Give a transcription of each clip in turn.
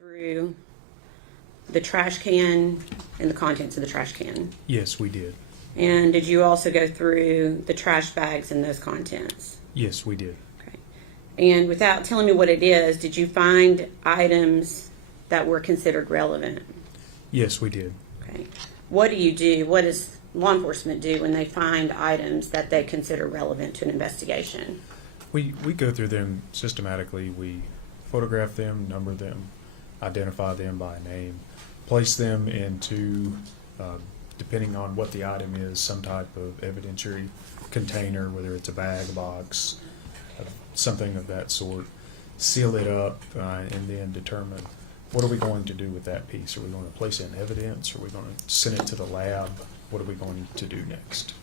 through the trash can and the contents of the trash can? Yes, we did. And did you also go through the trash bags and those contents? Yes, we did. Okay. And without telling me what it is, did you find items that were considered relevant? Yes, we did. Okay. What do you do? What does law enforcement do when they find items that they consider relevant to an investigation? We go through them systematically. We photograph them, number them, identify them by name, place them into, depending on what the item is, some type of evidentiary container, whether it's a bag, a box, something of that sort, seal it up, and then determine what are we going to do with that piece. Are we going to place it in evidence? Are we going to send it to the lab? What are we going to do next?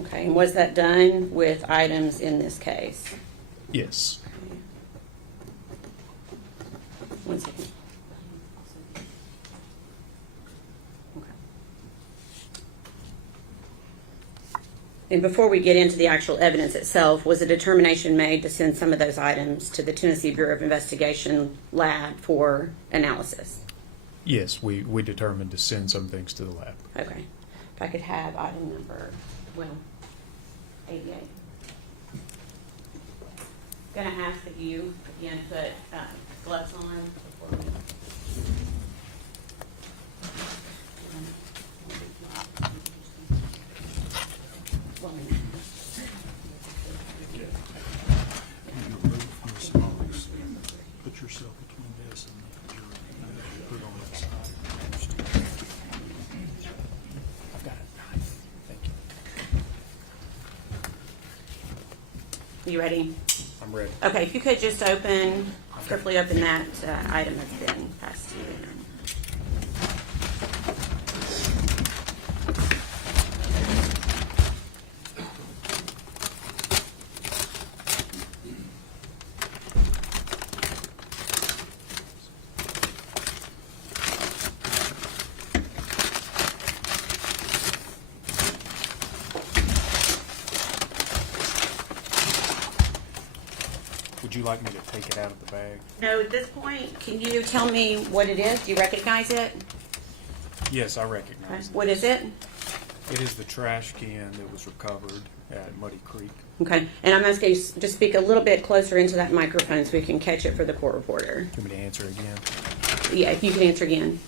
Okay, and was that done with items in this case? Yes. One second. Okay. And before we get into the actual evidence itself, was a determination made to send some of those items to the Tennessee Bureau of Investigation lab for analysis? Yes, we determined to send some things to the lab. Okay. If I could have item number, 88. Going to ask that you, again, put gloves on before we... One minute. Put yourself between this and your put on that side. I've got a knife. Thank you. You ready? I'm ready. Okay, if you could just carefully open that item that's been passed to you. Would you like me to take it out of the bag? No, at this point, can you tell me what it is? Do you recognize it? Yes, I recognize it. What is it? It is the trash can that was recovered at Muddy Creek. Okay, and I'm asking you to speak a little bit closer into that microphone so we can catch it for the court reporter. You want me to answer again? Yeah, if you can answer again.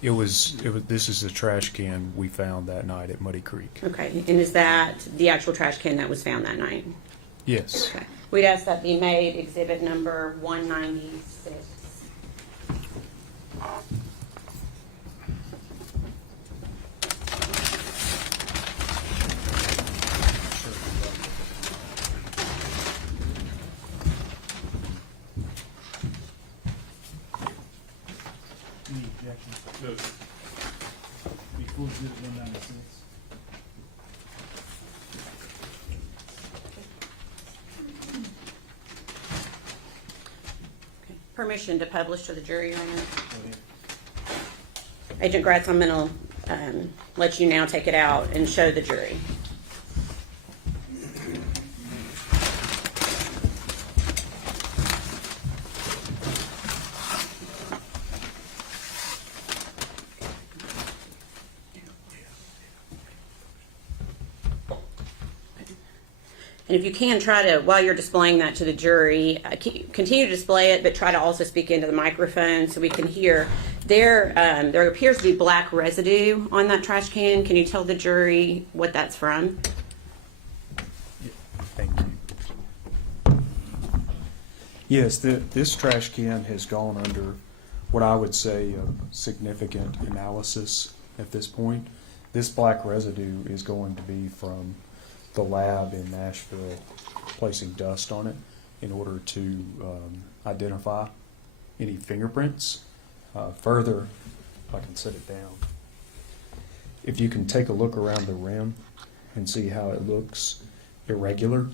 This is the trash can we found that night at Muddy Creek. Okay, and is that the actual trash can that was found that night? Yes. Okay. We'd ask that be made exhibit number 196. Any objections? No. Before exhibit 196. Permission to publish to the jury, Your Honor. Agent Gratz, I'm going to let you now take it out and show the jury. And if you can, try to, while you're displaying that to the jury, continue to display it, but try to also speak into the microphone so we can hear. There appears to be black residue on that trash can. Can you tell the jury what that's from? Thank you. Yes, this trash can has gone under what I would say a significant analysis at this point. This black residue is going to be from the lab in Nashville placing dust on it in order to identify any fingerprints. Further, if I can set it down, if you can take a look around the rim and see how it looks irregular,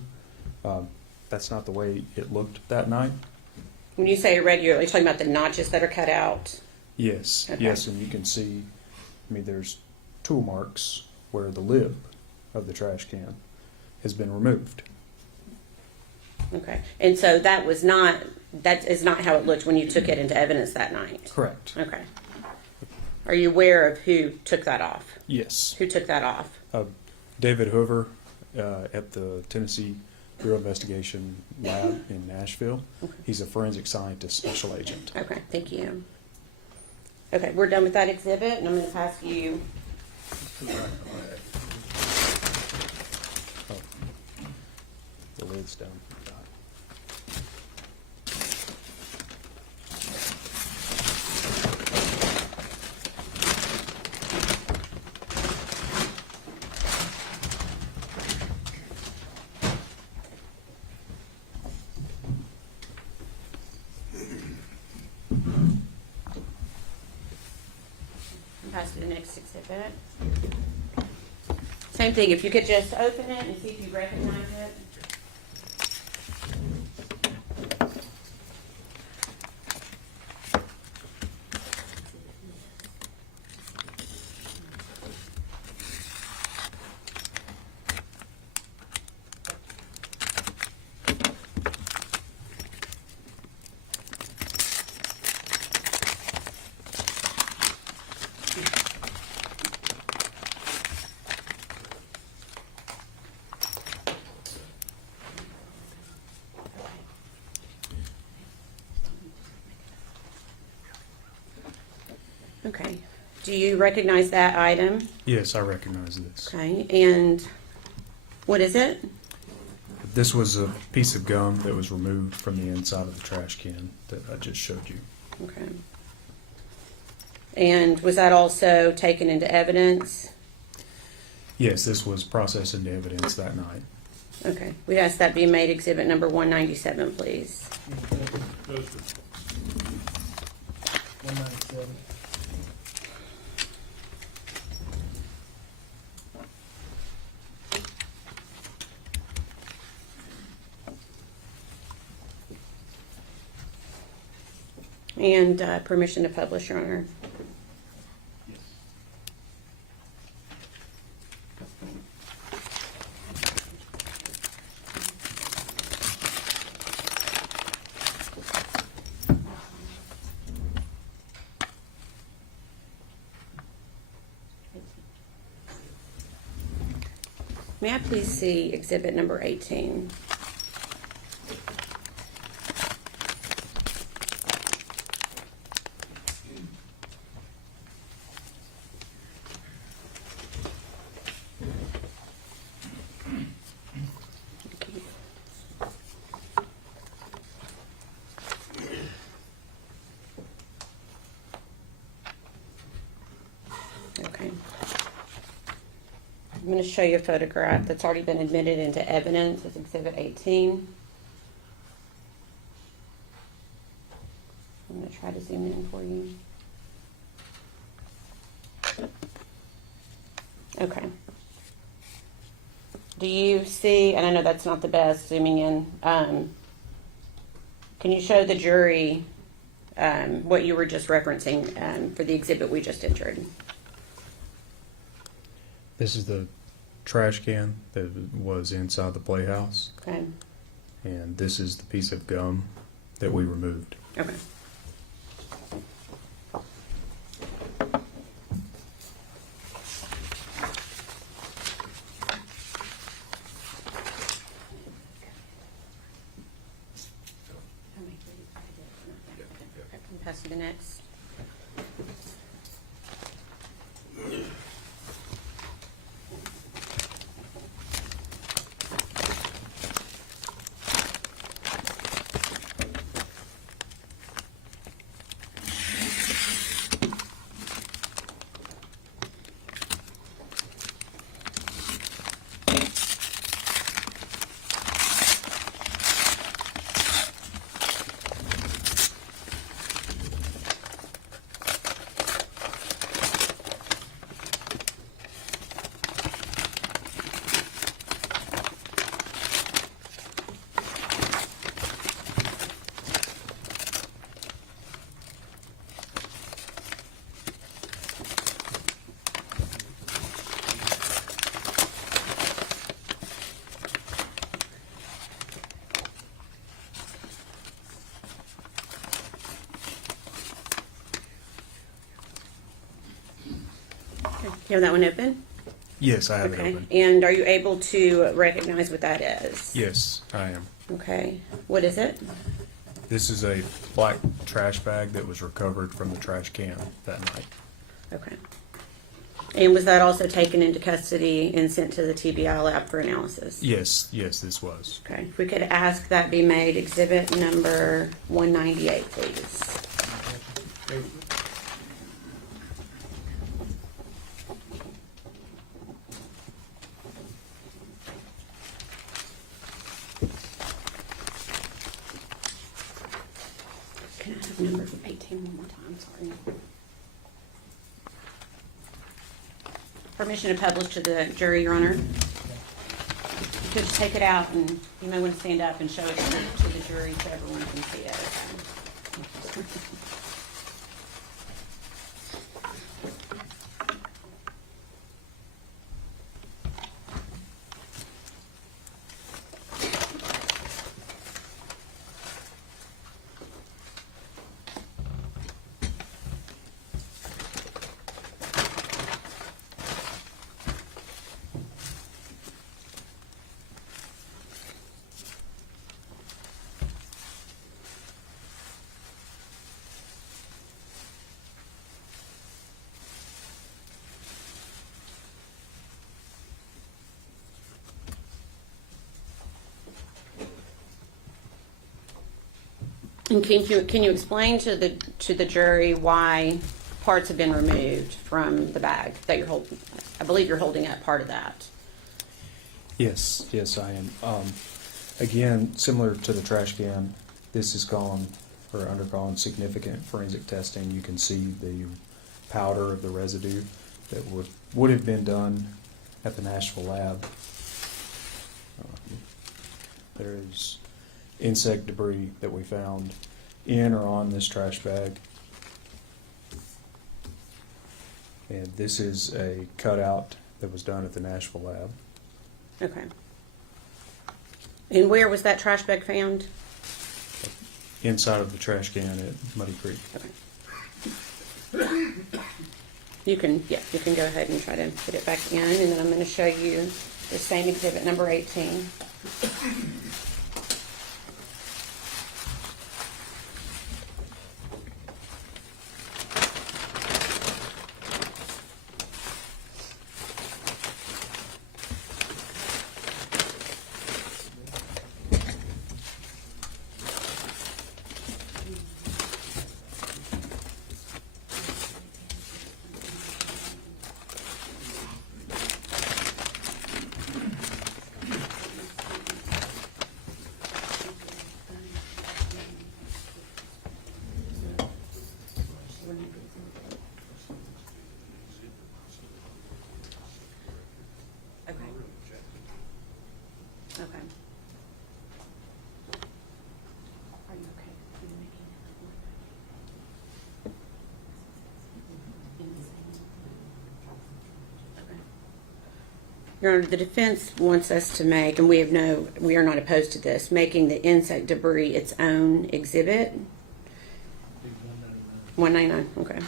that's not the way it looked that night. When you say irregular, are you talking about the notches that are cut out? Yes, Okay. yes, and you can see, there's tool marks where the lid of the trash can has been removed. Okay, and so that is not how it looked when you took it into evidence that night? Correct. Okay. Are you aware of who took that off? Yes. Who took that off? David Hoover at the Tennessee Bureau of Investigation lab in Nashville. Okay. He's a forensic scientist special agent. Okay, thank you. Okay, we're done with that exhibit, and I'm going to pass you. Oh, the lid's down. Pass you the next exhibit. Same thing, if you could just open it and see if you recognize it. Okay. Do you recognize that item? Yes, I recognize this. Okay. And what is it? This was a piece of gum that was removed from the inside of the trash can that I just showed you. Okay. And was that also taken into evidence? Yes, this was processed into evidence that night. Okay. We'd ask that be made exhibit number 197, please. 197. And permission to publish, Your Honor. May I please see exhibit number 18? Okay. I'm going to show you a photograph that's already been admitted into evidence as Exhibit 18. I'm going to try to zoom in for you. Okay. Do you see, and I know that's not the best zooming in, can you show the jury what you were just referencing for the exhibit we just entered? This is the trash can that was inside the playhouse, Okay. and this is the piece of gum that we removed. Okay. I can pass you the next. You have that one open? Yes, I have it Okay. open. And are you able to recognize what that is? Yes, I am. Okay. What is it? This is a black trash bag that was recovered from the trash can that night. Okay. And was that also taken into custody and sent to the TBI lab for analysis? Yes, this was. Okay. If we could ask that be made exhibit number 198, please. Can I have number 18 one more time? Sorry. Permission to publish to the jury, Your Honor. You could just take it out, and you may want to stand up and show it to the jury so everyone can see it. And can you explain to the jury why parts have been removed from the bag that you're holding? I believe you're holding up part of that. Yes, I am. Again, similar to the trash can, this has gone or undergone significant forensic testing. You can see the powder of the residue that would have been done at the Nashville lab. There is insect debris that we found in or on this trash bag. And this is a cutout that was done at the Nashville lab. Okay. And where was that trash bag found? Inside of the trash can at Muddy Creek. Okay. You can go ahead and try to put it back in, and then I'm going to show you the same exhibit number 18. Okay. Are you okay? Your Honor, the defense wants us to make, and we are not opposed to this, making the insect debris its own exhibit. 199, okay.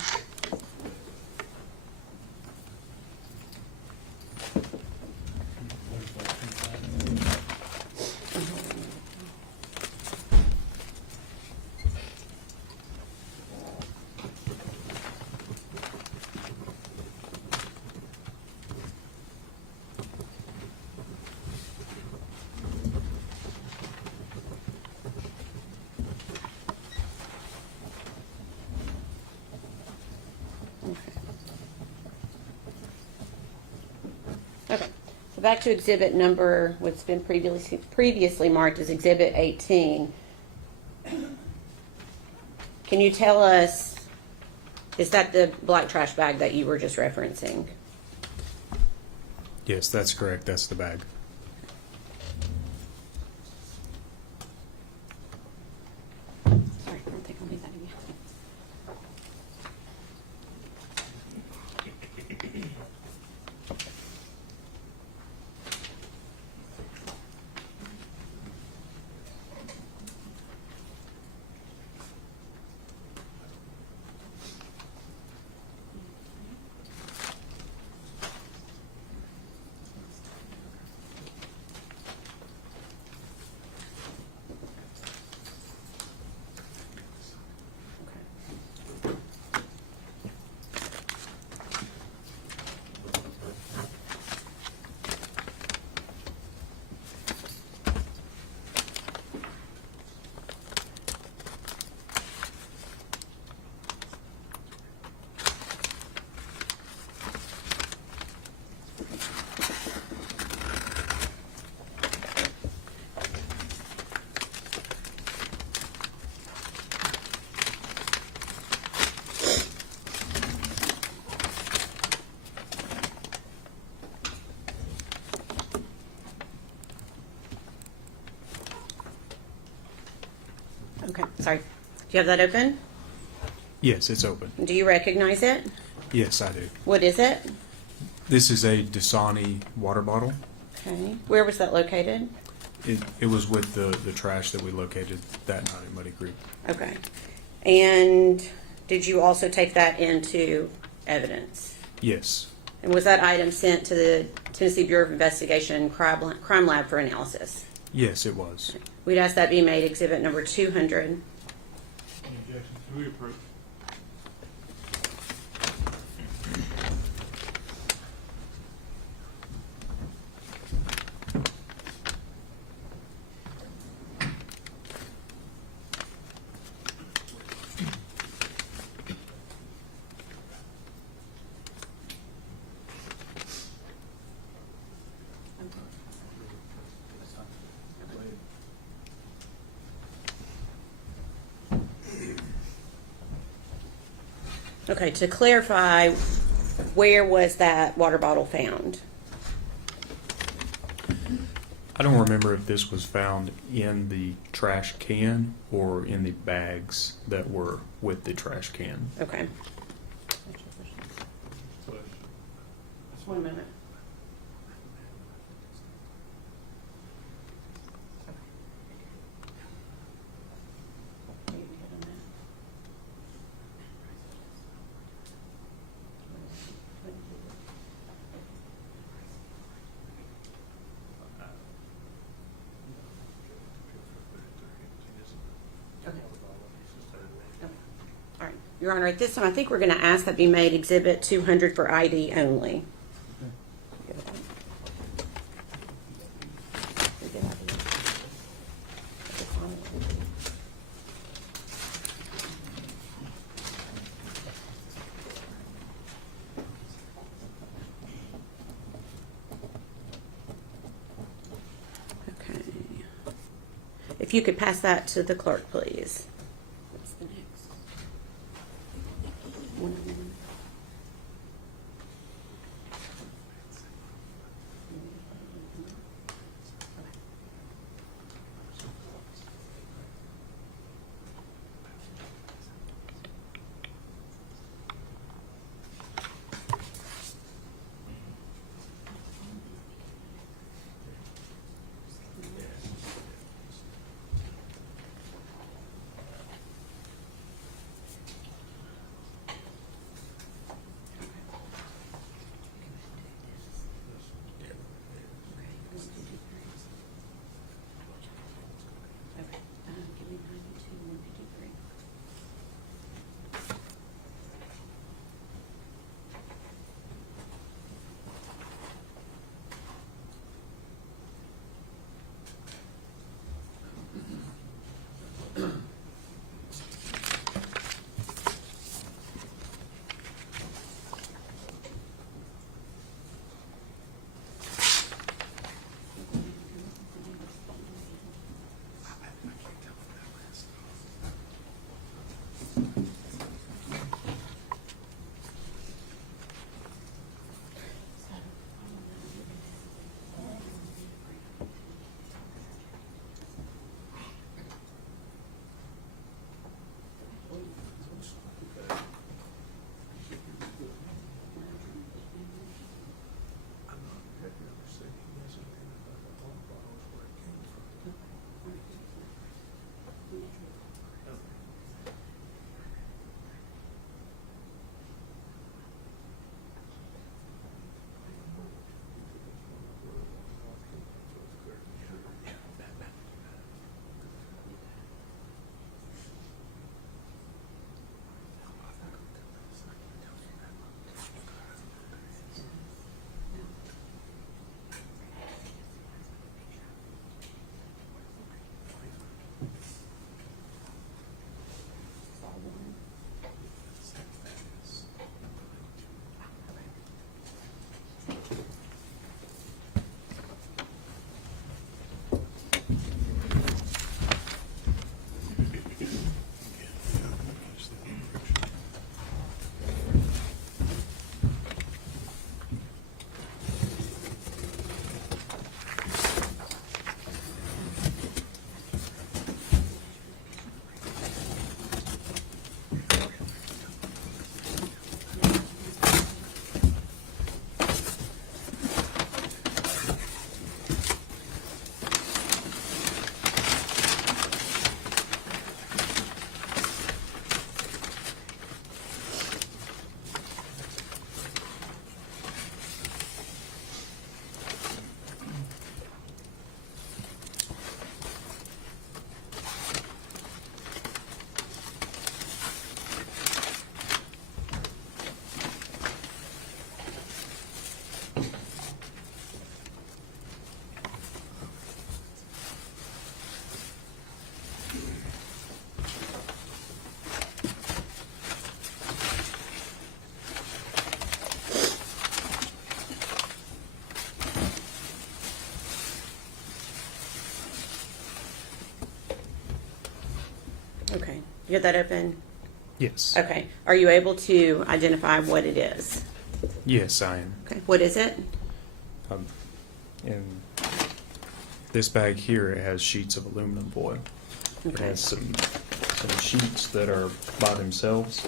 Okay, so back to exhibit number, what's been previously marked as exhibit 18. Can you tell us, is that the black trash bag that you were just referencing? Yes, that's correct. That's the bag. Sorry, I don't think I'll need that again. Okay, sorry. Do you have that open? Yes, it's open. Do you recognize it? Yes, I do. What is it? This is a Dasani water bottle. Okay. Where was that located? It was with the trash that we located that night at Muddy Creek. Okay. And did you also take that into evidence? Yes. And was that item sent to the Tennessee Bureau of Investigation Crime Lab for analysis? Yes, it was. We'd ask that be made exhibit number 200. Any objections? We approve. Okay, to clarify, where was that water bottle found? I don't remember if this was found in the trash can or in the bags that were with the trash can. Okay. Just 1 minute. All right, Your Honor, at this time, I think we're going to ask that be made exhibit 200 for ID only. Okay. If you could pass that to the clerk, please. What's the next? You got that open? Yes. Okay. Are you able to identify what it is? Yes, I am. Okay. What is it? In this bag here, it has sheets of aluminum foil. It Okay. has some sheets that are by themselves,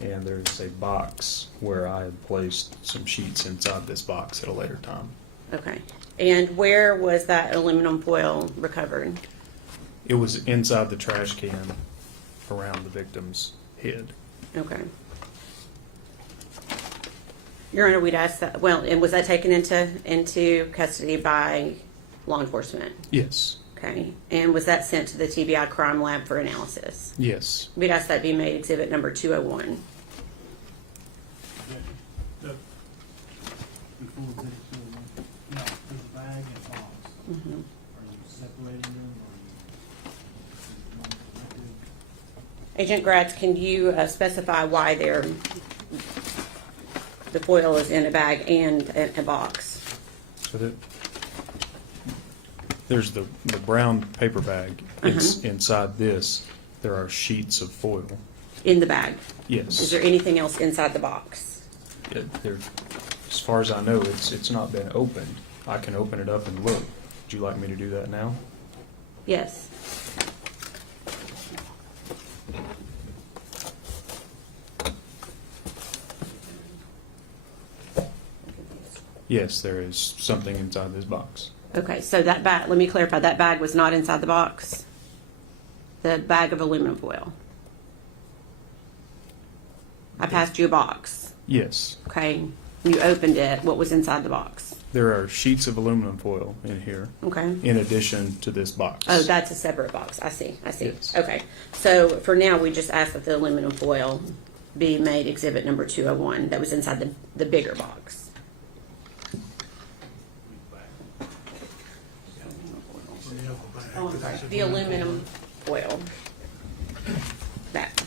and there's a box where I had placed some sheets inside this box at a later time. Okay. And where was that aluminum foil recovered? It was inside the trash can around the victim's head. Okay. Your Honor, we'd ask that, well, and was that taken into custody by law enforcement? Yes. Okay. And was that sent to the TBI crime lab for analysis? Yes. We'd ask that be made exhibit number 201. Before exhibit 201, now, there's a bag and box. Mhm. Are you separating them, or are you? Agent Gratz, can you specify why the foil is in a bag and a box? So there's the brown paper bag. It's inside this. There are sheets of foil. In the bag? Yes. Is there anything else inside the box? As far as I know, it's not been opened. I can open it up and look. Would you like me to do that now? Yes. Yes, there is something inside this box. Okay, so that bag, let me clarify, that bag was not inside the box? The bag of aluminum foil? I passed you a box, Yes. okay? You opened it, what was inside the box? There are sheets of aluminum foil in here, Okay. in addition to this box. Oh, that's a separate box, I see. Yes. Okay, so for now, we just ask that the aluminum foil be made exhibit number 201, that was inside the bigger box. Oh, I'm sorry, the aluminum foil. That.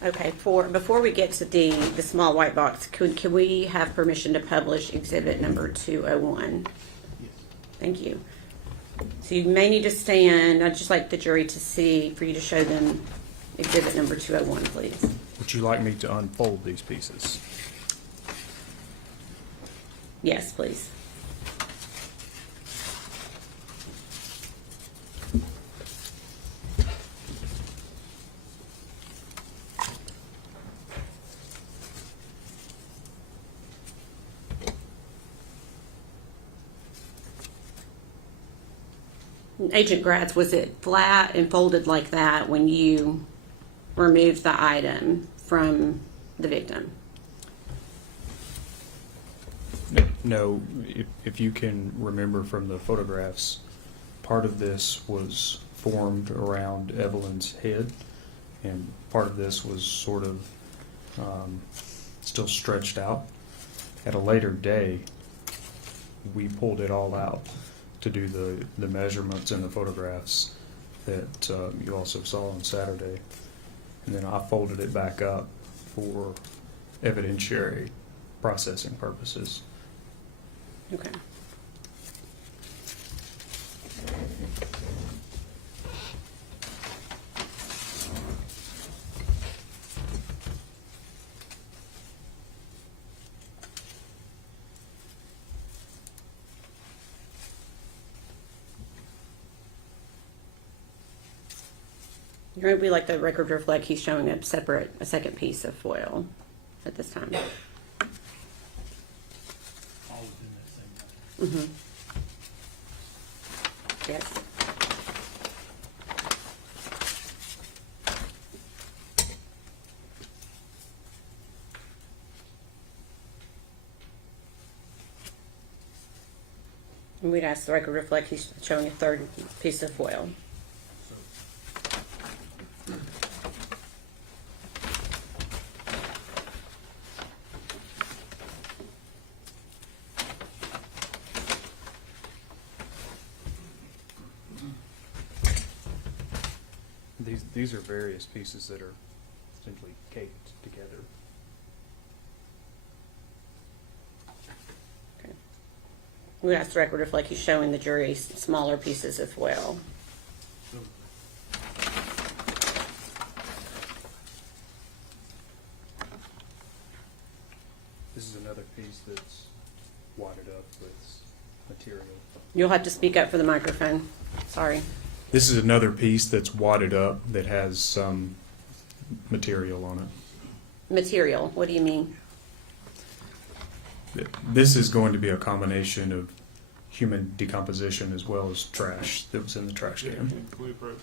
Okay, before we get to the small white box, can we have permission to publish exhibit number 201? Yes. Thank you. So you may need to stand. I'd just like the jury to see, for you to show them exhibit number 201, please. Would you like me to unfold these pieces? Yes, please. Agent Gratz, was it flat and folded like that when you removed the item from the victim? No, if you can remember from the photographs, part of this was formed around Evelyn's head, and part of this was sort of still stretched out. At a later day, we pulled it all out to do the measurements in the photographs that you also saw on Saturday. And then I folded it back up for evidentiary processing purposes. Okay. You're going to be like the record reflect, he's showing a second piece of foil at this time. All within that same bag. Yes. And we'd ask the record reflect he's showing a third piece of foil. These are various pieces that are essentially caked together. Okay. We'd ask the record reflect he's showing the jury smaller pieces of foil. This is another piece that's wadded up with material. You'll have to speak up for the microphone. Sorry. This is another piece that's wadded up that has some material on it. Material, what do you mean? This is going to be a combination of human decomposition as well as trash that was in the trash can. Can we approach?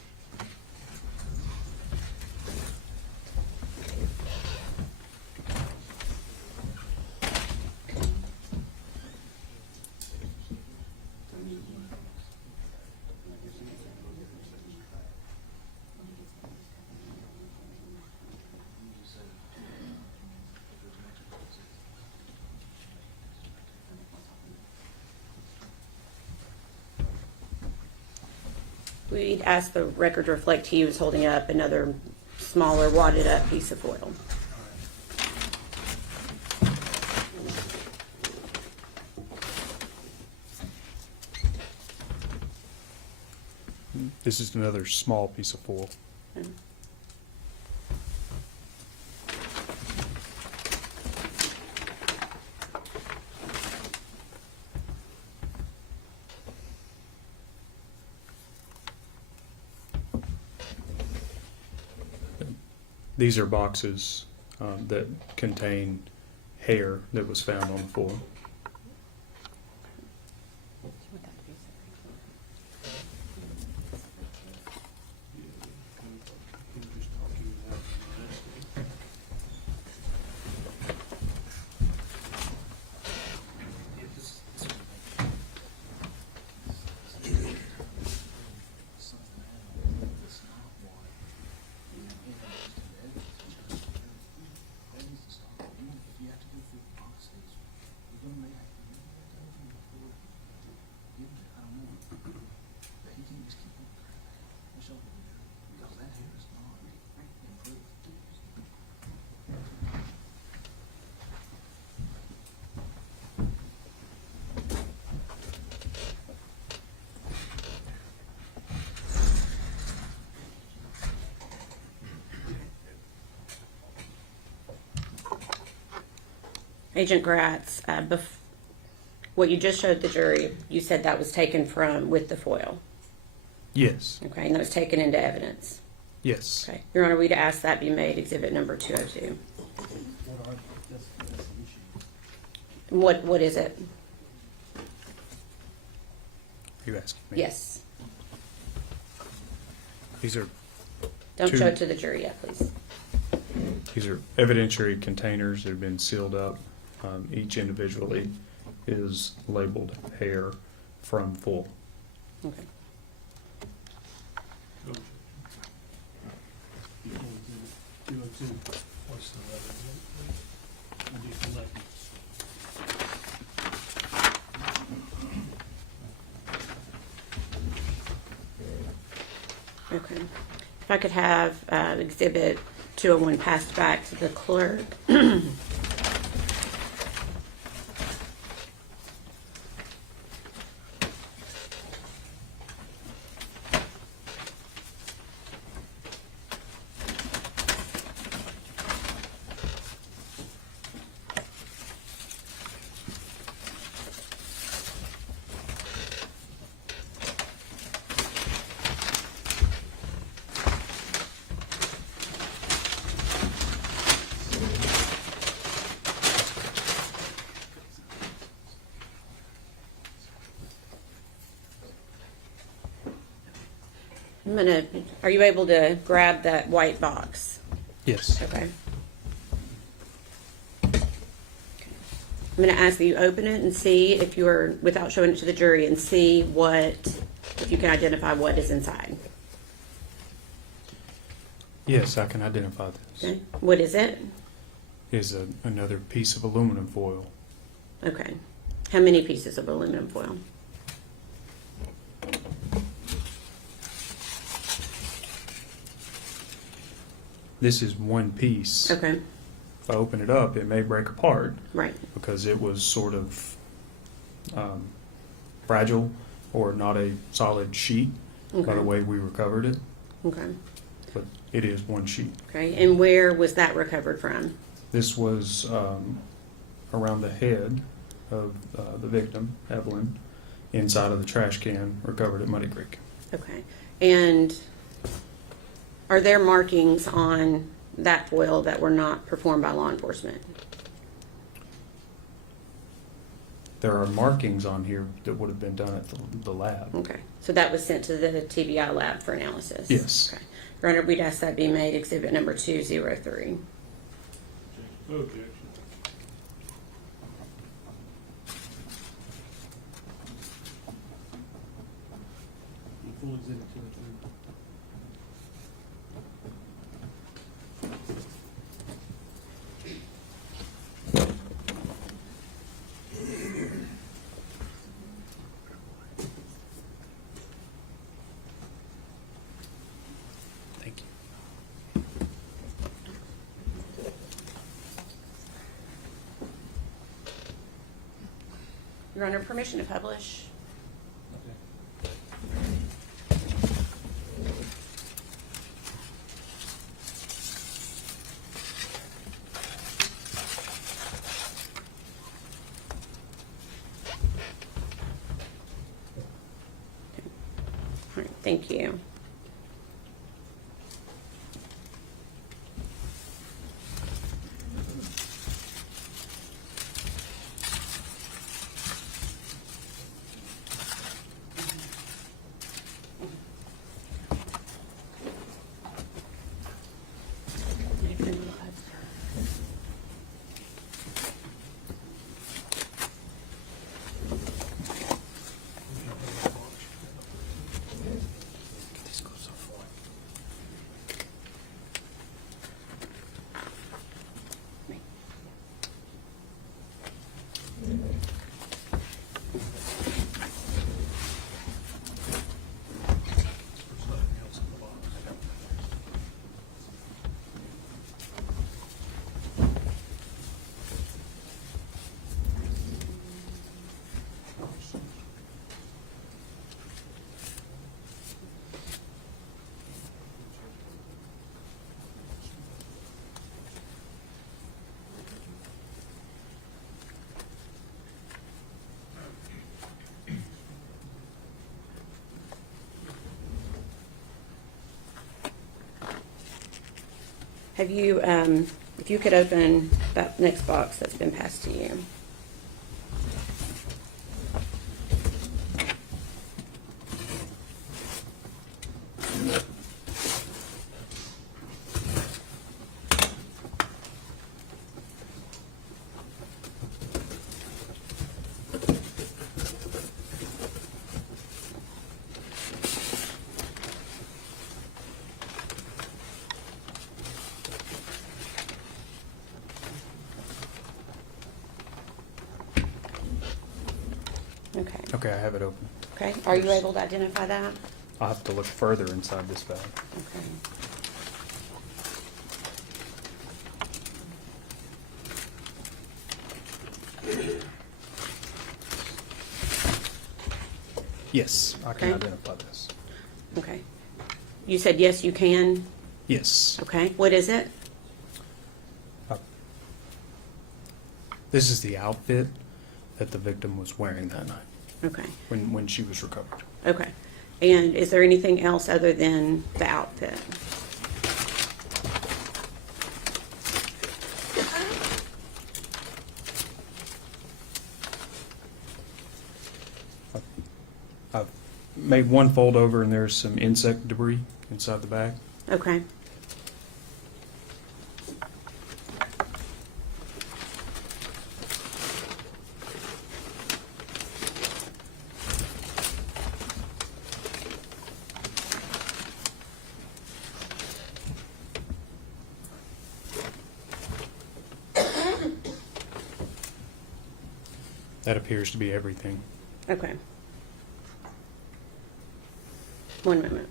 We'd ask the record to reflect he was holding up another smaller wadded up piece of foil. This is another small piece of foil. Okay. These are boxes that contain hair that was found on the floor. Agent Gratz, what you just showed the jury, you said that was taken from with the foil. Yes. Okay, and that was taken into evidence. Yes. Okay, Your Honor, we'd ask that be made exhibit number 202. What is it? You asking me? Yes. These are Don't Two. show it to the jury yet, please. These are evidentiary containers that have been sealed up. Each individually is labeled hair from full. Okay. What's the letter? We'll be collecting. Okay. If I could have exhibit 201 passed back to the clerk. Are you able to grab that white box? Yes. Okay. I'm going to ask that you open it and see if you're, without showing it to the jury, and see if you can identify what is inside. Yes, I can identify this. Okay. What is it? Is another piece of aluminum foil. Okay. How many pieces of aluminum foil? This is one piece. Okay. If I open it up, it may break apart Right. because it was sort of fragile or not a solid sheet by Okay. the way we recovered it. Okay. But it is one sheet. Okay. And where was that recovered from? This was around the head of the victim, Evelyn, inside of the trash can recovered at Muddy Creek. Okay. And are there markings on that foil that were not performed by law enforcement? There are markings on here that would have been done at the lab. Okay. So that was sent to the TBI lab for analysis? Yes. Okay. Your Honor, we'd ask that be made exhibit number 203. Objection. Full exhibit 203. Thank you. Your Honor, permission to publish? All right, thank you. There's nothing else in the box. Have you, if you could open that next box that's been passed to you. Okay. Okay, I have it open. Okay. Are you able to identify that? I'll have to look further inside this bag. Okay. Yes, I can Okay. identify this. Okay. You said yes, you can? Yes. Okay. What is it? This is the outfit that the victim was wearing that night Okay. when she was recovered. Okay. And is there anything else other than the outfit? I've made one fold over and there's some insect debris inside the bag. Okay. That appears to be everything. Okay. One moment.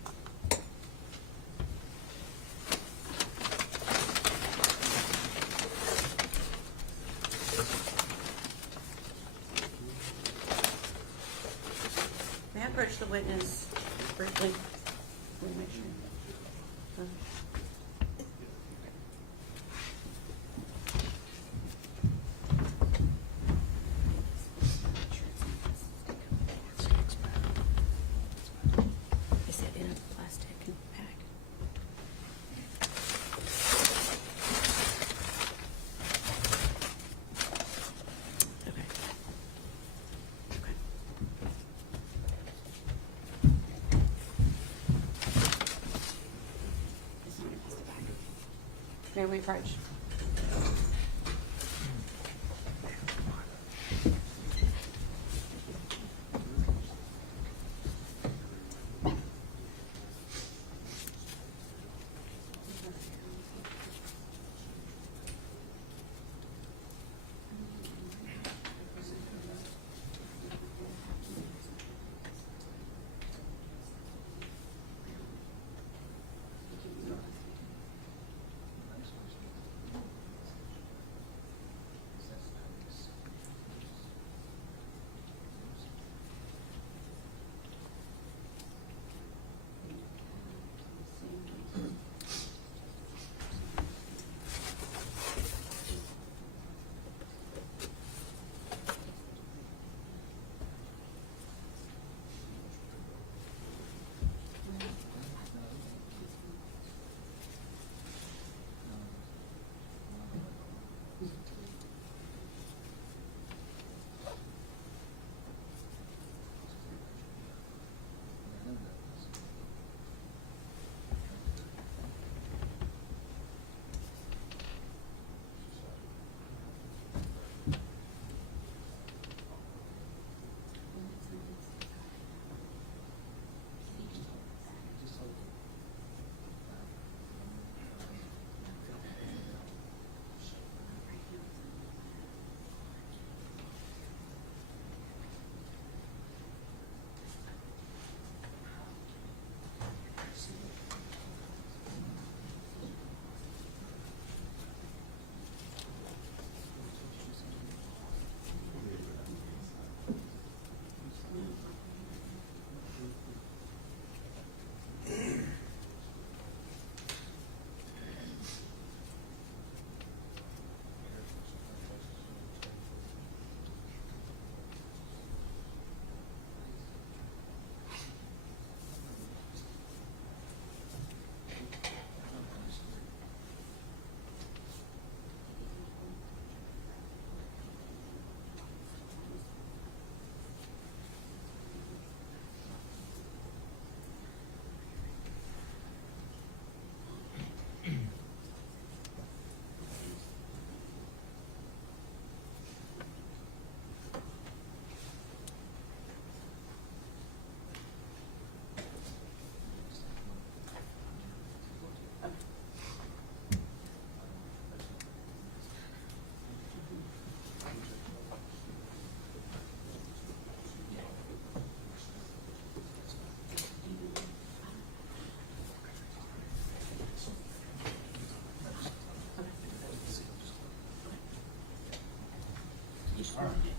May I approach the witness briefly? Let me make sure. Is it in a plastic bag? Okay. Okay. It's not in a plastic bag. May we approach?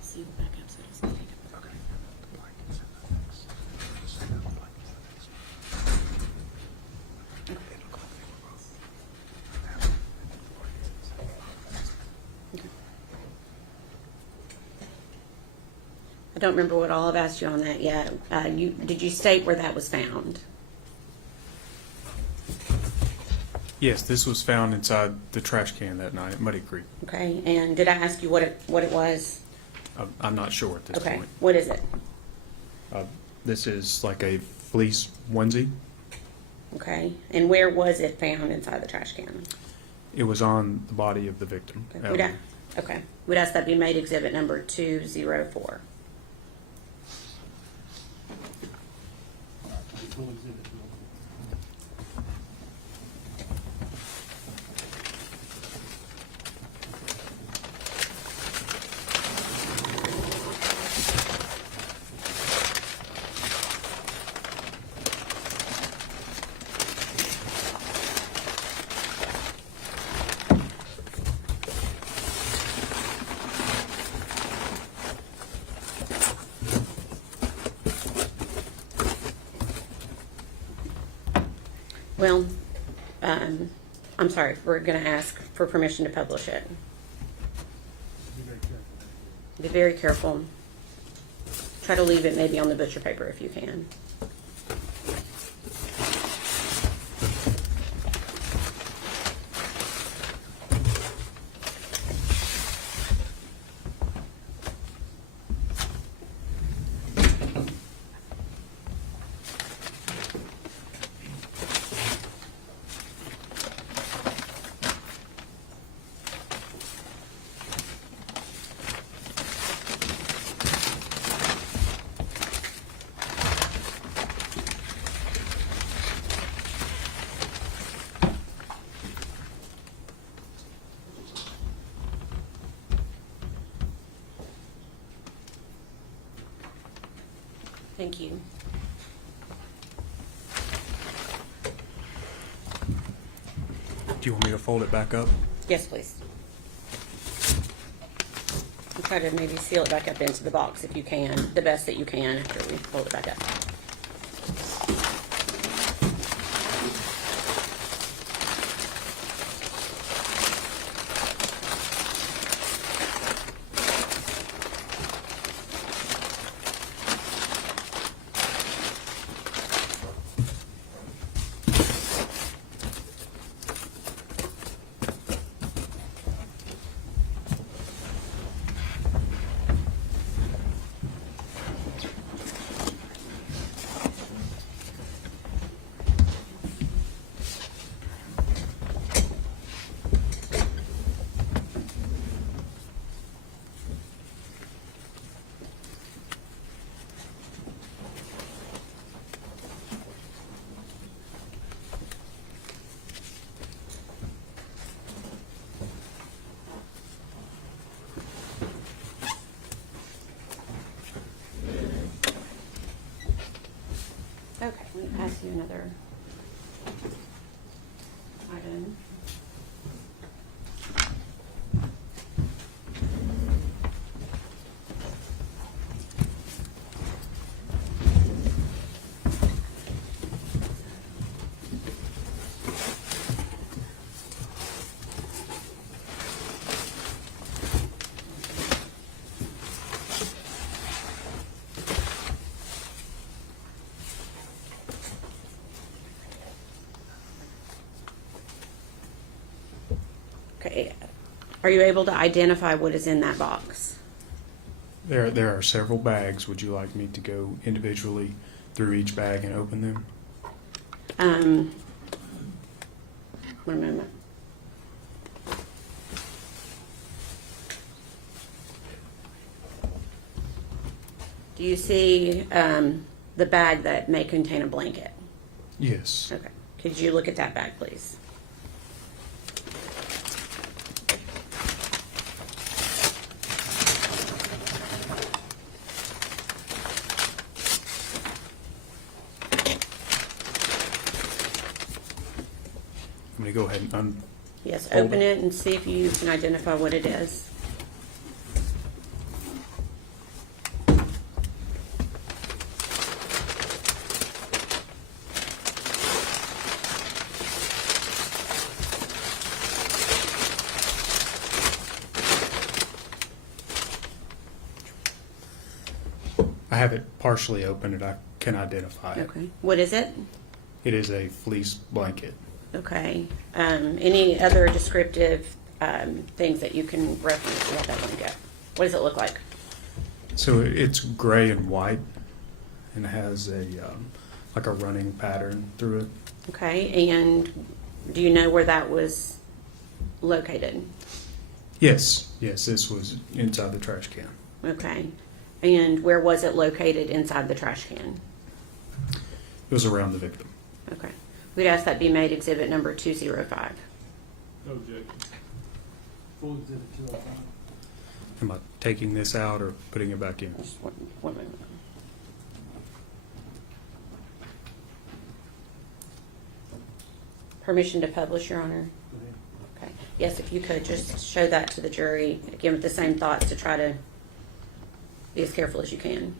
See the backup so it's not taken. I don't remember what all I've asked you on that yet. Did you state where that was found? Yes, this was found inside the trash can that night at Muddy Creek. Okay, and did I ask you what it was? I'm not sure at this Okay, point. what is it? This is like a fleece onesie. Okay, and where was it found inside the trash can? It was on the body of the victim. Okay, would ask that be made exhibit number 204. We'll exhibit. Well, I'm sorry, we're going to ask for permission to publish it. Be very careful. Try to leave it maybe on the butcher paper if you can. Thank you. Do you want me to fold it back up? Yes, please. And try to maybe seal it back up into the box if you can, the best that you can after we fold it back up. Okay, let me pass you another item. Okay, are you able to identify what is in that box? There are several bags. Would you like me to go individually through each bag and open them? 1 moment. Do you see the bag that may contain a blanket? Yes. Okay, could you look at that bag, please? I'm going to go ahead and Yes, Hold open it. it and see if you can identify what it is. I have it partially open and I can identify it. Okay, what is it? It is a fleece blanket. Okay, any other descriptive things that you can reference about that blanket? What does it look like? So it's gray and white and has a like a running pattern through it. Okay, and do you know where that was located? Yes, this was inside the trash can. Okay, and where was it located inside the trash can? It was around the victim. Okay, we'd ask that be made exhibit number 205. No objection. Full exhibit 205. Am I taking this out or putting it back in? Just one moment. Permission to publish, Your Honor? Go ahead. Okay. Yes, if you could, just show that to the jury, again, with the same thoughts to try to be as careful as you can.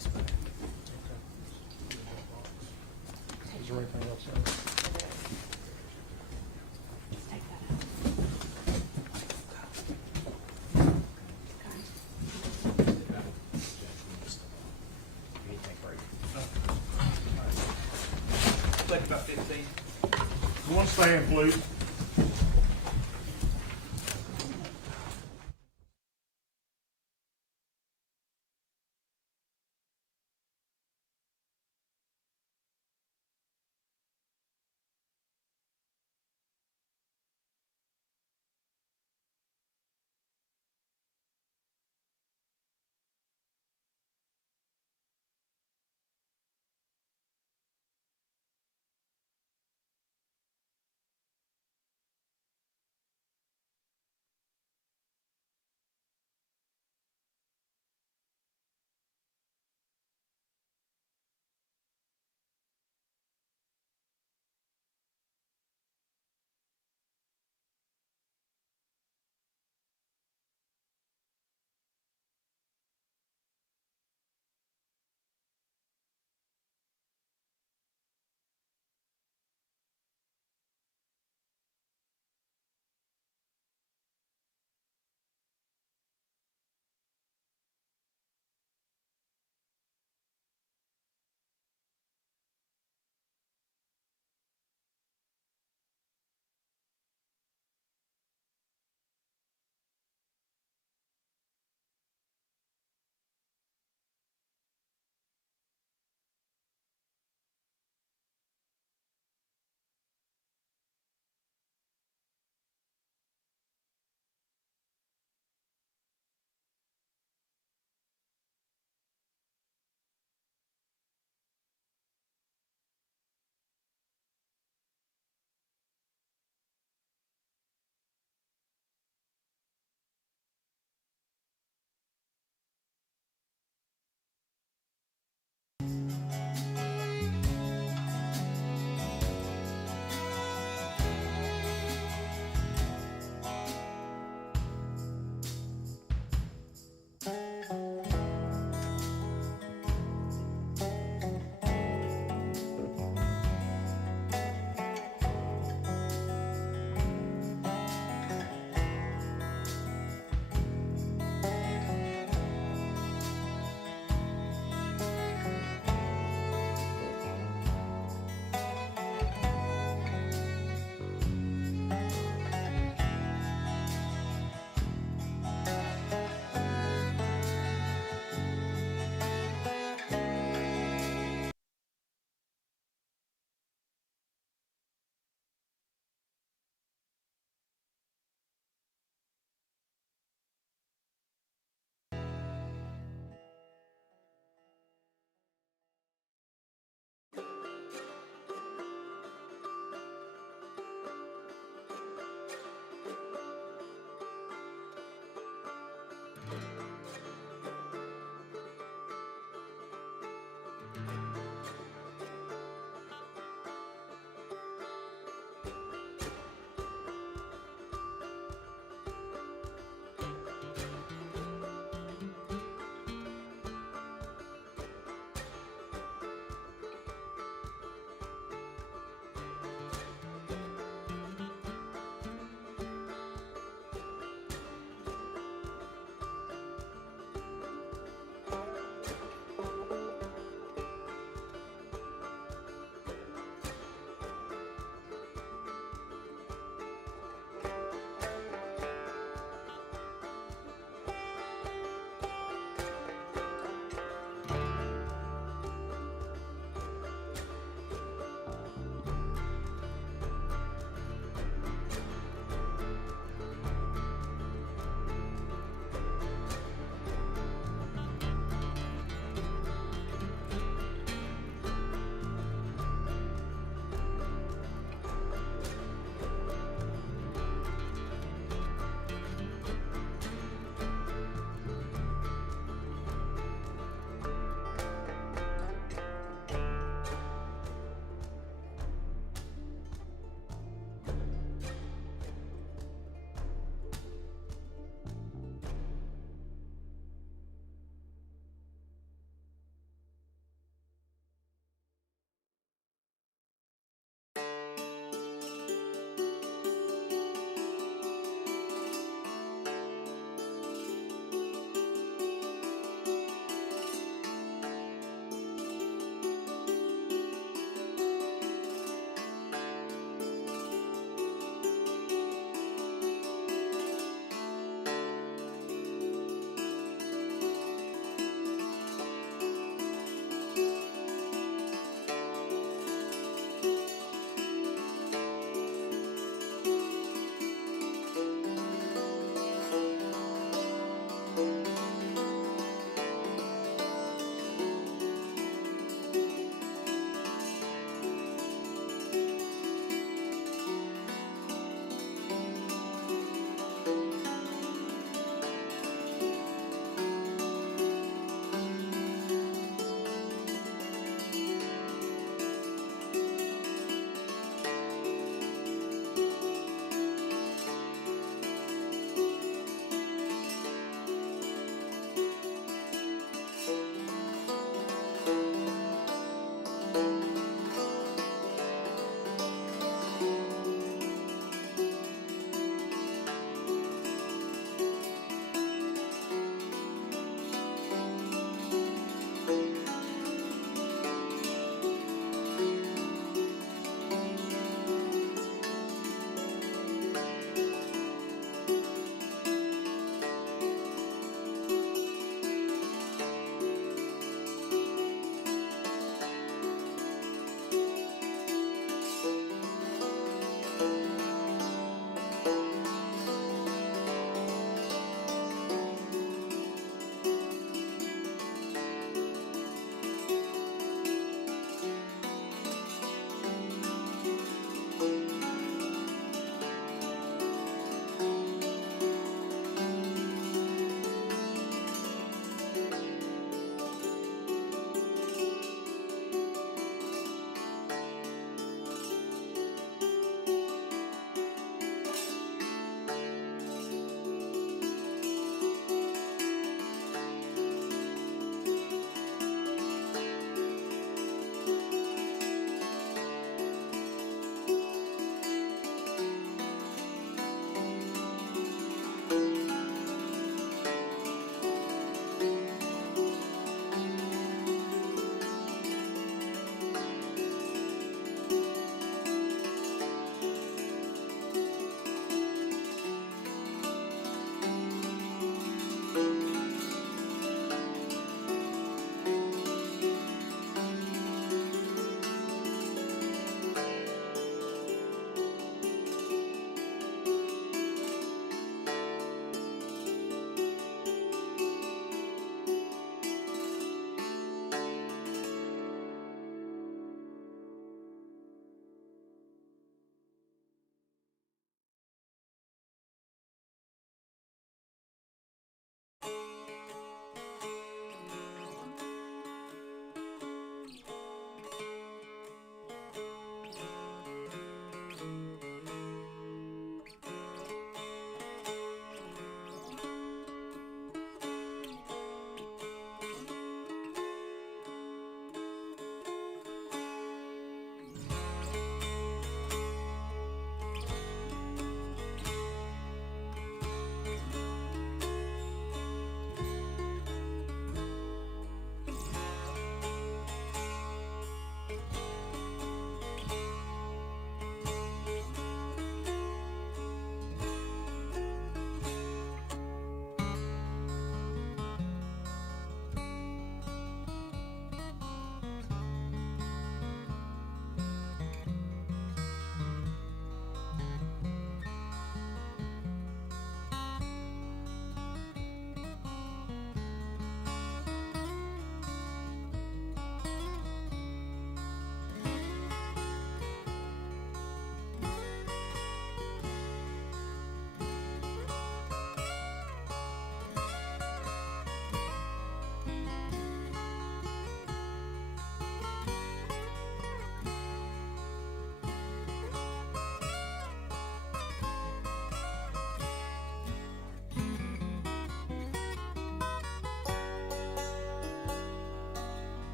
Is there anything else? Else? Take about 15. One stand, please.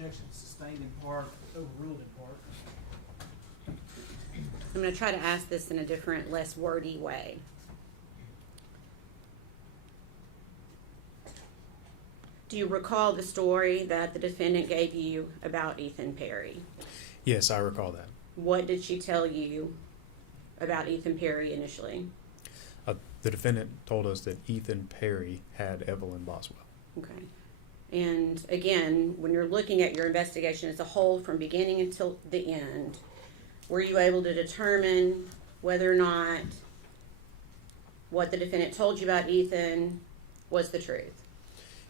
objection sustained in part, overruled in part. I'm going to try to ask this in a different, less wordy way. Do you recall the story that the defendant gave you about Ethan Perry? Yes, I recall that. What did she tell you about Ethan Perry initially? The defendant told us that Ethan Perry had Evelyn Boswell. Okay. And again, when you're looking at your investigation as a whole from beginning until the end, were you able to determine whether or not what the defendant told you about Ethan was the truth?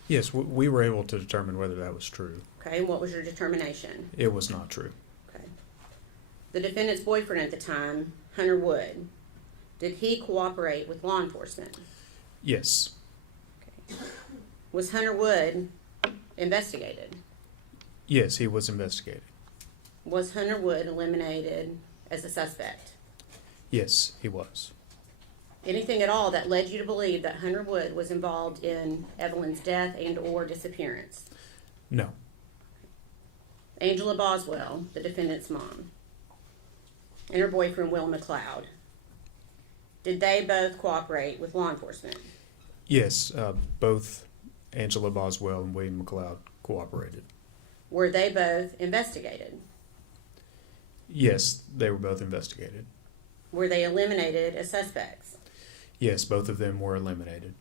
Yes, we were able to determine whether that was true. Okay, and what was your determination? It was not true. Okay. The defendant's boyfriend at the time, Hunter Wood, did he cooperate with law enforcement? Yes. Okay. Was Hunter Wood investigated? Yes, he was investigated. Was Hunter Wood eliminated as a suspect? Yes, he was. Anything at all that led you to believe that Hunter Wood was involved in Evelyn's death and or disappearance? No. Angela Boswell, the defendant's mom, and her boyfriend, Will McLeod, did they both cooperate with law enforcement? Yes, both Angela Boswell and William McLeod cooperated. Were they both investigated? Yes, they were both investigated. Were they eliminated as suspects? Yes, both of them were eliminated.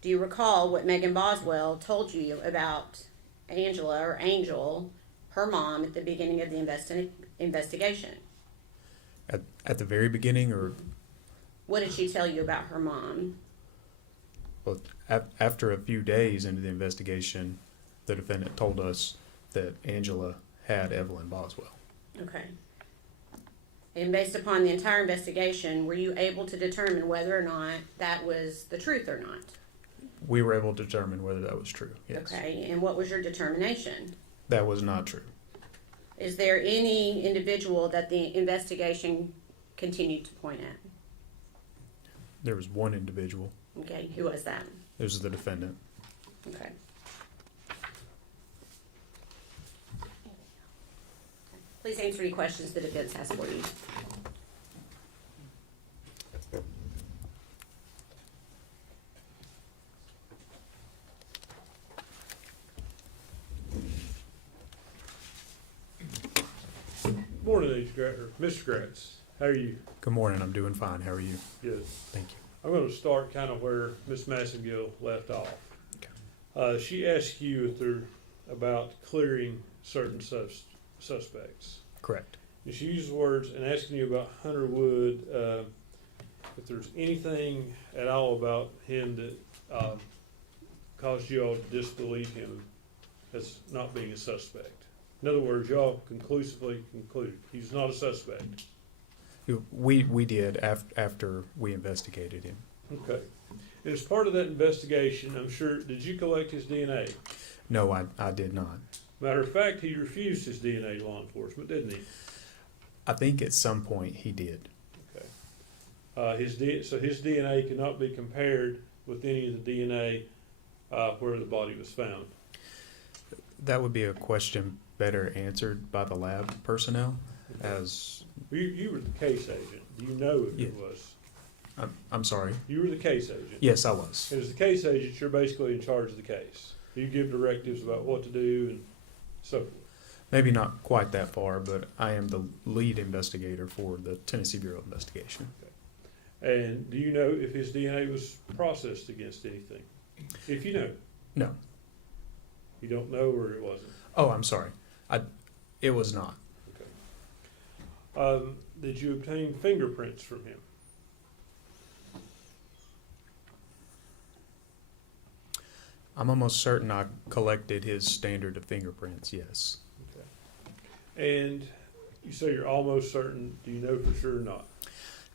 Do you recall what Megan Boswell told you about Angela or Angel, her mom, at the beginning of the investigation? At the very beginning, or What did she tell you about her mom? well, after a few days into the investigation, the defendant told us that Angela had Evelyn Boswell. Okay. And based upon the entire investigation, were you able to determine whether or not that was the truth or not? We were able to determine whether that was true. Yes. Okay, and what was your determination? That was not true. Is there any individual that the investigation continued to point at? There was one individual. Okay, who was that? It was the defendant. Okay. Please answer any questions the defense has for you. Morning, Mr. Gratz. How are you? Good morning. I'm doing fine. How are you? Good. Thank you. I'm going to start kind of where Miss Massengill left off. Okay. She asked you if they're about clearing certain suspects. Correct. And she used the words and asking you about Hunter Wood, if there's anything at all about him that caused you all to disbelieve him as not being a suspect. In other words, y'all conclusively concluded he's not a suspect. We did after we investigated him. Okay. And as part of that investigation, I'm sure, did you collect his DNA? No, I did not. Matter of fact, he refused his DNA to law enforcement, didn't he? I think at some point he did. Okay. So his DNA cannot be compared with any of the DNA where the body was found. That would be a question better answered by the lab personnel. As You were the case agent. Do you know if it Yeah. was? I'm sorry. You were the case agent. Yes, I was. And as the case agent, you're basically in charge of the case. You give directives about what to do and so forth. Maybe not quite that far, but I am the lead investigator for the Tennessee Bureau of Investigation. And do you know if his DNA was processed against anything? If you know. No. You don't know, or it wasn't? Oh, I'm sorry. It was not. Okay. Did you obtain fingerprints from him? I'm almost certain I collected his standard of fingerprints, yes. And you say you're almost certain. Do you know for sure or not?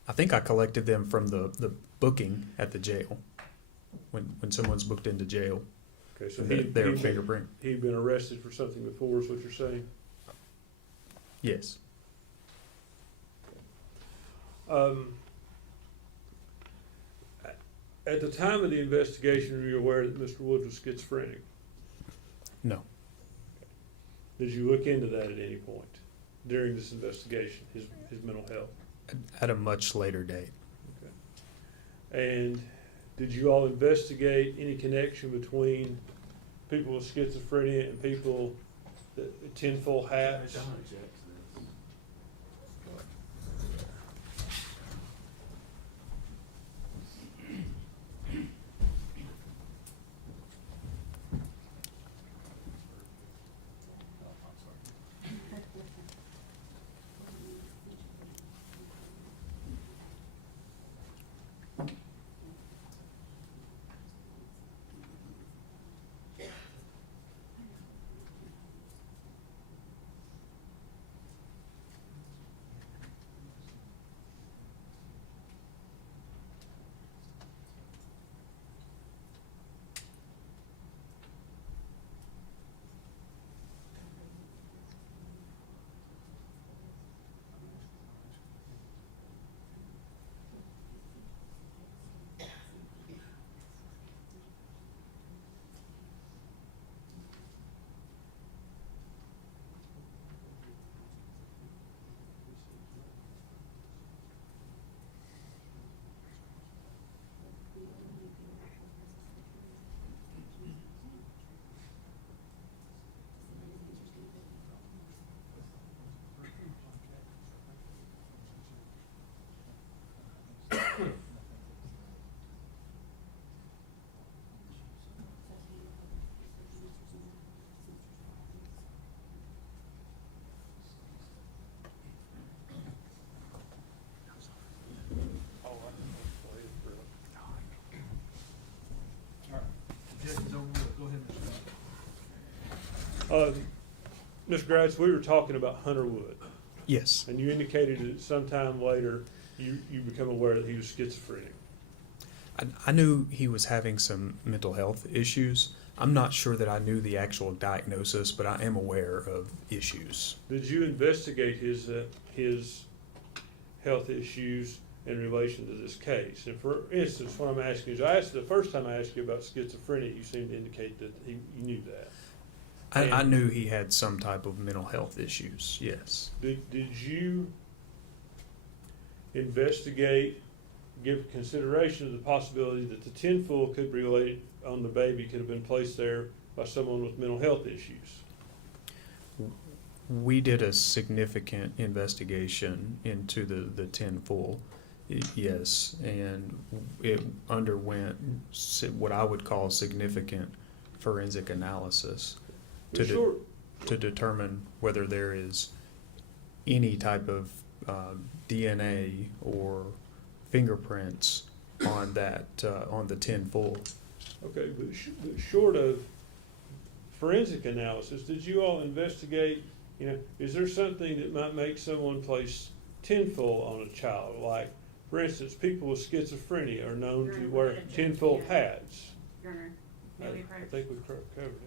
I think I collected them from the booking at the jail. When someone's booked into jail, Okay, so their fingerprint. he'd been arrested for something before, is what you're saying? Yes. At the time of the investigation, were you aware that Mr. Wood was schizophrenic? No. Did you look into that at any point during this investigation, his mental health? At a much later date. And did you all investigate any connection between people with schizophrenia and people that tinfoil hats? Objection's overruled. Go ahead, Mr. Scott. Mr. Gratz, we were talking about Hunter Wood, Yes. and you indicated that sometime later you become aware that he was schizophrenic. I knew he was having some mental health issues. I'm not sure that I knew the actual diagnosis, but I am aware of issues. Did you investigate his health issues in relation to this case? And for instance, what I'm asking is, the first time I asked you about schizophrenia, you seemed to indicate that you knew that. I knew he had some type of mental health issues, yes. Did you investigate, give consideration to the possibility that the tinfoil could be related on the baby, could have been placed there by someone with mental health issues? We did a significant investigation into the tinfoil, yes, and it underwent what I would call significant forensic analysis Sure. to determine whether there is any type of DNA or fingerprints on that on the tinfoil. Okay, but short of forensic analysis, did you all investigate, is there something that might make someone place tinfoil on a child? Like, for instance, people with schizophrenia are known to wear tinfoil hats. Your Honor, I may we approach? think we've covered it.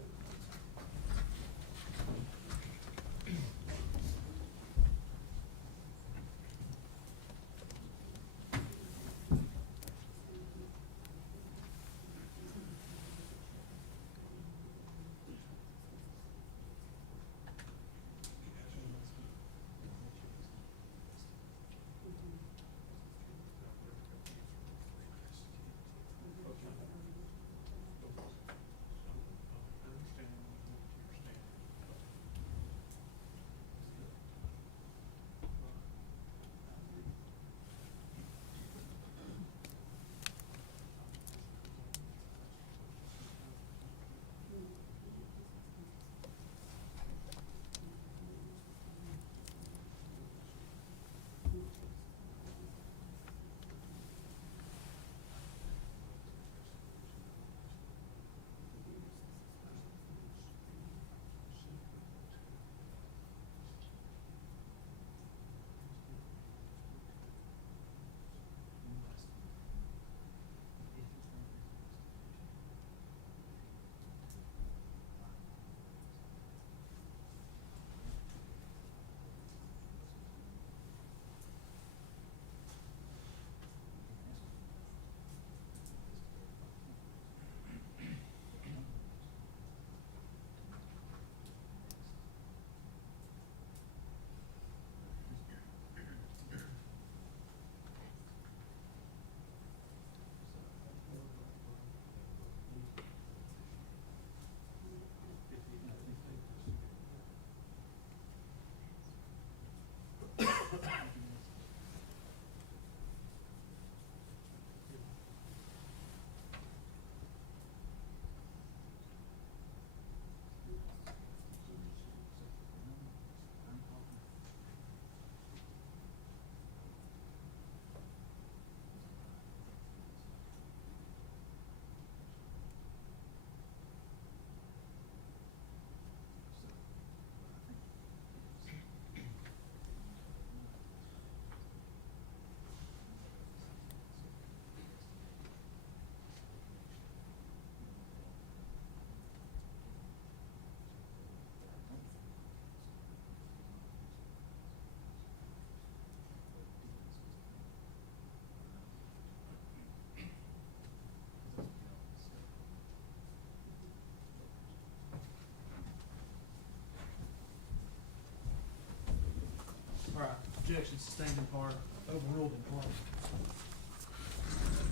objection sustained in part, overruled in part.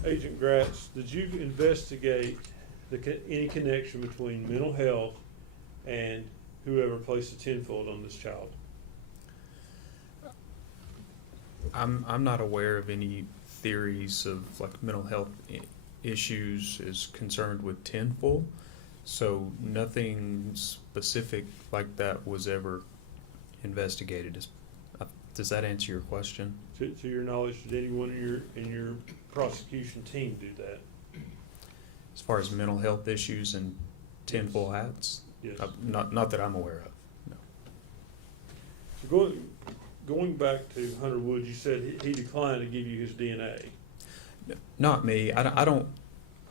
Agent Gratz, did you investigate any connection between mental health and whoever placed the tenfold on this child? I'm not aware of any theories of like mental health issues is concerned with tenfold, so nothing specific like that was ever investigated. Does that answer your question? To your knowledge, did anyone in your prosecution team do that? As far as mental health issues and tinfoil hats? Yes. Not that I'm aware of, no. So going back to Hunter Wood, you said he declined to give you his DNA. Not me. I don't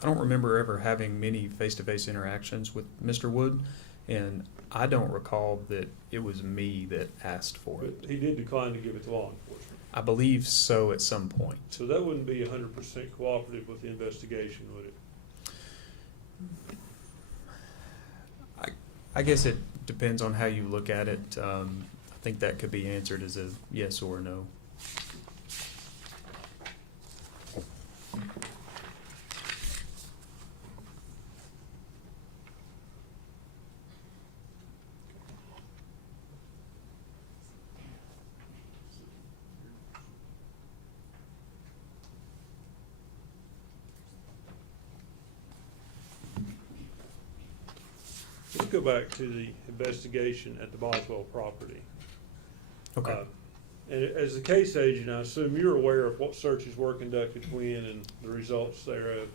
remember ever having many face-to-face interactions with Mr. Wood, and I don't recall that it was me that asked for But it. he did decline to give it to law enforcement. I believe so at some point. So that wouldn't be 100% cooperative with the investigation, would it? I guess it depends on how you look at it. I think that could be answered as a yes or no. Let's go back to the investigation at the Boswell property. Okay. And as a case agent, I assume you're aware of what searches were conducted when and the results thereof.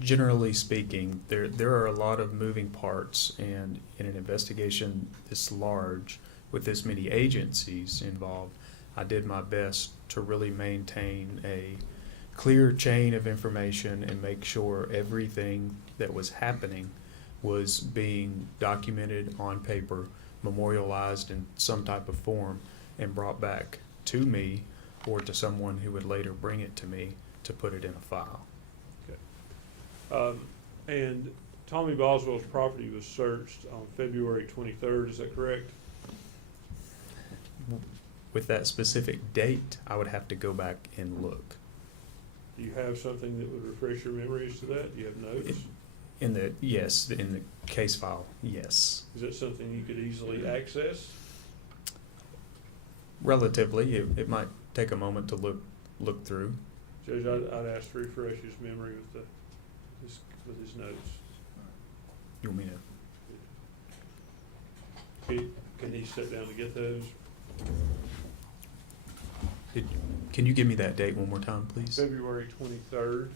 Generally speaking, there are a lot of moving parts, and in an investigation this large with this many agencies involved, I did my best to really maintain a clear chain of information and make sure everything that was happening was being documented on paper, memorialized in some type of form, and brought back to me or to someone who would later bring it to me to put it in a file. And Tommy Boswell's property was searched on February 23rd, is that correct? With that specific date, I would have to go back and look. Do you have something that would refresh your memories to that? Do you have notes? In the case file, yes. Is that something you could easily access? Relatively, it might take a moment to look through. Judge, I'd ask to refresh his memory with his notes. You want me to? Can he sit down to get those? Can you give me that date one more time, please? February 23rd.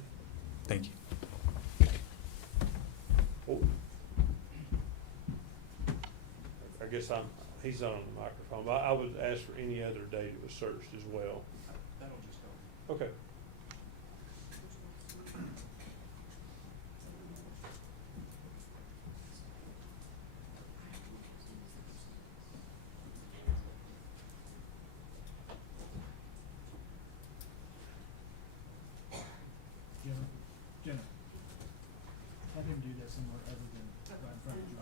Thank you. Oh. I guess he's not on the microphone, but I would ask for any other date it was searched as well. That'll just go. Okay. Jenna, have him do that somewhere other than right in front of you.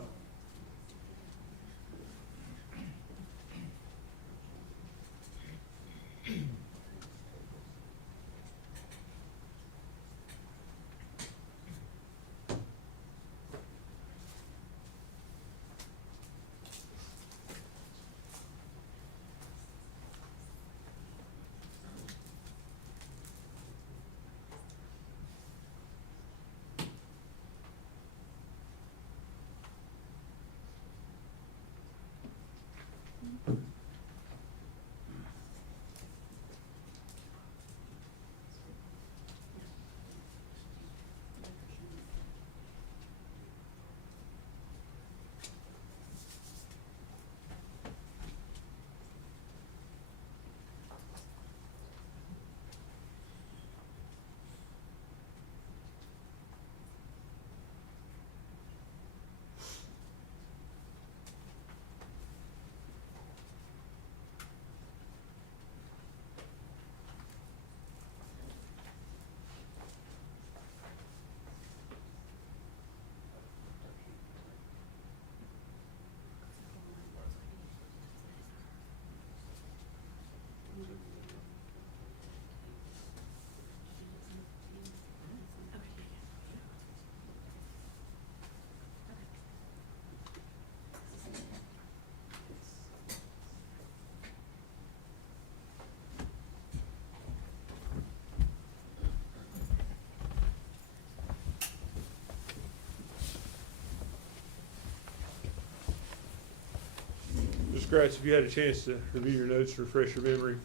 Mr. Gratz, have you had a chance to review your notes to refresh your memory?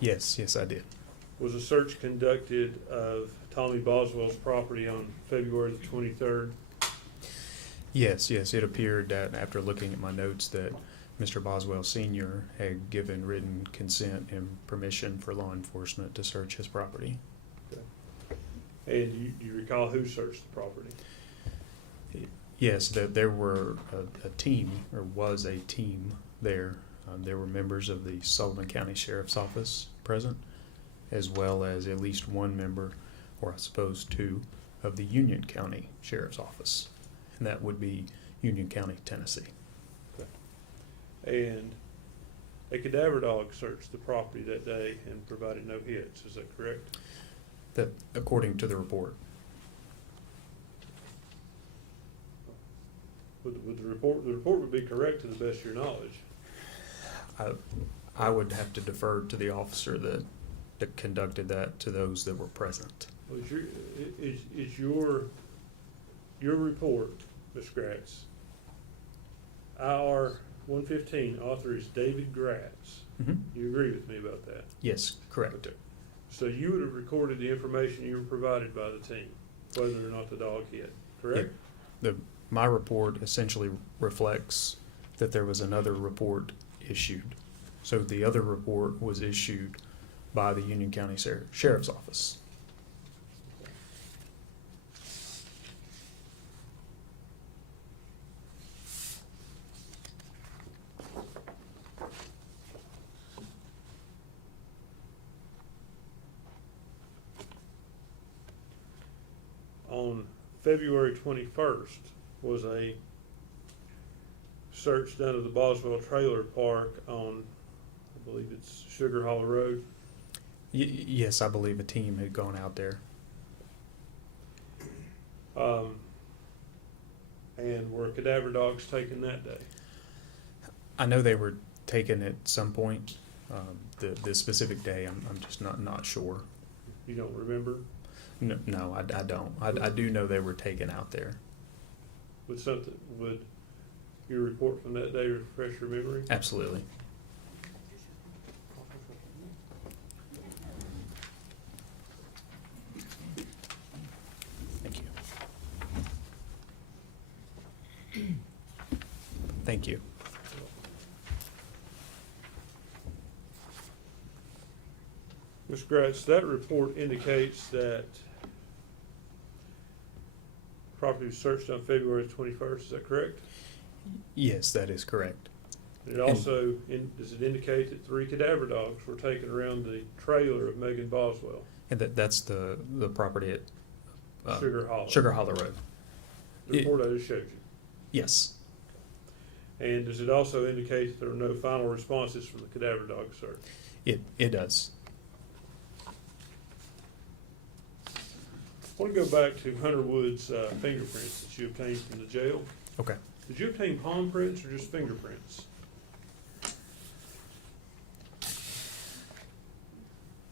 Yes, I did. Was a search conducted of Tommy Boswell's property on February the 23rd? Yes, it appeared that after looking at my notes that Mr. Boswell Sr. had given written consent and permission for law enforcement to search his property. And do you recall who searched the property? Yes, that there were a team, or was a team there. There were members of the Sullivan County Sheriff's Office present, as well as at least one member, or I suppose two, of the Union County Sheriff's Office. And that would be Union County, Tennessee. And a cadaver dog searched the property that day and provided no hits, is that correct? That, according to the report. Would the report would be correct to the best of your knowledge? I would have to defer to the officer that conducted that to those that were present. Well, is your report, Ms. Gratz, IR 115, author is David Gratz. Mhm. You agree with me about that? Yes, correct. Okay. So you would have recorded the information you were provided by the team, whether or not the dog hit, correct? My report essentially reflects that there was another report issued. So the other report was issued by the Union County Sheriff's Office. On February 21st was a search done of the Boswell Trailer Park on, I believe it's Sugar Hollow Road. Yes, I believe a team had gone out there. And were cadaver dogs taken that day? I know they were taken at some point. The specific day, I'm just not sure. You don't remember? No, I don't. I do know they were taken out there. Would your report from that day refresh your memory? Absolutely. Thank you. Thank you. Ms. Gratz, that report indicates that property was searched on February 21st, is that correct? Yes, that is correct. It also, does it indicate that 3 cadaver dogs were taken around the trailer of Megan Boswell? And that's the property at Sugar Hollow. Sugar Hollow Road. The report I just showed you. Yes. And does it also indicate that there were no final responses from the cadaver dog search? It does. I want to go back to Hunter Wood's fingerprints that you obtained from the jail. Okay. Did you obtain palm prints or just fingerprints?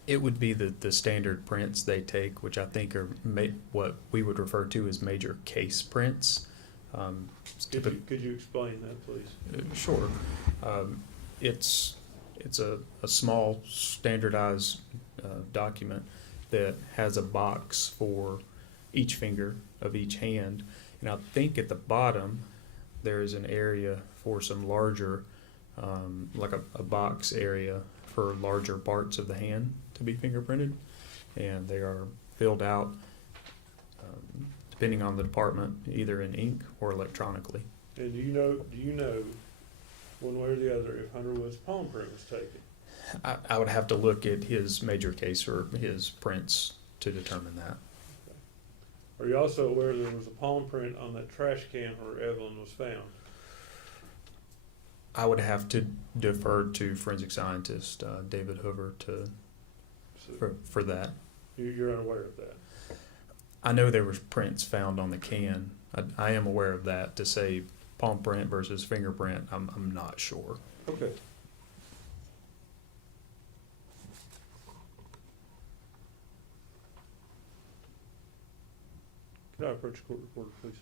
It would be the standard prints they take, which I think are what we would refer to as major case prints. Could you explain that, please? Sure. It's a small standardized document that has a box for each finger of each hand, and I think at the bottom there is an area for some larger, like a box area for larger parts of the hand to be fingerprinted, and they are filled out depending on the department, either in ink or electronically. And do you know one way or the other if Hunter Wood's palm print was taken? I would have to look at his major case or his prints to determine that. Are you also aware there was a palm print on that trash can where Evelyn was found? I would have to defer to forensic scientist David Hoover for that. You're unaware of that? I know there was prints found on the can. I am aware of that. To say palm print versus fingerprint, I'm not sure. Okay. Can I approach the court reporter, please?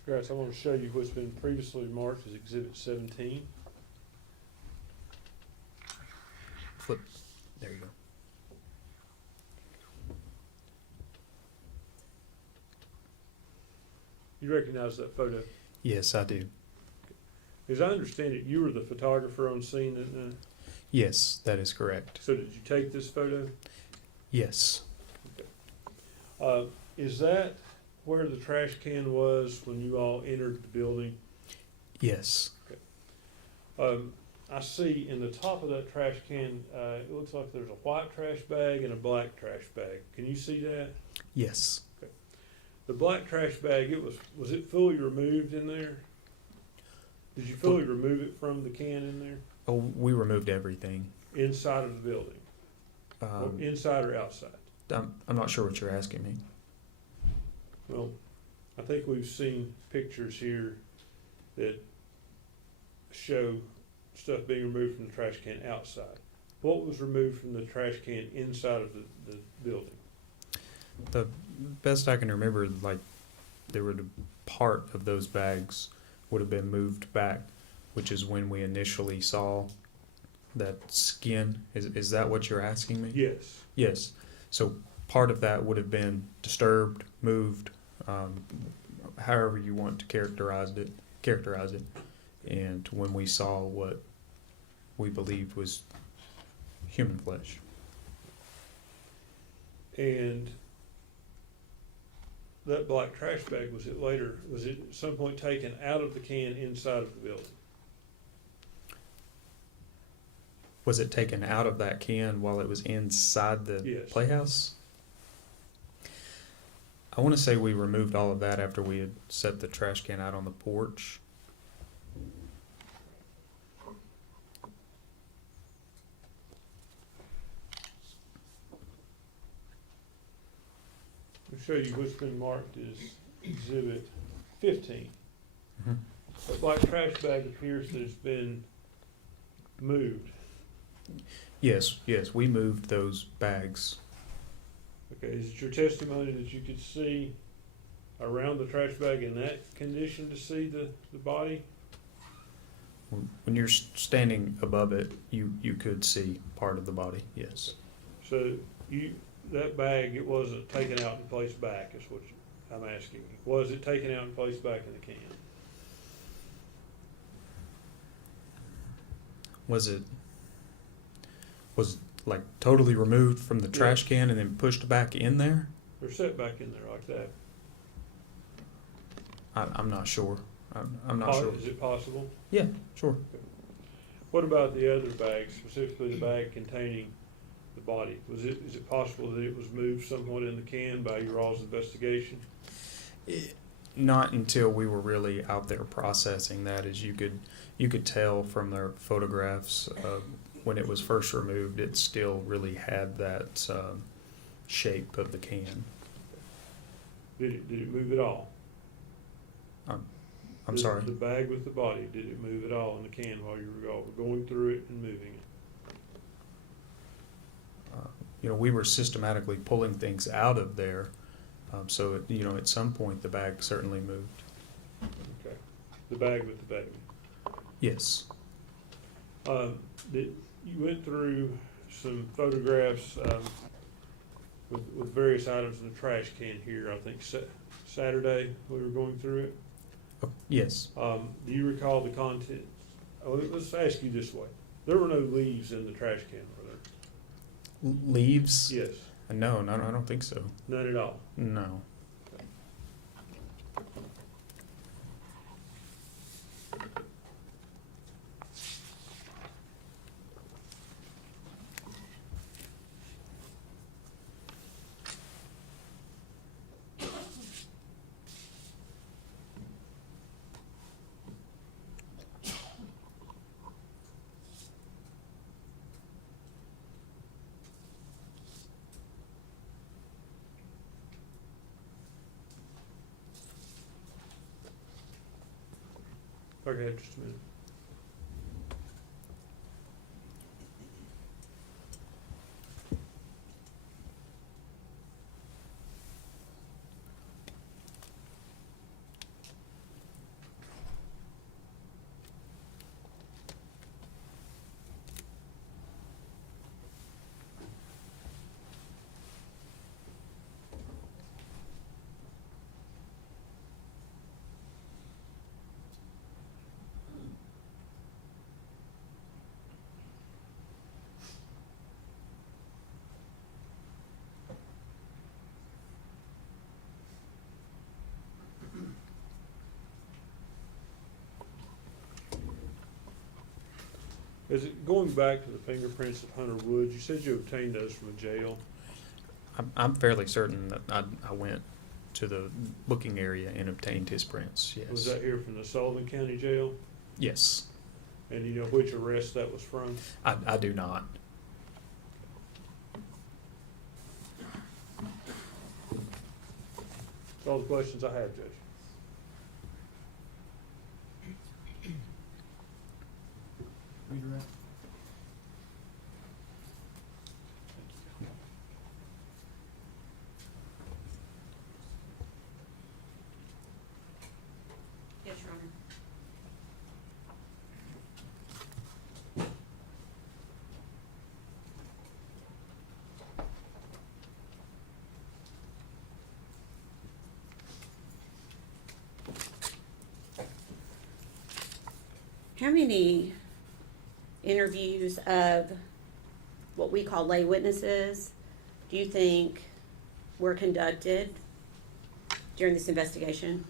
Mr. Grass, I want to show you what's been previously marked as Exhibit 17. Flip. There you go. You recognize that photo? Yes, I do. As I understand it, you were the photographer on scene, Yes, that is correct. so did you take this photo? Yes. Is that where the trash can was when you all entered the building? Yes. I see in the top of that trash can, it looks like there's a white trash bag and a black trash bag. Can you see that? Yes. The black trash bag, was it fully removed in there? Did you fully remove it from the can in there? Oh, we removed everything. Inside of the building? Or inside or outside? I'm not sure what you're asking me. Well, I think we've seen pictures here that show stuff being removed from the trash can outside. What was removed from the trash can inside of the building? The best I can remember, like, there were the part of those bags would have been moved back, which is when we initially saw that skin. Is that what you're asking me? Yes. Yes. So part of that would have been disturbed, moved, however you want to characterize it. And when we saw what we believed was human flesh. And that black trash bag, was it at some point taken out of the can inside of the building? Was it taken out of that can while it was inside the Yes. playhouse? I want to say we removed all of that after we had set the trash can out on the porch. I'll show you what's been marked as Exhibit 15. Mhm. The black trash bag appears that it's been moved. Yes, we moved those bags. Okay, is it your testimony that you could see around the trash bag in that condition to see the body? When you're standing above it, you could see part of the body, yes. So that bag, it wasn't taken out and placed back, is what I'm asking you. Was it taken out and placed back in the can? Was it like totally removed from the trash can and then pushed back in there? Or set back in there like that? I'm not sure. I'm not sure. Is it possible? Yeah, sure. What about the other bag, specifically the bag containing the body? Is it possible that it was moved somewhat in the can by your all's investigation? Not until we were really out there processing that, as you could tell from their photographs. When it was first removed, it still really had that shape of the can. Did it move at all? I'm sorry. The bag with the body, did it move at all in the can while you were all going through it and moving it? We were systematically pulling things out of there. So, at some point the bag certainly moved. Okay. The bag with the baby. Yes. You went through some photographs with various items in the trash can here, I think Saturday we were going through it. Yes. Do you recall the contents? Let's ask you this way. There were no leaves in the trash can, were there? Leaves? Yes. No, I don't think so. None at all? No. Okay, just a minute. Is it going back to the fingerprints of Hunter Woods? You said you obtained those from a jail. I'm fairly certain that I went to the booking area and obtained his prints, Was yes. that here from the Sullivan County Jail? Yes, And you know which arrest that was from? I do not. That's all the questions I have, Judge. Redirect. Yes, Your Honor. How many interviews of what we call lay witnesses do you think were conducted during this investigation?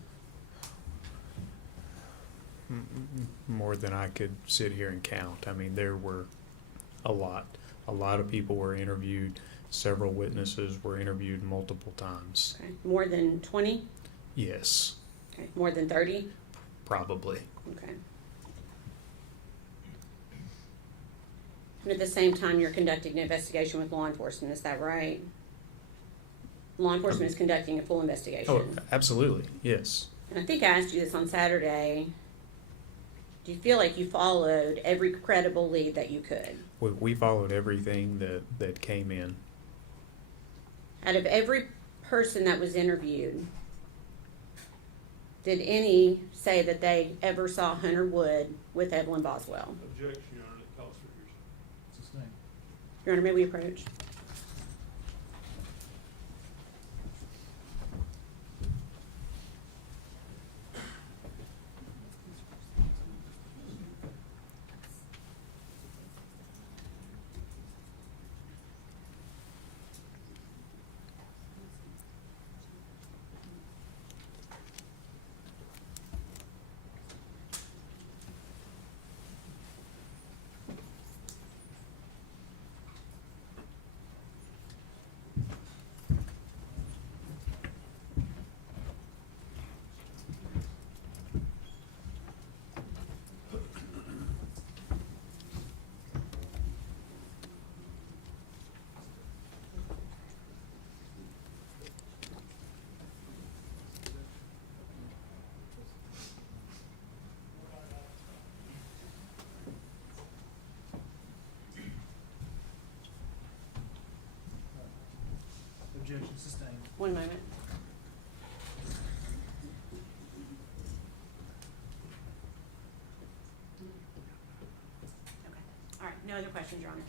More than I could sit here and count. I mean, there were a lot. A lot of people were interviewed. Several witnesses were interviewed multiple times. Okay, more than 20? Yes, Okay, more than 30? probably. Okay. And at the same time, you're conducting an investigation with law enforcement, is that right? Law enforcement is conducting a full Oh, investigation. absolutely, yes. And I think I asked you this on Saturday. Do you feel like you followed every credible lead that you could? We followed everything that came in. Out of every person that was interviewed, did any say that they ever saw Hunter Wood with Evelyn Boswell? Objection, Your Honor, that calls for hearsay. Sustained. Your Honor, may we approach? Objection sustained. One moment. Okay. All right, no other questions, Your Honor.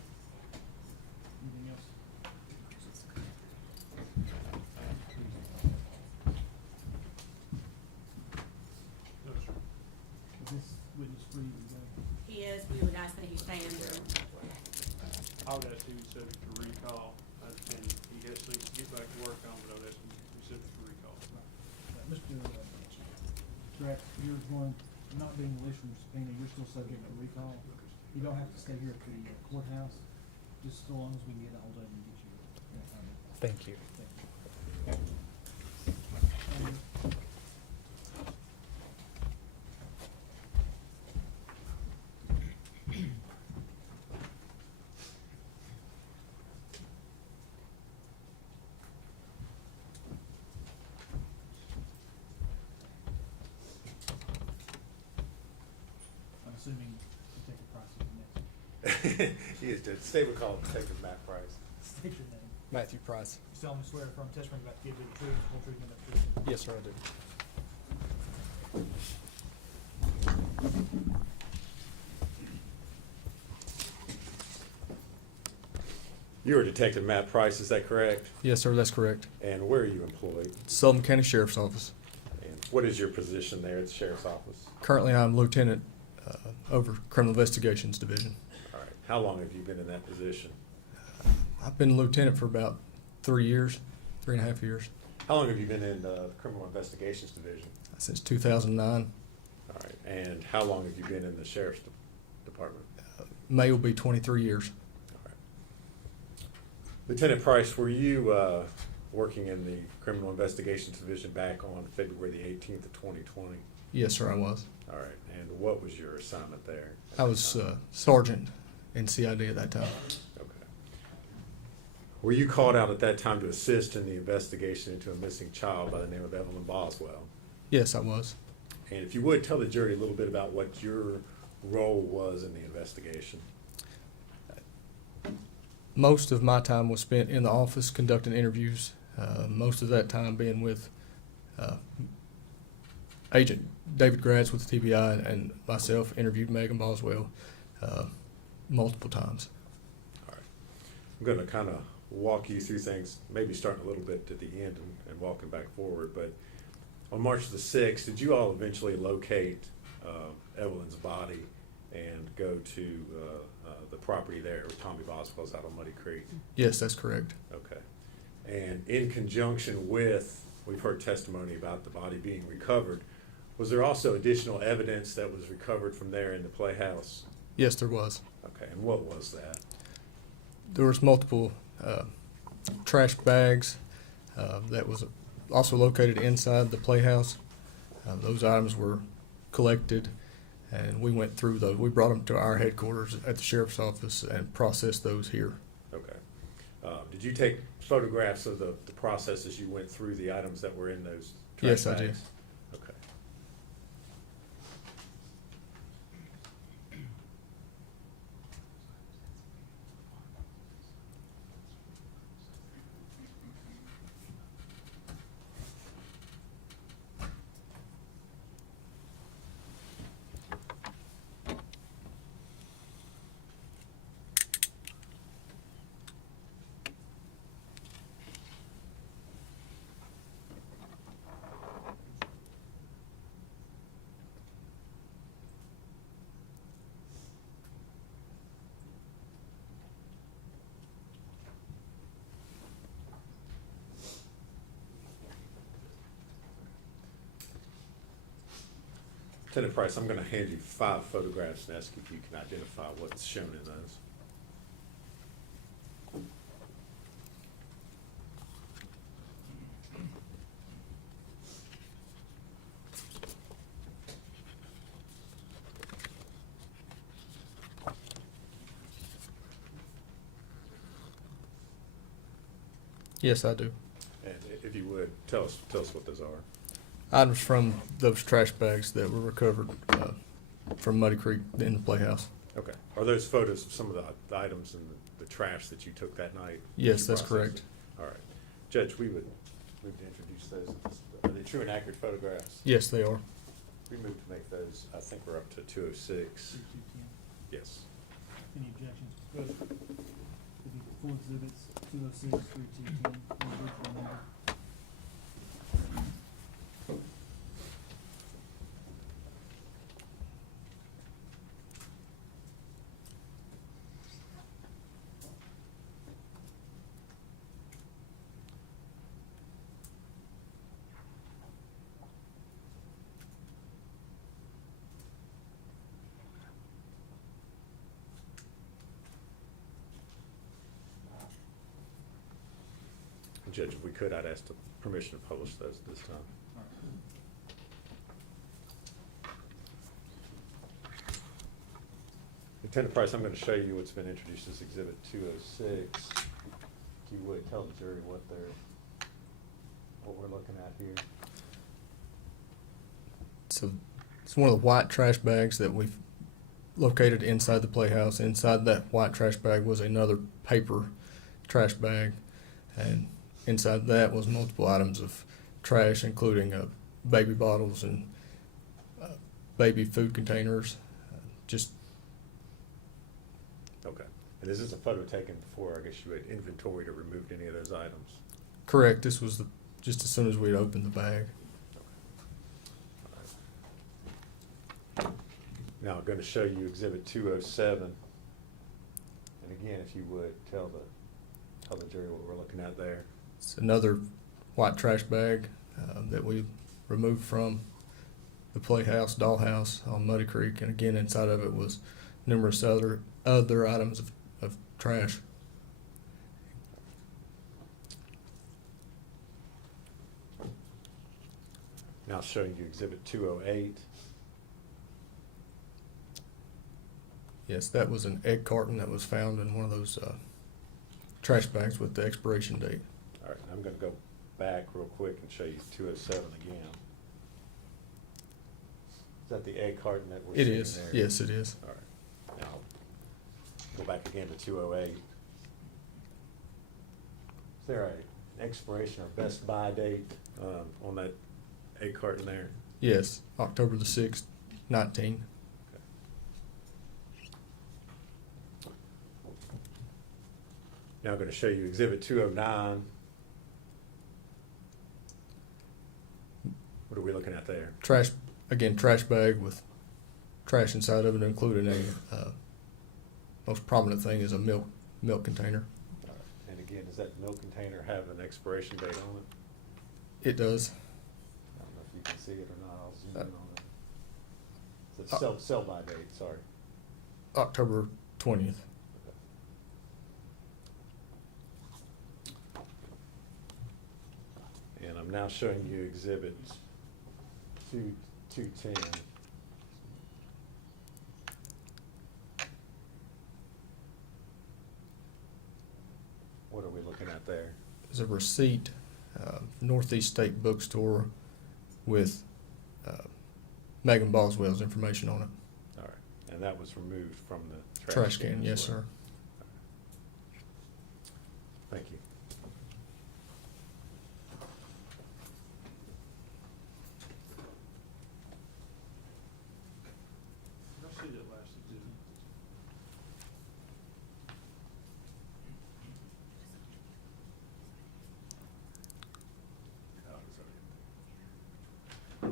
Anything else? No, sir. Is this witness free to go? He is, we would ask that he stay under. I would ask him to be subject to recall. I understand he has things to get back to work on, but I would ask him to be subject to recall. Mr. Draft, you're going, not being released from subpoena, you're still subject to recall. You don't have to stay here at the courthouse, just so long as we can get a hold of you and get you. Thank you. I'm assuming you take a price of the next. He is Judge. State would call Detective Matt Price. State your name. Matthew Price. You solemnly swear affirm testimony about to give you the truth, whole truth, and nothing but the truth. Yes, sir, I do. You are Detective Matt Price, is that correct? Yes, sir, that's correct. And where are you employed? Sullivan County Sheriff's Office. And what is your position there at the Sheriff's Office? Currently, I'm Lieutenant over Criminal Investigations Division. All right. How long have you been in that position? I've been lieutenant for about 3 years, 3.5 years, How long have you been in the Criminal Investigations Division? since 2009. All right. And how long have you been in the Sheriff's Department? May will be 23 years. Lieutenant Price, were you working in the Criminal Investigations Division back on February the 18th of 2020? Yes, sir, I was. All right, and what was your assignment there? I was sergeant in CID at that time. Okay. Were you called out at that time to assist in the investigation into a missing child by the name of Megan Boswell? Yes, I was. And if you would, tell the jury a little bit about what your role was in the investigation. Most of my time was spent in the office conducting interviews, most of that time being with Agent David Gratz with the TBI, and myself interviewed Megan Boswell multiple times. All right. I'm going to kind of walk you through things, maybe starting a little bit at the end and walking back forward. But on March the 6th, did you all eventually locate Evelyn's body and go to the property there where Tommy Boswell's out on Muddy Creek? Yes, that's correct. Okay. And in conjunction with, we've heard testimony about the body being recovered, was there also additional evidence that was recovered from there in the playhouse? Yes, there was. Okay, and what was that? There was multiple trash bags that was also located inside the playhouse. Those items were collected, and we went through those. We brought them to our headquarters at the sheriff's office and processed those here. Okay. Did you take photographs of the process as you went through the items that were in those trash Yes, bags? I did. Okay. Lieutenant Price, I'm going to hand you 5 photographs and ask if you can identify what's shown in those. Yes, I do. And if you would, tell us what those are. Items from those trash bags that were recovered from Muddy Creek in the playhouse. Okay. Are those photos of some of the items in the trash that you took that night? Yes, You that's processed correct. it? All right. Judge, we would move to introduce those. Are they true and accurate photographs? Yes, they are. We move to make those, I think we're up to 206. Yes. Any objections? Good. It'll be full exhibits, 206 through 210, no virtual number. Judge, if we could, I'd ask the permission to publish those at this time. Lieutenant Price, I'm going to show you what's been introduced as Exhibit 206. If you would, tell the jury what we're looking at here. So it's one of the white trash bags that we've located inside the playhouse. Inside that white trash bag was another paper trash bag, and inside that was multiple items of trash, including baby bottles and baby food containers. Just Okay. And this is a photo taken before, I guess you had inventoried or removed any of those items? correct. This was just as soon as we'd opened the bag. Now I'm going to show you Exhibit 207. And again, if you would, tell the jury what we're looking at there. It's another white trash bag that we removed from the playhouse, dollhouse on Muddy Creek. And again, inside of it was numerous other other items of trash. Now showing you Exhibit 208. Yes, that was an egg carton that was found in one of those trash bags with the expiration date. All right, I'm going to go back real quick and show you 207 again. Is that the egg carton that we're It seeing is. there? Yes, it is. All right. Now, go back again to 208. Is there an expiration or best buy date on that egg carton there? Yes, October the 6th, 19. Now I'm going to show you Exhibit 209. What are we looking at there? Trash, again, trash bag with trash inside of it, including a most prominent thing is a milk container. All right. And again, does that milk container have an expiration date on it? It does. I don't know if you can see it or not. I'll zoom in on it. It's a sell by date, sorry. October 20th. And I'm now showing you Exhibit 210. What are we looking at there? There's a receipt, Northeast State Bookstore with Megan Boswell's information on it. All right. And that was removed from the Trash can, as yes, well. sir. Thank you. I see that last exhibit. Oh, sorry.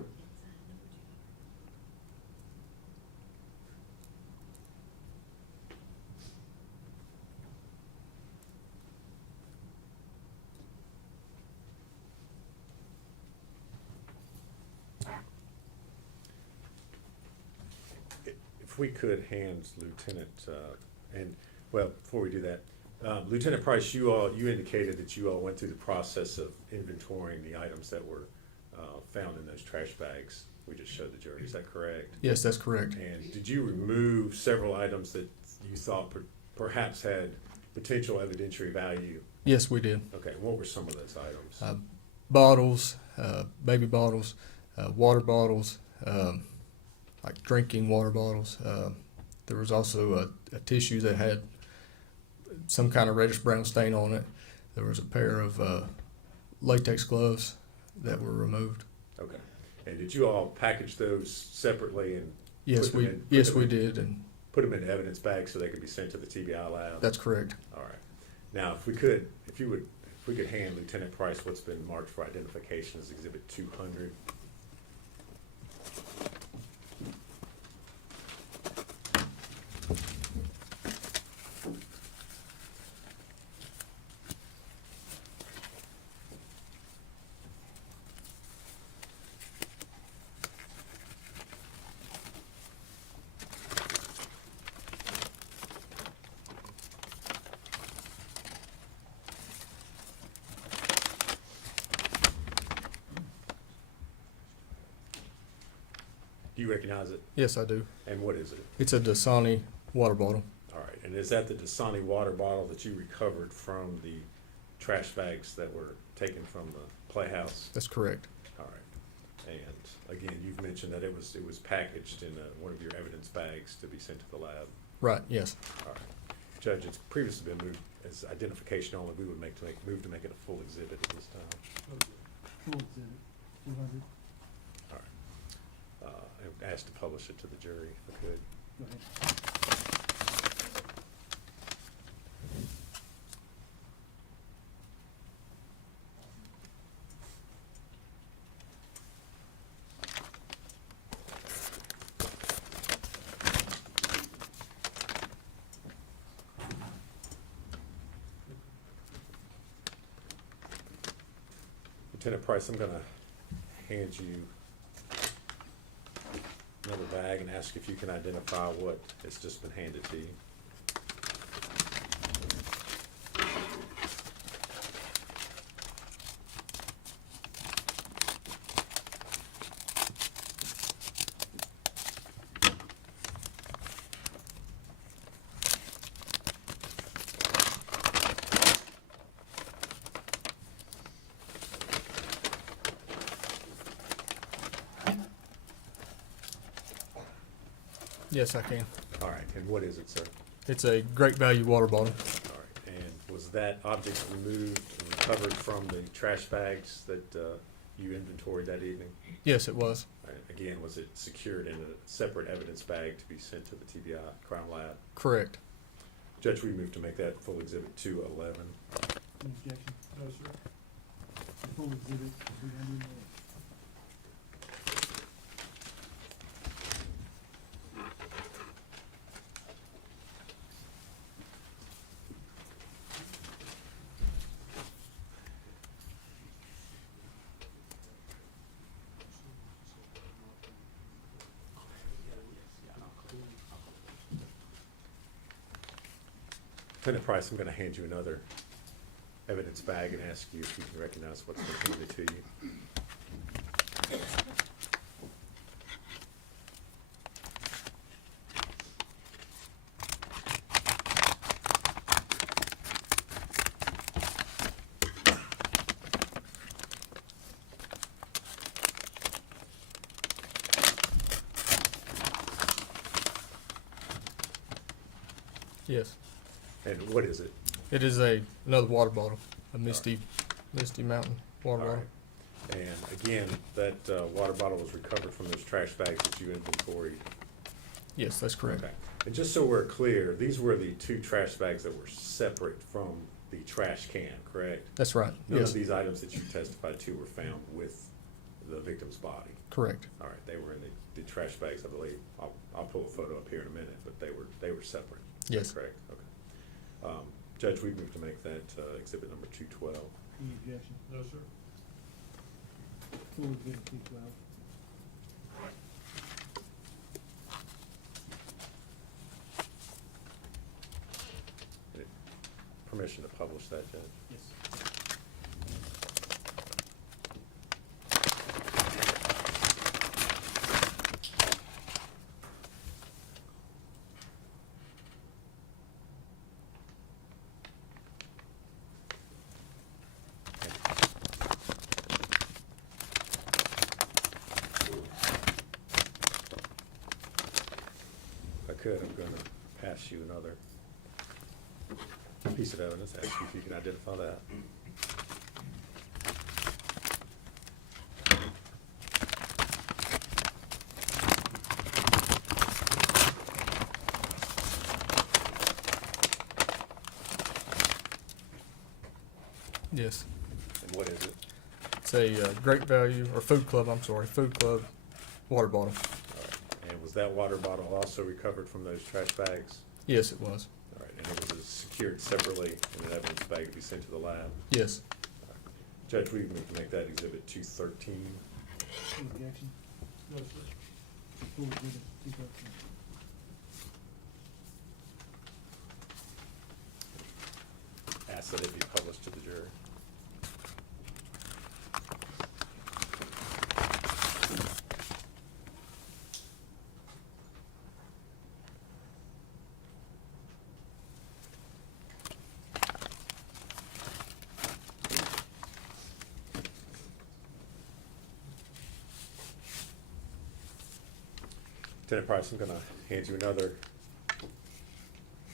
If we could hand Lieutenant, and, well, before we do that, Lieutenant Price, you indicated that you all went through the process of inventorying the items that were found in those trash bags we just showed the jury. Is that correct? Yes, that's correct. And did you remove several items that you thought perhaps had potential evidentiary value? Yes, we did. Okay, what were some of those items? Bottles, baby bottles, water bottles, like drinking water bottles. There was also a tissue that had some kind of reddish brown stain on it. There was a pair of latex gloves that were removed. Okay. And did you all package those separately and Yes, put them we in- did, and put them in evidence bags so they could be sent to the TBI lab? that's correct. All right. Now, if we could hand Lieutenant Price what's been marked for identification as Exhibit 200. Do you recognize it? Yes, I do. And what is it? It's a Dasani water bottle. All right. And is that the Dasani water bottle that you recovered from the trash bags that were taken from the playhouse? That's correct. All right. And again, you've mentioned that it was packaged in one of your evidence bags to be sent to the lab. Right, yes. All right. Judge, it's previously been moved as identification only. We would move to make it a full exhibit at this time. Full exhibit, 200. All right. And ask to publish it to the jury if I could. Go ahead. Lieutenant Price, I'm going to hand you another bag and ask if you can identify what has just been handed to you. Yes, I can. All right, and what is it, sir? It's a great value water bottle. All right, and was that object removed and recovered from the trash bags that you inventoried that evening? Yes, it was. All right, again, was it secured in a separate evidence bag to be sent to the TBI Crown Lab? Correct. Judge, we move to make that full exhibit 211. Any objection? No, sir. The full exhibit, 211. Lieutenant Price, I'm going to hand you another evidence bag and ask you if you can recognize what's been handed to you. Yes. And what is it? It is another water bottle, a Misty Mountain water All bottle. right. And again, that water bottle was recovered from those trash bags that you inventoried. Yes, that's correct. Okay. And just so we're clear, these were the 2 trash bags that were separate from the trash can, correct? That's right. None Yes, of these items that you testified to were found with the victim's body. correct. All right, they were in the trash bags, I believe. I'll pull a photo up here in a minute, but they were separate. Is that Yes. correct? Okay. Judge, we move to make that exhibit number 212. Any objection? No, sir. Full exhibit, 212. Permission to publish that, Judge? Yes. If I could, I'm gonna pass you another piece of evidence, ask you if you can identify that. Yes. And what is it? It's a great value, or food club water bottle. All right. And was that water bottle also recovered from those trash bags? Yes, it was. All right, and it was secured separately in an evidence bag to be sent to the lab? Yes. Judge, we move to make that exhibit 213. Any objection? No, sir. The full exhibit, 213. Ask that it be published to the jury. Lieutenant Price, I'm gonna hand you another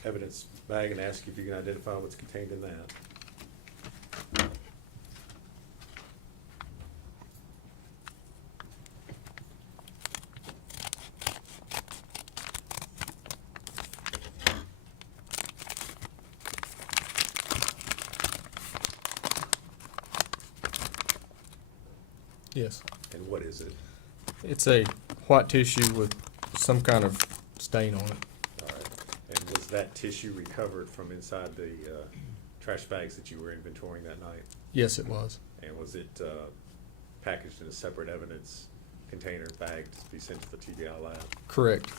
evidence bag and ask you if you can identify what's contained in that. Yes. And what is it? It's a white tissue with some kind of stain on it. All right. And was that tissue recovered from inside the trash bags that you were inventorying that night? Yes, it was. And was it packaged in a separate evidence container bag to be sent to the TBI lab? Correct.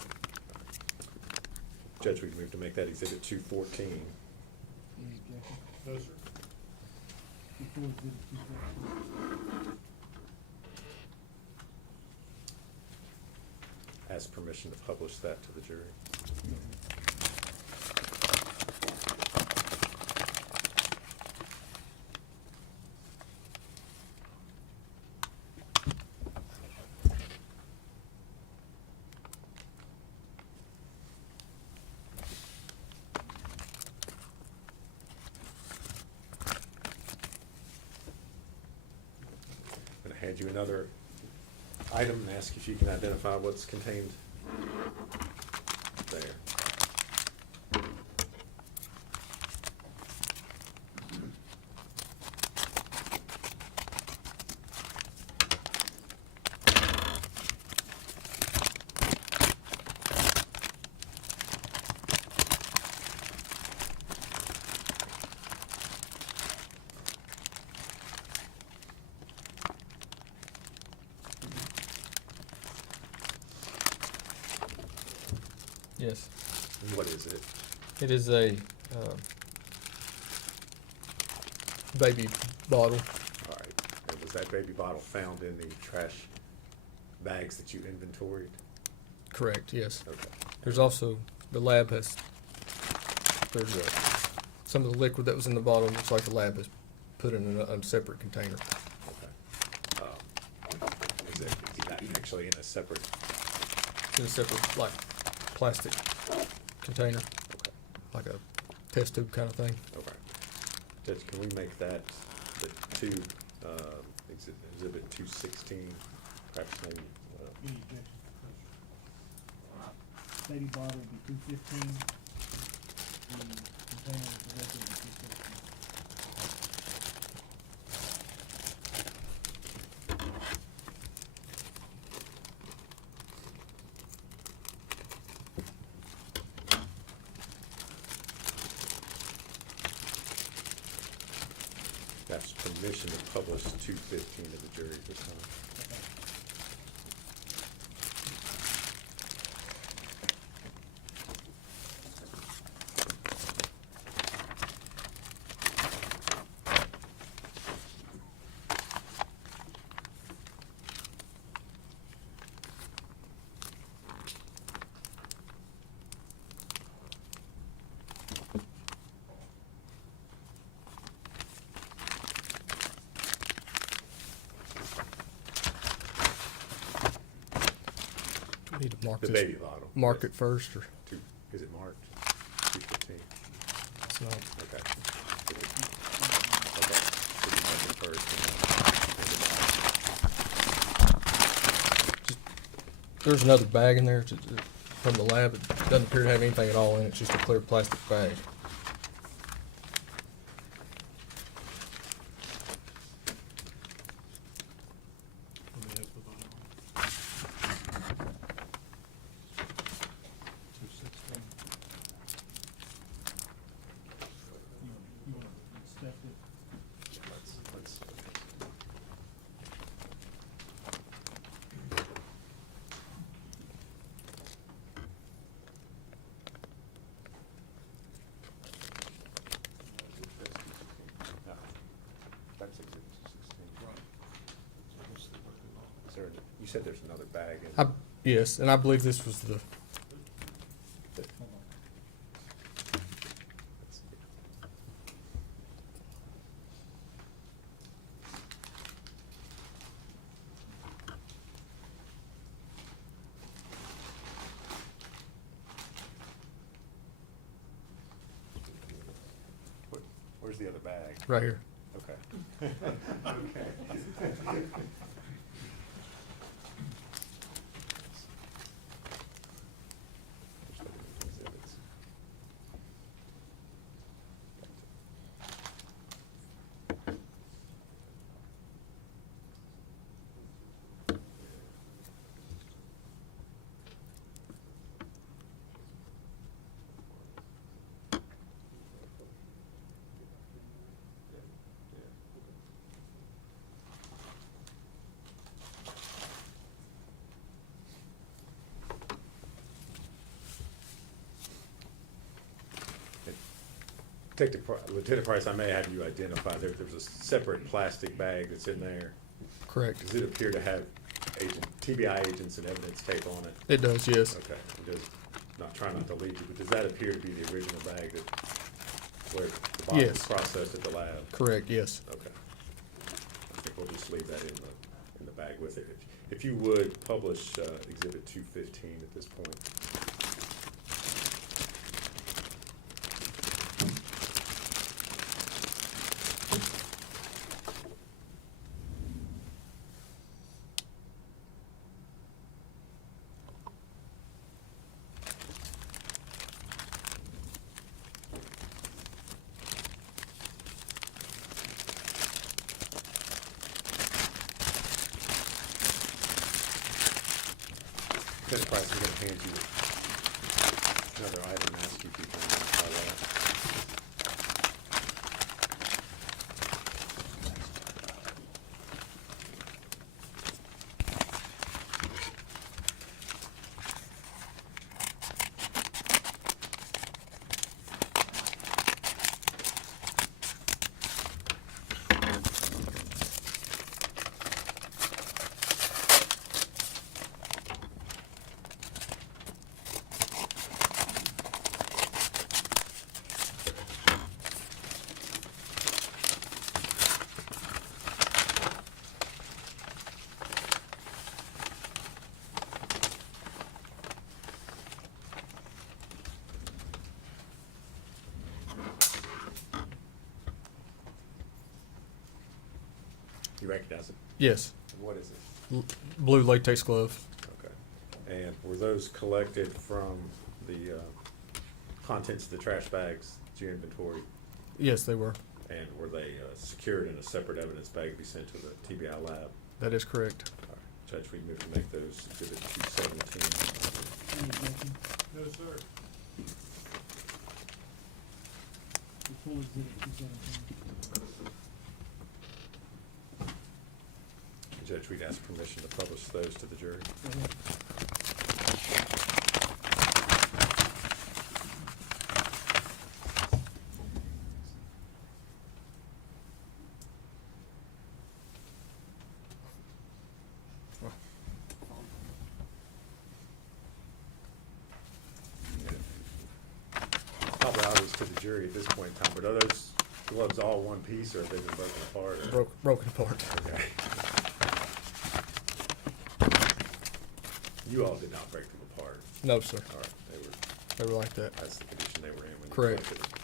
Judge, we move to make that exhibit 214. Any objection? No, sir. The full exhibit, 214. Ask permission to publish that to the jury. hand you another item and ask if you can identify what's contained there. Yes. And what is it? It is a baby bottle. All right. And was that baby bottle found in the trash bags that you inventoried? Correct, yes. Okay. There's also, the lab has, there's some of the liquid that was in the bottle, looks like the lab has put in a separate container. Okay. Is that actually in a separate? In a separate, like, plastic container, Okay. like a test tube kind of thing. Okay. Judge, can we make that the two, exhibit 216, perhaps maybe, Any objection? Baby bottle would be 215. The container with the liquid would be 215. that's permission to publish 215 to the jury at this time. Need to mark The this, baby bottle. mark Yes. it first, or Is it marked? 215? it's not. Okay. Okay. So you mark it first. There's another bag in there from the lab. It doesn't appear to have anything at all in it. It's just a clear plastic bag. Let me ask the bottom. 216. You want to inspect it? Let's. No, that's exhibit 216. Right. So this is the baby bottle. Is there, you said there's another bag in Yes, and I believe this was the, Hold on. let's see. Where's the other bag? right here. Okay. Exhibits. Lieutenant Price, I may have you identify, there's a separate plastic bag that's in there. Correct. Does it appear to have TBI agents and evidence tape on it? It does, yes. Okay, it does, not trying not to lead you, but does that appear to be the original bag that, where the bottle was Yes. processed at the lab? Correct, yes. Okay. I think we'll just leave that in the bag with it. If you would, publish exhibit 215 at this point. Lieutenant Price, I'm gonna hand you another item and ask you if you can identify that. You recognize it? Yes. What is it? Blue latex glove. Okay. And were those collected from the contents of the trash bags that you inventory? Yes, they were. And were they secured in a separate evidence bag to be sent to the TBI lab? That is correct. All right. Judge, we move to make those exhibit 217. Any objection? No, sir. Before exhibit 217. Judge, we'd ask permission to publish those to the jury. Go ahead. Probably obvious to the jury at this point in time, but are those gloves all one piece or have they been broken apart? or- Broken apart. Okay. You all did not break them apart. No, sir. All right, They were like that. that's the condition they were in when you Correct. collected them.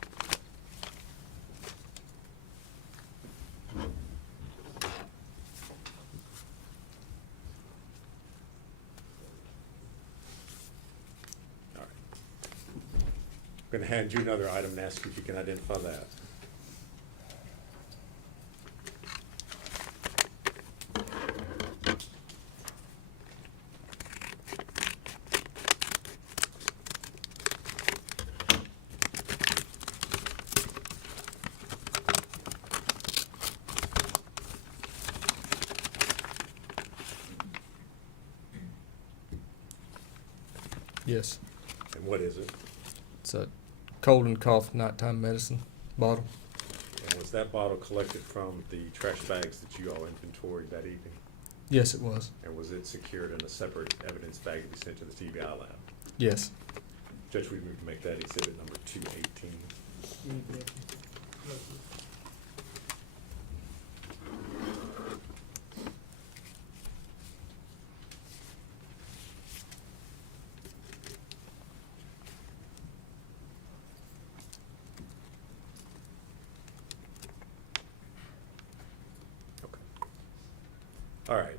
All right. I'm gonna hand you another item and ask you if you can identify that. Yes. And what is it? It's a cold and cough nighttime medicine bottle. And was that bottle collected from the trash bags that you all inventoried that evening? Yes, it was. And was it secured in a separate evidence bag to be sent to the TBI lab? Yes. Judge, we move to make that exhibit number 218. Any objection? No, sir. Okay. All right.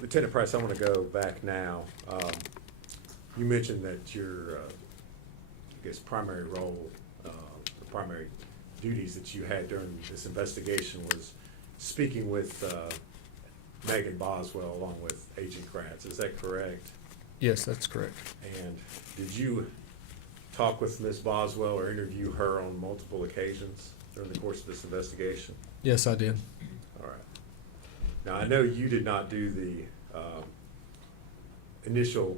Lieutenant Price, I want to go back now. You mentioned that your, I guess, primary role, the primary duties that you had during this investigation was speaking with Megan Boswell along with Agent Kratz. Is that correct? Yes, that's correct. And did you talk with Ms. Boswell or interview her on multiple occasions during the course of this investigation? Yes, I did. All right. Now, I know you did not do the initial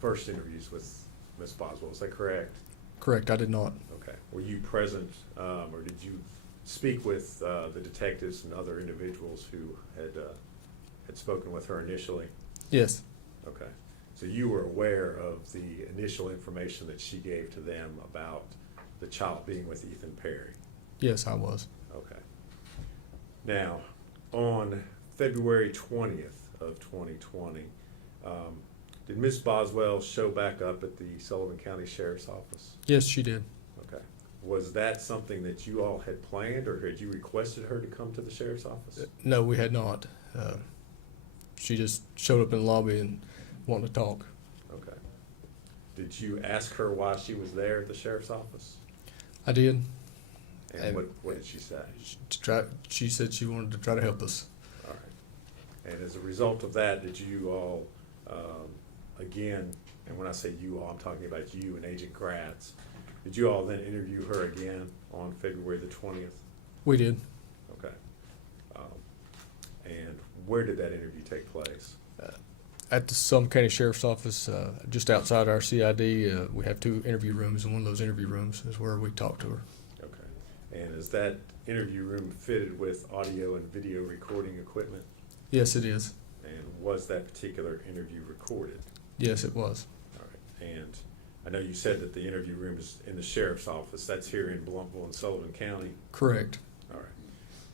first interviews with Ms. Boswell. Is that correct? Correct, I did not. Okay. Were you present, or did you speak with the detectives and other individuals who had spoken with her initially? Yes. Okay. So you were aware of the initial information that she gave to them about the child being with Ethan Perry? Yes, I was. Okay. Now, on February 20th of 2020, did Ms. Boswell show back up at the Sullivan County Sheriff's Office? Yes, she did. Okay. Was that something that you all had planned, or had you requested her to come to the Sheriff's Office? No, we had not. She just showed up in the lobby and wanted to talk. Okay. Did you ask her why she was there at the Sheriff's Office? I did. And what did she say? She said she wanted to try to help us. All right. And as a result of that, did you all, again, and when I say you all, I'm talking about you and Agent Gratz, did you all then interview her again on February the 20th? We did. Okay. And where did that interview take place? At the Sullivan County Sheriff's Office, just outside our CID, we have 2 interview rooms, and one of those interview rooms is where we talk to her. Okay. And is that interview room fitted with audio and video recording equipment? Yes, it is. And was that particular interview recorded? Yes, it was. All right. And I know you said that the interview room is in the sheriff's office. That's here in Blumpville and Sullivan County. Correct. All right.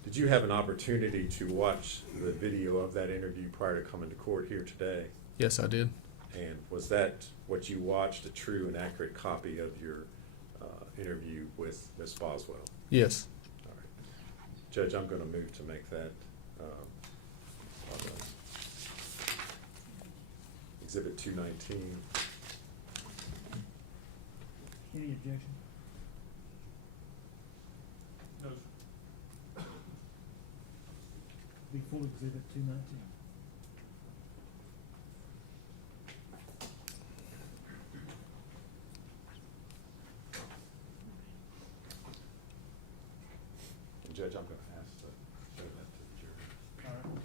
Did you have an opportunity to watch the video of that interview prior to coming to court here today? Yes, I did. And was that what you watched, a true and accurate copy of your interview with Ms. Boswell? Yes. All right. Judge, I'm going to move to make that Exhibit 219. Any objection? No, Be full exhibit 219. And Judge, I'm going to ask to show that to the jury. All right.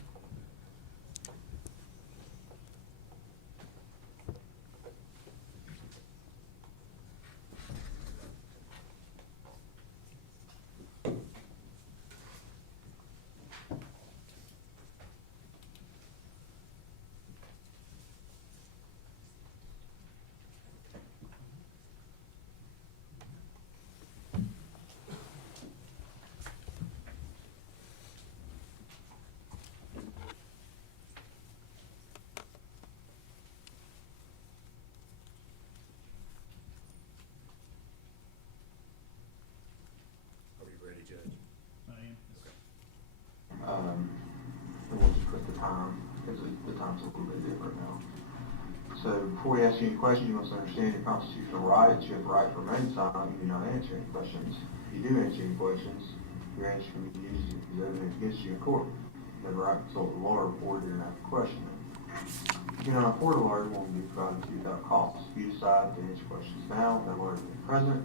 Are you ready, Judge? I am. And we'll just put the time, because the time's a little bit different now. So before we ask you any questions, you must understand your constitutional rights. You have the right to remain silent. You do not answer any questions. If you do answer any questions, your answer can be used as evidence against you in court. You have the right to consult a lawyer before you ask a question. If you're not a court lawyer, will be provided to you without cost. If you decide to answer questions now, that lawyer will be present.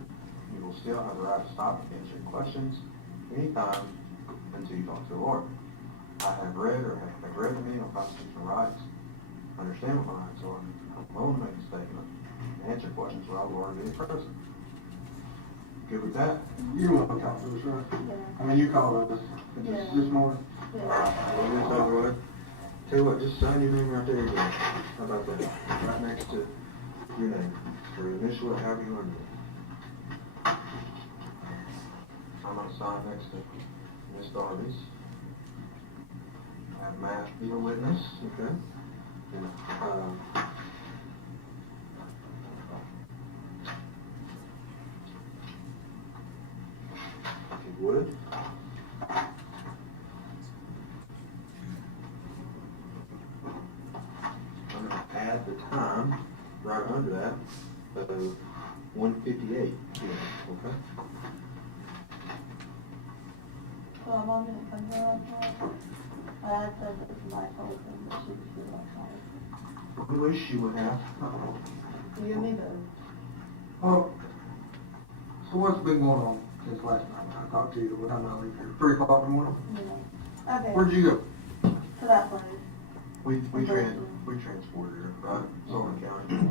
You will still have the right to stop answering questions anytime until you talk to a lawyer. I have read or have read the manual constitutional rights. Understand what my rights are. I'm willing to make a statement and answer questions without a lawyer being present. Good with that? You want to talk to us, right? Yeah. I mean, you called us Yeah. this morning. Yeah. Well, this over with. Tell you what, just sign your name right there again. How about that? Right next to your name. Or initial it, however you want to do it. I'm going to sign next to Ms. Darby's. I have Matt be a witness, okay? And, if you would. I'm gonna add the time right under that, so 1:58 p.m., okay? So I'm on gonna come here on time. I said that it's my fault and that she was still on time. We wish you would have. You and me both. Oh, so what's been going on since last night when I talked to you? What time did I leave here? 3 o'clock in the morning? Yeah. Okay. Where'd you go? To that place. We transported her, right? Sullivan County.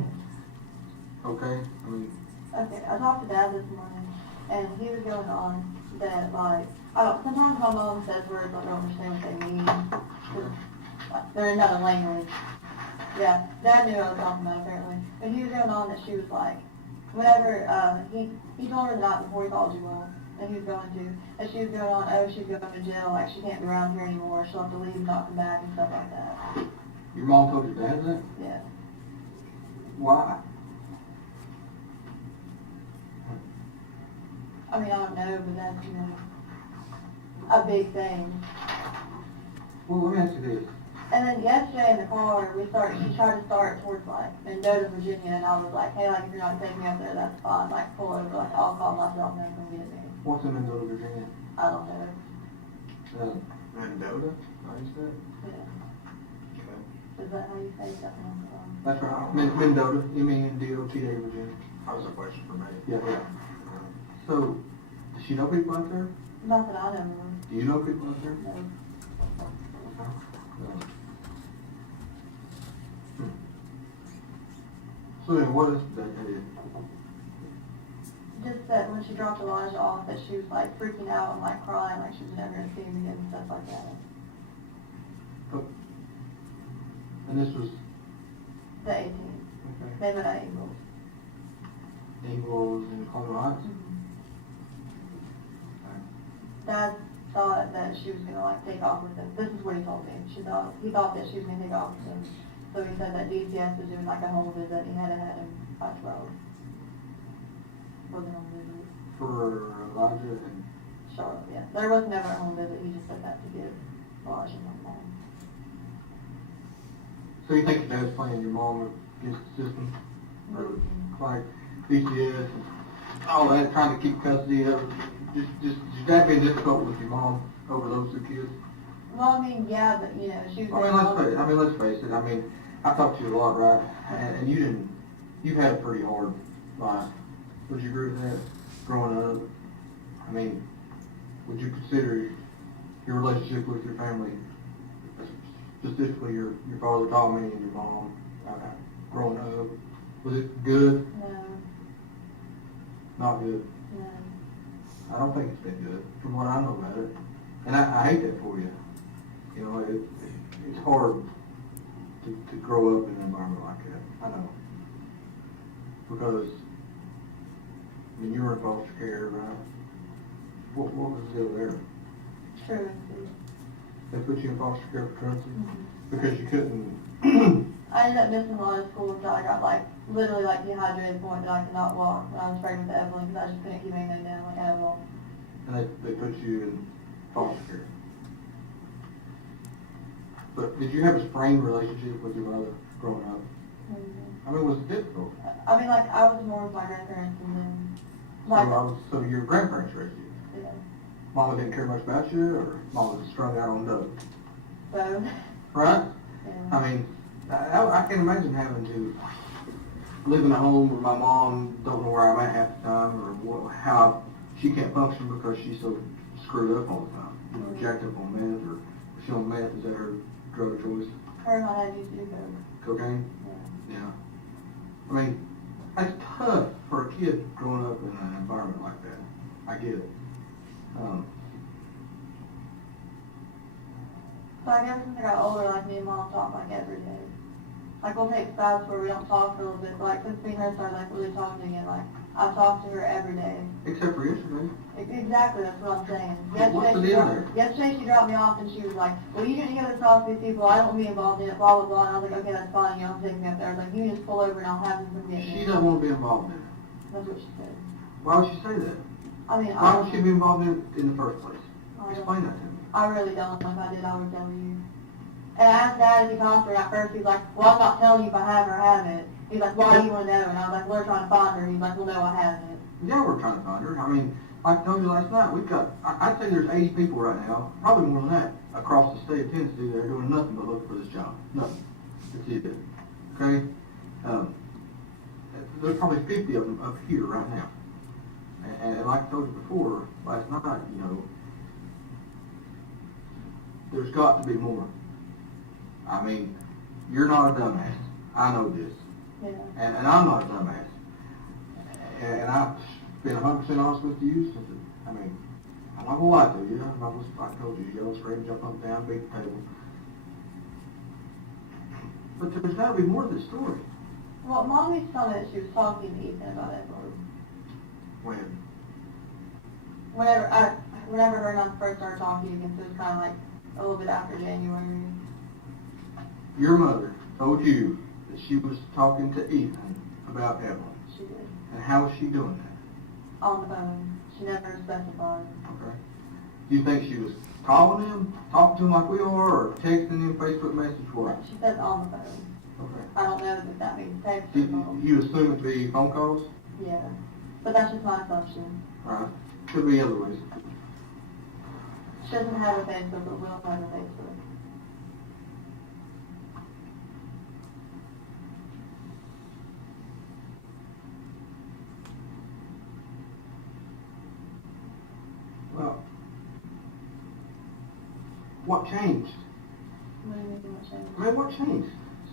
Okay, I mean, Okay, I talked to Dad this morning, and he was going on that, like, I don't, sometimes my mom says words I don't understand what they mean. 'Cause they're in another language. Yeah, Dad knew what I was talking about apparently. But he was going on that she was like, whenever, he told her the night before he called you all, and he was going to, and she was going on, oh, she's going to jail, like she can't be around here anymore, she'll have to leave and not come back and stuff like that. your mom told your dad that? Yeah. Why? I mean, I don't know, but that's, you know, a big thing. Well, let me ask you this. And then yesterday in the car, she tried to start towards like Mendota, Virginia, and I was like, hey, like if you're not taking me up there, that's fine. Like pull over, like I'll call myself and come get me. What's in Mendota, Virginia? I don't know. Mendota, I said. Yeah. Is that how you say that one? That's right, Mendota, M-E-N-D-O-T-A, Virginia. That was a question for me. Yeah, yeah. So, does she know people out there? Not that I know of. Do you know people out there? No. No. So then what is that idea? Just that when she dropped Elijah off, that she was like freaking out and like crying, like she was never gonna see him again and stuff like that. And this was, The 18th. okay, They met at Ingles. Ingles in Colorado Heights? Dad thought that she was gonna like take off with him. This is what he told me. He thought that she was gonna take off with him. So he said that DCS was doing like a home visit and he had to have him by 12. For the home visit. For Elijah and, Charlotte, yeah. There was never a home visit. He just said that to give Elijah my mom. so you think your dad's playing your mom against the system? Or like DCS and all that, trying to keep custody of, just your dad being difficult with your mom over those two kids? Well, I mean, yeah, but you know, she was. Let's face it. I mean, I talked to you a lot, right? And you've had a pretty hard life. Would you agree with that? Growing up, I mean, would you consider your relationship with your family, specifically your father Tommy and your mom, growing up, was it good? No, Not good. no. I don't think it's been good, from what I know about it. And I hate that for you. You know, it's hard to grow up in an environment like that. I know. Because, I mean, you were in foster care, right? What was the deal there? Truancy. They put you in foster care for truancy? Mm-hmm. Because you couldn't, I ended up missing a lot of school until I got like, literally like dehydrated to the point that I could not walk when I was pregnant with Evelyn because I just couldn't keep anything down like Evelyn. and they put you in foster care. But did you have a strained relationship with your mother growing up? Mm-hmm. I mean, was it difficult? I mean, like, I was more with my grandparents and then, like, So your grandparents raised you? yeah. Mama didn't care much about you, or Mama was strung out on dope? So, Right? yeah. I mean, I can't imagine having to live in a home where my mom don't know where I'm at half the time, or how she can't function because she's so screwed up all the time. You know, jacked up on meth, or she on meth, is that her drug of choice? Her and my dad used to do coke. Cocaine? Yeah. Yeah. I mean, that's tough for a kid growing up in an environment like that. I get it. So I guess since I got older, like, me and Mom talk, like, every day. Like, we'll take spouts where we don't talk for a little bit, but, like, since me and her started, like, really talking again, like, I talk to her every day. Except for yesterday. Exactly, that's what I'm saying. What's the deal there? Yesterday she dropped me off and she was like, well, you didn't hear the talk to these people, I don't want to be involved in it, blah, blah, blah. And I was like, okay, that's fine, you don't take me up there. I was like, you just pull over and I'll have them come get me. She doesn't want to be involved in it. That's what she said. Why would she say that? I mean, Why would she be involved in it in the first place? I Explain that to me. I really don't. If I did, I would tell you. And I asked Dad if he talked to her, and at first he was like, well, I'm not telling you if I have or haven't. He's like, why do you want to know? And I was like, we're trying to find her. He's like, well, no, I haven't. Yeah, we're trying to find her. I mean, like I told you last night, we've got, I'd say there's 80 people right now, probably more than that, across the state of Tennessee that are doing nothing but looking for this job. Nothing. That's it. Okay? There's probably 50 of them up here right now. And like I told you before, last night, you know, there's got to be more. I mean, you're not a dumbass. I know this. Yeah. And I'm not a dumbass. And I've been 100% honest with you since, I'm not gonna lie to you. I told you, yell, scream, jump up and down, beat the table. But there's gotta be more to this story. Well, Mom used to tell me that she was talking to Ethan about it. When? Whenever her and I first started talking again, so it was kind of like a little bit after January. Your mother told you that she was talking to Ethan about Evelyn. She did. And how was she doing that? On the phone. She never specified. Okay. Do you think she was calling him, talking to him like we are, or texting him, Facebook message, what? She said on the phone. Okay. I don't know if that means text or phone. You assume it to be phone calls? Yeah. But that's just my assumption. Right. Could be other ways. She doesn't have a Facebook, but will have a Facebook. what changed? What do you mean, what changed? I mean, what changed?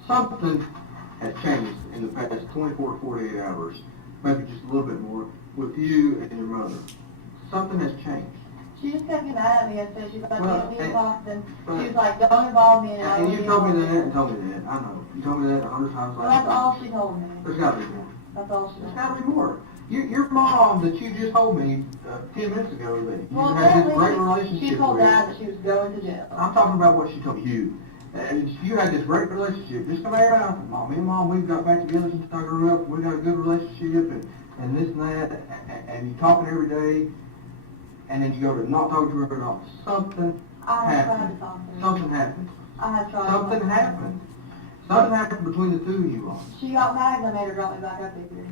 Something has changed in the past 24 to 48 hours, maybe just a little bit more, with you and your mother. Something has changed. She just kept getting mad at me and said she's like, Well, you don't need to and- talk to them. but- She was like, don't involve me in it. I And don't you need told me involved. that and told me that, I know. You told me that 100 times Well, last that's all time. she told me. There's gotta be more. That's all she There's told me. gotta be more. Your mom that you just told me 10 minutes ago that you Well, had this great apparently, she relationship told with. Dad that she was going to jail. I'm talking about what she told you. And you had this great relationship. Just come here now. Me and Mom, we've got back together since I grew up. We got a good relationship and this and that. And you talking every day. And then you go to not talk to her at all. Something I had tried to happened. talk to her. Something happened. I had tried. to Something talk to her. happened. Something happened between the two of you all. She got mad and I made her drop me back up here.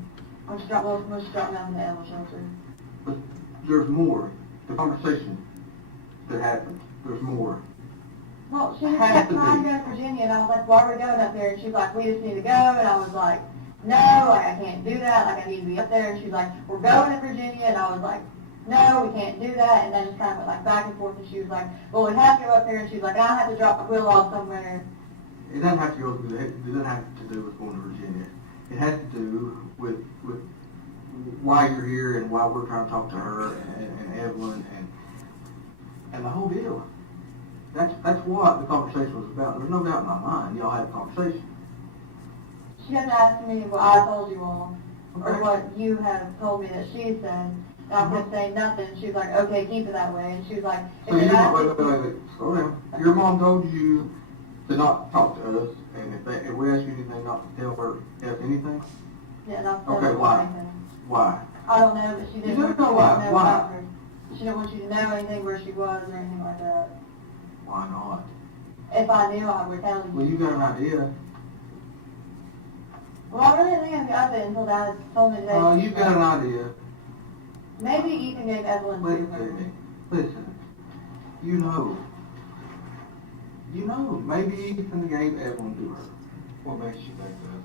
When she dropped me down in the animal shelter. But there's more. The conversation that happened. There's more. Well, she just Had kept to trying be. to go to Virginia, and I was like, why are we going up there? And she's like, we just need to go. And I was like, no, like, I can't do that. Like, I need to be up there. And she's like, we're going to Virginia. And I was like, no, we can't do that. And I just kind of went like back and forth. And she was like, well, we have to go up there. And she's like, I have to drop Will off somewhere. It doesn't have to go. It doesn't have to do with going to Virginia. It has to do with why you're here and why we're trying to talk to her and Evelyn and the whole deal. That's what the conversation was about. There's no doubt in my mind. Y'all had a conversation. She kept asking me what I told you all, or Okay. what you have told me that she said. And I kept saying nothing. She was like, okay, keep it that way. And she was like, So if your it mom, asks wait, slow down. Your mom told you to not talk to us, and if we ask you anything, not to tell her anything. yeah, and I'll tell Okay, her why? anything. Why? I don't know, but she didn't You want don't you know to why. know Why? about her. She didn't want you to know anything where she was or anything like that. Why not? If I knew, I would tell Well, you. you got an idea. Well, I really didn't think of it until Dad told me today. You got an idea. Maybe Ethan gave Evelyn to Listen her. to me. Listen. You know. Maybe Ethan gave Evelyn to her. What makes you think that?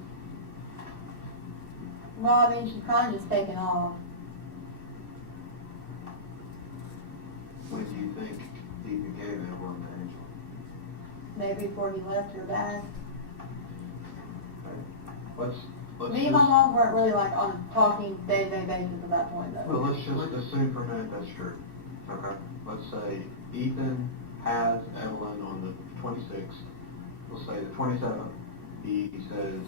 Well, I mean, she's kind of just taken off. When do you think Ethan gave Evelyn to Angela? Maybe before he left her back. Let's Me and my mom weren't really like on a talking day-to-day basis at that point though. Well, let's just assume for a minute that's true. Okay? Let's say Ethan has Evelyn on the 26th. We'll say the 27th. He says,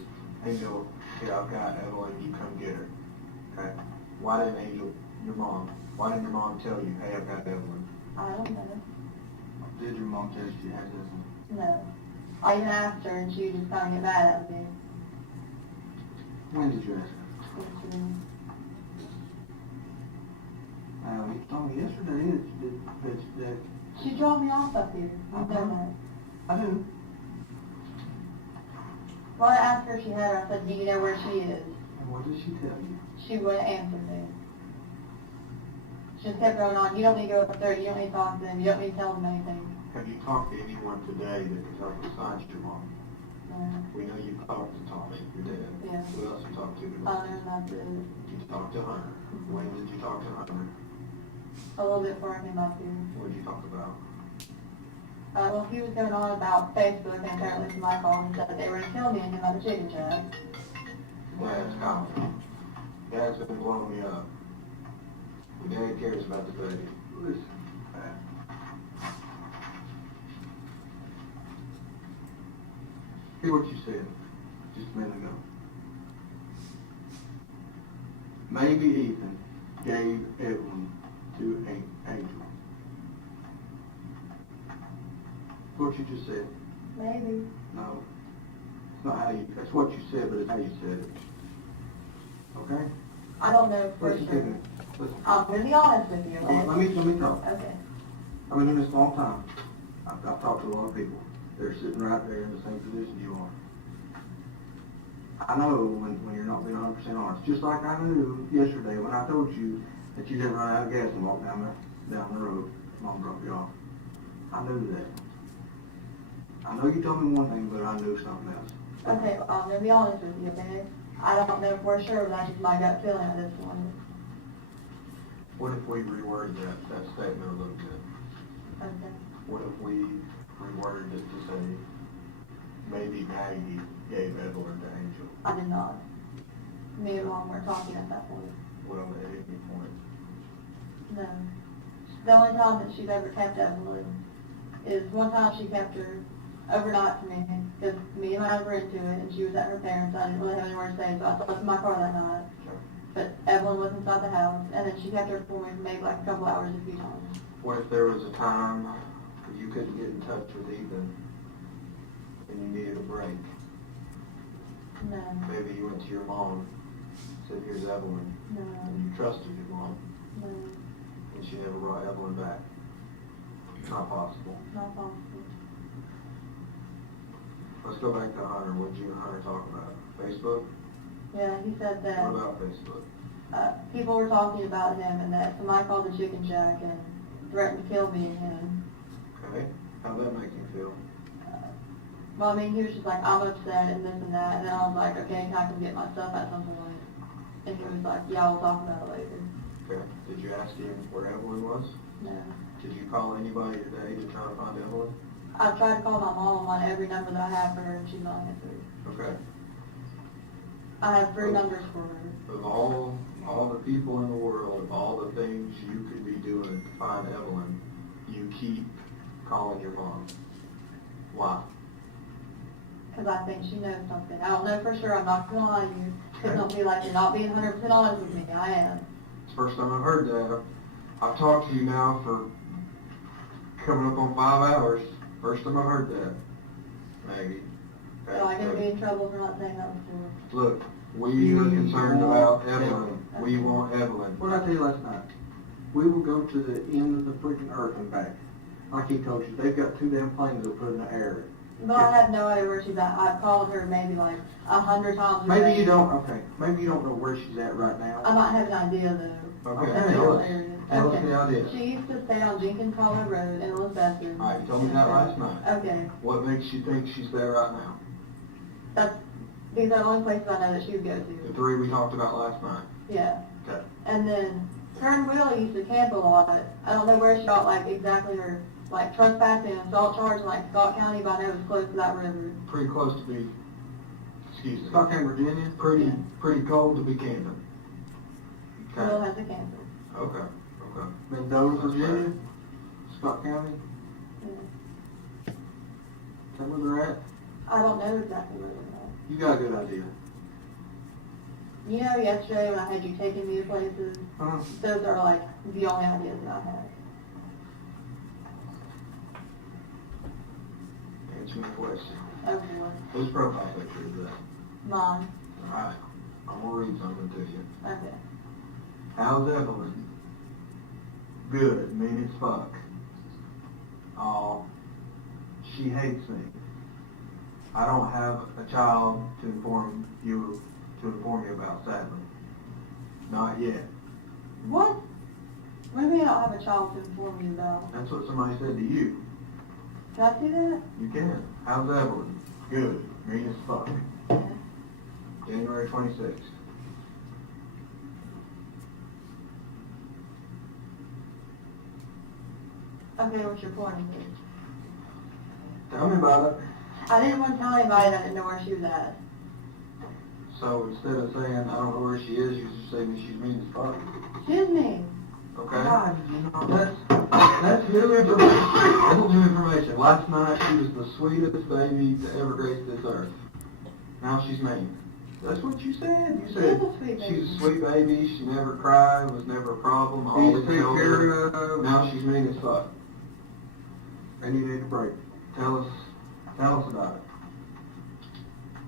Angel, here, I've got Evelyn, you come get her. Okay? Why didn't Angel, why didn't your mom tell you, hey, I've got Evelyn? I don't know. Did your mom tell you she has Evelyn? No. I even asked her and she just kind of get mad at me. When did you ask her? You told me yesterday that She dropped me off up here. You know that. I do. Well, I asked her if she had her. I said, do you know where she is? And what did she tell you? She wouldn't answer me. She just kept going on, you don't need to go up there, you don't need to talk to them, you don't need to tell them anything. Have you talked to anyone today that can talk besides your mom? No. We know you talked to Tommy, your dad. Yeah. Who else you talked to today? I don't know about it. You talked to Hunter. When did you talk to Hunter? A little bit before I came up here. What did you talk about? Well, he was going on about Facebook, and apparently somebody called and said that they were going to kill me and him at the chicken shack. Dad's calling. Dad's been blowing me up. Your dad cares about the baby. Listen, Pat. Hear what you said just a minute ago. Maybe Ethan gave Evelyn to Angel. What you just said. Maybe. No. It's not how you, that's what you said, but it's how you said it. Okay? I don't know for Listen to sure. me. Listen. I'm going to be honest with you, okay? Let me talk. Okay. I've been doing this a long time. I've talked to a lot of people. They're sitting right there in the same position you are. I know when you're not being 100% honest. Just like I knew yesterday when I told you that you didn't run out of gas and walk down the road. Mom dropped you off. I knew that. I know you told me one thing, but I knew something else. Okay, well, I'm going to be honest with you, okay? I don't know for sure, but that's just my gut feeling at this point. What if we reworded that statement a little bit? Okay. What if we worded it to say, maybe Maggie gave Evelyn to Angel? I did not. Me and Mom were talking at that point. Well, at any point. No. The only time that she's ever kept Evelyn is one time she kept her overnight for me, because me and my husband were into it, and she was at her parents'. I didn't really have anywhere to stay, so I slept in my car that night. Okay. But Evelyn was inside the house, and then she kept her for me for maybe like a couple hours a few times. What if there was a time that you couldn't get in touch with Ethan and you needed a break? No, Maybe you went to your mom, said, here's Evelyn, no, and you trusted your mom, no, and she never brought Evelyn back. Not possible. not possible. Let's go back to Hunter. What did you and Hunter talk about? Facebook? Yeah, he said that What about Facebook? people were talking about him, and that somebody called the Chicken Shack and threatened to kill me and him. Okay, how'd that make you feel? Well, I mean, he was just like, I'm upset and this and that, and then I was like, okay, can I come get my stuff at some point? And he was like, yeah, we'll talk about it later. Okay, did you ask him where Evelyn was? No. Did you call anybody today to try to find Evelyn? I tried to call my mom on every number that I have for her, and she's not answered. Okay. I have 3 numbers for her. Of all the people in the world, of all the things you could be doing to find Evelyn, you keep calling your mom. Why? Because I think she knows something. I don't know for sure. I'm not going to lie to you. Because don't be like, you're not being 100% honest with me. I am. It's the first time I've heard that. I've talked to you now for coming up on 5 hours. First time I've heard that, Maggie. Okay, So I'm going to look. be in trouble for not saying that before. Look, we are concerned about Evelyn. We want Evelyn. What did I tell you last night? We will go to the end of the freaking earth and back. Like he told you, they've got 2 damn planes they'll put in the air. But I have no idea where she's at. I've called her maybe like 100 times a Maybe day. you don't, okay, maybe you don't know where she's at right now. I might have an idea though. Okay, Of the tell us. area. Tell us Okay. the idea. She used to stay on Jenkins Hollow Road in Elizabethton. All right, you told me that last night. Okay. What makes you think she's there right now? These are the only places I know that she would go The to. 3 we talked about last night. Yeah. Okay. And then her and Willie used to camp a lot. I don't know where she got like exactly her like trespassing and assault charge in like Scott County, but I know it was close to that river. Pretty close to be, excuse me. Scott County, Virginia? Pretty cold to be camping. Will Okay. has a camper. Okay. Okay. Mendoza, Virginia? Scott County? Yeah. Is that where they're at? I don't know exactly where they're at. You got a good idea. You know, yesterday when I had you taking me to places, those are like the only ideas that I have. Answer my question. Oh boy. Whose profile picture is that? Mine. Alright. I'm gonna read something to you. Okay. How's Evelyn? Good, mean as fuck. She hates me. I don't have a child to inform you about, sadly. Not yet. What? What do you mean I don't have a child to inform you about? That's what somebody said to you. Can I see that? You can. How's Evelyn? Good, mean as fuck. Yeah. January 26th. Okay, what's your point? Tell me about it. I didn't want to tell anybody that I didn't know where she was at. So instead of saying, I don't know where she is, you just say she's mean as fuck. She is mean. Okay? God, you know, That's new information. That's new information. Last night she was the sweetest baby to ever grace this earth. Now she's mean. That's what you said. You She said is a sweet baby. she's a sweet baby. She never cried. Was never a problem. Always take held her. care of. Now she's mean as fuck. And you need a break. Tell us about it.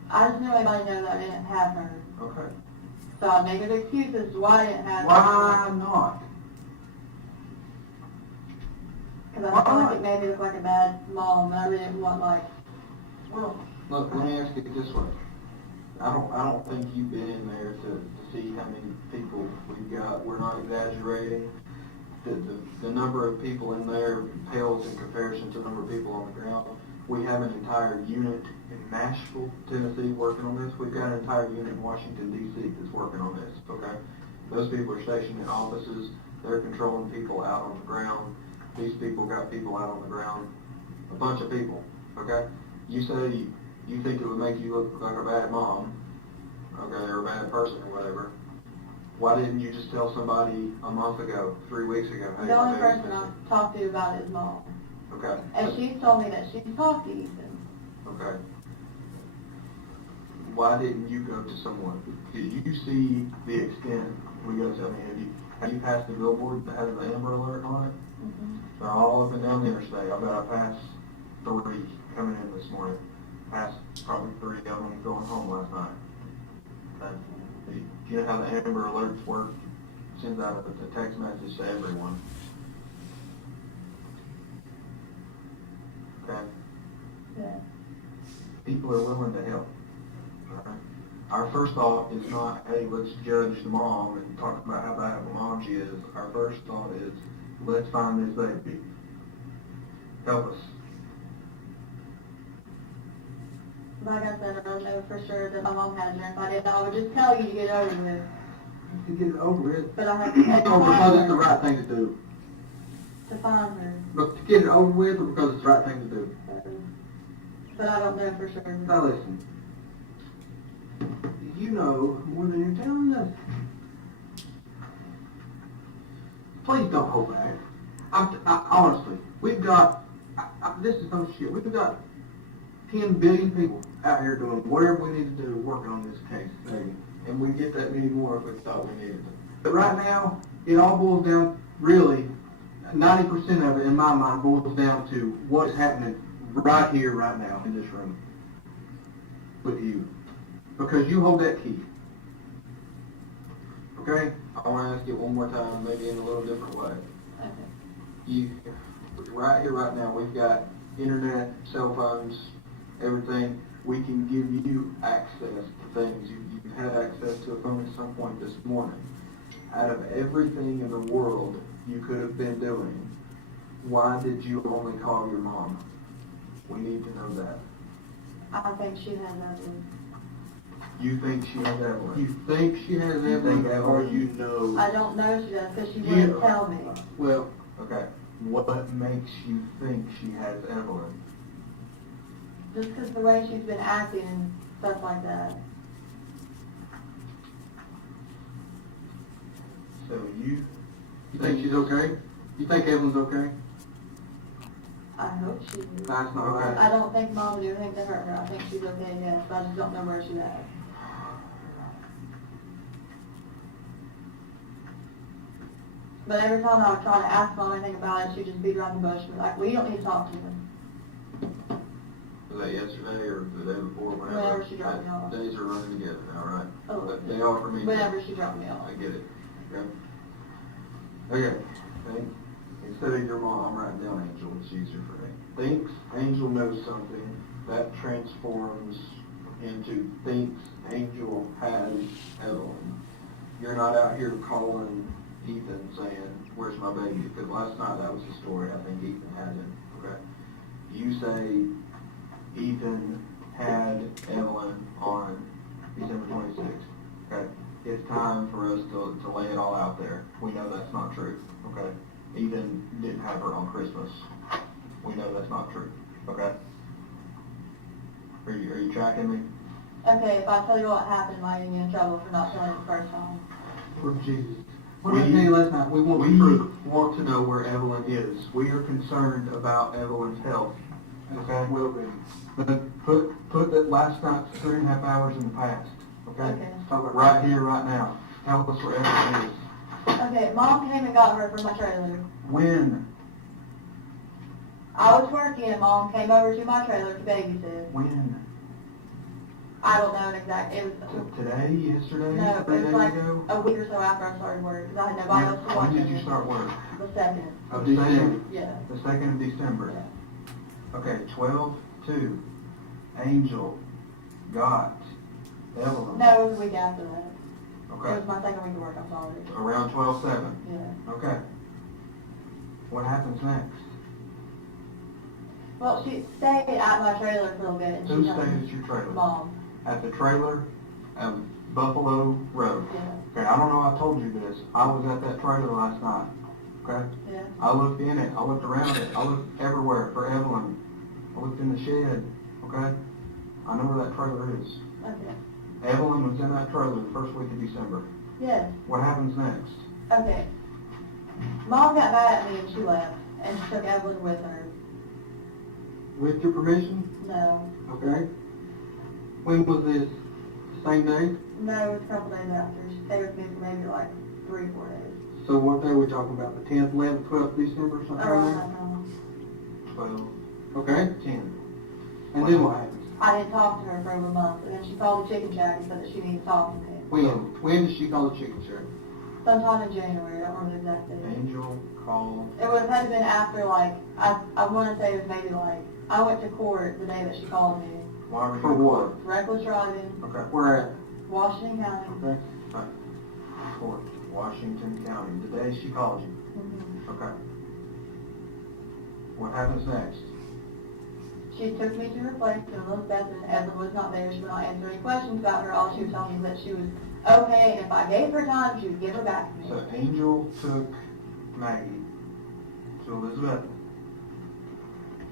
I just knew everybody know that I didn't have her. Okay. So I make an excuse as to why I didn't have her. Why not? Because I felt like it made me look like a bad mom, and I really didn't want like. Well, look. Let me ask you this way. I don't think you've been in there to see how many people we've got. We're not exaggerating. The number of people in there pales in comparison to the number of people on the ground. We have an entire unit in Nashville, Tennessee working on this. We've got an entire unit in Washington, D.C. that's working on this, okay? Those people are stationed in offices. They're controlling people out on the ground. These people got people out on the ground a bunch of people, okay? You say you think it would make you look like a bad mom, okay, or a bad person or whatever. Why didn't you just tell somebody a month ago, 3 weeks ago? Hey, The my only baby's person missing? I've talked to about it is Mom. Okay. And she's told me that she's talked to Ethan. Okay. Why didn't you go to someone? Did you see the extent we go to? I mean, have you passed the billboard that has the Amber Alert on it? Mm-hmm. They're all up and down the interstate. I bet I passed 3 coming in this morning. Passed probably 3 of them going home last night. Okay. You know how the Amber Alerts work? Sends out a text message to everyone. Okay. Yeah. People are willing to help. Alright? Our first thought is not, hey, let's judge the mom and talk about how bad of a mom she is. Our first thought is, let's find this baby. Help us. Like I said, I don't know for sure that my mom has her. If I did, I would just tell you to get it over with. To get it over with. But I have to take Oh, the because it's time the right thing to do. to find her. But to get it over with or because it's the right thing to do? But I don't know for sure. Now listen. You know more than you're telling us. Please don't hold back. Honestly, we've got, this is no shit, we've got 10 billion people out here doing whatever we need to do working on this case, maybe. And we get that many more if we thought we needed to. But right now, it all boils down, really, 90% of it in my mind boils down to what's happening right here, right now, in this room with you. Because you hold that key. Okay? I want to ask you one more time, maybe in a little different way. Okay. You, right here, right now, we've got internet, cell phones, everything. We can give you access to things. You had access to a phone at some point this morning. Out of everything in the world you could have been doing, why did you only call your mom? We need to know that. I think she has Evelyn. You think she has Evelyn? You think she has Evelyn, or you know? I don't know she does because she wouldn't tell me. Well, okay. What makes you think she has Evelyn? Just because the way she's been acting and stuff like that. So you think she's okay? You think Evelyn's okay? I hope she is. That's not okay. I don't think Mom would do anything to hurt her. I think she's okay, yes, but I just don't know where she's at. But every time I would try to ask Mom anything about it, she'd just beat around the bush and be like, well, you don't need to talk to him. Was that yesterday or the day before? Whenever she dropped me off. Days are running together now, right? Oh. But they are for me. Whenever she dropped me off. I get it. Okay. Okay. Think, instead of your mom, I'm writing down Angel. It's easier for me. Thinks Angel knows something. That transforms into thinks Angel has Evelyn. You're not out here calling Ethan saying, where's my baby? Because last night that was the story. I think Ethan had it. Okay. You say Ethan had Evelyn on December 26th. Okay. It's time for us to lay it all out there. We know that's not true. Okay. Ethan didn't have her on Christmas. We know that's not true. Okay. Are you tracking me? Okay, if I tell you what happened, am I going to be in trouble for not telling you the first time? For Jesus. What did I tell you last night? We want to know where Evelyn is. We are concerned about Evelyn's health. Okay? Will be. But put that last night's 3.5 hours in the past. Okay? Okay. Right here, right now. Tell us where Evelyn is. Okay, Mom came and got her from my trailer. When? I was working and Mom came over to my trailer to babysit. When? I don't know an exact, it was, Today? Yesterday? no, 3 it was days like ago? a week or so after I started work, because I had nobody else to watch When it. did you start work? The 2nd. Of December? Yeah. The 2nd of December? Yeah. Okay, 12/2. Angel got Evelyn. No, it was a week after that. It Okay. was my second week of work, I'm sorry. Around 12/7. Yeah. Okay. What happens next? Well, she stayed at my trailer for a little bit. And Who she stayed at your trailer? Mom. At the trailer at Buffalo Road. Yeah. Okay, I don't know I told you this. I was at that trailer last night. Okay? Yeah. I looked in it. I looked around it. I looked everywhere for Evelyn. I looked in the shed, okay? I know where that trailer is. Okay. Evelyn was in that trailer the first week of December. Yes. What happens next? Okay. Mom got mad at me and she left, and she took Evelyn with her. With your permission? No. Okay. When was this? Same day? No, it was a couple days after. She stayed with me for maybe like 3-4 days. So what day are we talking about? The 10th, 11th, 12th December, something Around like that time. that? 12. Okay, 10. And then what happens? I didn't talk to her for over a month, and then she called the chicken shack and said that she needed to talk to me. When did she call the chicken shack? Sometime in January, I don't remember the exact date. Angel called. It would have had to been after, like, I want to say it was maybe like, I went to court the day that she called me. Why were you? For what? Reckless driving, Okay, where at? Washington County. Okay. Right. Court, Washington County, the day she called you. Mhm. Okay. What happens next? She took me to her place in Elizabeth, and Evelyn was not there. She would not answer any questions about her. All she was telling me was that she was okay, and if I gave her time, she would give her back to me. So Angel took Maggie to Elizabeth.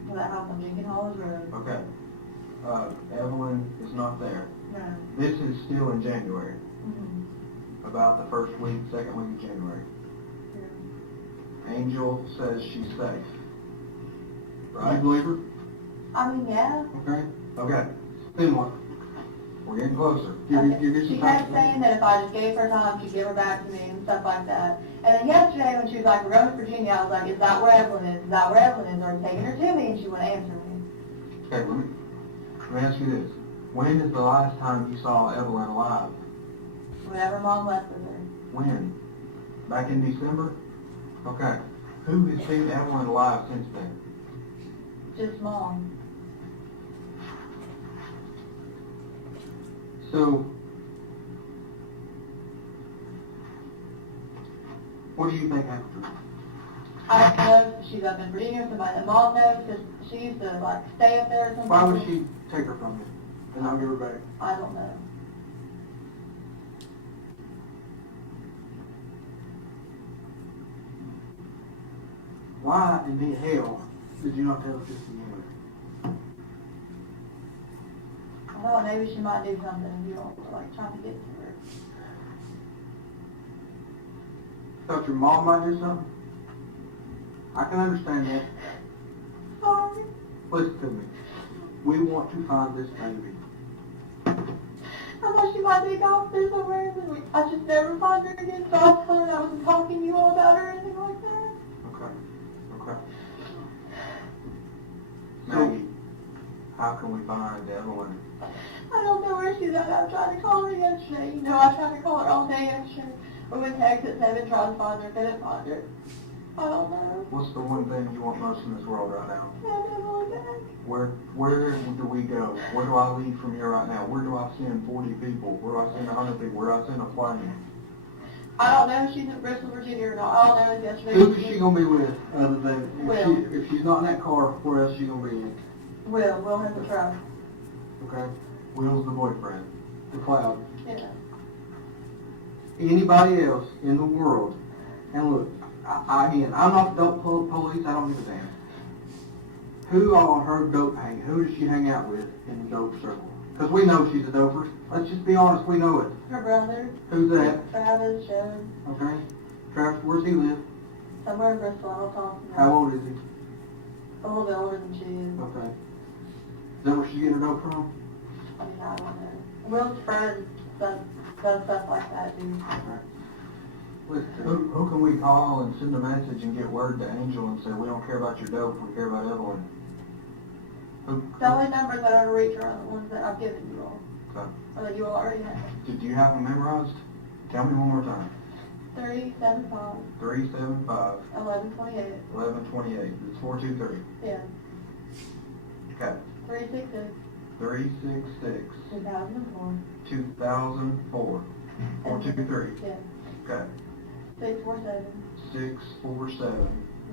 To that house on Lincoln Hollows Road. Okay. Evelyn is not there. No. This is still in January, Mm-hmm. about the first week, second week of January. Angel says she's safe. Right? You believe her? I mean, yeah. Okay. Okay. Then what? We're getting closer. She kept saying that if I just gave her time, she'd give her back to me and stuff like that. And then yesterday when she was like, we're going to Virginia, I was like, is that where Evelyn is? Is that where Evelyn is? Are you taking her to me? And she wouldn't answer me. Okay, let me ask you this. When is the last time you saw Evelyn alive? Whenever Mom left with her. When? Back in December? Okay. Who has seen Evelyn alive since then? Just Mom. So, what do you think happened? I don't know if she's up in Virginia, somebody that Mom knows, because she used to like stay up there or something. Why would she take her from you and not give her back? I don't know. Why in the hell did you not tell us this to begin with? I thought maybe she might do something if you don't like trying to get to her. Thought your mom might do something? I can understand that. Sorry. Listen to me. We want to find this baby. I thought she might take off there somewhere, and then I just never find her again, so I told her I wasn't talking to you all about her or anything like that. Okay. Okay. Maggie, how can we find Evelyn? I don't know where she's at. I tried to call her yesterday. You know, I tried to call her all day yesterday. We went text at 7, tried to find her, couldn't find her. I don't know. What's the one thing you want most in this world right now? Have Evelyn back. Where do we go? Where do I leave from here right now? Where do I send 40 people? Where do I send 100 people? Where do I send a plane? I don't know if she's in Bristol, Virginia or not. All I know is yesterday. Who is she gonna be with other than Will. if she's not in that car? Where else is she gonna be in? Will has a truck. Okay, Will's the boyfriend, the cloud. Yeah. Anybody else in the world? And look, again, I'm not the dope police. I don't give a damn. Who on her dope hang? Who does she hang out with in the dope circle? Because we know she's a doper. Let's just be honest. We know it. Her brother. Who's that? Travis, Joe. Okay. Travis, where's he live? Somewhere in Bristol. I don't talk to him. How old is he? A little bit older than she is. Okay. Is that where she get her dope from? I mean, I don't know. Will's friend does stuff like that, dude. Who can we call and send a message and get word to Angel and say, we don't care about your dope, we care about Evelyn? The only numbers that I reach are the ones that I've given you all. Okay. Or that you already have. Did you have them memorized? Tell me one more time. 375 375 1128. 1128. It's 423. Yeah. Okay. 366 366 2004. 2004. 423. Yeah. Okay. 647 647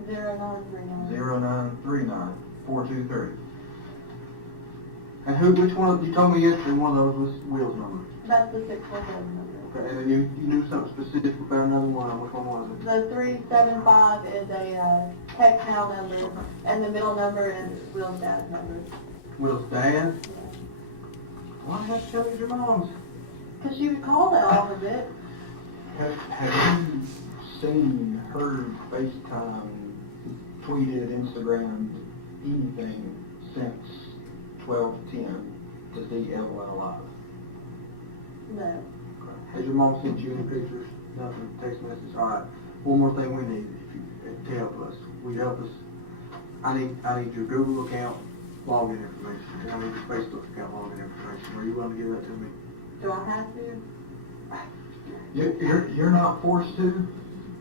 0939. 0939 423. And which one, you told me yesterday one of those was Will's number. That's the 647 number. Okay, and then you knew something specific about another one, which one was it? The 375 is a text now number, and the middle number is Will's dad's number. Will's dad? Why did that tell you your mom's? Because she would call that off of it. Have you seen, heard, FaceTime, tweeted, Instagrammed, anything since 12/10 to see Evelyn alive? No. Has your mom sent you any pictures? Nothing, text message? All right. One more thing we need, to help us. Will you help us? I need your Google account login information. And I need your Facebook account login information. Are you willing to give that to me? Do I have to? You're not forced to,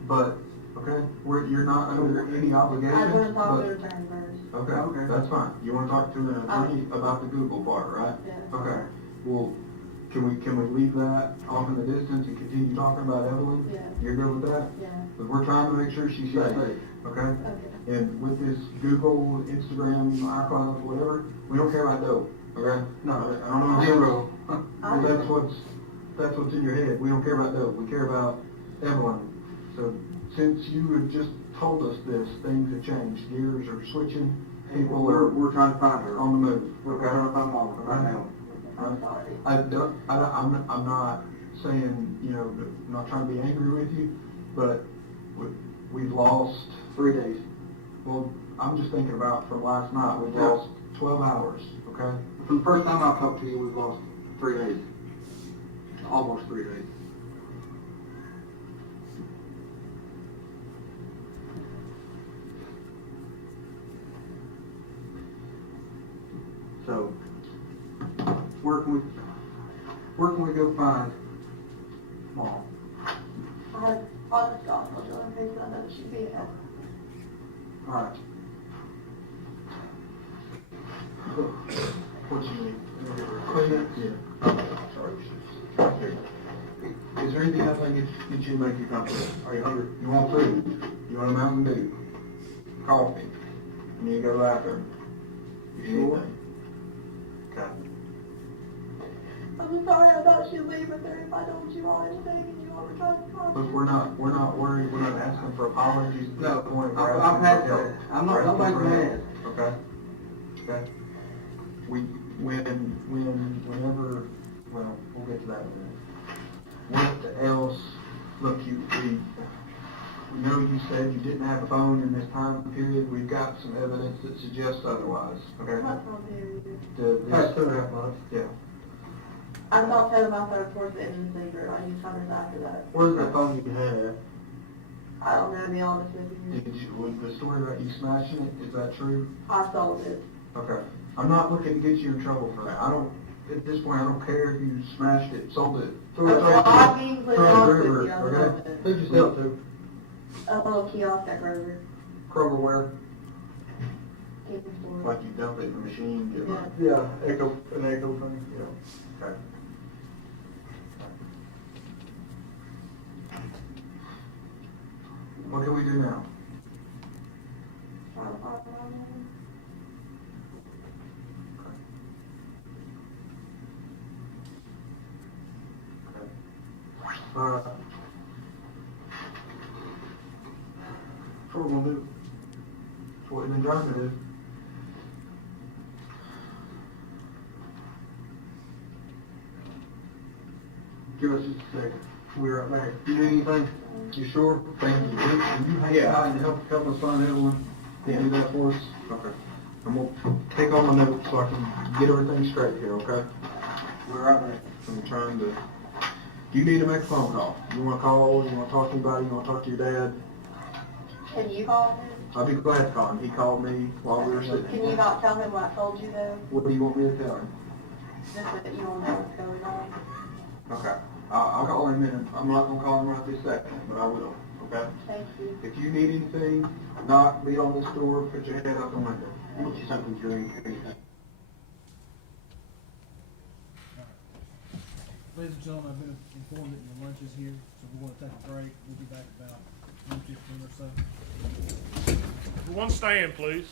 but, okay, you're not under any obligation. I want to talk but- to the attorney first. Okay, that's fine. You wanna talk to an attorney about the Google part, right? Yeah. Okay, well, can we leave that off in the distance and continue talking about Evelyn? Yeah. You're good with that? Yeah. Because we're trying to make sure she's safe, okay? Okay. And with this Google, Instagram, iCloud, whatever, we don't care about dope, okay? No, I don't know. Zero. Well, that's what's in your head. We don't care about dope. We care about Evelyn. So since you have just told us this, things have changed. Gears are switching. People are We're trying to find her. on the move. We're trying to find mom right now. I'm sorry. I'm not saying, I'm not trying to be angry with you, but we've lost 3 days. Well, I'm just thinking about from last night, we've lost 12 hours, okay? From the first time I talked to you, we've lost 3 days. Almost 3 days. So, where can we go find mom? I have honest gospel in case I know she'd be at. Alright. What you need? Clean it? Yeah. Okay, sorry. Right here. Is there anything else I can get you to make you comfortable? Are you hungry? You want food? You want a Mountain Dew? Coffee? You need to go to the bathroom? You need anything? Okay. I'm sorry, I thought she'd leave with her if I told you all anything and you all were trying to talk. Look, we're not worried, we're not asking for apologies at No, this point. I've had that. I'm not, nobody's mad. Okay? Okay? Whenever, well, we'll get to that in a minute. What else, look, we know you said you didn't have a phone in this time period. We've got some evidence that suggests otherwise, okay? What phone period? That's 2.5 months. Yeah. I thought so my third, fourth, and December. I used hundreds after that. Where's that phone you had? I don't know, to be honest with you. Was the story about you smashing it, is that true? I sold it. Okay. I'm not looking to get you in trouble for that. At this point, I don't care if you smashed it, sold it. Well, I'm being completely honest with you. I Okay. sold it. Who'd you sell it to? A little kiosk at Kroger. Kroger where? Kitchen store. Like you dump it in the machine, get like. Yeah, an echo thing. Yeah. Okay. What can we do now? Try to find it on there. Alright. That's what we're gonna do. That's what we've been trying to do. Give us just a second. We'll be right back. You need anything? You sure? Thank you. Will you hang out and help us find Evelyn? Can you do that for us? Okay. I'm gonna take all my notes so I can get everything straight here, okay? We're right back. I'm trying to. You need to make a phone call. You want to call, you want to talk to anybody, you want to talk to your dad. Can you call him? I'd be glad to call him. He called me while we were sitting. Can you not tell him what I told you though? What do you want me to tell him? Just that you don't know what's going on. Okay. I'll call him in a minute. I'm not going to call him right this second, but I will, okay? Thank you. If you need anything, knock, be on this door, put your head out the window. Get you something to drink. Ladies and gentlemen, I've been informed that your lunch is here, so we're going to take a break. We'll be back about 1:15 or so. Everyone stand, please.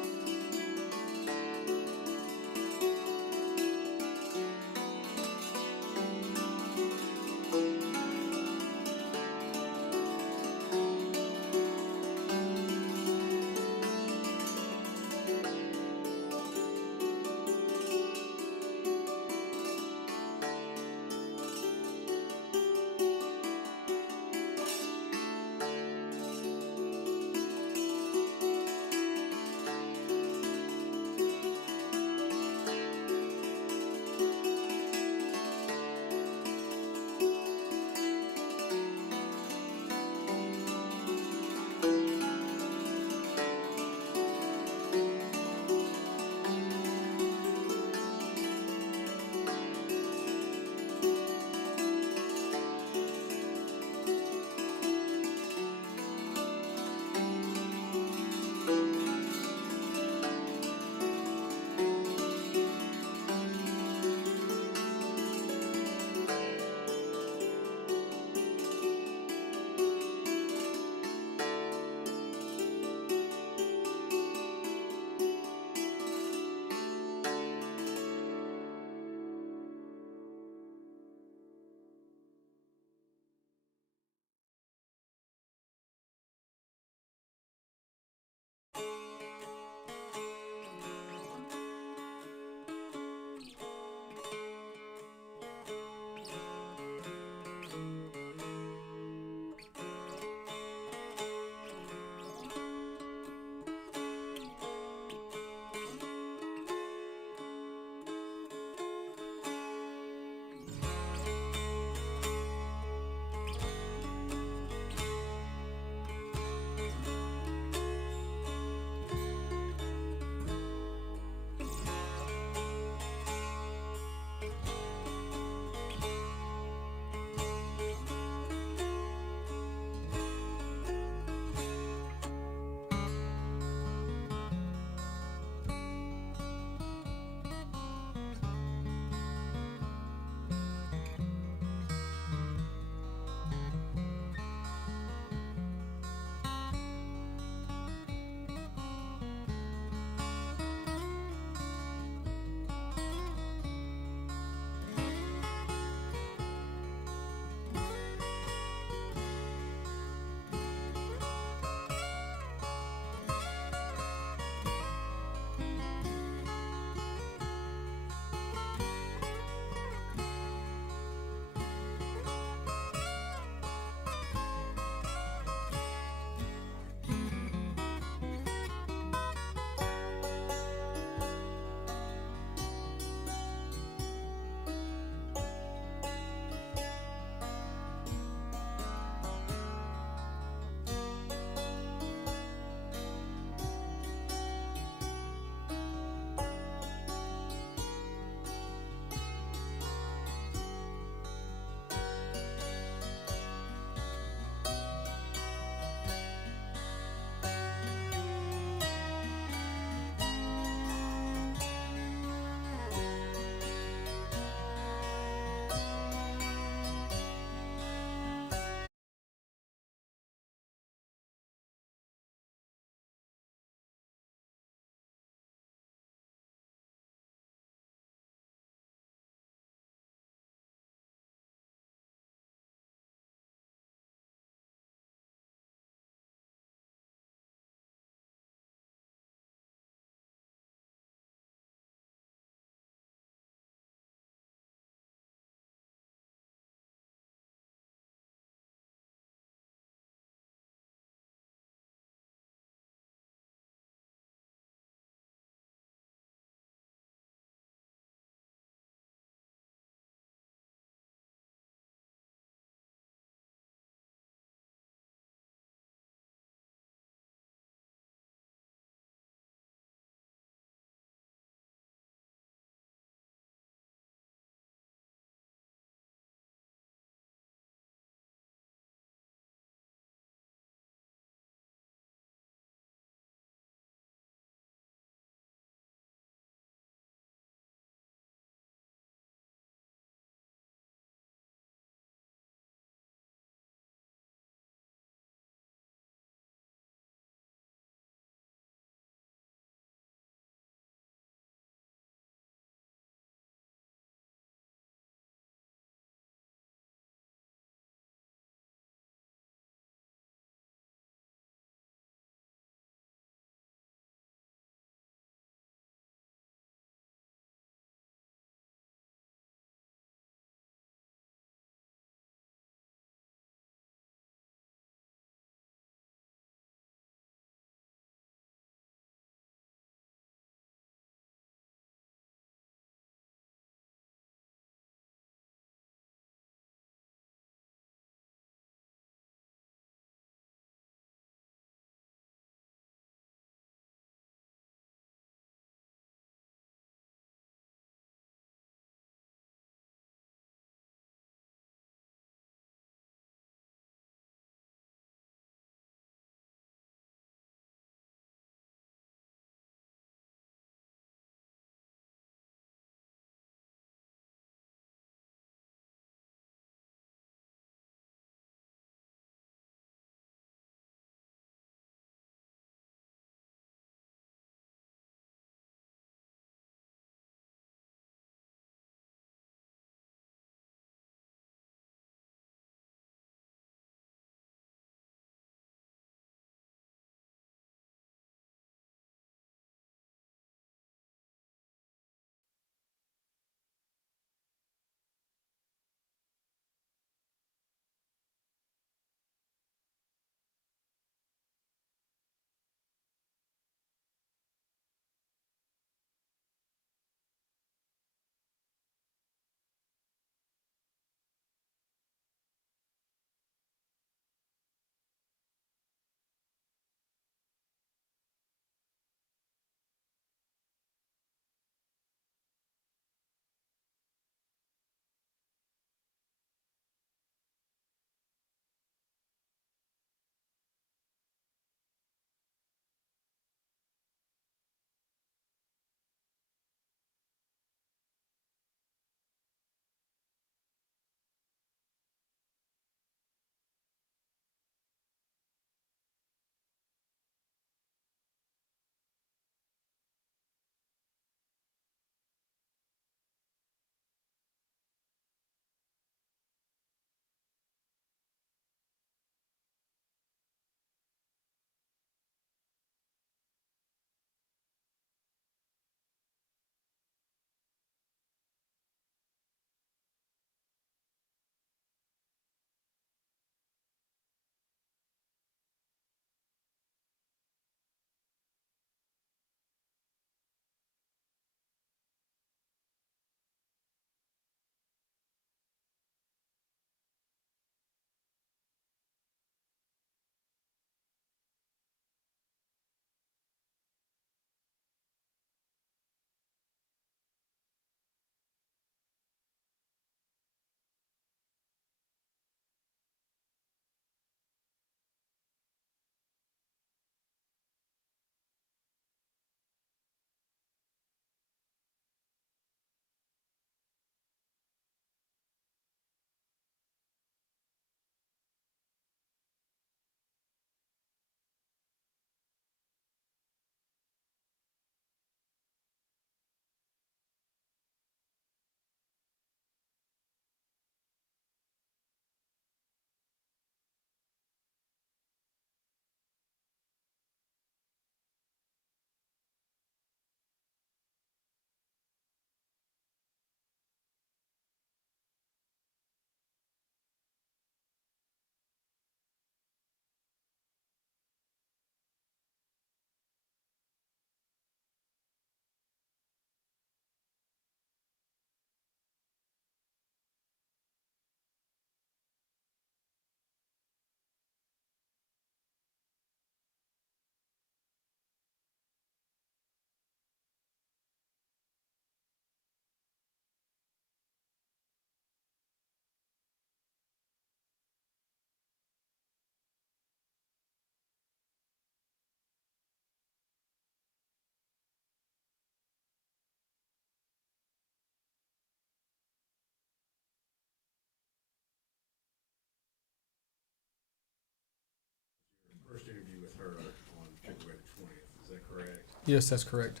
Yes, that's correct.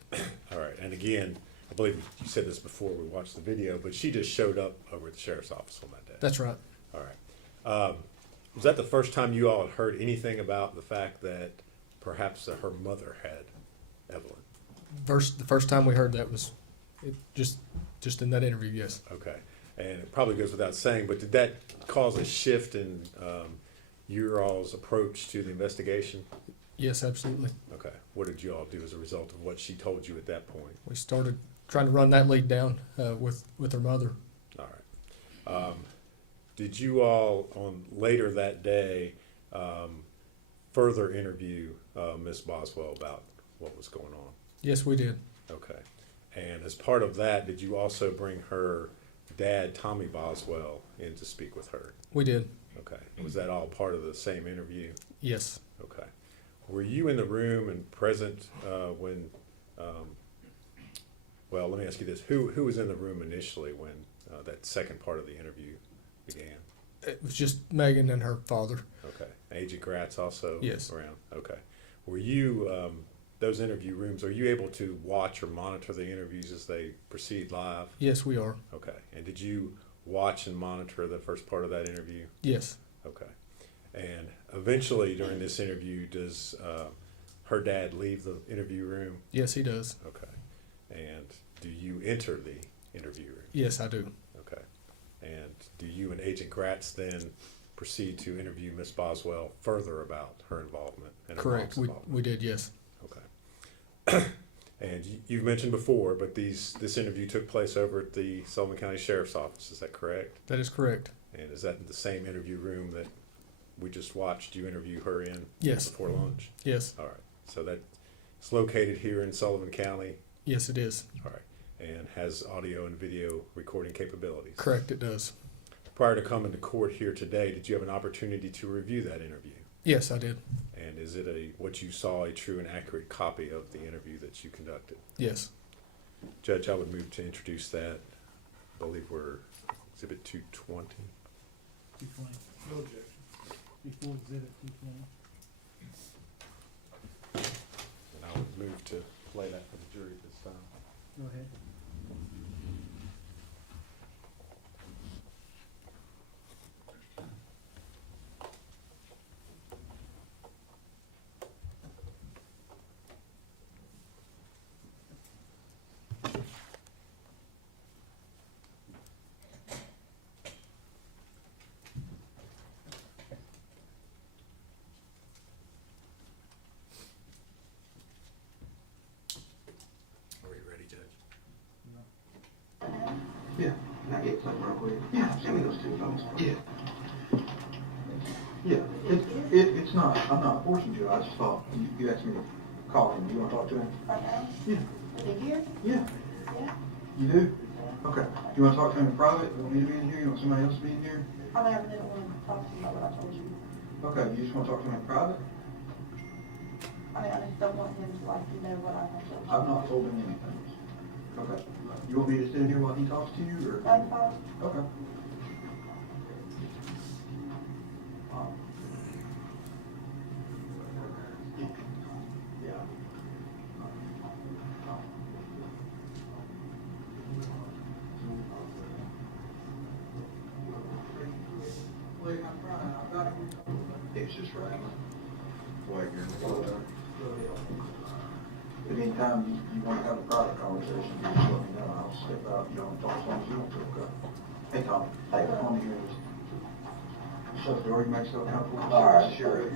All right, and again, I believe you said this before we watched the video, but she just showed up over at the sheriff's office on that day. That's right. All right. Was that the first time you all had heard anything about the fact that perhaps her mother had Evelyn? The first time we heard that was just in that interview, yes. Okay, and it probably goes without saying, but did that cause a shift in your all's approach to the investigation? Yes, absolutely. Okay, what did you all do as a result of what she told you at that point? We started trying to run that lead down with her mother. All right. Did you all, on later that day, further interview Miss Boswell about what was going on? Yes, we did. Okay. And as part of that, did you also bring her dad, Tommy Boswell, in to speak with her? We did. Okay. Was that all part of the same interview? Yes. Okay. Were you in the room and present when, well, let me ask you this. Who was in the room initially when that second part of the interview began? It was just Megan and her father. Okay. Agent Gratz also Yes. around? Okay. Were you, those interview rooms, are you able to watch or monitor the interviews as they proceed live? Yes, we are. Okay. And did you watch and monitor the first part of that interview? Yes. Okay. And eventually during this interview, does her dad leave the interview room? Yes, he does. Okay. And do you enter the interview room? Yes, I do. Okay. And do you and Agent Gratz then proceed to interview Miss Boswell further about her involvement? And her Correct. mom's involvement? We did, yes. Okay. And you've mentioned before, but this interview took place over at the Sullivan County Sheriff's Office. Is that correct? That is correct. And is that the same interview room that we just watched you interview her in? Yes. Before lunch? Yes. All right. So that's located here in Sullivan County? Yes, it is. All right. And has audio and video recording capabilities? Correct, it does. Prior to coming to court here today, did you have an opportunity to review that interview? Yes, I did. And is it what you saw, a true and accurate copy of the interview that you conducted? Yes. Judge, I would move to introduce that. I believe we're exhibit 220. 220. No objection. Before exhibit 220. And I would move to play that for the jury at this time. Go ahead. Are we ready, Judge? Yeah, can I get something real quick? Yeah, send me those two phones. Yeah. Yeah, it's not, I'm not forcing you, I just thought, you asked me to call him, you wanna talk to him? Right now? Yeah. Is he here? Yeah. Yeah. You do? Okay. You wanna talk to him in private? You want me to be in here? You want somebody else to be in here? I mean, I didn't want to talk to you about what I told you. Okay, you just wanna talk to him in private? I mean, I just don't want him to like know what I have told you. I've not told him anything. Okay. You want me to sit in here while he talks to you, or? That's fine. Okay. Yeah. It's just right. Like anytime you want to have a private conversation, you just let me know. I'll step out. You don't talk as long as you want to. Okay. Hey, Tom. Hey, let me hear this. Shut the door. You make yourself comfortable. All right. Sure.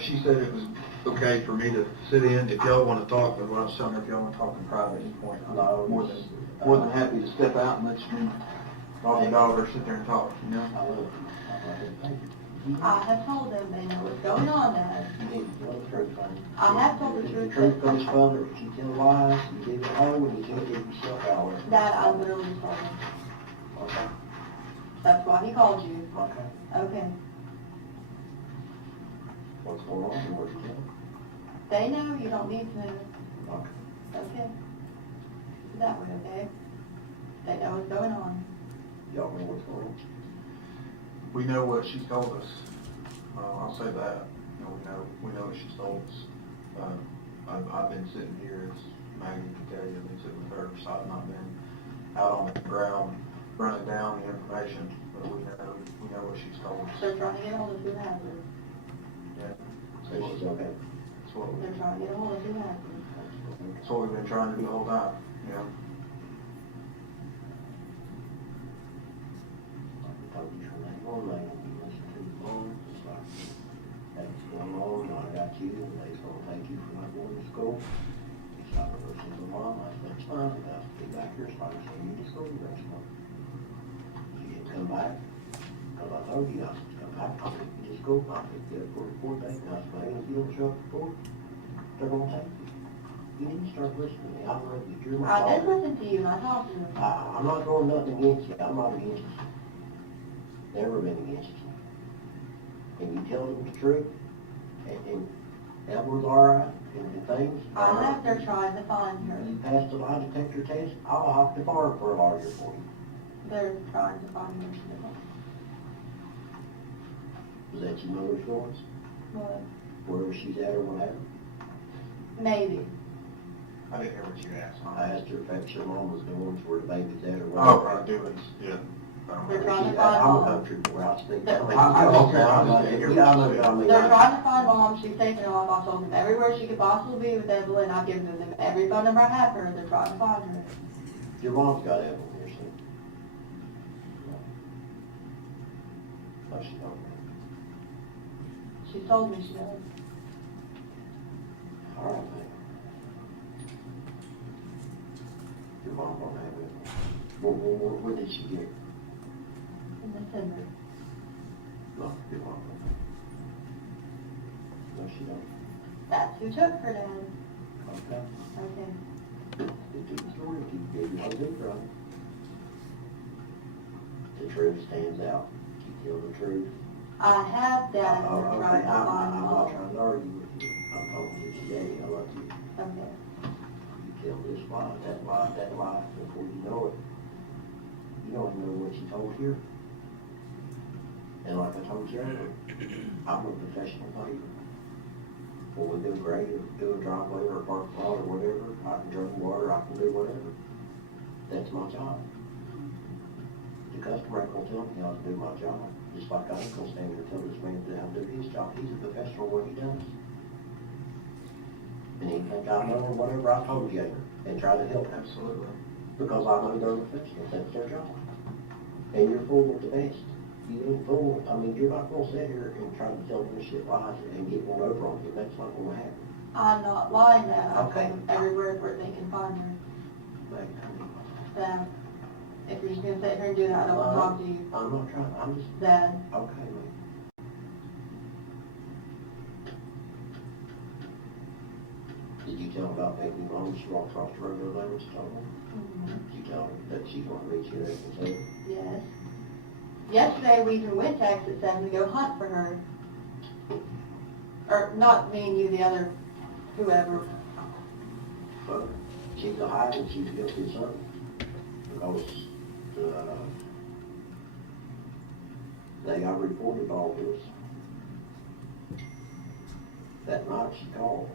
She said it was okay for me to sit in if y'all want to talk, but what I was telling her, if y'all want to talk in private at any point, I'm more than happy to step out and let you, all the daughter sit there and talk, you know? I have told them they know what's going on now. You need to tell the truth, honey. I have told the If truth. the truth comes from her, if you tell lies, you give it away, and you can't give yourself out. That I literally told him. Okay. That's why he called you. Okay. Okay. What's going on, and what you tell? They know, you don't need to know. Okay. Okay. That way, okay? They know what's going on. Y'all know what's going on? We know what she told us. I'll say that. we know what she stole. I've been sitting here, as Megan can tell you, I've been sitting with her, so I've not been out on the ground running down the information, but we know what she stole. They're trying to get hold of who has her. Yeah. So she's okay. That's what, They're trying to get hold of who has her. that's what we've been trying to do the whole time, you know? I told you from that one, man, you listen to the phone, it's like, that's going on, I got you, and they's gonna take you from not going to school. It's like, I said to mom, I said, that's fine, and I'll be back here, so I can send you to school next month. She didn't come back, because I told you, I said, come back, I'll take you to school, I'll take you up for a report date, and I said, man, if you don't show up for court, they're gonna take you. You need to start listening to me, I love you, you're my I did father. listen to you and I talked to you. I'm not doing nothing against you, I'm not against you. Never been against you. And you tell them the truth, and Edward's all right, and things. I left her trying to find her. You passed the lie detector test, I'll hop the farm for a lawyer for you. They're trying to find her. Is that your mother's voice? What? Wherever she's at or whatever? Maybe. I didn't hear what you asked. I asked her if your mom was going to where the baby's at or Oh, whatever. right, doings, yeah. I don't They're know. trying to I'm find a mom. country boy, I speak. They're- Okay, I know. They're trying to find mom. She's taken off. I told them everywhere she could possibly be with Evelyn. I've given them every phone number I have for her. They're trying to find her. Your mom's got Evelyn here, so. No, she don't. She told me she does. All right, man. Your mom don't have it. When did she get it? In December. No, your mom don't. No, she don't. That's who took her, Dad. Okay. Okay. Get to the story, keep getting on it, right? The truth stands out. Keep telling the truth. I have Dad, and they're Okay, trying to I'm find not mom. trying to argue with you. I'm talking to you today. I love you. Okay. You tell this lie, that lie, before you know it. You don't know what you told here. And like I told you earlier, I'm a professional paver. When we do grade or do a driveway or a parking lot or whatever, I can drain water, I can do whatever. That's my job. The customer ain't gonna tell me how to do my job. Just like I ain't gonna stand here and tell this man how to do his job. He's a professional what he does. And he think I know whatever I told you, and try to help him. Absolutely. Because I know they're professionals, that's their job. And you're full of the best. You ain't full, I mean, you're not gonna sit here and try to tell them shit lies and get one over on you, that's not gonna happen. I'm not lying, Dad. I Okay. told them everywhere where they can find her. Like, I mean, Dad, if you're just gonna sit here and do that, I don't want to talk to you. I'm not trying, I'm just, Dad, okay, man. Did you tell her about baby mom, she walked across the road over there and told her? Did you tell her that she's gonna meet you there and say, yes. Yesterday, we even went to exit 7 to go hunt for her. Or, not me and you, the other, whoever. but she's a hide and she's guilty of something? Because, I reported all this. That night she called.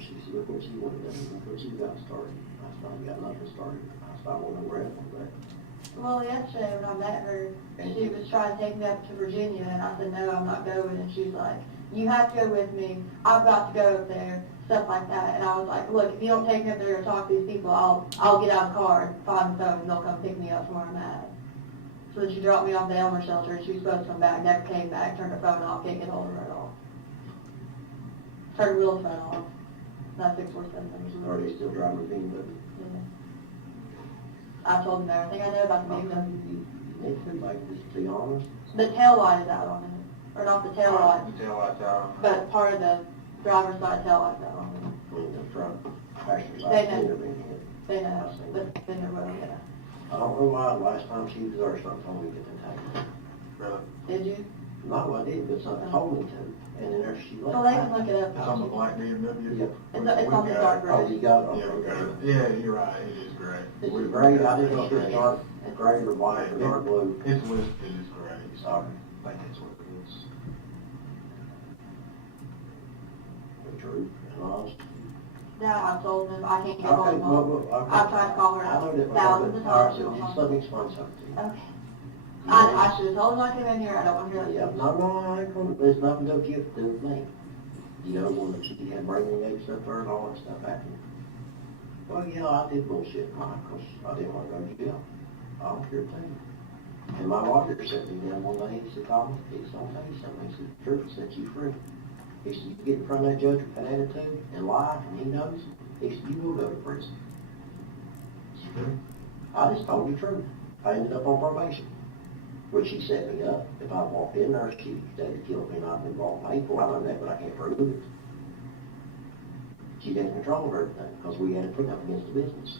She said, look what she wanted to do, look what she got started. I said, I got nothing started. I said, I want to know where I'm at. Well, yesterday when I met her, she was trying to take me up to Virginia, and I said, no, I'm not going. And she's like, you have to go with me. I've got to go up there, stuff like that. And I was like, look, if you don't take me up there to talk to these people, I'll get out of the car and find the phone, and they'll come pick me up from where I'm at. So then she dropped me off the Elmer shelter, and she was supposed to come back, never came back, turned her phone off, can't get hold of her at all. Turned Will's phone off. Not 647 Are they still driving the BMW? Yeah. I told him everything I know about the BMW. You need to, like, just be honest. The tail light is out on it. Or not the tail light, The tail light's out. but part of the driver's side tail light's out on it. I mean, the front, passenger They side, know. fender being hit. They know, but then there will, yeah. I don't know why the last time she was there, something told me to get the tank. Really? Did you? Not what I did, but something told me to, and then there she left. So they can look it It's on the up. black BMW? Yep. It's on the dark Oh, gray. you got it? Yeah, we got it. Yeah, you're right, it is gray. Is it gray? I didn't know if it's dark, gray or white or dark blue. It's listed as gray, so Sorry. I think it's what it is. the truth and honesty. Yeah, I told him I can't get Okay, on well, phone. okay. I've tried to call her I know that, thousands of all right, times. She so won't just call let me. me explain something to you. Okay. I should have told him I came in here. I don't want to hear that. Yeah, no, I ain't gonna, there's nothing to do with me. You know, when the chicken had brain eggs up there and all that stuff happened. Well, yeah, I did bullshit mine, cause I didn't wanna go to jail. I don't care a thing. And my lawyer sat me down one day, he said, Thomas, he's gonna tell you something. He said, the truth will set you free. He said, you get in front of that judge with that attitude and lie, and he knows, he said, you will go to prison. I just told you the truth. I ended up on probation. Which she set me up. If I walked in there, she'd have killed me and I'd been involved in hateful. I know that, but I can't prove it. She's in control of everything, because we had a put up against the business.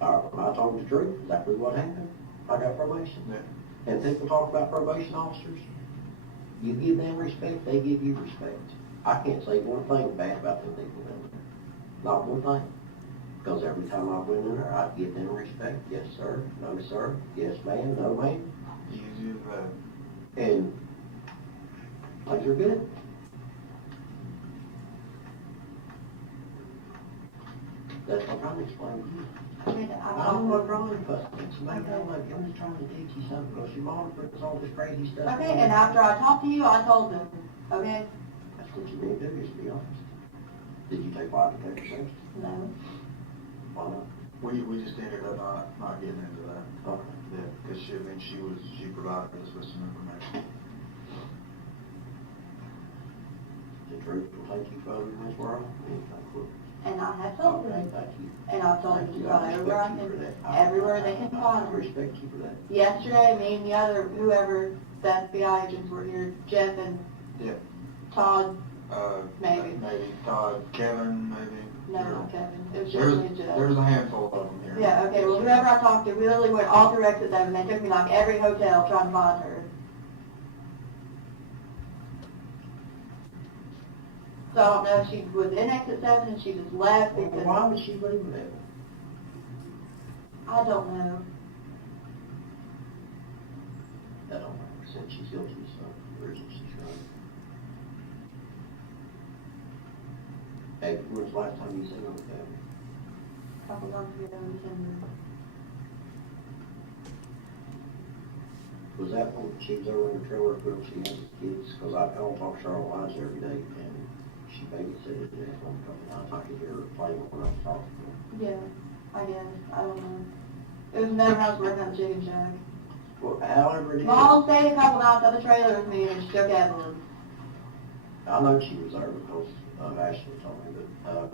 I told the truth, exactly what happened. I got probation. Yeah. And people talk about probation officers. You give them respect, they give you respect. I can't say one thing bad about them people in there. Not one thing. Because every time I went in there, I'd give them respect. Yes, sir. No, sir. Yes, ma'am. No, ma'am. Easy as that. And things are good. That's what I'm trying to explain to you. Okay, I don't want wrong with fussing. Somebody don't like you. I'm just trying to teach you something because your mom brings all this crazy stuff. Okay, and after I talked to you, I told him. Okay? That's what you need to do, is to be honest. Did you take lie detector tests? No. Why not? We just ended up not getting into that. Okay. Yeah, because she provided us with some information. The truth will take you further in this world. And I have told Okay, them. thank you. And I've told them Thank to you. go everywhere I respect you for can, that. everywhere they can find I me. respect you for that. Yesterday, me and the other, whoever, the FBI agents were here, Jeff and Yeah. Todd, Maybe Todd, Kevin, maybe. no, not Kevin, it was just There's, me and Jeff. there's a handful of them here. Yeah, okay, well, whoever I talked to, we literally went all through exit 7, they took me like every hotel trying to find her. So I don't know if she was in exit 7 and she just left Well, because, why would she leave that? I don't know. That don't make sense. She's guilty of something. Where is it? She's right. Hey, when's the last time you seen her with that? A couple months ago, we can, Was that when she was over in the trailer when she had the kids? Because I don't talk Charlotte Wise every day, and she babysitted it one couple times. I could hear her playing when I was talking to her. yeah, I guess, I don't know. It was never when I was working at the chicken shack. Well, however it is, Mom stayed a couple nights at the trailer with me and she took Evelyn. I know she was there because Ashley told me, but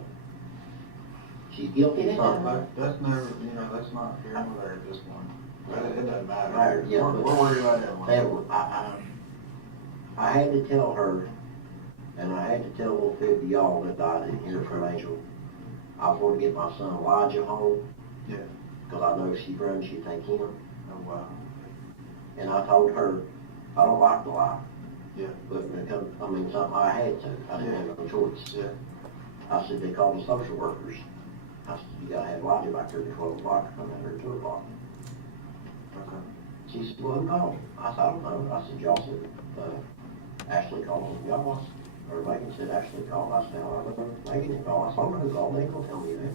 she's guilty of something. But that's never, that's not here nor there at this point. It doesn't matter. Right, yeah, We're but- worried about that one. Evelyn, I had to tell her, and I had to tell little Fib y'all that died in here from Angel. I was going to get my son Elijah home, Yeah. because I know if she runs, she'd take him. Oh, wow. And I told her, I don't like to lie, Yeah. but when it comes, something I had to, I didn't have no choice. Yeah. I said, they called the social workers. I said, you gotta have Elijah back there at 12 o'clock, or come out here at 2 o'clock. Okay. She said, well, who called? I said, I don't know. I said, y'all said, Ashley called. Y'all, or Megan said Ashley called. I said, I don't know. Megan didn't call. I said, I don't know who called. They ain't gonna tell me that.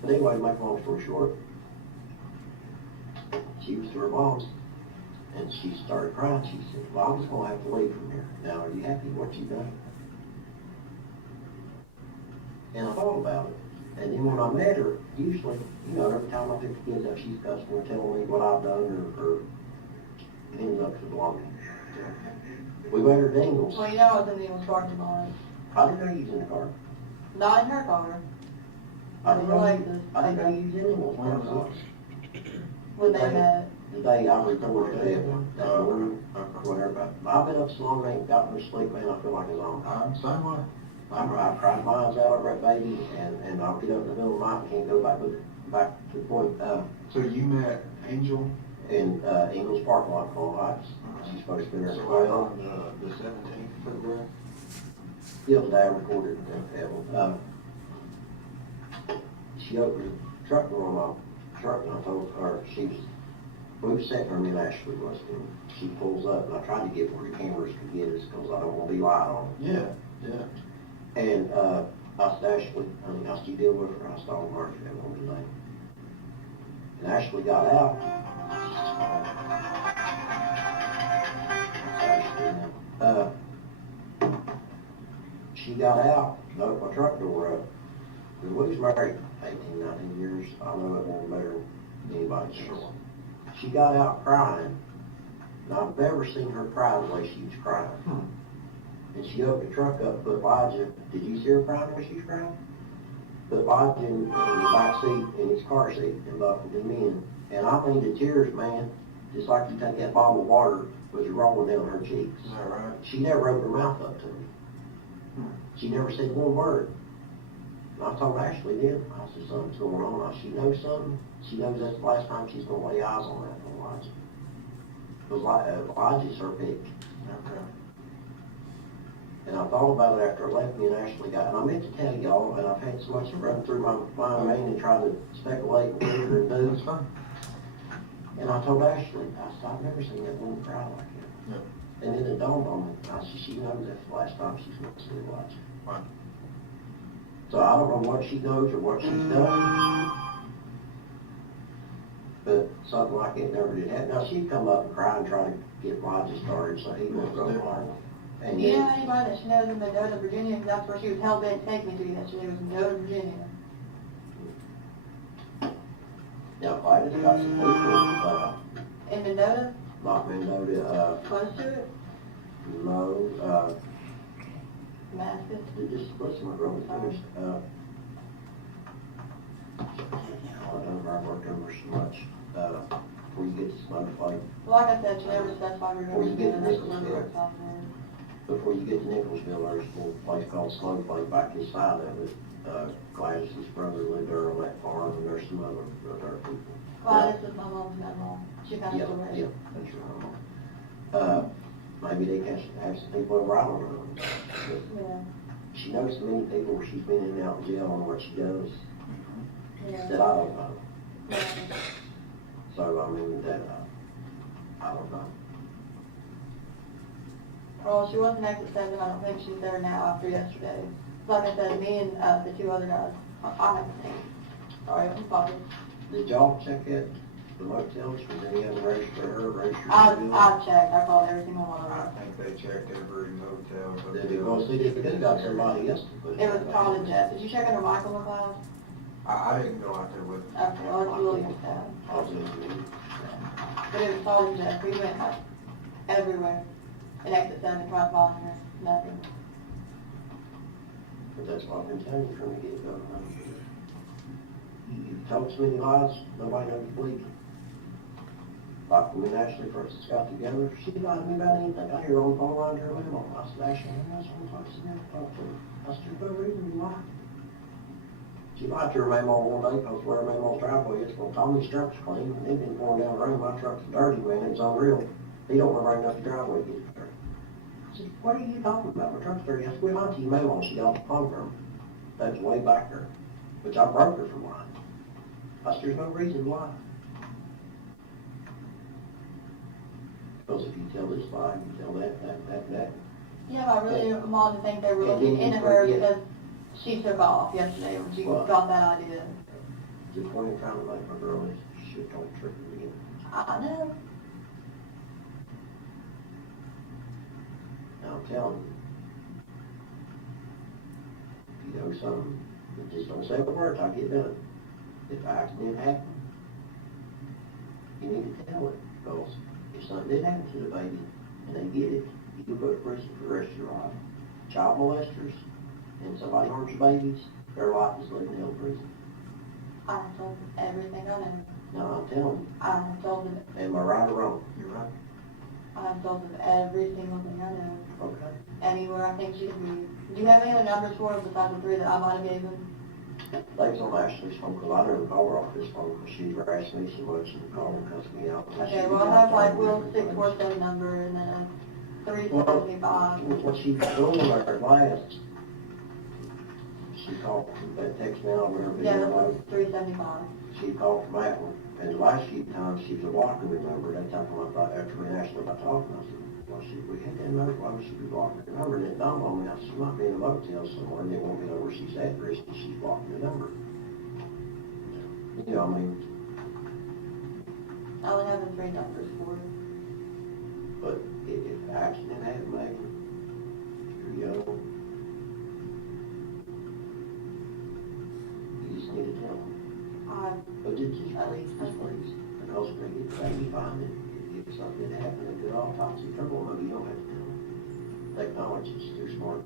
But anyway, to make a long story short, she was to her mom's, and she started crying. She said, well, I'm just gonna have to leave from here. Now, are you happy with what you've done? And I thought about it. And then when I met her, usually, every time I pick the kids up, she's customer telling me what I've done or it ends up to belonging. We met her at Dingles. Well, I was in the old parking lot. I didn't know you was in the car. Not in her car. I didn't know Like you, I didn't know you was in Dingles. When was when they met. The day I recorded that morning, Okay. whatever. But I've been up so long, I ain't got no sleep, man. I feel like it's on. Same way. I cried my eyes out over that baby, and I'll get up in the middle of the night and can't go back to the point, So you met Angel? in, Ingles Park Lot on Heights. She's supposed to be there So at right 12. on the 17th of February? The other day I recorded Evelyn. She opened the truck door on my truck and I told her she was we was sitting there, me and Ashley was, and she pulls up, and I tried to get where the cameras could get us, because I don't want to be light on it. Yeah, yeah. And, I said, Ashley, honey, I still deal with her, I saw Marjorie on the name. And Ashley got out. She got out, opened my truck door up. And we was married 18, 19 years. I know it won't better than anybody sure. She got out crying, and I've never seen her cry the way she was crying. And she opened the truck up, put Elijah, did you see her crying when she was crying? Put Elijah in the back seat, in his car seat, and buckled him in. And I mean, the tears, man, just like you take that bottle of water, was rolling down her cheeks. Is that right? She never opened her mouth up to me. She never said one word. And I told Ashley then, I said, something's going on. She knows something. She knows that's the last time she's going to lay eyes on that Elijah. Because Elijah's her pick. Okay. And I thought about it after I left, me and Ashley got, and I meant to tell y'all, and I've had so much run through my mind and try to speculate what we're going to do. And I told Ashley, I said, I've never seen that woman cry like that. Yep. And then it dawned on me, I said, she knows that's the last time she's going to see Elijah. Right. So I don't know what she knows or what she's done, but something like it never did happen. Now, she'd come up and cry and try to get Elijah started, so he wouldn't go hard. And Do you know anybody that she knows in Mendota, Virginia? 'Cause that's where she was hell-bent taking me to yesterday, was Mendota, Virginia. now, if I had got some people, In Mendota? not Mendota, Close to it? no, Damascus? just listen, my brother finished, I don't know, I worked over so much, before you get to Snowflake, Like I said, she never specified where Well, you she get was the going to Nichols before you get to Nicholsville, there's a little place called Snowflake back inside of it. Gladys's brother lived there on that farm, and there's some other people. Gladys is my mom's grandma. She passed Yeah, away. yeah, that's right. Maybe they can have some people over, I don't know. But Yeah, she knows so many people where she's been in and out of jail and what she does yeah. that I don't know. Yeah. So, I mean, that, I don't know. Well, she wasn't exit 7. I don't think she's there now after yesterday. Like I said, me and the two other guys, I haven't seen. Sorry, I'm sorry. Did y'all check it, the motels, was any of them registered her, registered? I've checked. I called every single one of I them. think they checked every motel. Did they go see if they got somebody else to put It was Todd and Jeff. Did you check under Michael McLeod? I didn't go out there with. Okay, well, it's William's dad. I'll do it. But it was Todd and Jeff. We went like everywhere. And exit 7 tried following her. Nothing. But that's what I've been telling you from the get-go. You told so many lies, nobody knows to believe you. Like when we actually first got together, she lied to me about anything. I hear her on the phone line to her mama. I said, Ashley, that's one time she never talked to her. I said, there's no reason you lied. She lied to her mama one day because where her mama's driveway is, well, Tommy's truck's clean, and they've been pouring down the road. My truck's dirty, man, it's unreal. He don't run right enough the driveway to get it dirty. I said, what are you talking about? My truck's dirty. I said, we lied to you, mama. She got off the phone from her. That was way back there, which I broke her from lying. I said, there's no reason why. Because if you tell this lie, you tell that. Yeah, but I really didn't want to think they were looking into her because she took off yesterday when she What? got that idea. The point of trying to make my girl is she don't trick her again. I know. Now I'm telling you, if you know something, you just don't say the words, I get done. If an accident happened, you need to tell it, because if something did happen to the baby and they get it, you can go to prison for the rest of your life. Child molesters and somebody harms your babies, their life is living in prison. I have told them everything I know. Now I'm telling you, I have told them, am I right or wrong? You're right. I have told them every single thing I know. Okay. Anywhere I think she could be. Do you have any other numbers for her besides the 3 that I might have gave them? They was on Ashley's phone, because I never called her off this phone, because she harassed me so much and called and cussed me out. Okay, well, I have like Will's 647 number and then a 375. What she was doing at last, she called from that text now, wherever. Yeah, that was 375. She called from that one, and the last few times she was a walker number. That time when I thought, after we asked her about talking, I said, well, we had that number, why would she be walking the number? And it dawned on me, I said, she might be in a motel somewhere, and they won't know where she's at, or she's walking the number. You know, I mean, I only have the 3 numbers for it. but if the accident happened, Megan, you're young, you just need to tell them. But just please, because when they get back, you find that if something had happened, a good autopsy, trouble, maybe you don't have to tell them. Technology's too smart.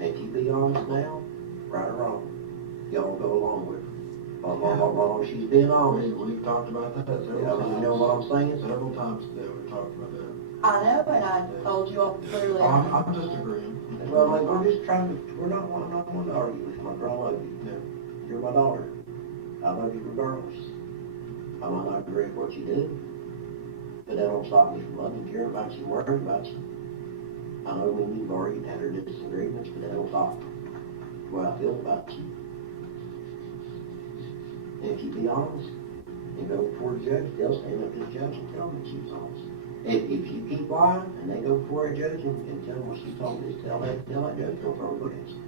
And if you be honest now, right or wrong, y'all go along with it. Long she's been honest. We've talked about that several Yeah, times. you know what I'm saying? Several times today we talked about that. I know, and I told you all clearly. I'm just agreeing. Well, like, we're just trying to, I'm not one to argue with you, my girl, I love you. Yeah. You're my daughter. I love you regardless. I might not agree with what you do, but that don't stop me from loving you, caring about you, worrying about you. I know when you've argued, had our disagreements, but that don't stop the way I feel about you. And if you be honest and go before the judge, they'll stand up to the judge and tell them that she was honest. If you keep lying and they go before a judge and tell them what she told me, tell that judge, don't throw a book at you.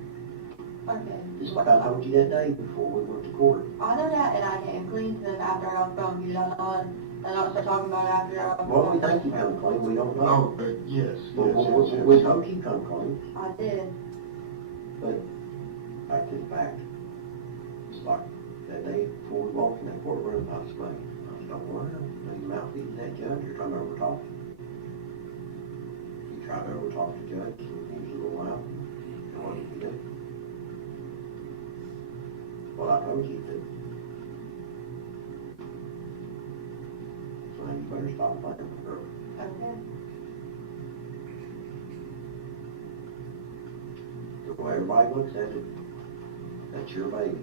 Okay. Just like I told you that day before we went to court. I know that, and I came clean to them after I got off the phone. You don't know, and I don't start talking about it after I got off the phone. Well, we think you come clean, we don't know. Oh, yes. We hope you come clean, I did. but back to the fact. It's like that day before we walked in that courtroom, I was like, don't worry, your mouth feeding that judge, you're trying to overtalk him. You try to overtalk the judge, and he was a little loud, and what did you do? Well, I told you to. So now you better stop playing with her. Okay. The way everybody looks at it, that's your baby.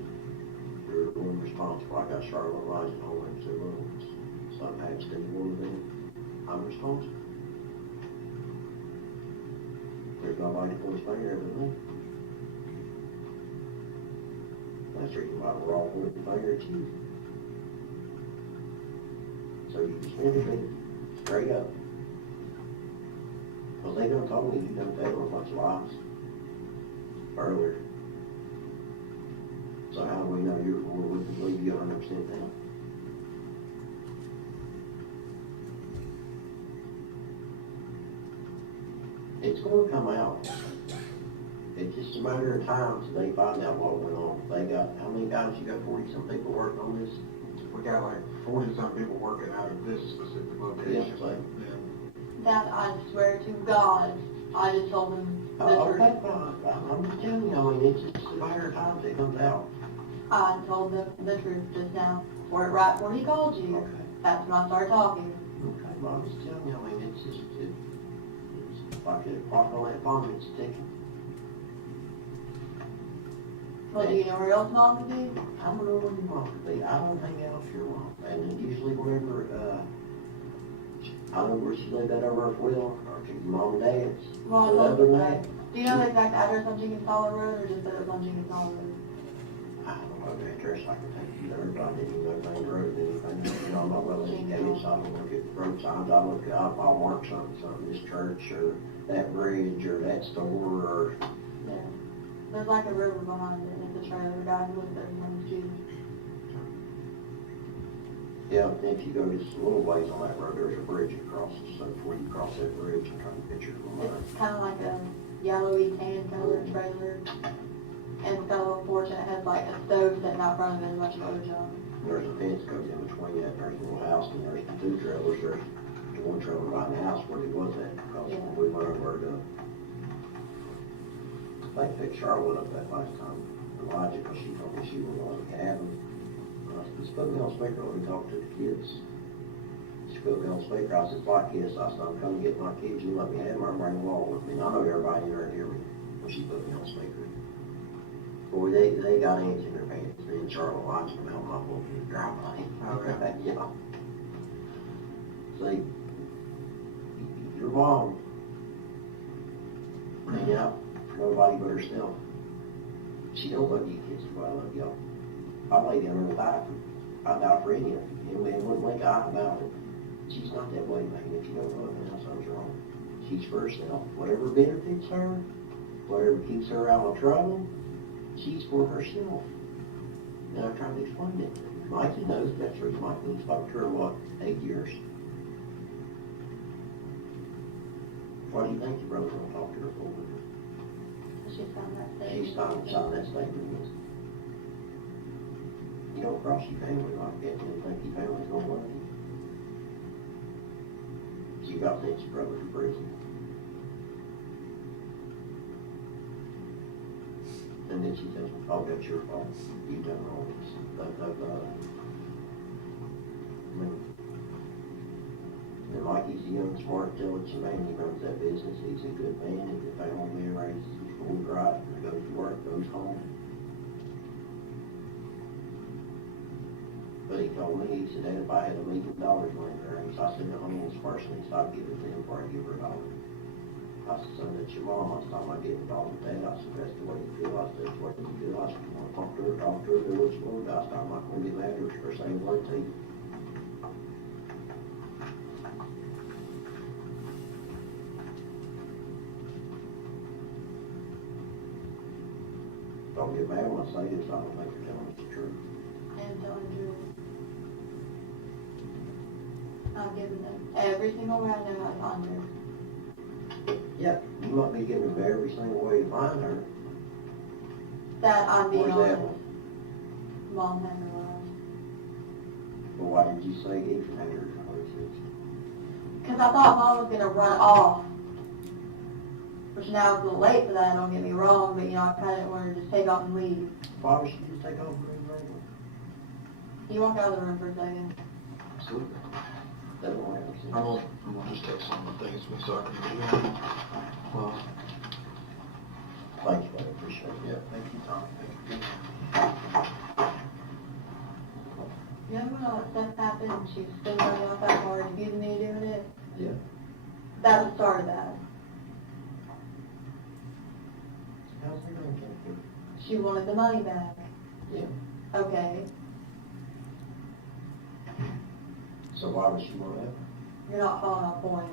You're the one responsible. I got Charlotte Elijah home and said, well, something happens to any one of them, I'm responsible. There's nobody to pull his finger other than me. That's the reason why we're all pointing the finger at you. So you just need to be straight up. Because they done told me you done tell them a bunch of lies earlier. So how do we know we can believe you 100% now? It's going to come out. It's just a matter of time till they find out what went on. They got, how many guys you got, 40-some people working on this? We got like 40-some people working out of this specific location. Yeah, so- That I swear to God, I just told them the truth. Okay, fine. I'm just telling you, I mean, it's just a matter of time till it comes out. I told them the truth just now, right before he called you. Okay. That's when I started talking. Okay, well, I'm just telling you, I mean, it's just, it's like a clock on that bomb, it's ticking. Well, do you know where else mom could be? I don't know where your mom could be. I don't hang out with your mom. And then usually wherever, I know where she lived at over at Will, or to your mom and dad's. Well, But I other than don't that, do you know the exact address on Jenkins Hollow Road, or just that it's on Jenkins Hollow Road? I don't know the address, I can take you there, but I didn't even know main road, anything. You know, I'm not well educated, so I don't look at road signs. I'll mark something, this church, or that bridge, or that store, or, Yeah. There's like a river behind it, it's a trailer, the guy who lives there, his name is Judy. yeah, if you go just a little ways on that road, there's a bridge across, so before you cross that bridge, I'm trying to picture it from there. It's kind of like a yellowy tan color trailer, and it's got a little porch, and it has like a stove sitting out front of it, and a bunch of other junk. There's a fence goes in between that, there's a little house, and there's the 2 trailers, there's the 1 trailer right in the house where it was at, because Yeah. we went over to, I picked Charlotte up that last time, Elijah, because she told me she was on the cabin. I said, just put me on speaker, let me talk to the kids. She put me on speaker, I said, like this, I said, I'm coming to get my kids, you let me have them, or bring them along with me. And I know everybody in there hear me, when she put me on speaker. Boy, they got ants in their pants, me and Charlotte watched them out my book in the driveway. Yeah. See, your mom, hang out for nobody but herself. She don't love you kids, but I love y'all. I lay down and die for, I die for any of you. And wouldn't make an eye about it. She's not that way, man. If you don't love her, something's wrong. She's for herself. Whatever benefits her, whatever keeps her out of trouble, she's for herself. And I've tried to explain it. Mikey knows that's the reason Mikey's talked to her, what, 8 years? Why do you think your brother don't talk to her for? She's found that statement. She's found that statement. Yes. You don't cross your family like that and think your family's gonna love you. She got this brother to prison. And then she says, oh, that's your fault. You done wrong. And Mikey's a young, smart, intelligent man. He runs that business. He's a good man. He's a family man, raises his boys right, goes to work, goes home. But he told me, he said, if I had $1 million laying there, I said, the homeless person, he said, I'd give it to him before I give her $1. I said, son, that's your mom. I said, I'm not giving $1 to Dad. I said, that's the way you feel. I said, that's the way you feel. I said, you want to talk to her, do what you want to do. I said, I'm not going to be mad or saying what to you. Don't get mad when I say this. I don't think you're telling us the truth. And telling the truth. I'm giving them every single way I know how to find her. Yeah, you want me to give him every single way to find her. That I'm being Where's that honest. Mom had her last. Well, why did you say he had her conversation? Because I thought Mom was going to run off. Which now it's a little late for that, don't get me wrong, but you know, I kind of didn't want her to just take off and leave. Why would she just take off and leave right away? Can you walk out of the room for a second? Absolutely. That won't happen. I'm gonna just take some of the things we saw. Well, Thank you, I appreciate it. yeah, thank you, Tom. Thank you. You know when all that stuff happened and she was still running off that hard, abusing me doing it? Yeah. That was the start of that. How's her name come through? She wanted the money back. Yeah. Okay, So why would she want that? you're not following my point.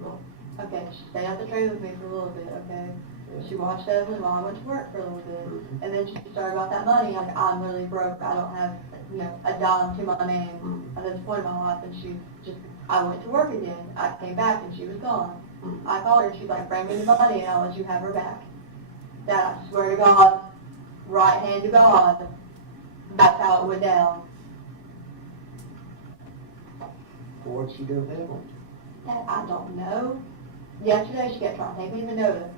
No. Okay, she stayed at the trailer with me for a little bit, okay? Yeah. She watched Evelyn while I went to work for a little bit. Mhm. And then she started about that money, like, I'm really broke, I don't have, you know, a dime to my name Mhm. at this point in my life, and she just, I went to work again. I came back and she was gone. Mhm. I called her and she's like, bring me the money and I'll let you have her back. That, I swear to God, right hand to God, that's how it went down. What'd she do with that one? That I don't know. Yesterday she kept trying to take me to Noda.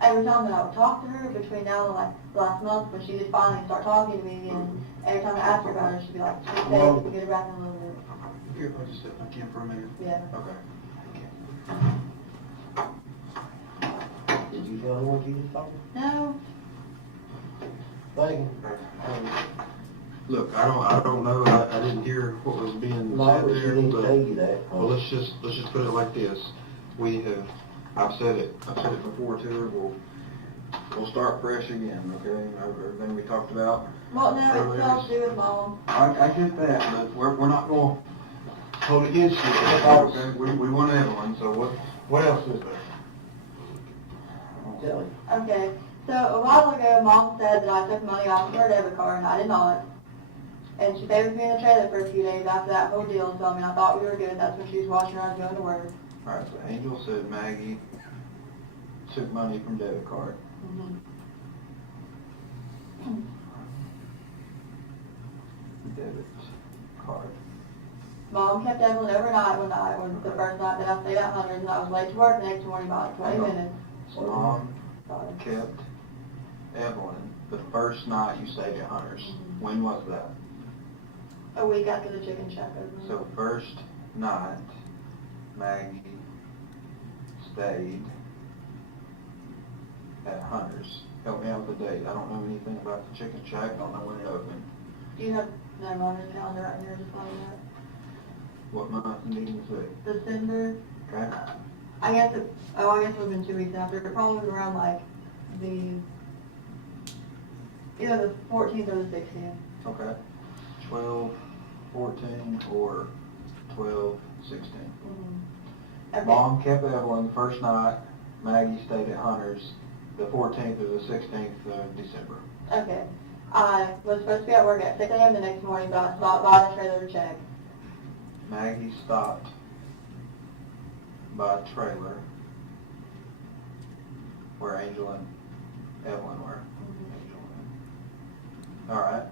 Every time that I would talk to her between now and like last month when she did finally start talking to me again, every time I asked her about her, she'd be like, she'd say, Well- get her back in a little bit. Here, I'll just step back in for a minute. Yeah. Okay. Did you tell her what you just told her? No, Megan? Look, I don't know, I didn't hear what was being No, said but she there, didn't but, tell you that. well, let's just put it like this. I've said it before to her, we'll start fresh again, okay? Everything we talked about. well, no, it's Earlier. all to do with Mom. I get that, but we're not gonna hold it against you, okay? We want Evelyn, so what else is there? I'll tell you. Okay, so a while ago, Mom said that I took money off of her debit card, and I did not. And she stayed with me in the trailer for a few days after that whole deal, so I mean, I thought we were good. That's when she was watching her, I was going to work. All right, so Angel said Maggie took money from debit card. Mm-hmm. Debit card. Mom kept Evelyn overnight one night, when the first night that I stayed at Hunter's, and I was late to work the next morning by like 20 minutes. So Mom Sorry. kept Evelyn the first night you stayed at Hunter's. Mhm. When was that? A week after the chicken shack opened. So first night, Maggie stayed at Hunter's. Help me out with the date. I don't know anything about the chicken shack. I don't know when it opened. Do you have, no, Mom's calendar right here, just finding out. What month and date was it? December, Okay? I guess it would've been 2 weeks after. It probably was around like either the 14th or the 16th. Okay. 12, 14, or 12, 16. Okay. Mom kept Evelyn the first night. Maggie stayed at Hunter's the 14th or the 16th of December. Okay. I was supposed to be at work at 6 a.m. the next morning, but I stopped by the trailer to check. Maggie stopped by a trailer where Angel and Evelyn were. All right.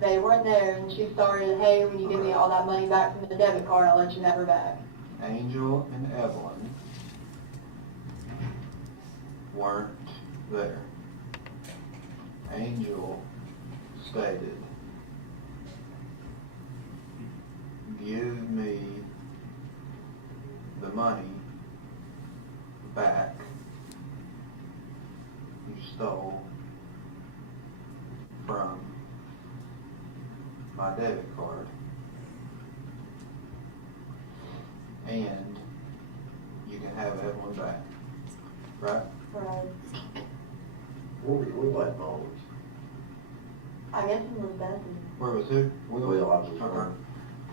They weren't there, and she started, hey, when you give me all that money back from the debit card, I'll let you have her back. Angel and Evelyn weren't there. Angel stated, give me the money back you stole from my debit card, and you can have Evelyn back, right? Right. We went home. I guess it was Bessie. Where was who? Will, I was Okay.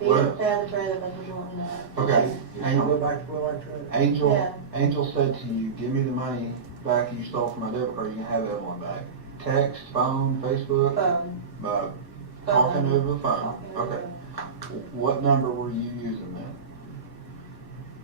He didn't stay at the trailer, that's what you want to know. Okay. Did you go back to Will Trade? Angel, Yeah. Angel said to you, give me the money back you stole from my debit card, you can have Evelyn back. Text, phone, Facebook, Phone. talking over the phone. Talking over Okay. the phone. What number were you using then?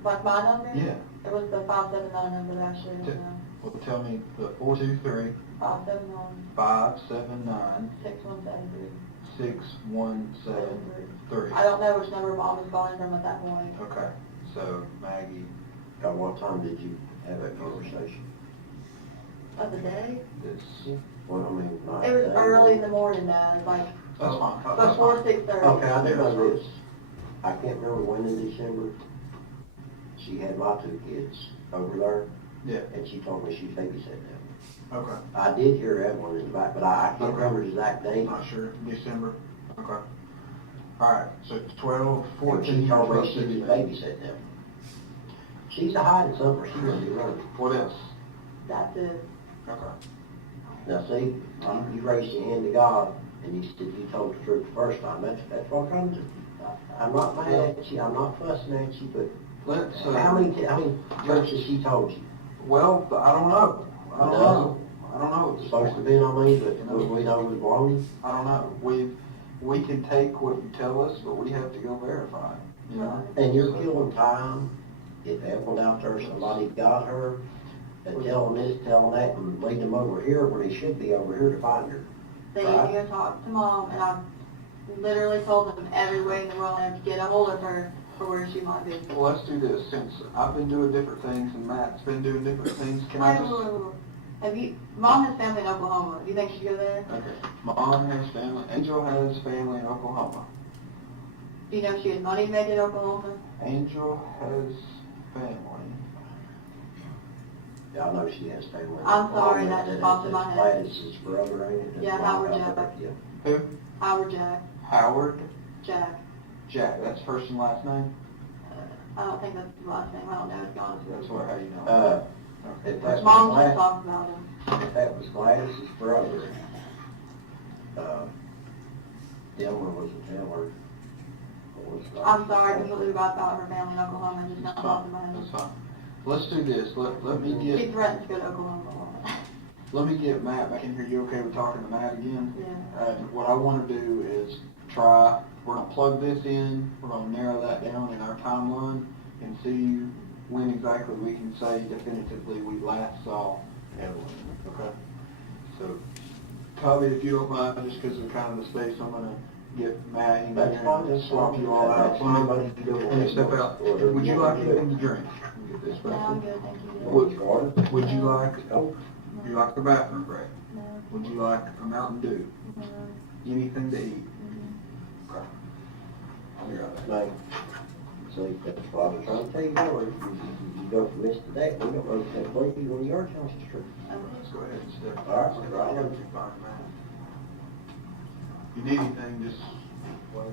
Like my number? Yeah. It was the 579 number actually. Well, tell me the 423 579 579 6173. 6173. I don't know which number Mom was calling from at that point. Okay. So Maggie, At what time did you have that conversation? Of the day? this. Well, I mean, night, It was day, early in or- the morning, Dad. Like That's fine. That's before fine. 6:30. Okay, I do know this. I can't remember when in December, she had my 2 kids over there, Yeah. and she told me she babysat them. Okay. I did hear Evelyn in the back, but I can't Okay. remember the exact I'm date. not sure. December. Okay. All right. So 12, And 14, she told me 12, she was 16. babysat them. She's a hiding somewhere, she gonna be running. What else? That's it. Okay. Now see, you raised your hand to God, and you said you told the truth the first time, that's what I'm trying to do. I'm not mad at you, I'm not fussing at you, but Let's. how many churches she told you? Well, I don't know. I don't know. I don't know. It's supposed to be on me, but we know it was wrong. I don't know. We can take what you tell us, but we have to go verify it, you know? And you're killing time. If Evelyn out there, somebody got her, and telling this, telling that, and leading them over here where they should be over here to find her. They need to go talk to Mom, and I literally told them every way in the world I have to get a hold of her for where she might be. Well, let's do this. Since I've been doing different things and Matt's been doing different things, can I just... Mom has family in Oklahoma. Do you think she'd go there? Okay. Mom has family. Angel has family in Oklahoma. Do you know if she had money to make it in Oklahoma? Angel has family. Yeah, I know she has family. I'm sorry, that just popped in my head. Gladys's brother, ain't it? Yeah, Howard Jack. Yeah. Who? Howard Jack. Howard Jack. Jack. That's first and last name? I don't think that's his last name. I don't know, to be honest with That's you. what, how you know. If that Mom was just Glad- talked about him. if that was Gladys's brother, Delmer was a Taylor. I'm sorry, I completely forgot about her family in Oklahoma. Just not That's talking fine. about him. That's fine. Let's do this. Let me She get threatened to go to Oklahoma. let me get Matt back in here. You okay with talking to Matt again? Yeah. What I want to do is try. We're gonna plug this in. We're gonna narrow that down in our timeline and see when exactly we can say definitively we last saw Evelyn. Okay. So, Cubby, if you don't mind, just because of kind of the space, I'm gonna get Matt in That's there fine, and that's swap fine. you all out. That's fine. Let me step out. Would you like anything to drink? Get this No, back. I'm good, thank you. Would you like? Would you like the bathroom break? No. Would you like a Mountain Dew? No. Anything to eat? Okay. I'll be right back. Like, see, that's what I was trying to tell you earlier. You go from this to that, we don't know if that's what you when your house is true. Let's go ahead and step. All right, Step right. out. You're fine, man. If you need anything, just wait.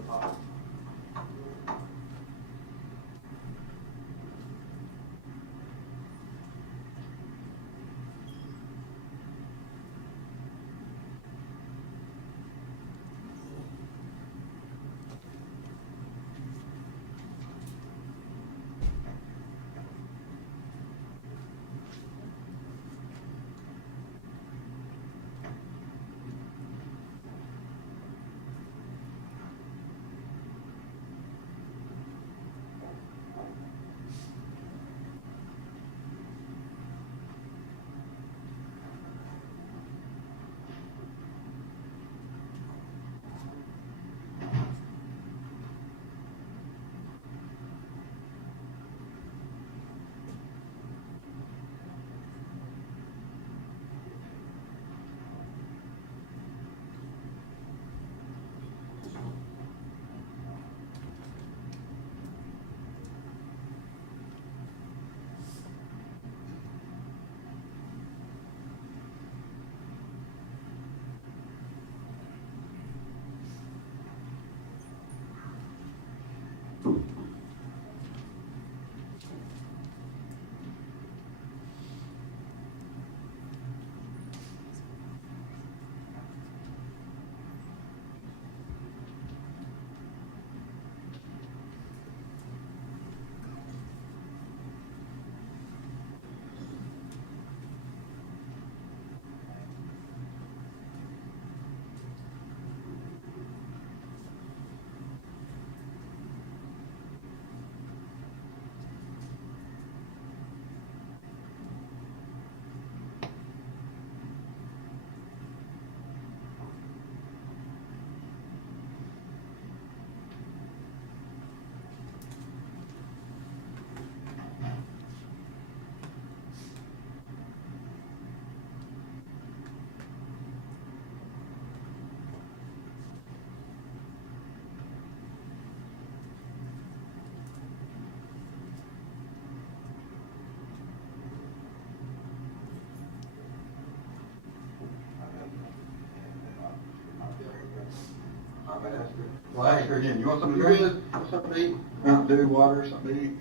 I'll ask her. Well, ask her again. You want something to You drink? good? Something to eat? Mountain Dew, water, something to eat?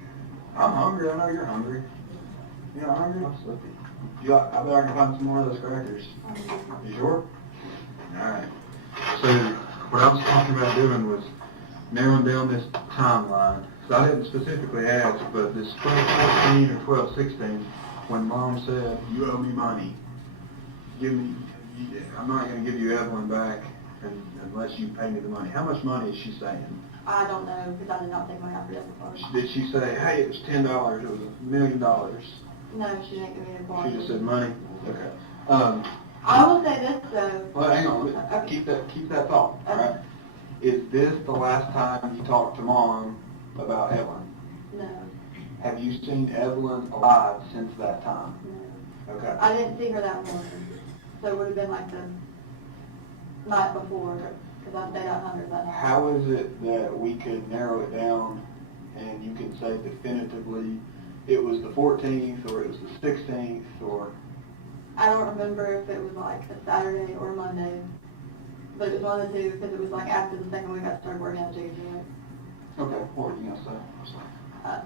I'm hungry. I know you're hungry. You not hungry? I'm sleepy. I bet I can find some more of those crackers. You sure? Alright. So, what I was talking about doing was narrowing down this timeline. So I didn't specifically ask, but this 12/14 or 12/16, when Mom said, you owe me money, I'm not gonna give you Evelyn back unless you pay me the money. How much money is she saying? I don't know, because I did not take money out for that before. Did she say, hey, it was $10, it was $1 million? No, she didn't give me a bond. She just said money? Okay. I will say this though. Well, hang on, Okay. keep that thought, alright? Is this the last time you talked to Mom about Evelyn? No, Have you seen Evelyn alive since that time? no. Okay. I didn't see her that morning, so it would have been like the night before, because I stayed out 100 that night. How is it that we could narrow it down and you can say definitively it was the 14th or it was the 16th or? I don't remember if it was like a Saturday or a Monday, but it was one of the two, because it was like after the second week I started working at JJ. Okay, what were you gonna say?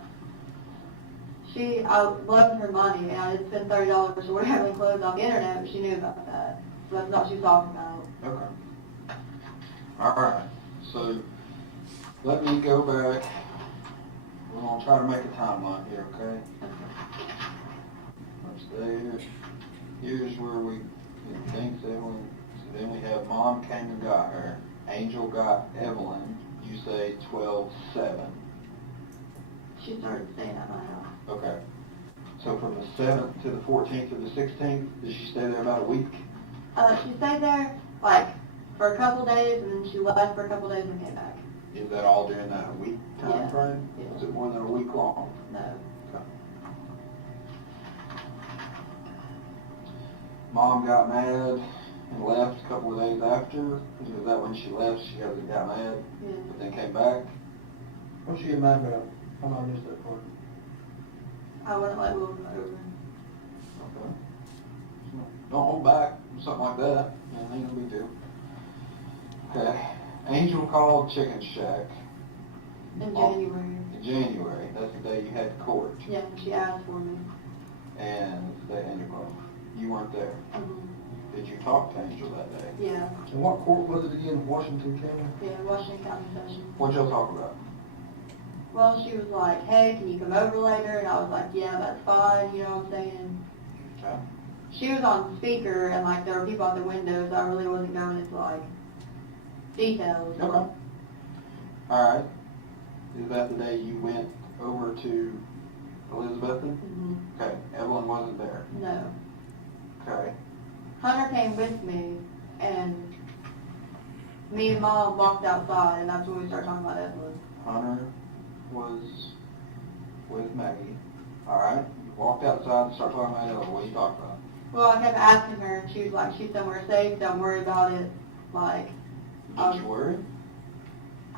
I loved her money, and I had spent $30 or whatever in clothes on the internet, but she knew about that. So that's not what she was talking about. Okay. Alright, so let me go back. We're gonna try to make a timeline here, okay? Let's stay here. Here's where we think Evelyn, so then we have Mom came and got her. Angel got Evelyn, you say 12/7. She started staying at my house. Okay. So from the 7th to the 14th or the 16th, did she stay there about a week? She stayed there, like, for a couple days, and then she left for a couple days and came back. Is that all during that week time Yeah. frame? Yeah. Was it more than a week long? No. Okay. Mom got mad and left a couple of days after. Was that when she left, she got mad, Yeah. but then came back? What's she mad about? I'm not missed that part. I wouldn't let Will come over. Okay. Don't hold back, something like that. Yeah, ain't no big deal. Okay. Angel called Chicken Shack In Oh. January. in January. That's the day you had court. Yeah, she asked for me. And they ended up. You weren't there. Mm-hmm. Did you talk to Angel that day? Yeah. And what court was it again? Washington County? Yeah, Washington County Session. What'd y'all talk about? Well, she was like, hey, can you come over later? And I was like, yeah, that's fine, you know what I'm saying? Okay. She was on speaker, and like there were people at the windows. I really wasn't going into like details. Okay. Alright. Is that the day you went over to Elizabethton? Mm-hmm. Okay. Evelyn wasn't there. No. Okay. Hunter came with me, and me and Mom walked outside, and that's when we started talking about Evelyn. Hunter was with Maggie. Alright. You walked outside and started talking about Evelyn. What are you talking about? Well, I kept asking her, and she was like, she's somewhere safe, don't worry about it. Like, Did you worry?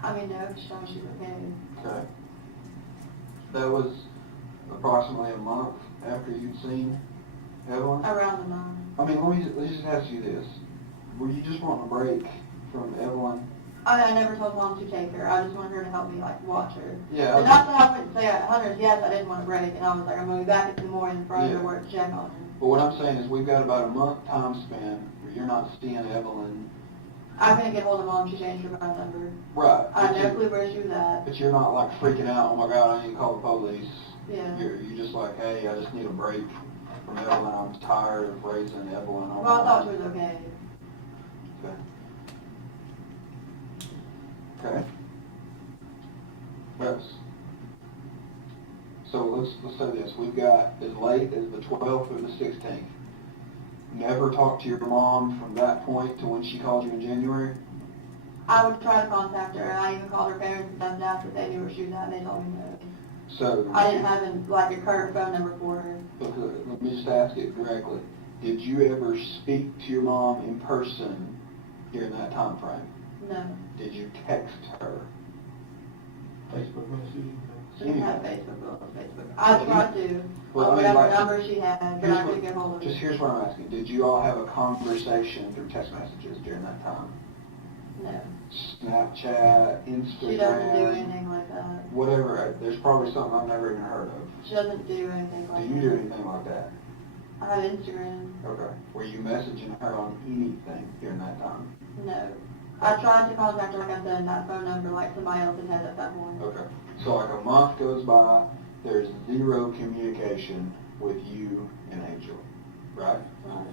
I mean, no, she told me she's okay. Okay. That was approximately a month after you'd seen Evelyn? Around the month. I mean, let me just ask you this. Were you just wanting a break from Evelyn? I never told Mom to take her. I just wanted her to help me, like, watch her. Yeah. But not that I wouldn't say at Hunter's, yes, I didn't want a break, and I was like, I'm going to be back in the morning for her Yeah. to work to check on her. But what I'm saying is we've got about a month time span where you're not seeing Evelyn. I couldn't get hold of Mom. She changed her phone number. Right. I had no clue where she was at. But you're not like freaking out, oh my God, I need to call the police. Yeah. You're just like, hey, I just need a break from Evelyn. I'm tired of raising Evelyn on Well, I my thought own." she was okay. Okay. Okay. Yes. So let's say this. We've got as late as the 12th or the 16th. Never talked to your mom from that point to when she called you in January? I would try to contact her, and I even called her parents and stuff after they knew where she was at, and they told me no. So I didn't have like a current phone number for her. Okay, let me just ask it directly. Did you ever speak to your mom in person during that time frame? No. Did you text her? Facebook message. She didn't have Facebook. Well, Facebook. I tried to. Well, I mean, whatever like- number she had, but I couldn't get hold of Just her. here's what I'm asking. Did you all have a conversation through text messages during that time? No. Snapchat, She doesn't do Instagram, anything like that. whatever, there's probably something I've never even heard of. She doesn't do anything Do like you that. do anything like that? I have Instagram. Okay. Were you messaging her on anything during that time? No. I tried to contact her, like I said, that phone number, like somebody else had at that point. Okay. So like a month goes by, there's zero communication with you and Angel, right? Right.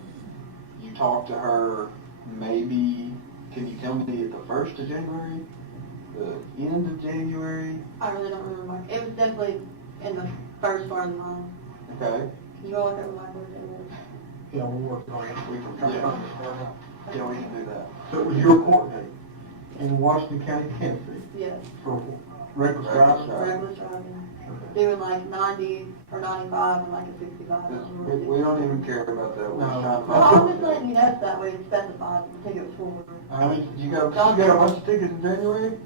You talk to her maybe, can you tell me at the 1st of January? The end of January? I really don't remember much. It was definitely in the first part of the month. Okay. Can you go look at my birthday was? Yeah, we're working on it. We can, Trying to yeah. find this right now. Yeah, we can do that. So it was your court date in Washington County, Tennessee, Yes. for reckless driving? Reckless driving. Okay. Doing like 90 or 95 and like a 65. We don't even care about that. We're No. trying to Well, I'm just letting you know so that way it's specified what the ticket was for. I mean, you got a bunch of tickets in January?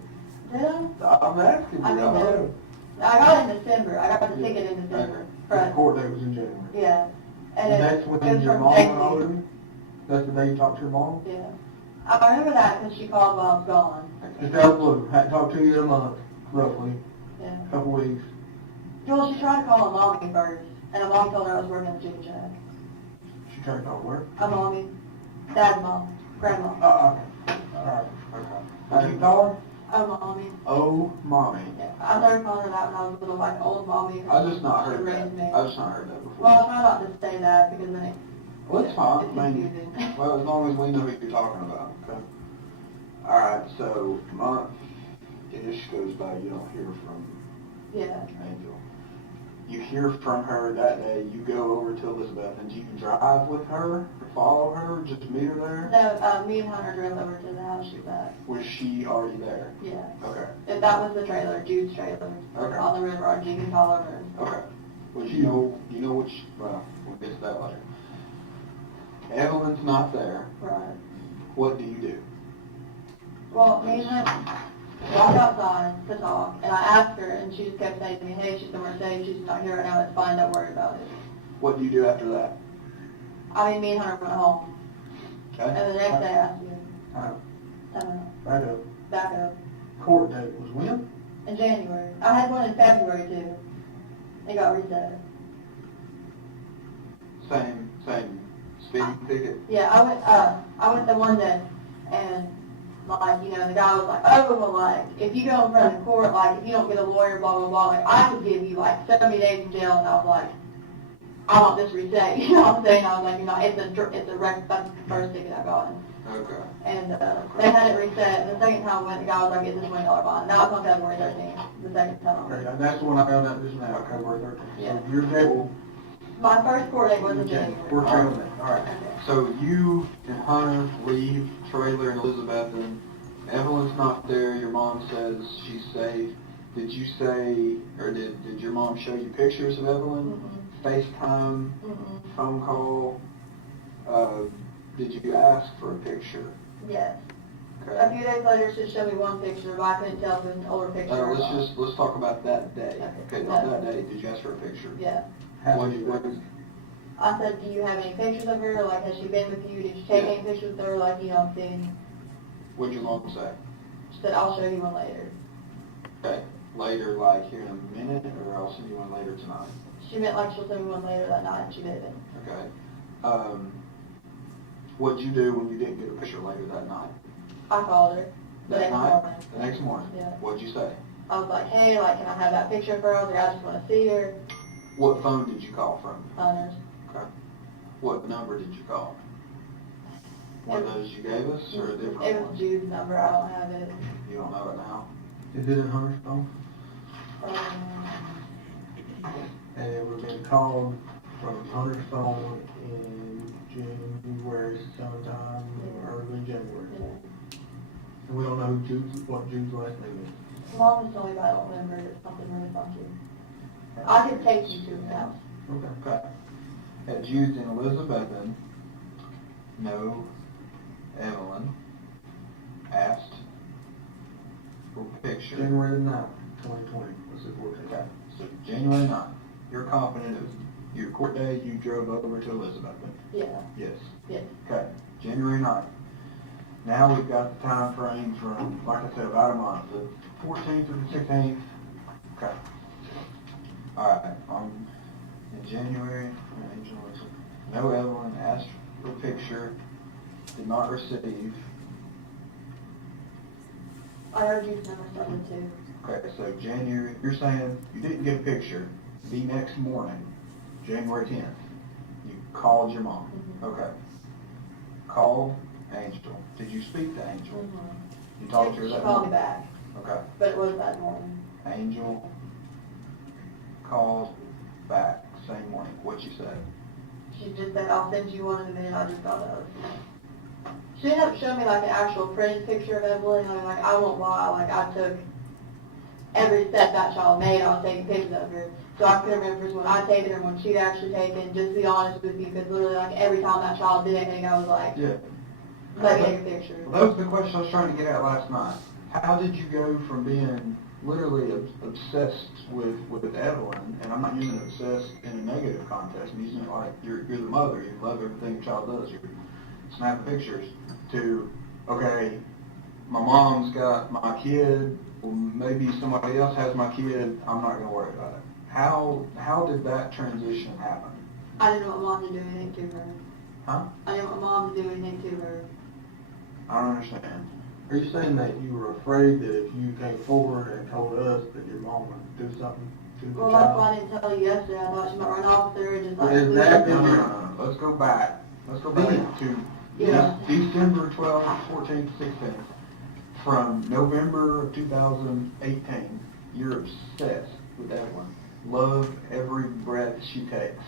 Did I? I'm asking you. I mean, don't no. know. I got it in December. I got the ticket in December. The Right. court date was in January. Yeah. And it- that's it when was your from mom January. went over to you? That's the day you talked to your mom? Yeah. I remember that because she called while I was gone. Just out of the blue, hadn't talked to you in a month, roughly, Yeah. a couple weeks. Well, she tried to call a mommy first, and a mommy told her I was working at the chicken shack. She tried to call where? A mommy. Dad's mom. Grandma. Okay. All right. Okay. How do you call her? Oh, mommy. Oh, mommy. Yeah. I started calling her that when I was little, like old mommy. I just not heard She that. raised me. I just not heard that before. Well, I try not to say that because then Well, it's fine. it's I mean, confusing. well, as long as we know who you're talking about. Okay. All right. So month-ish goes by. You don't hear from Yeah. Angel. You hear from her that day. You go over to Elizabeth, and do you drive with her or follow her? Or just meet her there? No, me and Hunter drove over to the house she's at. Was she already there? Yeah. Okay. If that was the trailer, Jude's trailer. Okay. On the river, or you can call over. Okay. Well, you know which, well, we'll get to that later. Evelyn's not there. Right. What do you do? Well, me and Hunter walked outside to talk, and I asked her, and she just kept saying to me, hey, she's somewhere safe, she's not here right now, it's fine, don't worry about it. What do you do after that? I mean, me and Hunter went home, and Okay? the next day I asked you, All right. uh, Back up. back up. Court date was when? In January. I had one in February too. It got reset. Same speeding ticket? Yeah, I went the one day, and like, you know, the guy was like, oh, well, like, if you go in front of the court, like, if you don't get a lawyer, blah, blah, blah, like, I could give you, like, 70 days in jail, and I was like, I want this reset, you know what I'm saying? I was like, you know, it's a record, that's the first ticket I got. Okay. And they had it reset, and the second time I went, the guy was like, get this $20 bond. That was on February 13th, the second time I Okay, went. and that's the one I found out just now, October 13th. Yeah. So your date, My first court date was in January. we're trailing it, all right. Okay. So you and Hunter leave trailer in Elizabethton. Evelyn's not there. Your mom says she's safe. Did you say, or did your mom show you pictures of Evelyn? Mm-mm. FaceTime, Mm-mm. phone call? Did you ask for a picture? Yes. A Okay. few days later, she showed me one picture, but I couldn't tell if it was an older picture or not. Let's talk about that day. Okay. Okay, on that day, did you ask for a picture? Yeah. What did I said, do you have any pictures of her? Like, has she been with you? Did you take Yeah. any pictures with her? Like, you know, I'm seeing. what'd your mom say? She said, I'll show you one later. Okay, later, like here in a minute, or I'll send you one later tonight. She meant like she'll send me one later that night. She didn't. Okay. What'd you do when you didn't get a picture later that night? I called her the That next night? morning. The next morning? Yeah. What'd you say? I was like, hey, like, can I have that picture of her? I was like, I just want to see her. What phone did you call from? Hunter's. Okay. What number did you call? One of those you gave us, or a different It was one? Jude's number. I don't have it. You don't know it now? Is it in Hunter's phone? And it was been called from Hunter's phone in January sometime, early January. Yeah. And we don't know what Jude's last name is. Mom just told me, but I don't remember. It's something really funky. I could take you to his house. Okay. At Jude's in Elizabethton, no Evelyn asked for a picture. January 9th, 2020, was the court date. Okay, so January 9th, you're confident it was your court day, you drove over to Elizabethton? Yeah. Yes. Yes. Okay, January 9th. Now we've got the time frame from, like I said, about a month, the 14th to the 16th. Okay. All right, in January, Angel, no Evelyn asked for a picture, did not receive. I heard you never started too. Okay, so January, you're saying you didn't get a picture. The next morning, January 10th, you called your mom. Okay. Called Angel. Did you speak to Angel? You talked to her She that called me morning? back, Okay. but it was that morning. Angel called back same morning. What'd she say? She just said, I'll send you one in a minute, I just got up. She ended up showing me like an actual printed picture of Evelyn. I mean, like, I won't lie, like, I took every step that child made, I was taking pictures of her. So I couldn't remember when I taken her, when she'd actually taken, just to be honest with you, because literally, like, every time that child did anything, I was like, Yeah. let me take a picture. Well, that was the question I was trying to get at last night. How did you go from being literally obsessed with Evelyn, and I'm not using obsessed in a negative context, I'm using it like you're the mother, you love everything a child does, you're snapping pictures, to, okay, my mom's got my kid, well, maybe somebody else has my kid, I'm not going to worry about it. How did that transition happen? I didn't want mom to do anything to her. Huh? I didn't want mom to do anything to her. I don't understand. Are you saying that you were afraid that if you came forward and told us that your mom would do something to the Well, that's why I child? didn't tell you yesterday. I thought she might run off there and just like... But is that No. Let's go back. Let's go back to Yeah. December 12th, 14th, 16th. From November of 2018, you're obsessed with Evelyn. Love every breath she takes.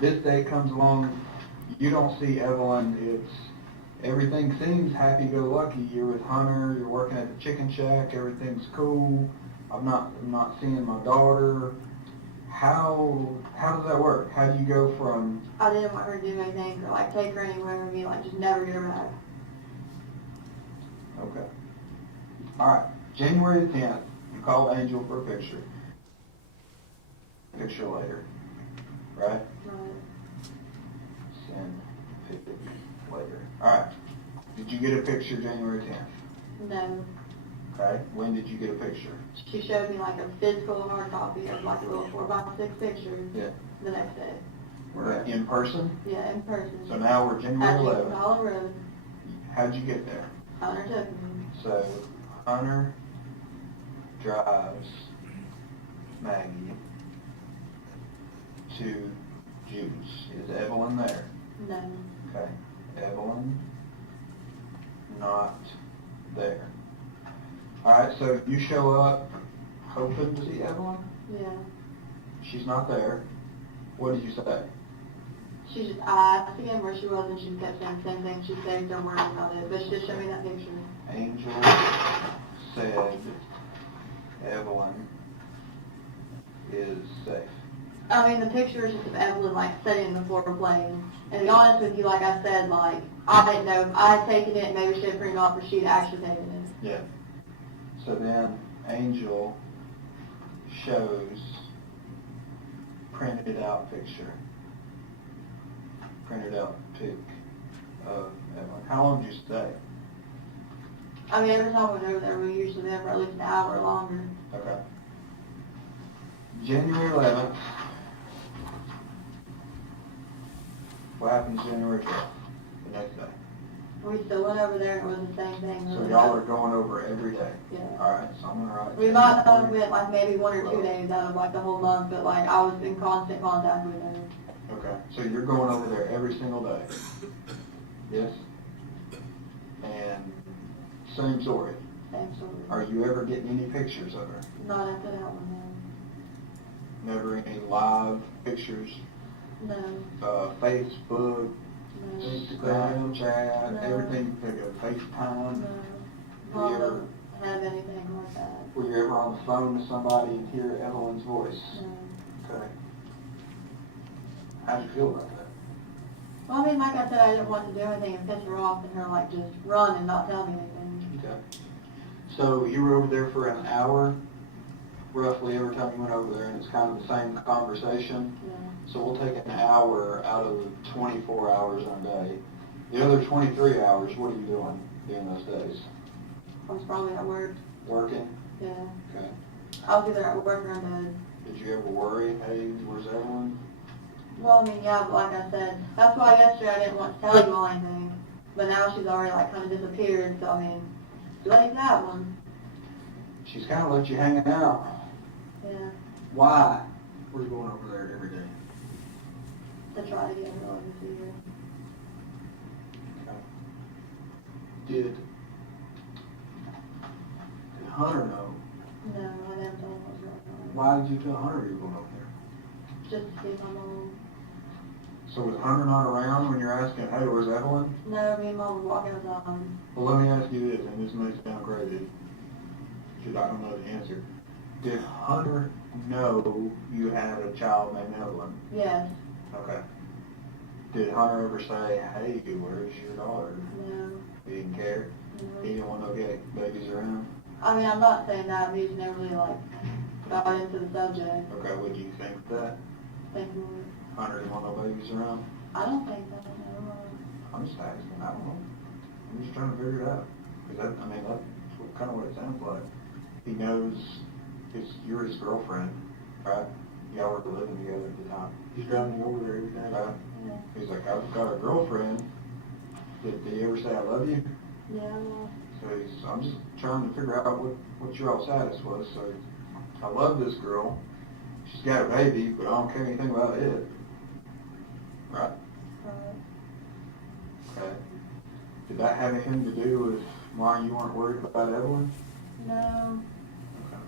This day comes along, you don't see Evelyn. Everything seems happy-go-lucky. You're with Hunter, you're working at the chicken shack, everything's cool. I'm not seeing my daughter. How does that work? How do you go from... I didn't want her to do anything or like take her anywhere and be like just never get her back. Okay. All right. January the 10th, you called Angel for a picture. Picture later, right? Right. Send pic later. All right. Did you get a picture January 10th? No. Okay. When did you get a picture? She showed me like a physical hard copy of like a little 4x6 picture Yeah. the next day. In person? Yeah, in person. So now we're January At 11th. Holland Road. How'd you get there? Hunter took me. So Hunter drives Maggie to Jude's. Is Evelyn there? No. Okay. Evelyn not there. Alright, so you show up hoping to see Evelyn? Yeah. She's not there. What did you say? She just, I asked again where she was and she kept saying the same thing. She said, don't worry about it. But she just showed me that picture. Angel said Evelyn is safe. I mean, the picture is just of Evelyn, like, sitting in the floor playing. And to be honest with you, like I said, like, I didn't know if I had taken it, maybe she had printed it off, or she'd actually taken it. Yeah. So then Angel shows printed out picture. Printed out pic of Evelyn. How long did you stay? I mean, every time we went over there, we were usually there for at least an hour or longer. Okay. January 11th. What happens January 12th? The next day. We still went over there and it was the same thing. So y'all are going over every day? Yeah. Alright, so I'm gonna write. We might have went like maybe 1 or 2 days out of like the whole month, but like I was in constant contact with her. Okay, so you're going over there every single day? Yes? And same story. Same story. Are you ever getting any pictures of her? Not after that one, Never any live pictures? no. Facebook, No. Snapchat, No. everything you can think of, FaceTime? No. Were Mom you ever, doesn't have anything like that. were you ever on the phone to somebody and hear Evelyn's voice? No. Okay. How'd you feel about that? Well, I mean, like I said, I didn't want to do anything and piss her off and her like just run and not tell me anything. Okay. So you were over there for an hour, roughly every time you went over there, and it's kind of the same conversation. Yeah. So we'll take an hour out of the 24 hours in a day. The other 23 hours, what are you doing during those days? I was probably at work, Working? yeah. Okay. I was either at work or in bed. Did you ever worry, hey, where's Evelyn? Well, I mean, yeah, but like I said, that's why yesterday I didn't want to tell you all anything. But now she's already like kind of disappeared, so I mean, let that one. She's kind of let you hanging out. Yeah, Why? We're going over there every day. to try to get her over to you. Did Hunter know? No, I never told him what was going on. Why did you tell Hunter you were going over there? Just to see my mom. So was Hunter not around when you're asking, hey, where's Evelyn? No, me and mom were walking outside. Well, let me ask you this, and this may sound crazy, because I don't know the answer. Did Hunter know you had a child named Evelyn? Yes. Okay. Did Hunter ever say, hey, where's your daughter? No. He didn't care? No. He didn't want no babies around? I mean, I'm not saying that, but he just never really like got into the subject. Okay, what do you think of that? Thinking, Hunter didn't want no babies around? I don't think that. No. I'm just asking, I don't know. I'm just trying to figure it out. Because that, I mean, that's kind of what it sounds like. He knows you're his girlfriend, right? Y'all were living together at the time. He's driving you over there every day, right? Yeah. He's like, I've got a girlfriend. Did he ever say I love you? Yeah. So I'm just trying to figure out what your all status was. So I love this girl. She's got a baby, but I don't care anything about it. Right? Okay. Did that have anything to do with why you weren't worried about Evelyn? No. Okay.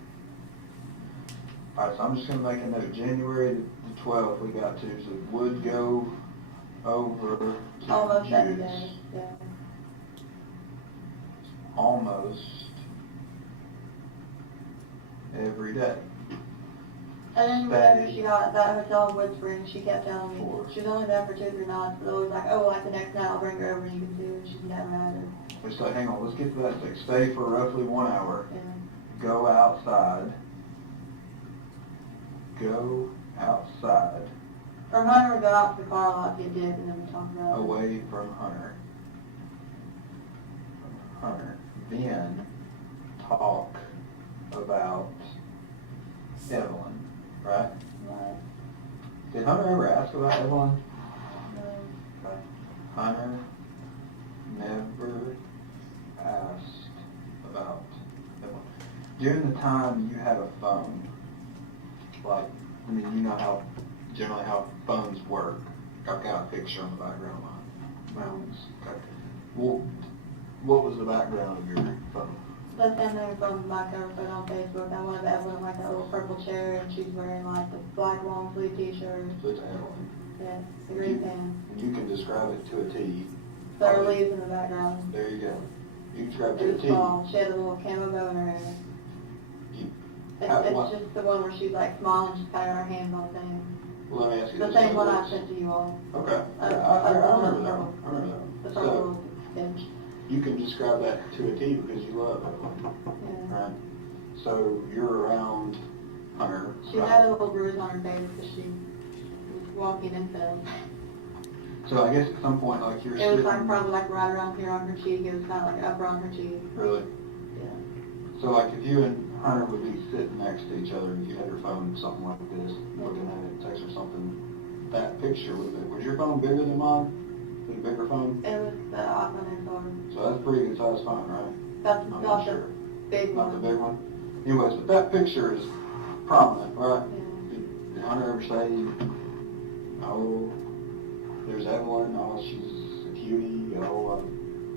Alright, so I'm just going to make a note. January the 12th we got to, so it would go over to Almost every Jude's. day. Yeah. Almost every day. And then whenever she got at that hotel in Wood Springs, she kept telling me Four. she was only there for 2 or 3 nights, but always like, oh, like the next night I'll bring her over and you can see her. And she's never had her. Let's say, hang on, let's get to that. Like, stay for roughly 1 hour. Yeah. Go outside. Go outside. Or Hunter would go out to the car lot, get dick, and then we talk about it. Away from Hunter. Then talk about Evelyn, right? Right. Did Hunter ever ask about Evelyn? No. Okay. Hunter never asked about Evelyn. During the time you had a phone, like, I mean, you know how, generally how phones work. I've got a picture on the background of my mountains. Okay. Well, what was the background of your phone? But then they were from my cover put on Facebook. I wanted Evelyn like that little purple chair, and she's wearing like the black long sleeve t-shirt. So it's Evelyn. Yeah, the green pants. You can describe it to a T. There are leaves in the background. There you go. You can describe it It to a was T. small. She had a little camo bow in her hair. You- It's what? just the one where she's like smiling, she's patting her hands on things. Well, let me ask you The this. same one I sent to you all. Okay. I remember that one. I remember that one. The purple So, little bench. you can describe that to a T because you love Evelyn, Yeah. right? So you're around Hunter. She had a little bruise on her face because she was walking and fell. So I guess at some point, like you're It was sitting. like probably like right around here on her cheek. It was kind of like up around her cheek. Really? Yeah. So like if you and Hunter would be sitting next to each other, if you had your phone something like this, looking at it, text or something, that picture was your phone bigger than mine? Was it a bigger phone? It was the iPhone X R. So that's a pretty good sized phone, right? That's I'm not not the sure. big Not one. the big one? Anyways, but that picture is prominent, right? Yeah. Did Hunter ever say, oh, there's Evelyn, oh, she's a cutie, oh,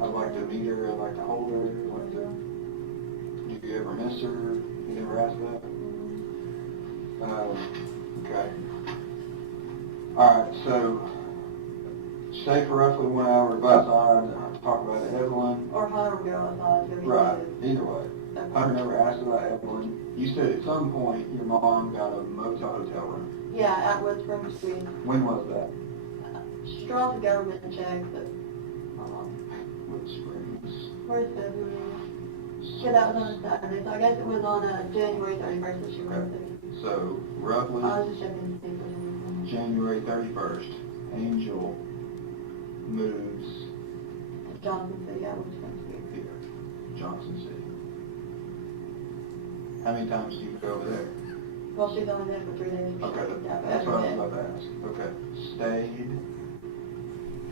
I'd like to meet her, I'd like to hold her, I'd like to, did you ever miss her? You never asked that? Okay. Alright, so stay for roughly 1 hour, go outside, talk about Evelyn. Or Hunter would go outside. Go Right, get either way. Hunter never asked about Evelyn. You said at some point your mom got a motel hotel room. it. Yeah, at Wood Springs Suite. When was that? She draws the government check, but Wood Springs. where's February? Yeah, that was on a Saturday, so I guess it was on January 31st that she wrote it. So roughly I was just checking to see if there's anything. January 31st, Angel moves Johnson City, I was going to be. Here, Johnson City. How many times do you go over there? Well, she's only there for 3 days. Okay, Yeah, that's every what I was day. about to ask. Okay, stayed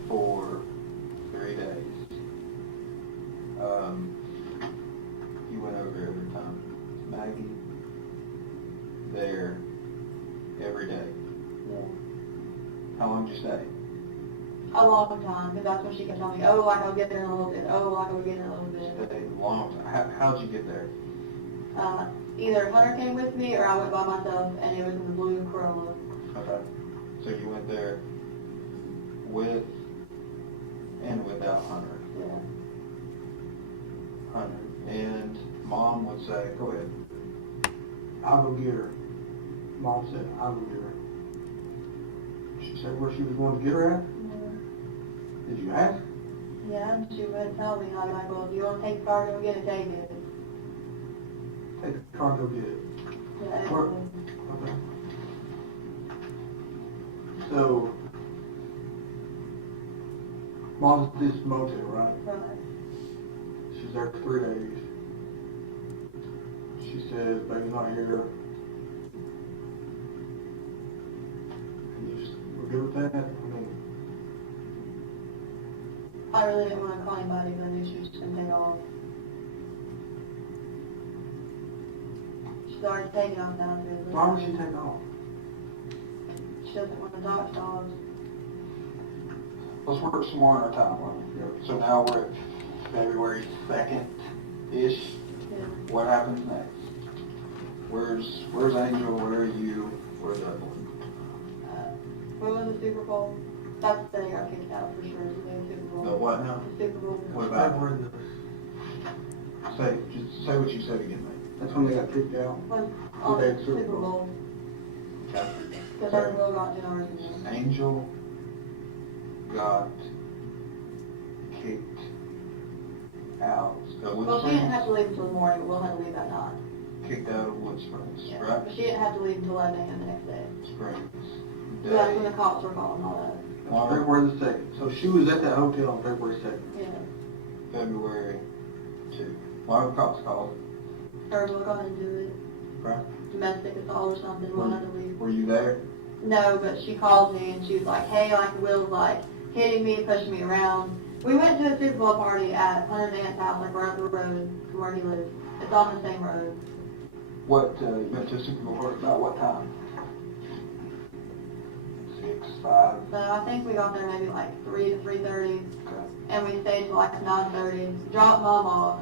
for 3 days. You went over there every time. Maggie, there, every day. Yeah. How long did you stay? A long time, because that's when she kept telling me, oh, like I'll get there in a little bit, oh, like I'll get there in a little bit. Stayed a long time. How'd you get there? Either Hunter came with me or I went by myself, and it was in the blue Corolla. Okay. So you went there with and without Hunter. Yeah. Hunter. And Mom would say, go ahead. I'll go get her. Mom said, I'll go get her. She said where she was going to get her at? Did you ask? Yeah, and she wouldn't tell me. I was like, well, if you want to take the car, go get it, take it. Take the car, go get it. Yeah, Where? and- Okay. So, Mom's at this motel, right? right. She's there for 3 days. She says, baby's not here. And you just were good with that? I mean, I really didn't want to call anybody because I knew she was just going to take off. She's already taken off now. why would she take off? She doesn't want to talk to dogs. Let's work some more on our timeline. So now we're at February 2nd-ish. Yeah. What happens next? Where's Angel? Where are you? Where's Evelyn? What was the Super Bowl? That's the thing I kicked out for sure. The Super Bowl. The what now? The Super Bowl. What about? February the, Just say what you said again, mate. that's when they got kicked out. Was on Who the had Super Super Bowl? Bowl. Because our girl got 10 hours in there. Angel got kicked out of Wood Well, she didn't have Springs. to leave until the morning, but we'll have to leave that night. Kicked out of Wood Springs, Yeah. right? But she didn't have to leave until 11 a.m. the next day. Springs. So that's when Day. the cops were calling all that. On February the 2nd. So she was at that hotel on February 2nd. Yeah. February 2. Why were the cops called? Or we'll go ahead and do it. Right? Domestic assault or something, we'll have to leave. Were you there? No, but she called me and she was like, hey, like Will's like hitting me, pushing me around. We went to a Super Bowl party at Hunter's aunt's house, like right up the road from where he lives. It's on the same road. What, you went to a Super Bowl party about what time? 6, 5? So I think we got there maybe like 3 to 3:30, Okay. and we stayed till like 9:30. Dropped Mom off.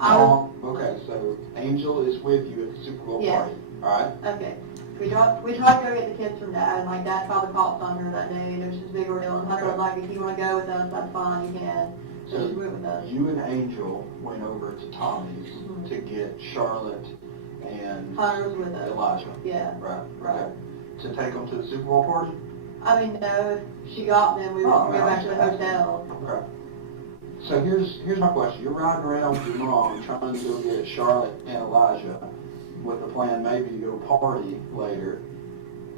I was, Okay, so Angel is with you at the Super Bowl Yeah. party, alright? okay. We tried to go get the kids from Dad, and like Dad called the cops on her that day, and it was just a big ordeal. And Hunter was like, if you want to go with us, that's fine, you can. So she went with us. You and Angel went over to Tommy's Mhm. to get Charlotte and Hunter was with us. Elijah, Yeah. right? Right. Okay. To take them to the Super Bowl party? I mean, no, if she got them, we would Oh, go no, back to the hotel. Okay. So here's my question. You're riding around with your mom trying to go get Charlotte and Elijah with the plan maybe to go party later.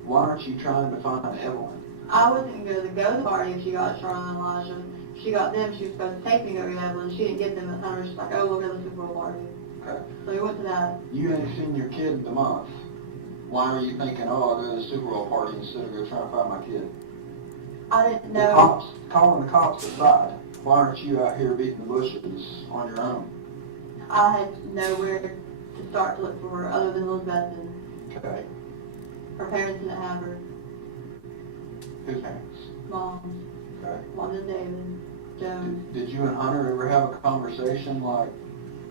Why aren't you trying to find Evelyn? I wasn't going to go to the party if she got Charlotte and Elijah. If she got them, she was supposed to take me to go get Evelyn. She didn't get them, and Hunter's just like, oh, we'll go to the Super Bowl party. Okay. So we went to that. You ain't seen your kid in a month. Why are you thinking, oh, I'll go to the Super Bowl party instead of go trying to find my kid? I didn't The know. cops, calling the cops aside, why aren't you out here beating the bushes on your own? I had nowhere to start to look for her other than Elizabeth. Okay. Her parents didn't have her. Whose parents? Mom's. Okay. One is David. Jones. Did you and Hunter ever have a conversation like,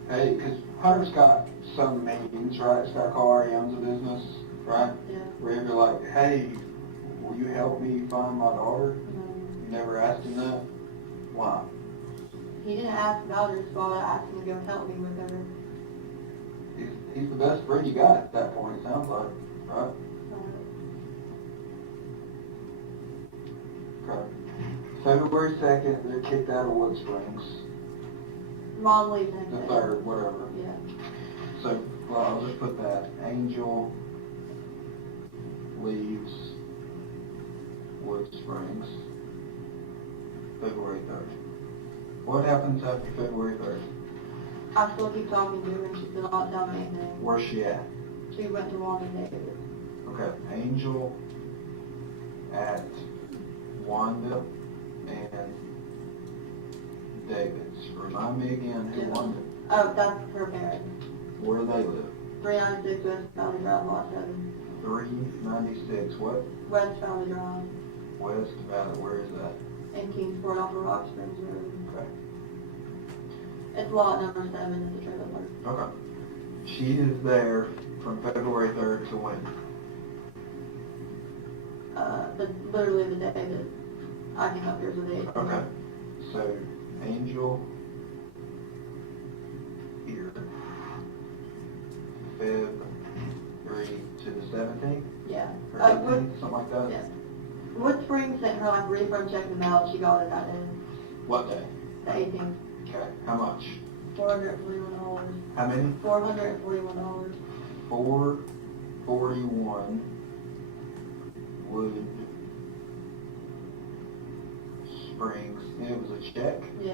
hey, because Hunter's got some meetings, right? He's got a car, he owns a business, right? Yeah. Where you're like, hey, will you help me find my daughter? You never asked him that? Why? He didn't ask about her, so I asked him to go help me with her. He's the best friend you got at that point, it sounds like, right? Okay. February 2nd, they're kicked out of Wood Springs. Mom leaves next The day. 3rd, whatever. Yeah. So, well, I'll just put that. Angel leaves Wood Springs February 3rd. What happens after February 3rd? I still keep talking to her and she's still not telling me anything. Where's she at? She went to Wanda Davis. Okay, Angel at Wanda and David's. Remind me again who Wanda, Oh, that's her parents. where do they live? 396 West Valley Drive, Lot 7. 396, what? West Valley Drive West Valley, where is that? in Kingsport off of Rock Springs Road. Okay. It's lot number 7 in the trailer park. Okay. She is there from February 3rd to when? Literally the day that I came up here was the day. Okay. So, Angel here, Feb 3 to the 17th? Yeah. Or Wood, 18th, something like that? yeah. Wood Springs sent her like a refund check in the mail. She got it that day, What day? the 18th. Okay. How much? $441. How many? $441. 441 Wood Springs. And it was a check? Yeah.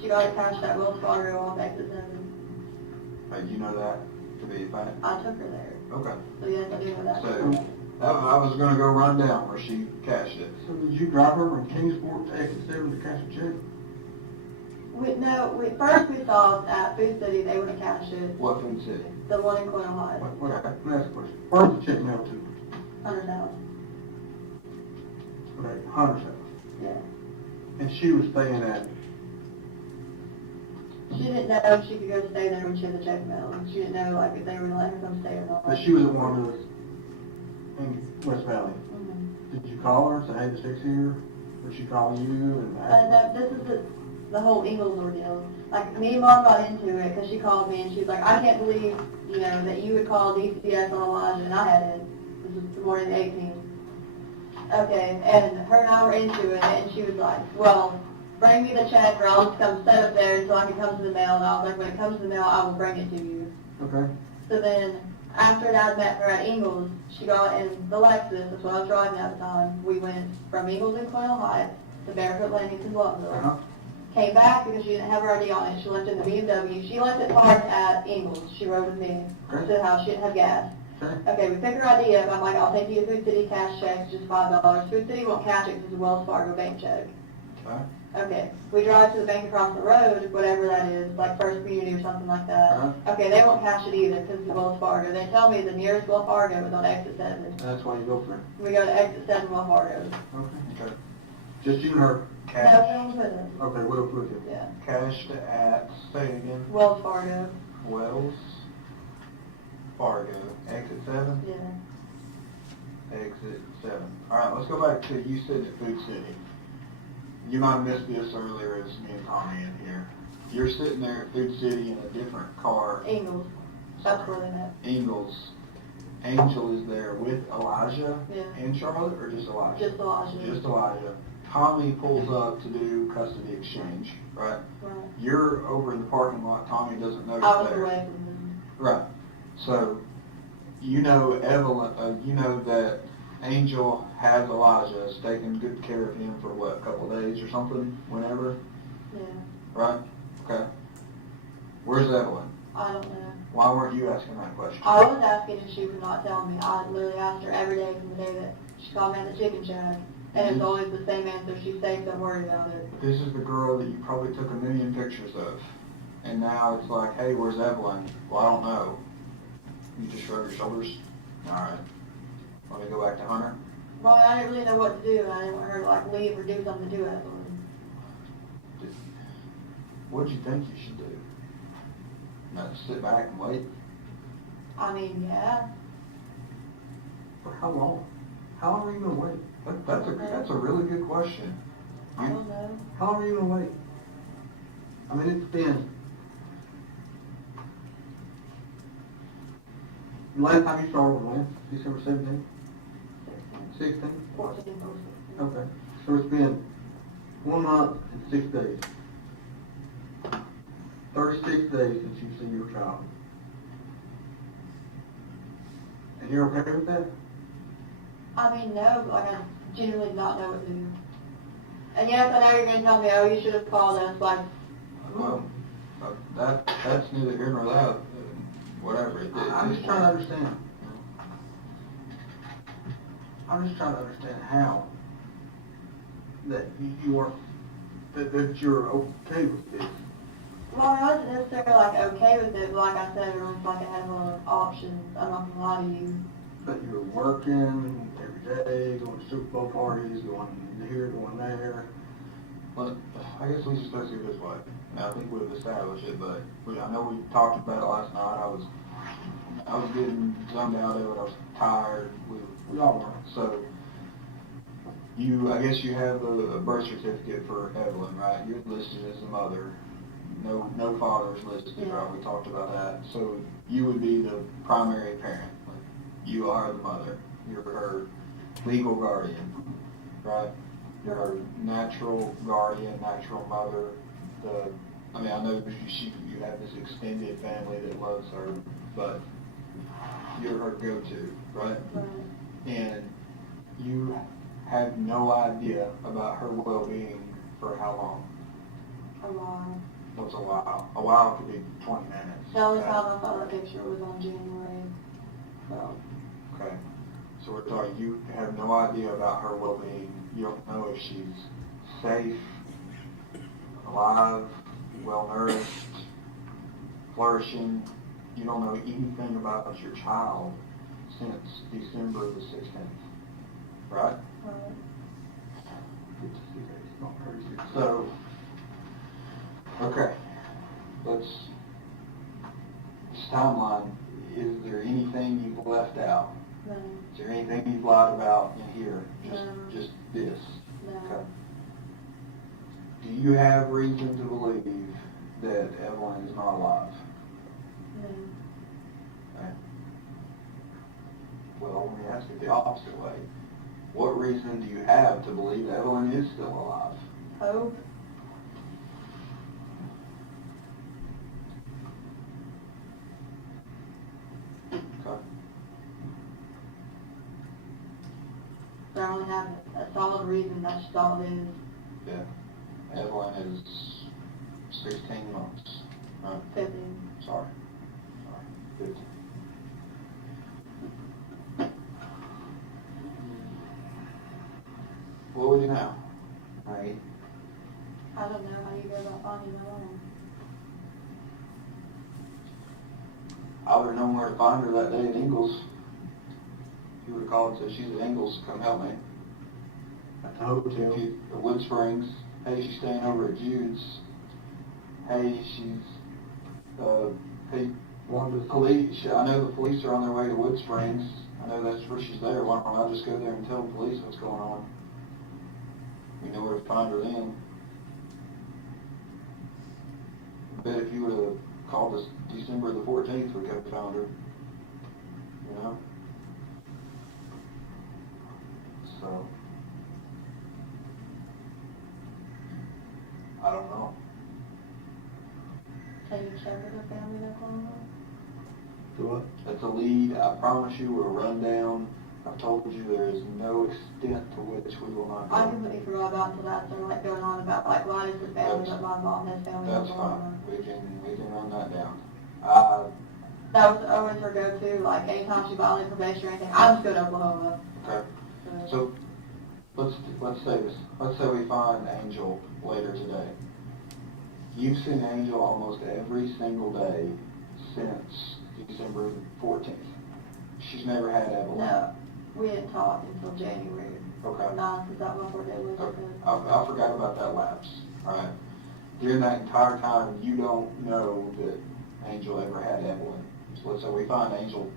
She got it cashed at Wells Fargo off exit 7. You know that to be a fact? I took her there. Okay. So yes, I do know that. So, I was gonna go run down where she cashed it. So did you drive her from Kingsport to exit 7 to cash a check? First we saw at Food City, they would have cashed it. What food city? The one in Coyle High, What, let me ask a question. Where's the check mail to? 100,000. Okay, Hunter's house. Yeah. And she was staying at, She didn't know if she could go stay there when she had the check mail. She didn't know like if they were letting her come stay or not. but she was at one of those in West Valley. Mhm. Did you call her and say, hey, the check's here? Or she call you and ask? This is the whole Eagles ordeal. Like, me and Mom got into it because she called me and she was like, I can't believe, that you would call DCS on Elijah, and I hadn't. This was the morning of the 18th. Okay, and her and I were into it, and she was like, well, bring me the check or I'll just come set up there until I can come to the mail. And I was like, when it comes to the mail, I will bring it to you. Okay. So then, after Dad met her at Ingles, she got in the Lexus, that's what I was driving at the time. We went from Ingles and Coyle Heights to Barefoot Landings in Bluffville. Uh-huh. Came back because she didn't have her ID on it. She left it in the BMW. She left it parked at Ingles. She rode with me to the house. She didn't have gas. Okay. Okay, we pick her ID up. I'm like, I'll take you to Food City cash check, just $5. Food City won't cash it because it's a Wells Fargo bank check. Okay. Okay, we drive to the bank across the road, whatever that is, like First Community or something like that. Uh-huh. Okay, they won't cash it either because it's Wells Fargo. They tell me the nearest Wells Fargo is on exit 7. That's why you go for it. We go to exit 7 Wells Fargo. Okay. Just you and her. No, Cash, no, with us. Okay, what else with you? Yeah, cashed at, say it again, Wells Fargo. Wells Fargo, exit 7? Yeah. Exit 7. Alright, let's go back to you sitting at Food City. You might have missed this earlier as me and Tommy in here. You're sitting there at Food City in a different car. Ingles. That's where they met. Ingles. Angel is there with Elijah Yeah. and Charlotte, or just Elijah? Just Elijah. Just Elijah. Tommy pulls up to do custody exchange, right? Right. You're over in the parking lot. Tommy doesn't know I you're was there. away from them. Right. So, you know Evelyn, you know that Angel has Elijah, is taking good care of him for what, a couple of days or something, whenever, Yeah. right? Okay. Where's Evelyn? I don't know. Why weren't you asking that question? I was asking and she would not tell me. I literally asked her every day from the day that she called me at the chicken shack. And it was always the same answer. She's safe, don't worry about it. This is the girl that you probably took a million pictures of. And now it's like, hey, where's Evelyn? Well, I don't know. You just shrug your shoulders? Alright. Want me to go back to Hunter? Well, I didn't really know what to do, and I didn't want her to like leave or do something to Evelyn. What'd you think you should do? Not sit back and wait? I mean, yeah. For how long? How long are you gonna wait? That's a really good question. I don't know. How long are you gonna wait? I mean, it's been. The last time you started was when? December 17th? 16th? 14. Okay. So it's been 1 month and 6 days. 36 days since you've seen your child. And you're okay with that? I mean, no, but like I genuinely did not know what to do. And yes, I know you're gonna tell me, oh, you should have called us, like, Well, that's neither here nor there, whatever. I'm just trying to understand. I'm just trying to understand how that you are, that you're okay with this. well, I wasn't necessarily like okay with it, but like I said, it was like I had a lot of options, I'm not gonna lie to you. But you're working every day, going to Super Bowl parties, going here, going there. Well, I guess we just supposed to do it this way. Now, I think we've established it, but I know we talked about it last night. I was getting zoned out of it. I was tired. We all were. So, I guess you have a birth certificate for Evelyn, right? You're listed as the mother. No father's listed, Yeah. right? We talked about that. So, you would be the primary parent. You are the mother. You're her legal guardian, right? You're her natural guardian, natural mother. I know you have this extended family that loves her, but you're her go-to, right? Right. And you have no idea about her well-being for how long? A while. What's a while? A while could be 20 minutes. The only time I saw that picture was on January, so. Okay. So we're talking, you have no idea about her well-being. You don't know if she's safe, alive, well-nourished, flourishing. You don't know anything about your child since December the 16th, right? Right. So, okay, this timeline, is there anything you've left out? No. Is there anything you've lied about in here? No. Just this? No. Okay. Do you have reason to believe that Evelyn is not alive? No. Okay. Well, let me ask it the opposite way. What reason do you have to believe Evelyn is still alive? Hope. Okay. I only have a solid reason, that's just all it is. Yeah. Evelyn is 16 months. Right? 15. Sorry. 15. What do we do now? Right. I don't know how you go about finding my own. I would have known where to find her that day at Ingles. You would have called and said, she's at Ingles, come help me. At the hotel. At Wood Springs. Hey, she's staying over at Jude's. Hey, hey, Wanted to police, I know the police are on their way to Wood Springs. I know that's where she's there. Why don't I just go there and tell the police what's going on? We know where to find her then. I bet if you would have called us December the 14th, we could have found her. You know? So, I don't know. Can you check with her family that's on Do what? That's a lead. I promise you we'll run down. I've told you there is no extent to which we will not I go. completely forgot about until that started like going on about like why is his family but my mom, his family That's not mine. fine. We can run that down. That was always her go-to, like anytime she violated probation or anything, I just go to Oklahoma. Okay. So let's say this. Let's say we find Angel later today. You've seen Angel almost every single day since December 14th. She's never had Evelyn. No, we didn't talk until January. Okay. 9th, because that was her day was Okay. I forgot about that lapse. All right. During that entire time, you don't know that Angel ever had Evelyn. So let's say we find Angel.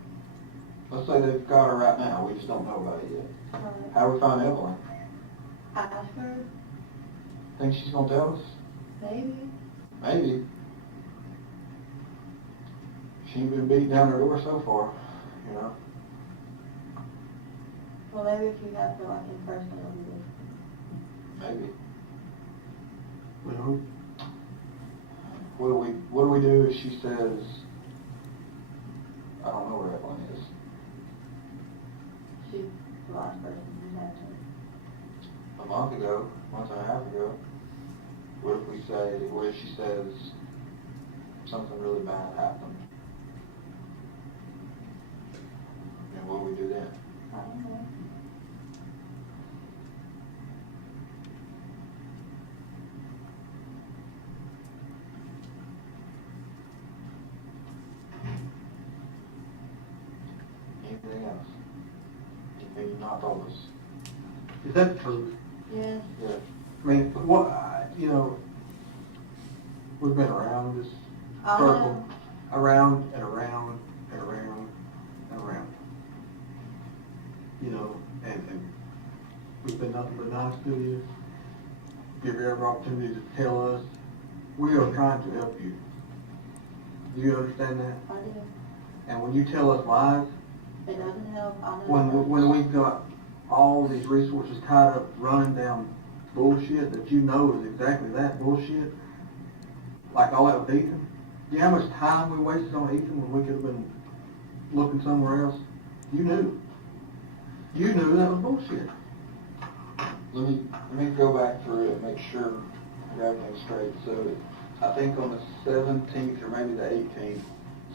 Let's say they've got her right now. We just don't know about it yet. Right. How do we find Evelyn? Ask her, Think she's gonna tell us? maybe. Maybe. She ain't been beat down her door so far, you know. Well, maybe if you have to like in person, it'll be Maybe. We hope. What do we do if she says, I don't know where Evelyn is? she's the last person who had to. A month and a half ago, say? What if she says something really bad happened? And what do we do then? I don't know. Anything else? Anything you've not told us? Is that the truth? Yeah. Yeah. I mean, what, you know, we've been around this I circle, know. around and around and around and around. You know, and we've been nothing but nice to you. Give you every opportunity to tell us. We are trying to help you. Do you understand that? I do. And when you tell us lies, It doesn't help. I know. when we've got all these resources tied up running down bullshit that you know is exactly that bullshit, like all that with Ethan. Do you know how much time we wasted on Ethan when we could have been looking somewhere else? You knew. You knew that was bullshit. Let me go back through it and make sure I got everything straight. So I think on the 17th or maybe the 18th,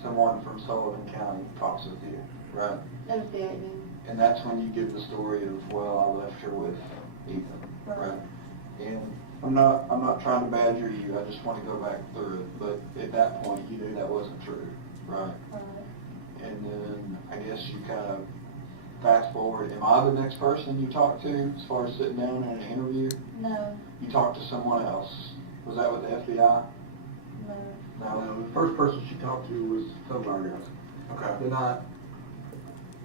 someone from Sullivan County talks with you, right? It was the 18th. And that's when you give the story of, well, I left her with Ethan, right? And I'm not trying to badger you, I just want to go back through it. But at that point, you knew that wasn't true, right? Right. And then I guess you kind of fast forward. Am I the next person you talk to as far as sitting down in an interview? No. You talked to someone else. Was that with the FBI? No. Now, the first person she talked to was some of our guys. Okay.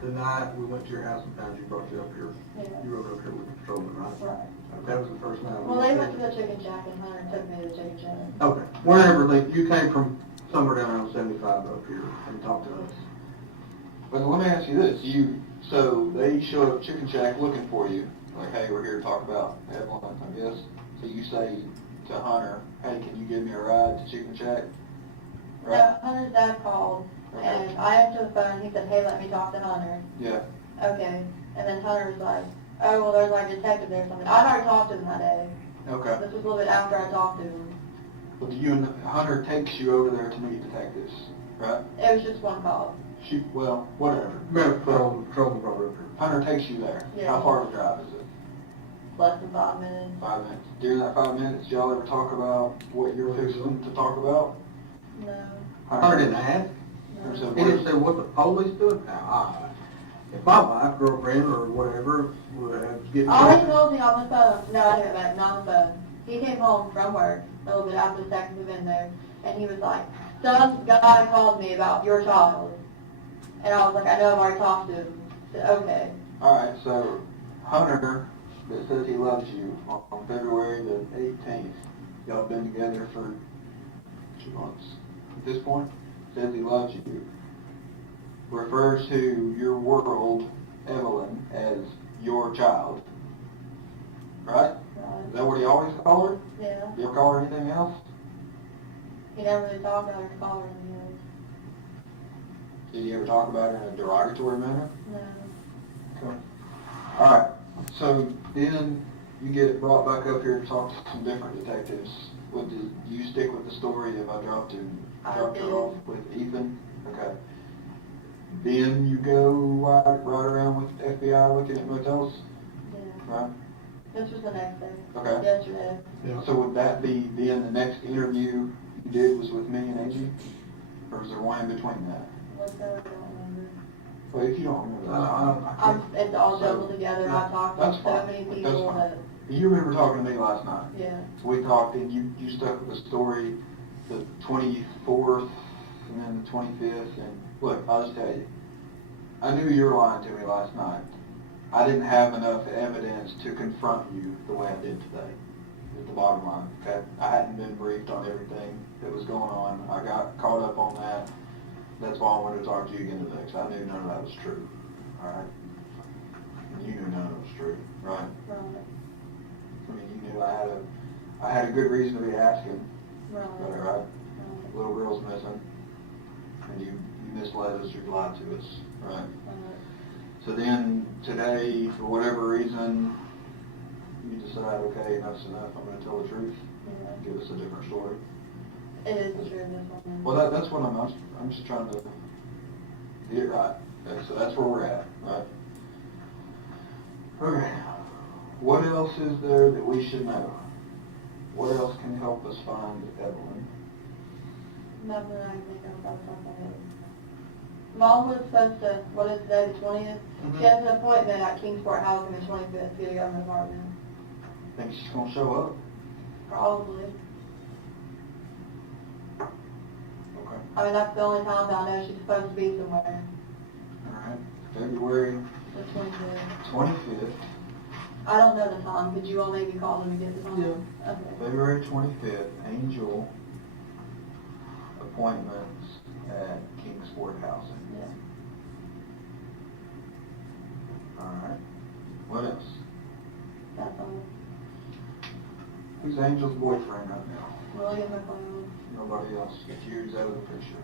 The night we went to your house and found you, brought you up here. Yeah. You rode up here with the patrolman, right? Right. That was the first night. Well, they went to the chicken shack and Hunter took me to the chicken shack. Okay, wherever you came from, somewhere down around 75 up here and talked to us. But let me ask you this. So they show up at Chicken Shack looking for you. Like, hey, we're here to talk about Evelyn, I guess. So you say to Hunter, hey, can you give me a ride to Chicken Shack? Right? No, Hunter's dad called, Okay. and I answered the phone. He said, hey, let me talk to Hunter. Yeah. Okay. And then Hunter was like, oh, well, there's like a detective there or something. I'd already talked to him that day. Okay. This was a little bit after I talked to him. Well, Hunter takes you over there to meet detectives, right? It was just one call. Well, whatever. Patrolman brought her up here. Hunter takes you there. Yeah. How far of a drive is it? Less than 5 minutes. 5 minutes. During that 5 minutes, did y'all ever talk about what you're fixing to talk about? No. Hunter didn't ask. Or so He didn't say what the police doing. Now, if my wife, girlfriend, or whatever would get All he told me on the phone, no, I didn't back, not on the phone. He came home from work a little bit after the seconds had been there, and he was like, some guy called me about your child. And I was like, I know I've already talked to him. I said, okay. Alright, so Hunter, that says he loves you, on February the 18th, y'all been together for 2 months. At this point, says he loves you, refers to your world, Evelyn, as your child. Right? Right. Is that what he always called her? Yeah. You ever call her anything else? He never really talked about her to call her in the end. Did you ever talk about her in a derogatory manner? No. Okay. Alright, so then you get it brought back up here to talk to some different detectives. Do you stick with the story of I dropped her did. off with Ethan? Okay. Then you go right around with the FBI looking at motels, Yeah. right? This was the next day. Okay. Yesterday. So would that be then the next interview you did was with me and Angie? Or was there one in between that? What's that? I don't remember. Well, if you don't remember, that's fine. It's all jumbled together. I talked to That's so fine. many That's people fine. that, You remember talking to me last night. yeah. We talked and you stuck with the story the 24th and then the 25th. And look, I'll just tell you, I knew you were lying to me last night. I didn't have enough evidence to confront you the way I did today. At the bottom line, okay? I hadn't been briefed on everything that was going on. I got caught up on that. That's why I wanted to talk to you again today, because I knew none of that was true. All right? And you knew none of it was true, right? Right. I mean, you knew I had a good reason to be asking, Right. right? Little girl's missing, and you misled us, you lied to us, right? Right. So then, today, for whatever reason, you decide, okay, enough's enough, I'm gonna tell the truth. Yeah. give us a different story. It is true, this one. Well, that's what I'm just trying to get it right. So that's where we're at, right? Okay. What else is there that we should know? What else can help us find Evelyn? Nothing I can think of off the top of my head. Mom was supposed to, what is today, the 20th? Mhm. She has an appointment at Kingsport Housing the 25th to get a government apartment. Think she's gonna show up? Probably. Okay. I mean, that's the only time that I know she's supposed to be somewhere, All right. February the 25th. 25th. I don't know the time. Could you all maybe call them and get the time? Yeah. Okay. February 25th, Angel appointments at Kingsport Housing. Yeah. All right. What else? That's all. Who's Angel's boyfriend right now? William McLeod. Nobody else. Jude's out of the picture.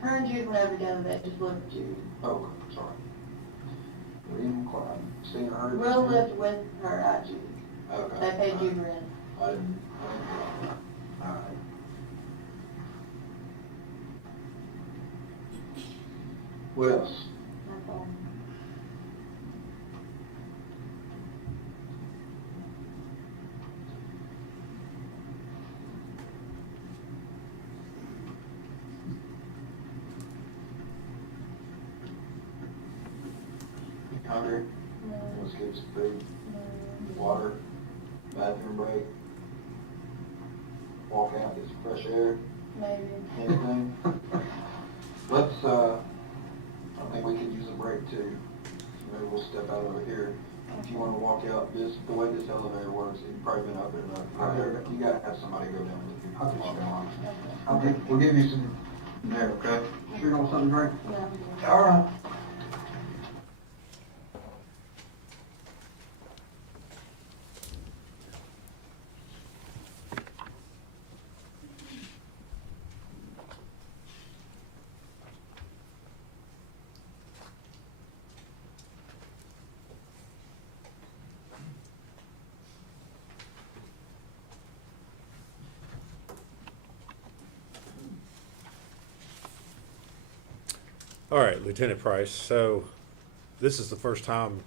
Her and Jude were never together. They just lived with Jude. Oh, sorry. William McLeod. Seen or heard of Will him? lived with her at Jude. Okay. They paid Jude rent. I didn't know that. All right. What else? That's all. You hungry? No, Let's get some food, no. water, bathroom break. Walk out, get some fresh air, Maybe. anything. Let's, I think we could use a break too. Maybe we'll step out over here. If you wanna walk out, the way this elevator works, you've probably been up there enough. You gotta have somebody go down with you. Okay, we'll give you some there, okay? Sure you want something to drink? No. All right. All right, Lieutenant Price, so this is the first time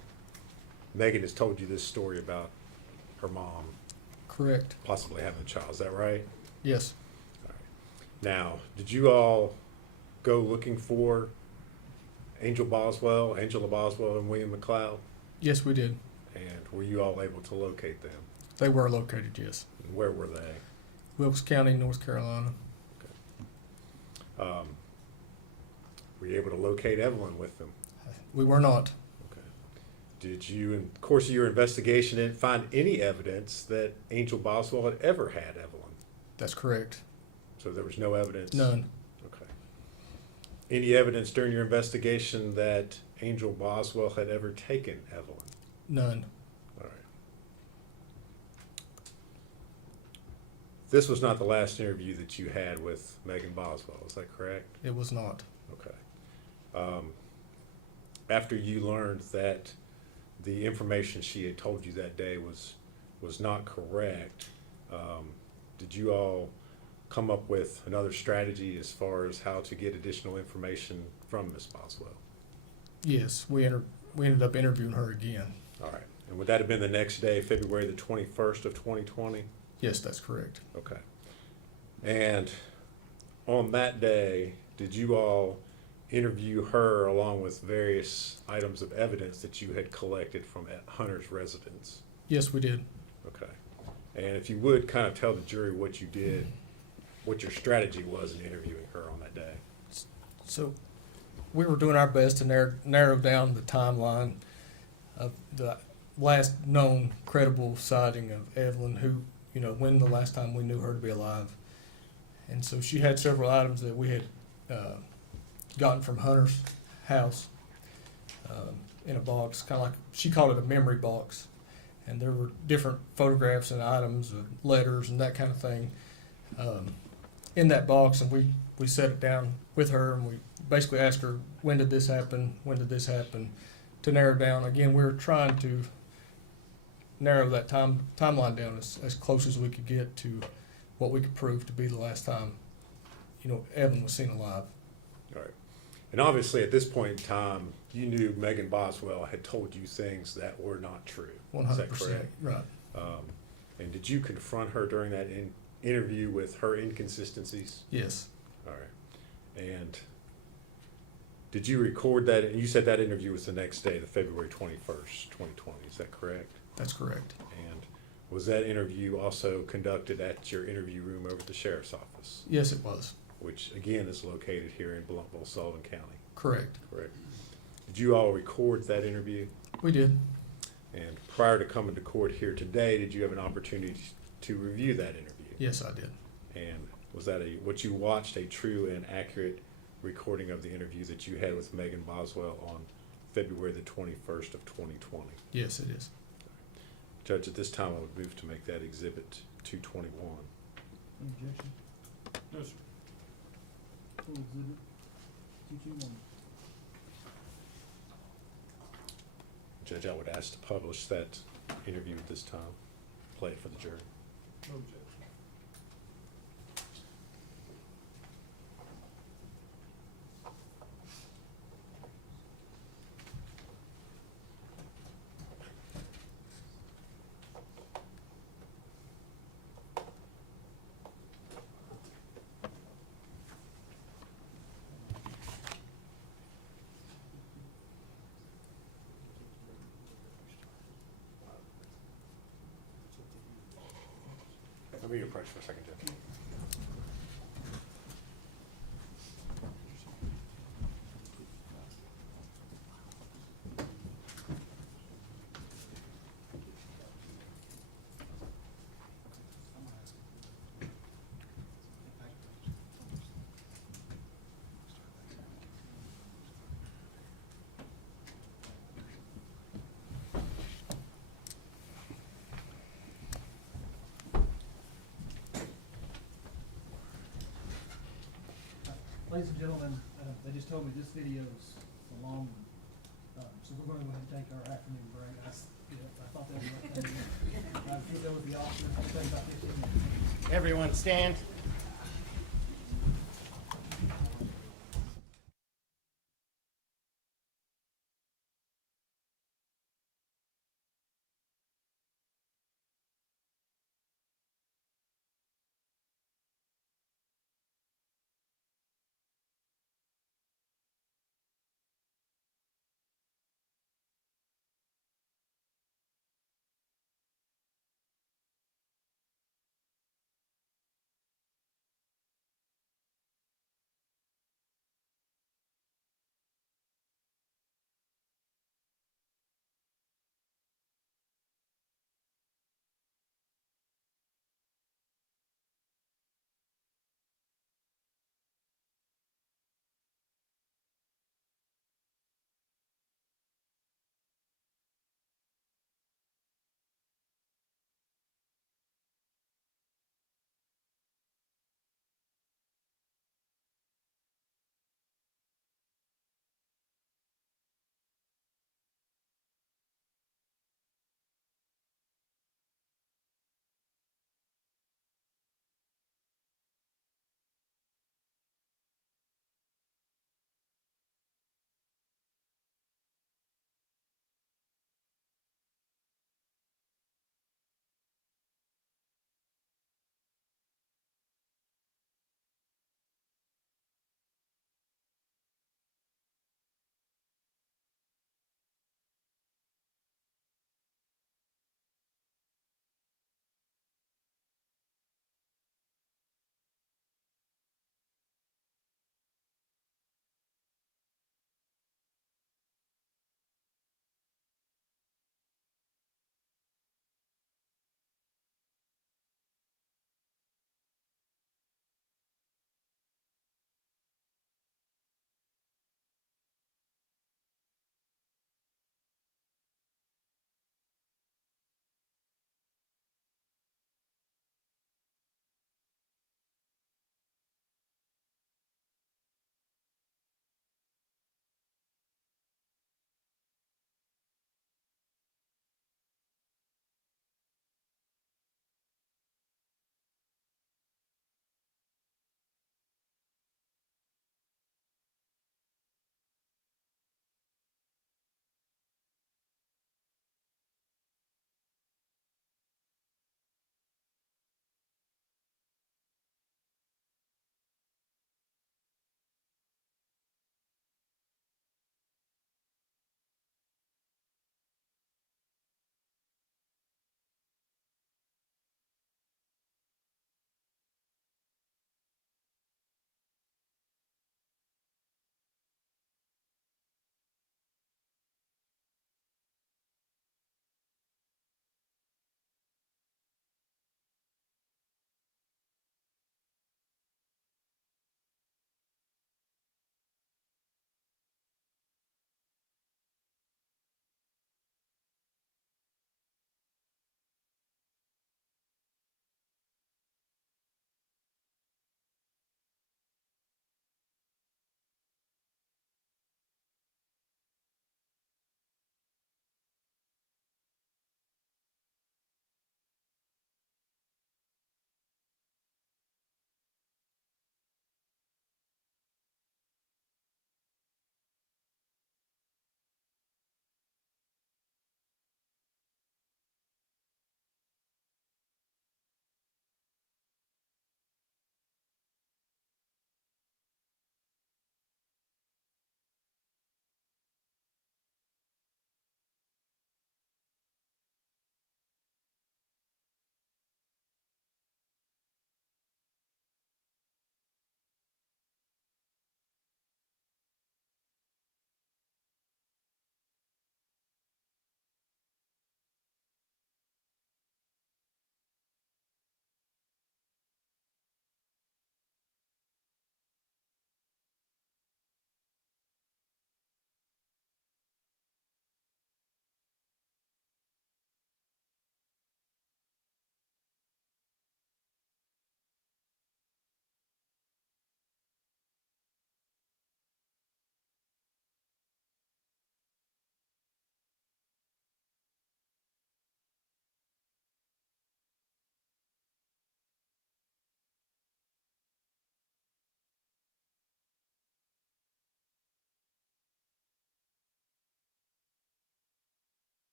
Megan has told you this story about her mom Correct. possibly having a child, is that right? Yes. Now, did you all go looking for Angela Boswell, and William McLeod? Yes, we did. And were you all able to locate them? They were located, yes. And where were they? Wilkes County, North Carolina. Were you able to locate Evelyn with them? We were not. Okay. Did you, in the course of your investigation, find any evidence that Angel Boswell had ever had Evelyn? That's correct. So there was no evidence? None. Okay. Any evidence during your investigation that Angel Boswell had ever taken Evelyn? None. All right. This was not the last interview that you had with Megan Boswell, is that correct? It was not. Okay. After you learned that the information she had told you that day was not correct, did you all come up with another strategy as far as how to get additional information from Ms. Boswell? Yes, we ended up interviewing her again. All right. And would that have been the next day, February the 21st of 2020? Yes, that's correct. Okay. And on that day, did you all interview her along with various items of evidence that you had collected from Hunter's residence? Yes, we did. Okay. And if you would kind of tell the jury what you did, what your strategy was in interviewing her on that day. So we were doing our best to narrow down the timeline of the last known credible sighting of Evelyn, who, when the last time we knew her to be alive. And so she had several items that we had gotten from Hunter's house in a box, kind of like, she called it a memory box. And there were different photographs and items, letters and that kind of thing in that box. And we set it down with her and we basically asked her, when did this happen? When did this happen? To narrow down. Again, we were trying to narrow that timeline down as close as we could get to what we could prove to be the last time, Evan was seen alive. All right. And obviously, at this point in time, you knew Megan Boswell had told you things that were not true. Is that 100%. correct? Right. And did you confront her during that interview with her inconsistencies? Yes. All right. And did you record that? And you said that interview was the next day, the February 21st, 2020. Is that correct? That's correct. And was that interview also conducted at your interview room over at the sheriff's office, Yes, it was. which again is located here in Bluntville, Sullivan County? Correct. Correct. Did you all record that interview? We did. And prior to coming to court here today, did you have an opportunity to review that interview? Yes, I did. And was that what you watched, a true and accurate recording of the interview that you had with Megan Boswell on February the 21st of 2020? Yes, it is. Judge, at this time, I would move to make that exhibit 221. Any objection? No, sir. Full exhibit, 221. Judge, I would ask to publish that interview at this time, play it for the jury. No objection. Let me approach for a second, Judge. Ladies and gentlemen, they just told me this video is a long one, so we're going to go ahead and take our afternoon break. I thought that was the right thing to do. I think that was the officer, I'll take about 15 minutes. Everyone stand.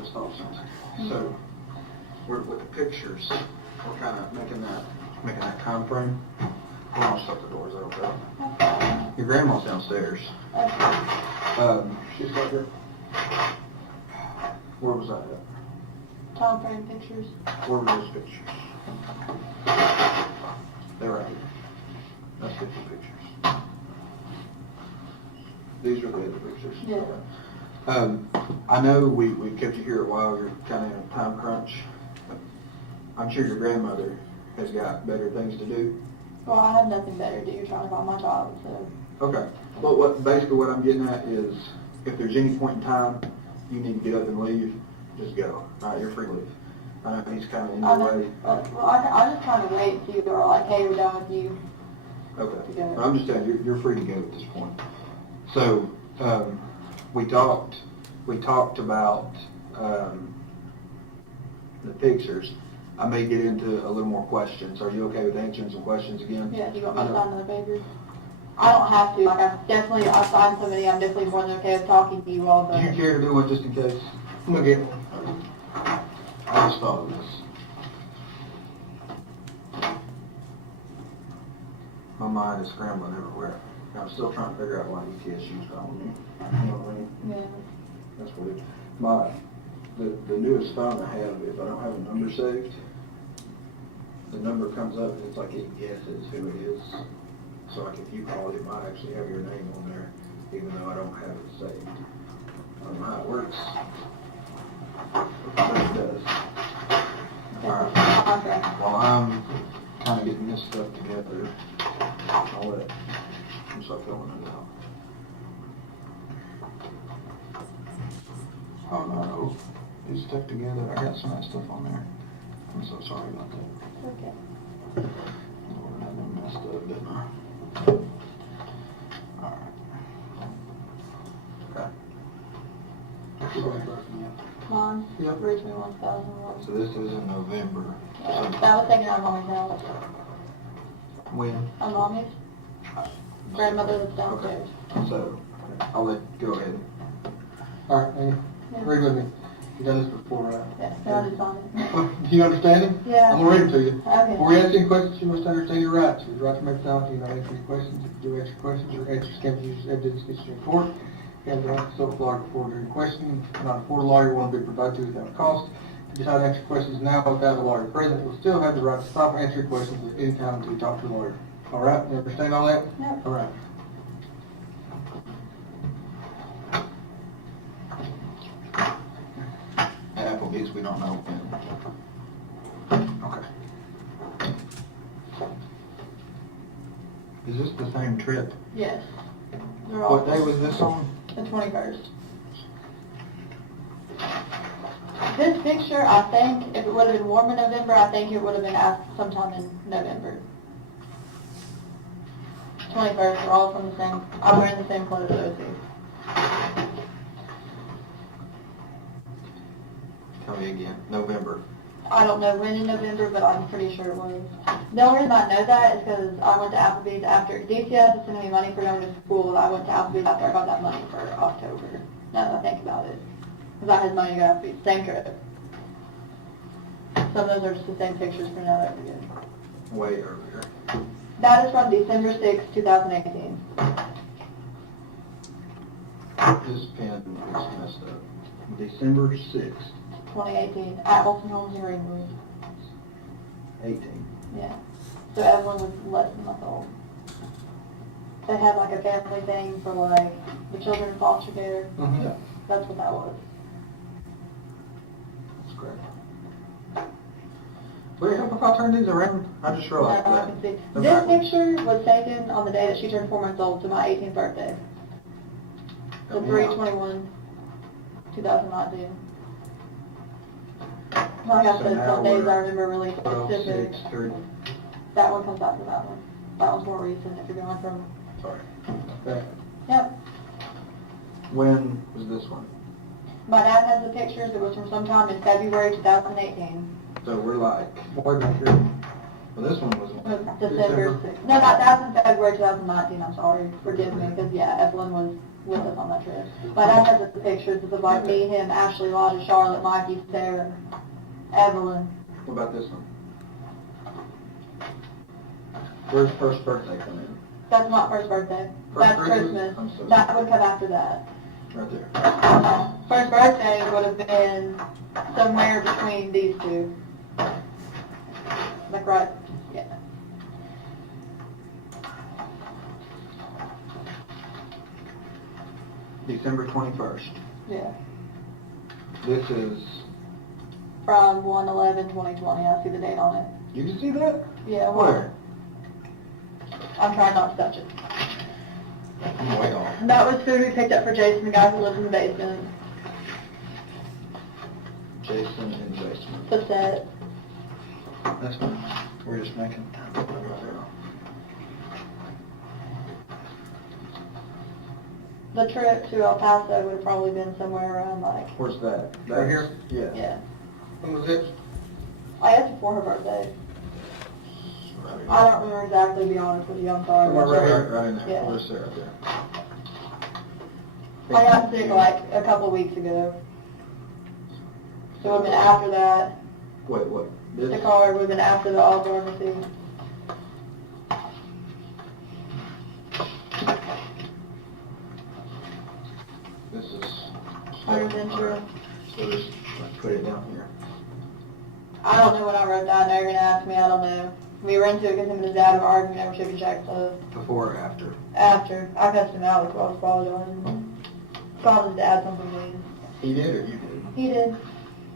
just thought something. So, we're, with the pictures, we're kind of making that time frame. Hold on, shut the doors open. Your grandma's downstairs. She's right here. Where was that at? Time frame pictures. Where were those pictures? They're right here. That's 50 pictures. These are the other pictures. Yeah. I know we kept you here a while, you're kind of in a time crunch. I'm sure your grandmother has got better things to do. Well, I have nothing better to do. You're trying to find my child, so. Okay. Well, basically what I'm getting at is, if there's any point in time you need to get up and leave, just go. All right, you're free to leave. I know he's kind of in I your know. way. Well, I just kind of wait until you are like, hey, we're done with you. Okay. To go. I'm just saying, you're free to go at this point. So, we talked about the pictures. I may get into a little more questions. Are you okay with answering some questions again? Yeah, do you want me to sign another paper? I don't have to. Like, I signed somebody. I'm definitely more than okay with talking to you all, but. Do you care to do one just in case? I'm gonna get one. I just thought of this. My mind is scrambling everywhere. I'm still trying to figure out why ETSU's calling me. You know what I mean? Yeah. That's what it, the newest phone I have, if I don't have a number saved, the number comes up and it's like it guesses who it is. So like if you call it, it might actually have your name on there, even though I don't have it saved. I don't know how it works, but it does. Alright, Okay. while I'm kind of getting this stuff together, I'll let him start filling it out. Oh no, it's stuck together. I got some of that stuff on there. I'm so sorry about that. Okay. Lord, I done messed up, didn't I? Alright. Okay. Mine? Yep. Originally 1,001. So this is in November. That was taken out of mommy's house. When? On mommy's. Grandmother lives downstairs. So, I'll go ahead. Alright, read with me. You've done this before, right? Yeah, so I just signed it. Do you understand it? Yeah. I'm gonna read it to you. Okay. Before you ask any questions, you must understand your rights. You have the right to make silence, you know, answer any questions. If you do answer questions, your answers can be used as evidence against you in court. You have the right to consult with a lawyer before during questioning. If you're not afford a lawyer, you want to be provided to without cost. If you decide to answer questions now without a lawyer present, you'll still have the right to stop and answer your questions at any time until you talk to a lawyer. All right? You understand all that? Yep. All right. Applebee's, we don't know when. Okay. Is this the same trip? Yes. They're all. What day was this on? The 21st. This picture, I think, if it would have been warm in November, I think it would have been sometime in November. 21st, we're all from the same, I'm wearing the same clothes those two. Tell me again. November. I don't know when in November, but I'm pretty sure it was. The only reason I know that is because I went to Applebee's after, DCS was sending me money for going to school, and I went to Applebee's after I got that money for October, now that I think about it. Because I had money to go to Applebee's, same trip. Some of those are just the same pictures for now that we did. Way earlier. That is from December 6, 2018. This pen is messed up. December 6th, 2018, at Olsen Homes in Greenwood. 18. Yeah. So Evelyn was less than a month old. They had like a family thing for like the children in foster care. Mm-hmm. That's what that was. That's great. Will you help if I turn these around? I just realized Now I that. can see. They're This backwards. picture was taken on the day that she turned 4 months old, to my 18th birthday. The Help me out. 3/21, 2019. Like I So said, now some days we're I remember really 12, specific. 6, 30. That one comes after that one. That one's more recent if you're going from, Sorry. Okay. yep. When was this one? My dad has the pictures. It was from sometime in February 2018. So we're like, way back here. Well, this one was December 6th. No, that was in February 2019. I'm sorry. Forgive me, because yeah, Evelyn was with us on that trip. My dad has the pictures of like me, him, Ashley, Lodge, Charlotte, Mikey, Sarah, Evelyn. What about this one? Where's first birthday come in? That's not first birthday. First That's Christmas? Christmas. I'm so That sorry. would come after that. Right there. First birthday would have been somewhere between these two. Like right, yeah. December 21st. Yeah. This is, From 1/11/2020. I see the date on it. you can see that? Yeah. Where? I'm trying not to touch it. I'm way off. That was food we picked up for Jason, the guy who lives in the basement. Jason and basement. The set. That's fine. We're just making. The trip to El Paso would have probably been somewhere around like, Where's that? Right here? Yeah. yeah. When was it? I guess before her birthday. I don't remember exactly, to be honest with you, I'm sorry. Somewhere right here, right in there. Yeah. Where's Sarah up there? I got sick like a couple weeks ago. So it would have been after that. Wait, what? This? The card would have been after the all pharmacy. This is. Hunter's insurance. So just put it down here. I don't know when I wrote that. Now you're going to ask me. I don't know. We were into it because him and his dad were arguing over chicken shack stuff. Before or after? After. I cussed him out before I was apologizing. Called his dad something mean. He did or you did? He did.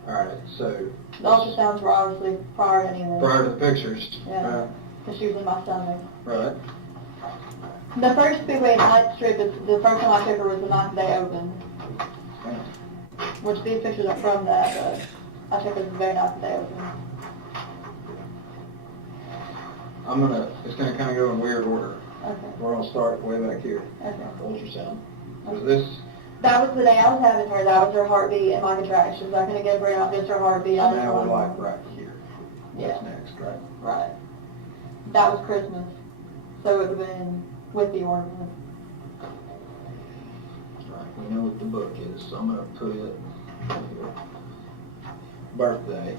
Alright, so. The ultrasounds were obviously prior to any of this. Prior to the pictures. Yeah. Because she was in my stomach. Right. The first big weight night trip, is the first time I took her was the ninth day open. Which these pictures are from that, but I took her the very ninth day open. It's gonna kinda go in weird order. Okay. We're gonna start way back here. Okay. Ultrasound. So this, That was the day I was having her. That was her heartbeat and my contractions. I couldn't get her out, just her heartbeat. so I just now we're wanted- like right here. Yeah. What's next, right? Right. That was Christmas. So it would have been with the ornament. Right, we know what the book is, so I'm gonna put it here. Birthday,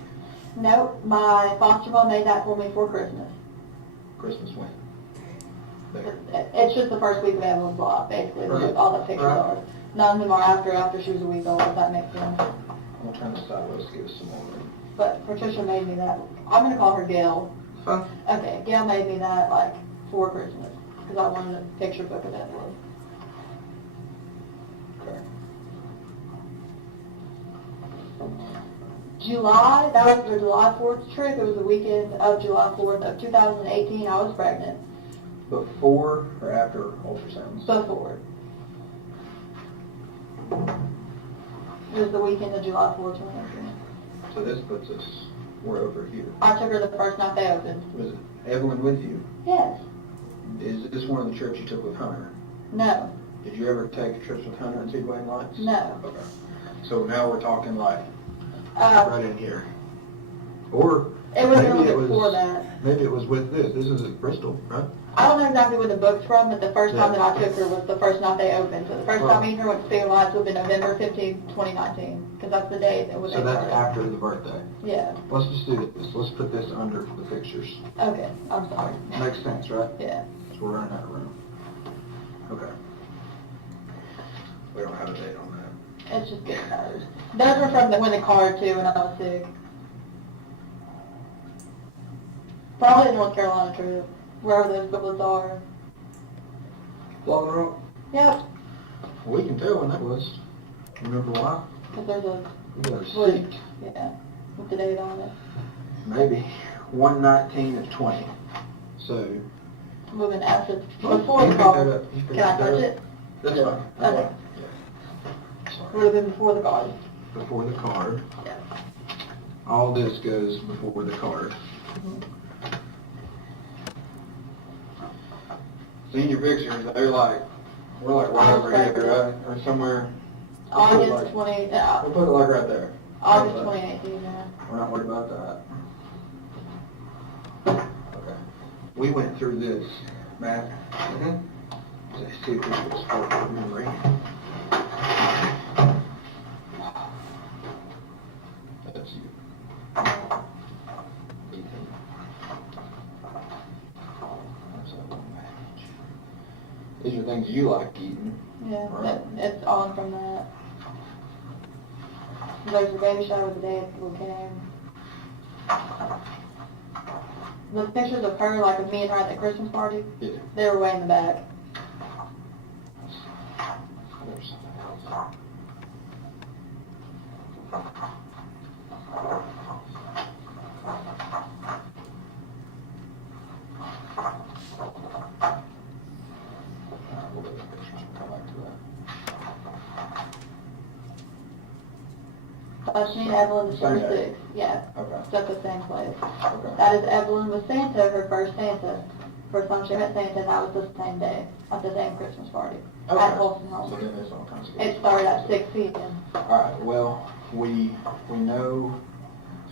Nope, my foster mom made that for me for Christmas. Christmas when? There. It's just the first week of Evelyn's life, basically, Right. all the pictures Right. are. None of them are after she was a week old, if that makes sense. I'm gonna turn this sideways, give us some more room. But Patricia made me that. I'm gonna call her Gail. Huh? Okay, Gail made me that like for Christmas because I wanted a picture book of Evelyn. Okay. July, that was the July 4th trip. It was the weekend of July 4th of 2018. I was pregnant. Before or after ultrasounds? Before. It was the weekend of July 4th, 2018. So this puts us, we're over here. I took her the first night they opened. Was it Evelyn with you? Yes. Is this one of the trips you took with Hunter? No. Did you ever take trips with Hunter and Speedway Lights? No. Okay. So now we're talking like Uh, right in here. Or it was a maybe little it bit before was, that. maybe it was with this. This is at Bristol, right? I don't know exactly where the book's from, but the first time Yeah. that I took her was the first night they opened. So the first time me and her went to Speed Lights would have been November 15th, 2019, because that's the day that was So that's after the birthday. Yeah. Let's just do this. Let's put this under the pictures. Okay, I'm sorry. Makes sense, right? Yeah. So we're running out of room. Okay. We don't have a date on that. It's just good colors. Those were from when the card too, when I was sick. Probably the North Carolina trip, wherever those booklets are. Flogging Rock? Yep, We can tell when that was. Remember why? because there's a We got a split, seat. yeah, with the date on it. Maybe 119 of 20. So. Moving after, You before can the pick card. that up. You Can I touch it? That's fine. That's Okay. fine. Yeah. Sorry. Would have been before the card. Before the card. Yeah. All this goes before the card. Seen your pictures, they're like, we're like right over here, right? Or somewhere. August 20, We'll put it like right there. August 2018, yeah. We're not worried about that. Okay. We went through this, Matt. Let's see if we can spark a memory. That's you. Ethan. That's that one package. These are things you like eating. Yeah, Right. it's on from that. There's a baby shower the day people came. The pictures of her, like of me and her at the Christmas party, Yeah. they were way in the back. There's something else. We'll look at the pictures and come back to that. She and Evelyn the Same day? 26th. Yeah, Okay. it's at the same place. Okay. That is Evelyn with Santa, her first Santa. First time she met Santa, and that was the same day, at the same Christmas party, Okay. at Holston Home. So then there's all kinds of. It started at 6 p.m. Alright, well, we know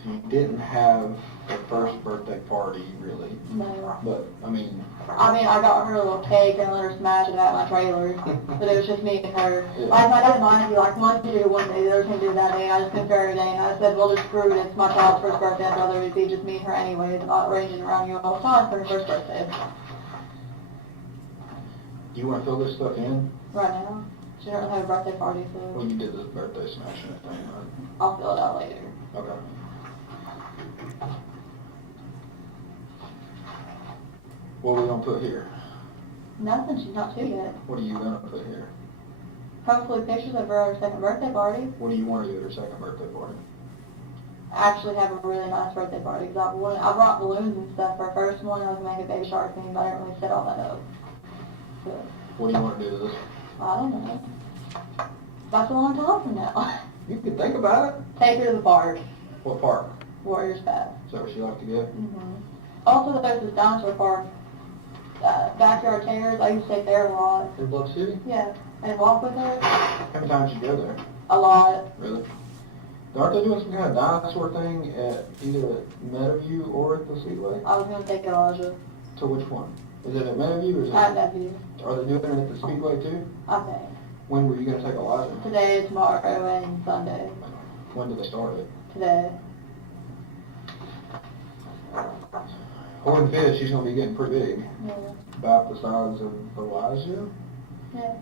you didn't have the first birthday party really, No. but, I mean, I got her a little cake and let her smash it at my trailer, but it was just me and her. Like, I didn't mind if you like one to do one day, the other can do that day, and I just couldn't for every day, and I said, well, just screw it, it's my child's first birthday, I'd rather it be just me and her anyways, not ranging around you all the time for her first birthday. do you wanna fill this stuff in? Right now, she doesn't have a birthday party, Well, so you did the birthday smashing it thing, right? I'll fill it out later. Okay. What are we gonna put here? Nothing, she's not two yet. What are you gonna put here? Hopefully pictures of her at her second birthday party. What do you wanna do at her second birthday party? Actually have a really nice birthday party, because I brought balloons and stuff for her first one, I was going to make a baby shark thing, but I didn't really set all that up. But, What do you wanna do to this? I don't know. That's a long time from now. You can think about it. Take her to the park, What park? Warriors Path. Is that where she like to go? Also, there's this dinosaur park, backyard terrace, I used to take there a lot. In Bluff City? Yeah, and walk with her How many times you go there? a lot. Really? Aren't they doing some kind of dinosaur thing at either Meadowview or at the Speedway? I was going to take Elijah. So which one? Is it at Meadowview or is it? At Nephew, Are they doing it at the Speedway too? I think. When were you gonna take Elijah? Today, tomorrow, and Sunday. When did they start it? Today. Horn Fish, she's gonna be getting pretty big. Yeah. About the size of Elijah? Yeah.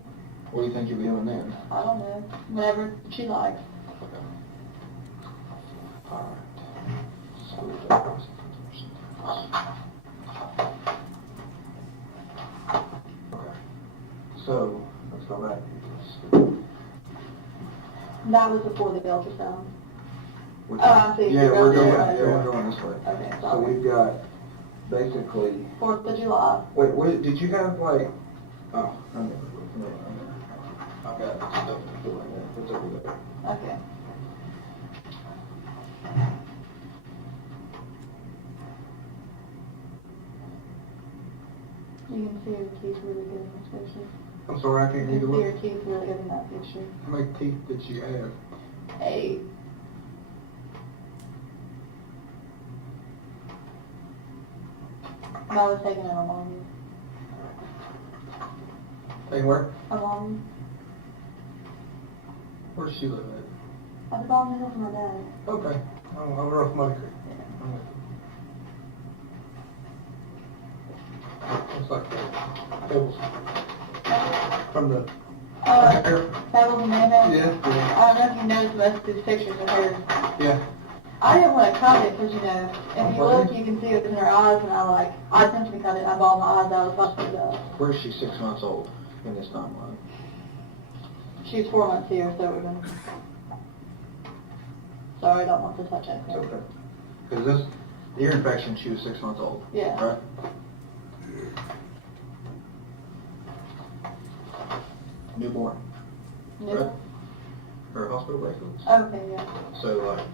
What do you think you'll be doing then? I don't know. Whatever she likes. Alright. Okay. So, let's go back. That was before the ultrasound. Which- I see. Yeah, You're we're going going, this way. yeah, we're going this way. Okay, So sorry. we've got basically, 4th of July. wait, did you have like, oh, I never, I've got stuff to fill in there, it's over there. Okay. You can see her teeth really good in this picture. I'm sorry, I can't You read the can see her look. teeth really good in that picture. How many teeth did she have? 8. That was taken at a mommy. Hey, where? A mommy? Where does she live at? At the bottom of the hill from my dad. Okay, over off Muddy Creek. I'm with you. Looks like the pebbles from the. Pebbles and mayonnaise? Yeah, I don't know if you noticed most of these pictures of her. yeah. I didn't want to cut it because, you know, if you look, you can see it in her eyes, and I attempted to cut it, and I bawled my eyes out as much as Where is she 6 months old in this timeline? She's 4 months here, so it would have been. Sorry, I don't want to touch It's anything. okay. Because this ear infection, she was 6 months old. Yeah. Right? Newborn. No? Right? Her hospital bracelets. Okay, yeah. So like,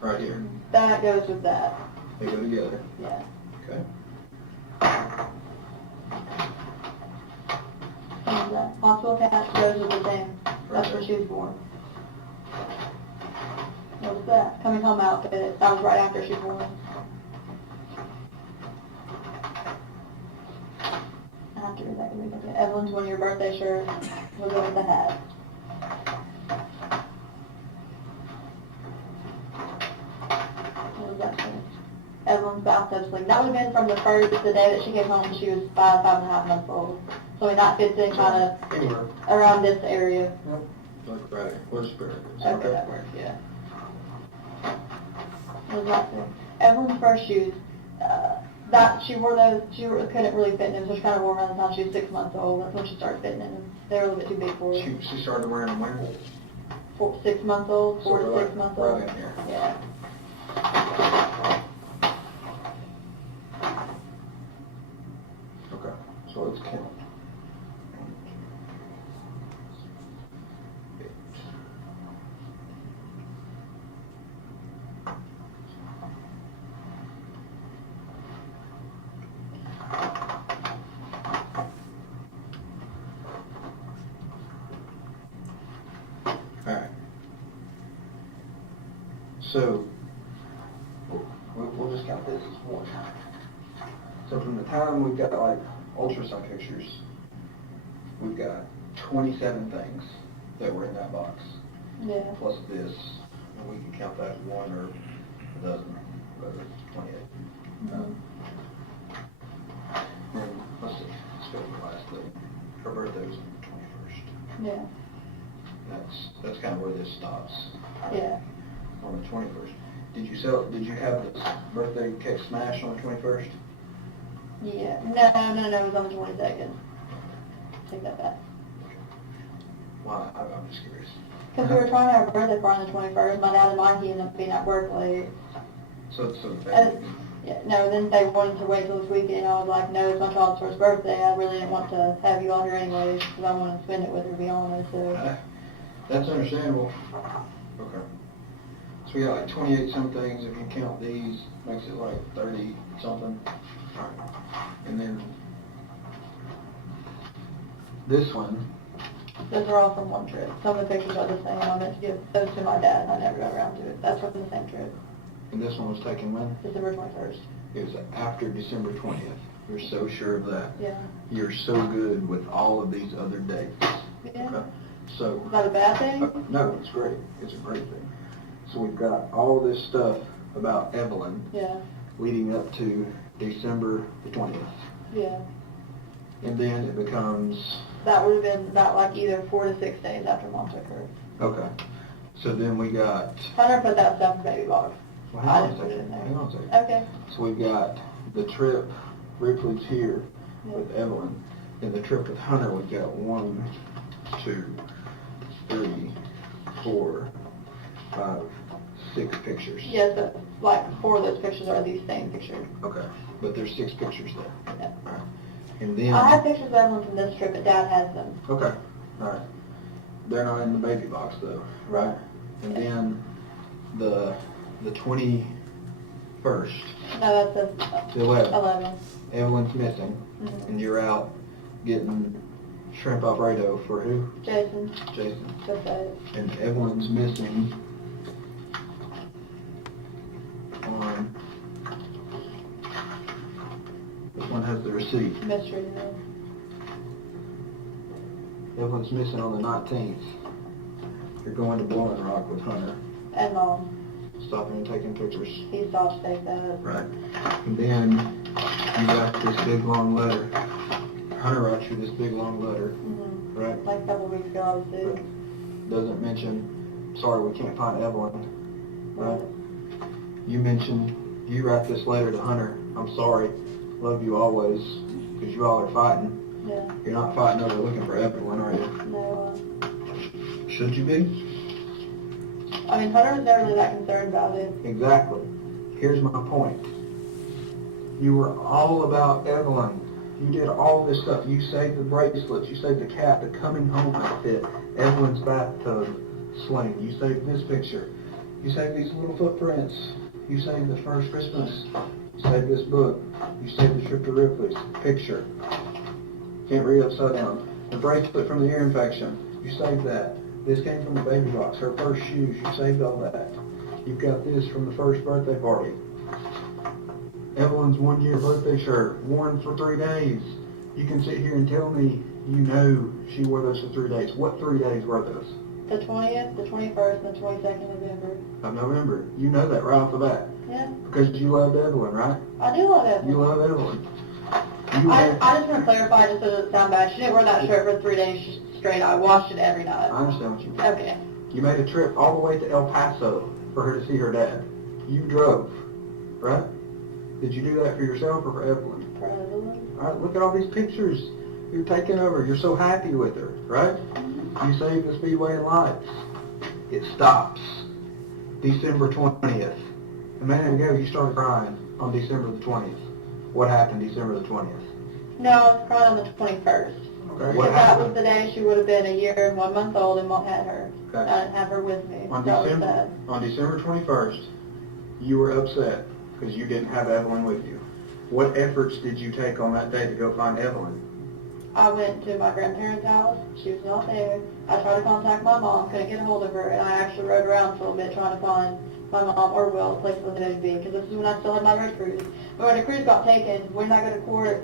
right here, That goes with that. they go together. Yeah. Okay. And that hospital cat goes with the same. That's where she was born. What was that? Coming home outfit. That was right after she was born. I have after, is that gonna be okay? Evelyn's 1-year birthday shirt, we'll go with the hat. What was that for? Evelyn's bathtub sling, that would've been from the day that she came home, she was 5.5 months old. So I mean, that fits in kinda Anywhere. around this area. Look right here. Where's the spirit? Okay, that works, yeah. What was that for? Evelyn's first shoes, that she wore those, couldn't really fit in them, so she kind of wore them around the time she was 6 months old. That's when she started fitting in them. They were a little bit too big for her. She started wearing them when? 6 months old, 4 to So 6 months old. right in here. Yeah. Okay, so let's count. Alright. So, we'll just count this as one. So from the time we've got like ultrasound pictures, we've got 27 things that were in that box. Yeah. Plus this, and we can count that as one or a dozen, whatever, 28. Mhm. And let's see, let's go to the last thing. Her birthday was on the 21st. Yeah. That's kind of where this stops. Yeah. On the 21st. Did you have this birthday cake smash on the 21st? Yeah. No, it was on the 22nd. Take that back. Why? I'm just curious. Because we were trying to have a birthday party on the 21st. My dad and Mike, he ended up being at work late. So the And, family, yeah, no, then they wanted to wait till this weekend. I was like, no, it's my child's first birthday. I really didn't want to have you all here anyways because I wanted to spend it with her, to be honest. So. that's understandable. Okay. So we got like 28 some things. If you count these, makes it like 30 something. Alright. And then this one, Those are all from one trip. Some of the pictures are the same. I meant to give those to my dad, and I never got around to it. That's from the same trip, and this one was taken when? December 21st. It was after December 20th. You're so sure of that. Yeah. You're so good with all of these other dates. Yeah. Okay. So, Is that a bad thing? no, it's great. It's a great thing. So we've got all this stuff about Evelyn Yeah. leading up to December the 20th. Yeah. And then it becomes, That would have been about like either 4 to 6 days after Mom took her. okay. So then we got, Hunter put that stuff in baby box. well, I hang on a didn't put it in second. there. Hang on a second. Okay. So we've got the trip Ripley's here Yeah. with Evelyn. And the trip with Hunter, we've got 1, 2, 3, 4, 5, 6 pictures. Yes, but like 4 of those pictures are these same pictures. Okay, but there's 6 pictures there. Yeah. All right. And then, I have pictures of Evelyn from this trip, but Dad has them. okay, all right. They're not in the baby box though, right? And Yeah. then the 21st, No, that's the 11th, 11. Evelyn's missing, Mhm. and you're out getting shrimp Alfredo for who? Jason, Jason. just said it. And Evelyn's missing on, this one has the receipt. Mystery. Evelyn's missing on the 19th. You're going to Blowing Rock with Hunter, And Mom. stopping and taking pictures. He stopped to take that. Right. And then you got this big long letter. Hunter wrote you this big long letter, Mm-hmm. right? Like a couple of weeks ago, I was sick. Doesn't mention, sorry, we can't find Evelyn, right? You mentioned, you write this letter to Hunter, I'm sorry, love you always, because you all are fighting. Yeah. You're not fighting over looking for Evelyn, are you? No, Should you be? I mean, Hunter was never really that concerned about it. Exactly. Here's my point. You were all about Evelyn. You did all this stuff. You saved the bracelets. You saved the cat, the coming home outfit, Evelyn's bathtub sling. You saved this picture. You saved these little footprints. You saved the first Christmas. You saved this book. You saved the trip to Ripley's picture. Can't read upside down. The bracelet from the ear infection. You saved that. This came from the baby box. Her first shoes. You saved all that. You've got this from the first birthday party. Evelyn's 1-year birthday shirt, worn for 3 days. You can sit here and tell me you know she wore those for 3 days. What 3 days were those? The 20th, the 21st, and the 22nd of November. Of November. You know that right off the bat. Yeah, Because you loved Evelyn, right? I do love Evelyn. You love Evelyn. I just want to clarify just so it doesn't sound bad. She didn't wear that shirt for 3 days straight. I washed it every night. I understand what you mean. Okay. You made a trip all the way to El Paso for her to see her dad. You drove, right? Did you do that for yourself or for Evelyn? Probably. All right, look at all these pictures you're taking over. You're so happy with her, right? You saved the Speedway and lights. It stops December 20th. A minute ago, you started crying on December the 20th. What happened December the 20th? No, I was crying on the 21st. Okay. Because What that was happened? the day she would have been a year and 1 month old and Mom had her. Okay. I didn't have her with me. On That was sad. December 21st, you were upset because you didn't have Evelyn with you. What efforts did you take on that day to go find Evelyn? I went to my grandparents' house. She was not there. I tried to contact my mom, couldn't get a hold of her, and I actually rode around for a little bit trying to find my mom or Will, the place where they would be, because this is when I still had my road cruise. But when the cruise got taken, when did I go to court?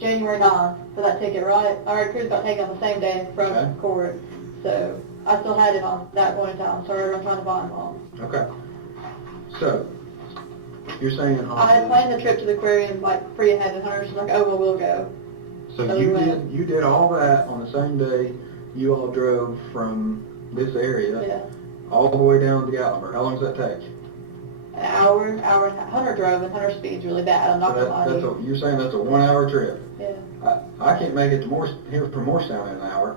January 9th for that ticket, right? Our road cruise got taken on the same day from Okay. court. So I still had it on that point in time, so I rode around trying to find mom. Okay. So, you're saying on... I had planned the trip to the aquarium like free ahead, and her, she's like, oh, well, we'll go. So So you we went. did all that on the same day you all drove from this area Yeah. all the way down to Gatlinburg. How long does that take? An hour and a half. Hunter drove, and Hunter speed's really bad. I'm not So gonna lie to you. you're saying that's a 1 hour trip. Yeah. I can't make it to here from Morristown in an hour.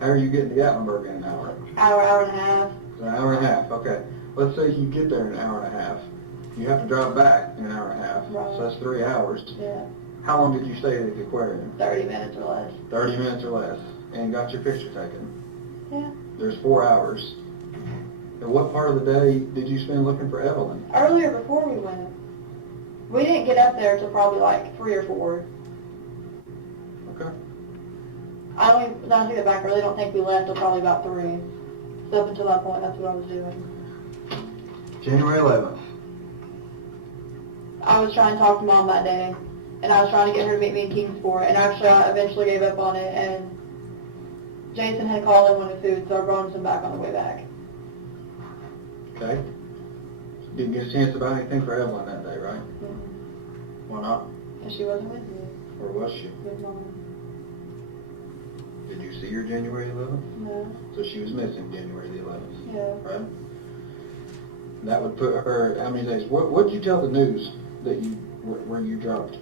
How are you getting to Gatlinburg in an hour? Hour and a half. It's an hour and a half, okay. Let's say you get there in an hour and a half. You have to drive back in an hour and a half. Right. So that's 3 hours. Yeah. How long did you stay at the aquarium? 30 minutes or less. 30 minutes or less. And got your picture taken. Yeah. There's 4 hours. And what part of the day did you spend looking for Evelyn? Earlier before we went, we didn't get up there till probably like 3 or 4. Okay. I don't even, now I take that back, I really don't think we left till probably about 3. So up until that point, that's what I was doing. January 11th. I was trying to talk to Mom that day, and I was trying to get her to meet me in Kingsport, and actually I eventually gave up on it, and Jason had called in wanted food, so I brought him some back on the way back. Okay. Didn't get a chance to buy anything for Evelyn that day, right? Mm-hmm. Why not? And she wasn't with me. Or was she? With Mom. Did you see her January 11th? No. So she was missing January the 11th, Yeah. right? That would put her, how many days? What did you tell the news that where you dropped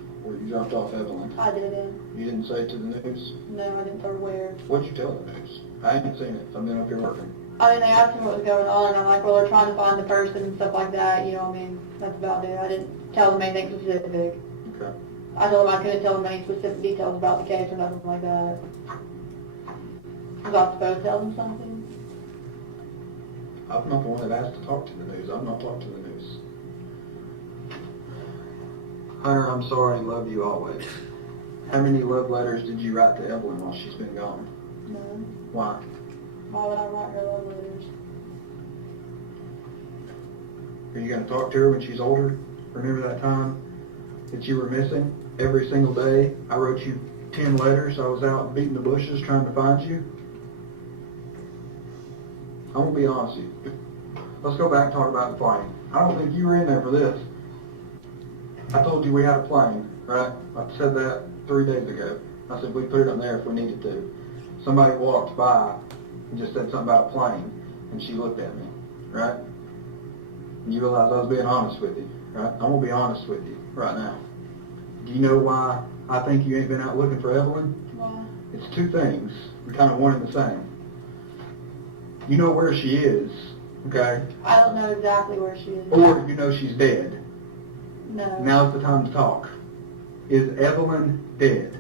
off Evelyn? I didn't. You didn't say it to the news? No, I didn't tell her where. What did you tell the news? I haven't seen it. I've been up here working. I mean, they asked me what was going on, and I'm like, well, they're trying to find the person and stuff like that, you know, I mean, that's about it. I didn't tell them anything specific. Okay. I told them I couldn't tell them any specific details about the case or nothing like that. Was I supposed to tell them something? I'm not the one that asked to talk to the news. I'm not talking to the news. Hunter, I'm sorry. Love you always. How many love letters did you write to Evelyn while she's been gone? No. Why? Why would I write her love letters? Are you going to talk to her when she's older? Remember that time that you were missing? Every single day, I wrote you 10 letters. I was out beating the bushes trying to find you. I'm going to be honest with you. Let's go back and talk about the plane. I don't think you were in there for this. I told you we had a plane, right? I said that 3 days ago. I said we'd put it on there if we needed to. Somebody walked by and just said something about a plane, and she looked at me, right? And you realize I was being honest with you, right? I'm going to be honest with you right now. Do you know why I think you ain't been out looking for Evelyn? Why? It's 2 things. We're kind of one and the same. You know where she is, okay? I don't know exactly where she is. Or you know she's dead. No. Now's the time to talk. Is Evelyn dead?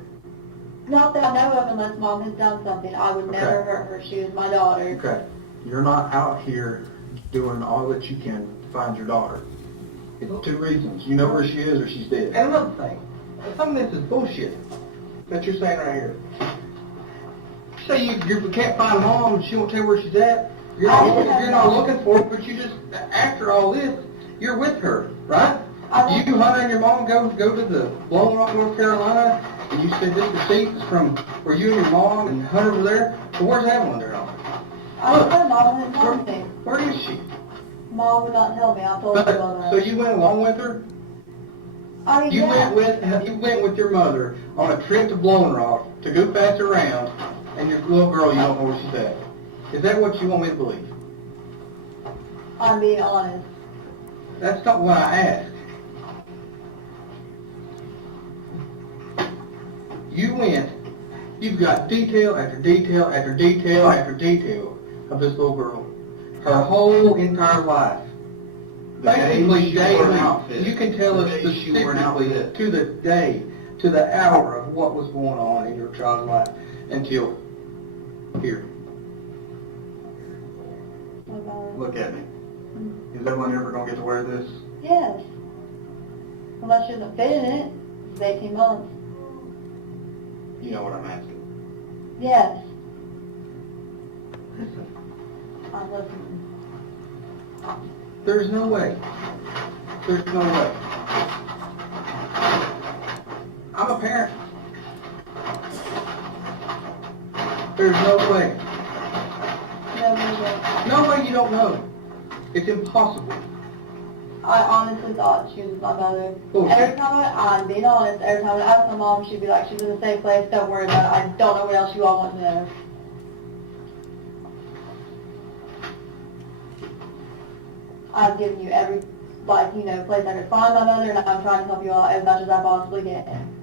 Not that I know of unless Mom has done something. I would never hurt her. She was my daughter. Okay. You're not out here doing all that you can to find your daughter. It's 2 reasons. You know where she is or she's dead. And another thing. Some of this is bullshit that you're saying right here. Say you can't find Mom and she won't tell you where she's at. You're not looking for her, but you just, after all this, you're with her, right? You, Hunter, and your mom go to the Lone Rock, North Carolina, And you said this receipt is from where you and your mom and Hunter were there? So where's Evelyn there on? I don't know, Mom didn't tell me. Where is she? Mom would not tell me, I told her about that. So you went along with her? I mean, You yeah. went with your mother on a trip to Blowing Rock to go pass her around, and your little girl, you don't know where she's at. Is that what you want me to believe? I'm being honest. That's not what I asked. You went, you've got detail after detail after detail after detail of this little girl. Her whole entire life. Basically daily. You can tell us specifically to the day, to the hour of what was going on in your child's life until here. Look at me. Is everyone ever going to get to wear this? Yes. Well, I shouldn't have fit in it. It's 18 months. You know what I'm asking. Yes. Listen. I'm listening. There's no way. There's no way. I'm a parent. There's no way. No, no, No way you don't know. It's impossible. I honestly thought she was my mother. Bullshit. Every time I'm being honest, every time I ask my mom, she'd be like, she's in a safe place, don't worry about it. I don't know what else you all want to know. I've given you every, place I could find my mother, and I'm trying to help you all as much as I possibly can.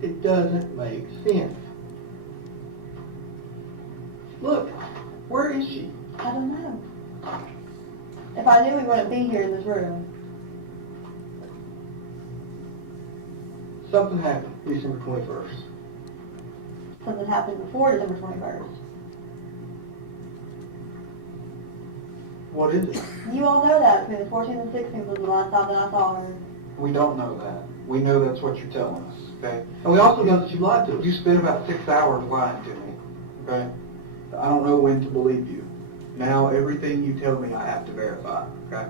It doesn't make sense. Look, where is she? I don't know. If I knew we wouldn't be here in this room. Something happened December 21st. Something happened before December 21st. What is it? You all know that. Between the 14th and 16th was the last time that I saw her. We don't know that. We know that's what you're telling us, okay? And we also know that you lied to us. You spent about 6 hours lying to me, okay? I don't know when to believe you. Now everything you tell me I have to verify, okay?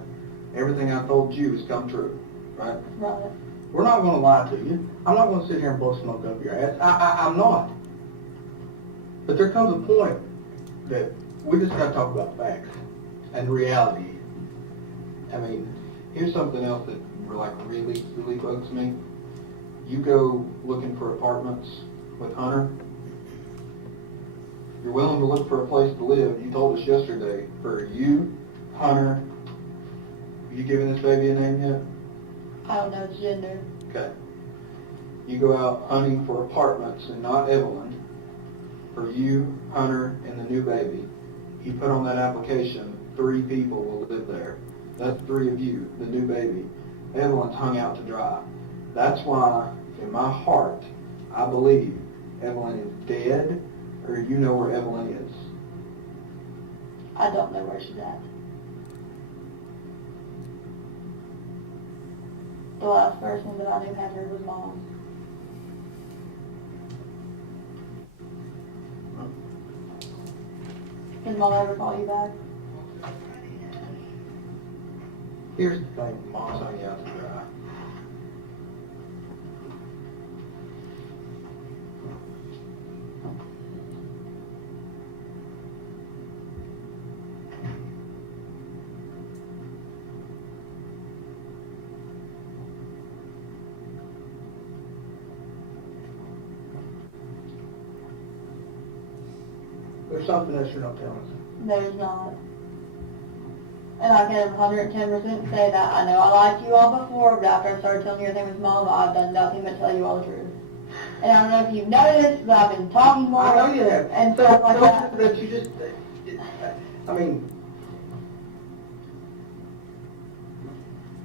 Everything I told you has come true, right? Right. We're not going to lie to you. I'm not going to sit here and blow smoke up your ass. I'm not. But there comes a point that we just got to talk about facts and reality. I mean, here's something else that really, really bugs me. You go looking for apartments with Hunter. You're willing to look for a place to live. You told us yesterday for you, Hunter. Have you given this baby a name yet? I don't know its gender. Okay. You go out hunting for apartments and not Evelyn. For you, Hunter, and the new baby. You put on that application, 3 people will live there. That's 3 of you, the new baby. Evelyn's hung out to dry. That's why, in my heart, I believe Evelyn is dead, or you know where Evelyn is. I don't know where she's at. The last person that I knew had her was Mom. Did Mom ever call you back? Here's the thing, Mom's hung out to dry. There's something else you're not telling us. There's not. And I can 110% say that. I know I lied to you all before, but after I started telling you everything with Mom, I've done nothing but tell you all the truth. And I don't know if you've noticed, but I've been talking more. I know you have. And stuff like that. That you just, I mean,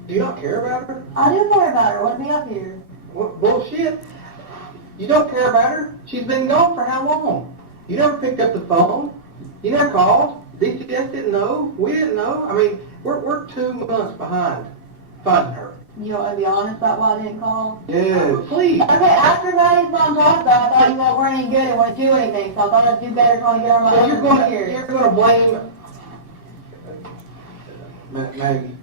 do you not care about her? I do care about her. Want me up here? What bullshit? You don't care about her? She's been gone for how long? You never picked up the phone. You never called. DCS didn't know. We didn't know. I mean, we're 2 months behind finding her. You don't want to be honest about why I didn't call? Yes. Please. Okay, after Maddie's mom talked about it, I thought you all weren't any good and wouldn't do anything, so I thought I'd do better trying to get her my So own you're here. gonna blame Maggie.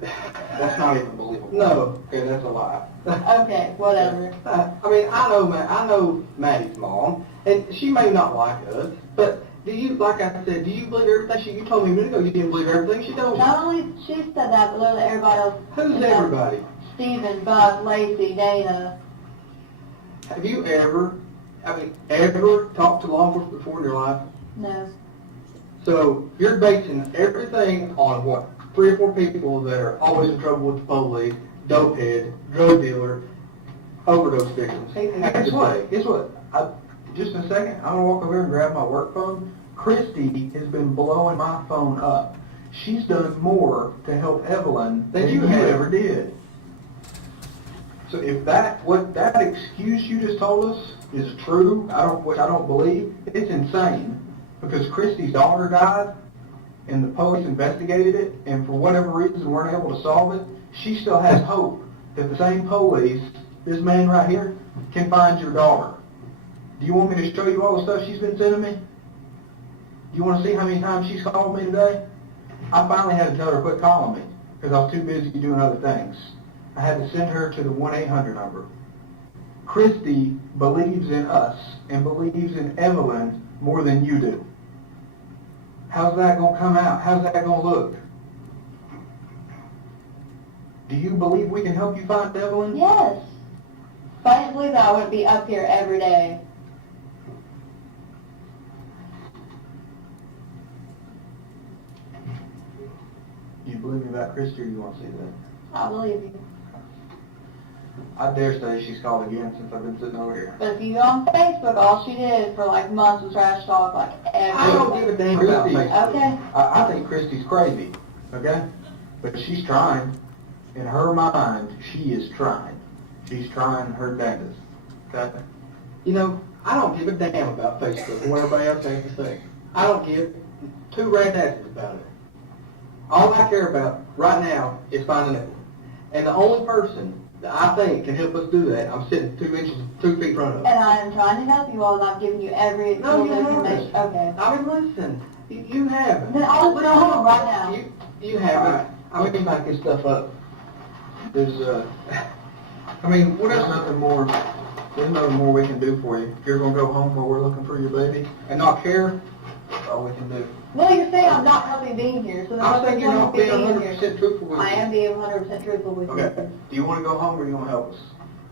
That's not even believable. No. Okay, that's a lie. Okay, whatever. I mean, I know Maddie's mom, and she may not like us, but do you, like I said, do you believe everything you told me a minute ago? You didn't believe everything she told you. Not only she said that, but literally everybody else. Who's everybody? Stephen, Buck, Lacey, Dana. Have you ever talked to law enforcement before in your life? No. So you're basing everything on what? 3 or 4 people that are always in trouble with the police, dope head, drug dealer, overdose victims. Hey, guess what? Guess what? Just in a second, I'm gonna walk over here and grab my work phone. Christy has been blowing my phone up. She's done more to help Evelyn than you ever did. So if what that excuse you just told us is true, which I don't believe, it's insane. Because Christy's daughter died, and the police investigated it, and for whatever reason weren't able to solve it, she still has hope that the same police, this man right here, can find your daughter. Do you want me to show you all the stuff she's been sending me? Do you want to see how many times she's called me today? I finally had to tell her quit calling me because I was too busy doing other things. I had to send her to the 1-800 number. Christy believes in us and believes in Evelyn more than you do. How's that going to come out? How's that going to look? Do you believe we can help you find Evelyn? Yes. If I didn't believe that, I wouldn't be up here every day. Do you believe me about Christy, or you want to see that? I believe you. I dare say she's called again since I've been sitting over here. But if you go on Facebook, all she did for like months was trash talk like every I don't give a damn about Christy, Facebook. Okay. I think Christy's crazy, okay? But she's trying. In her mind, she is trying. She's trying her damnedest, okay? You know, I don't give a damn about Facebook and what everybody else has to say. I don't give 2 rat asses about it. All I care about right now is finding Evelyn. And the only person that I think can help us do that, I'm sitting 2 feet in front of. And I am trying to help you all, and I've given you every No, little you information. haven't. Okay. I mean, listen, you haven't. Then I'll go home right now. You haven't. We can back this stuff up. There's, I mean, what there's else? nothing more we can do for you. If you're gonna go home while we're looking for your baby and not care, that's all we can do. No, you're saying I'm not helping being here, so I think you're not being here. 100% truthful with I me. am being 100% truthful with Okay. you. Do you want to go home or do you want to help us?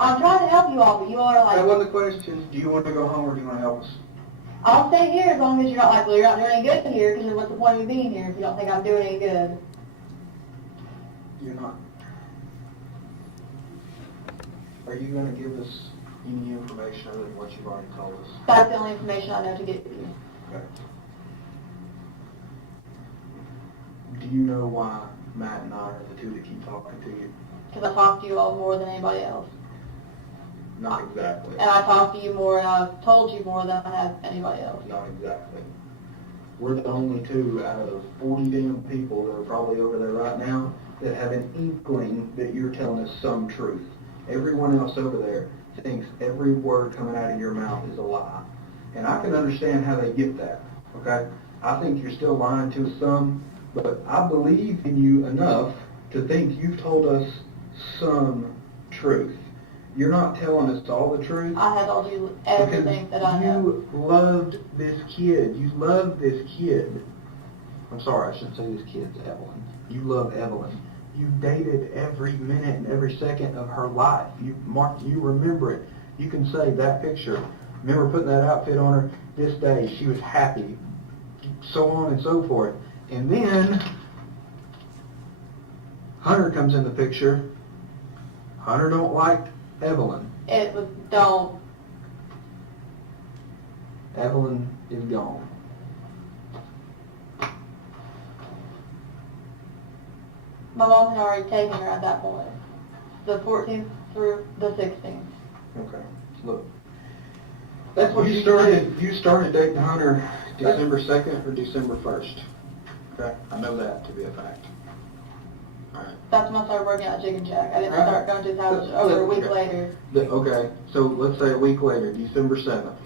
I'm trying to help you all, but you all are That like, wasn't the question. Do you want to go home or do you want to help us? I'll stay here as long as you're not like, well, you're not doing any good here, because then what's the point of me being here if you don't think I'm doing any good? You're not. Are you going to give us any information other than what you've already told us? That's the only information I know to give you. Okay. Do you know why Matt and I are the 2 that keep talking to you? Because I talk to you all more than anybody else. Not exactly. And I talk to you more, and I've told you more than I have anybody else. Not exactly. We're the only 2 out of 40 damn people that are probably over there right now that have an inkling that you're telling us some truth. Everyone else over there thinks every word coming out of your mouth is a lie. And I can understand how they get that, okay? I think you're still lying to us some, but I believe in you enough to think you've told us some truth. You're not telling us all the truth. I have told you everything that I know. You loved this kid. You loved this kid. I'm sorry, I shouldn't say this kid's Evelyn. You love Evelyn. You dated every minute and every second of her life. You remember it. You can say that picture. Remember putting that outfit on her this day. She was happy. So on and so forth. And then Hunter comes in the picture. Hunter don't like Evelyn. It was, don't. Evelyn is gone. My mom had already taken her at that point. The 14th through the 16th. Okay. Look. That's what You started dating Hunter December 2nd or December 1st. Okay? I know that to be a fact. Alright. That's when I started working at Chicken Shack. I didn't Right. start going to his house over a week later. Okay, so let's say a week later, December 7th.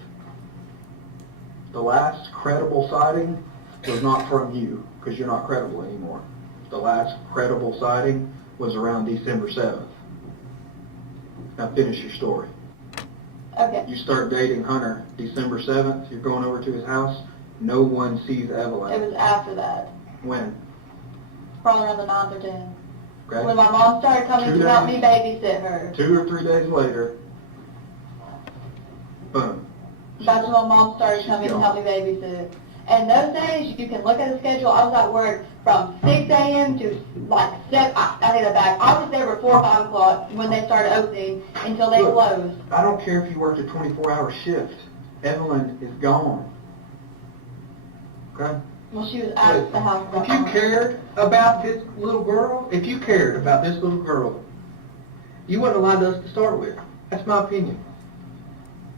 The last credible sighting was not from you, because you're not credible anymore. the last credible sighting was around December 7th. Now finish your story. Okay. You start dating Hunter December 7th, you're going over to his house, no one sees Evelyn. It was after that, When? probably around the 9th or 10th. Okay? When my mom started coming 2 to help me days. babysit her. 2 or 3 days later, boom. That's when my mom started coming to help me babysit. And those days, you can look at the schedule, I was at work from 6 a.m. to like 7, I take that back. I was there before 5 o'clock when they started opening until they Look, closed. I don't care if you worked a 24-hour shift. Evelyn is gone. Okay? Well, she was at the house. If you cared about this little girl, you wouldn't have lied to us to start with. That's my opinion.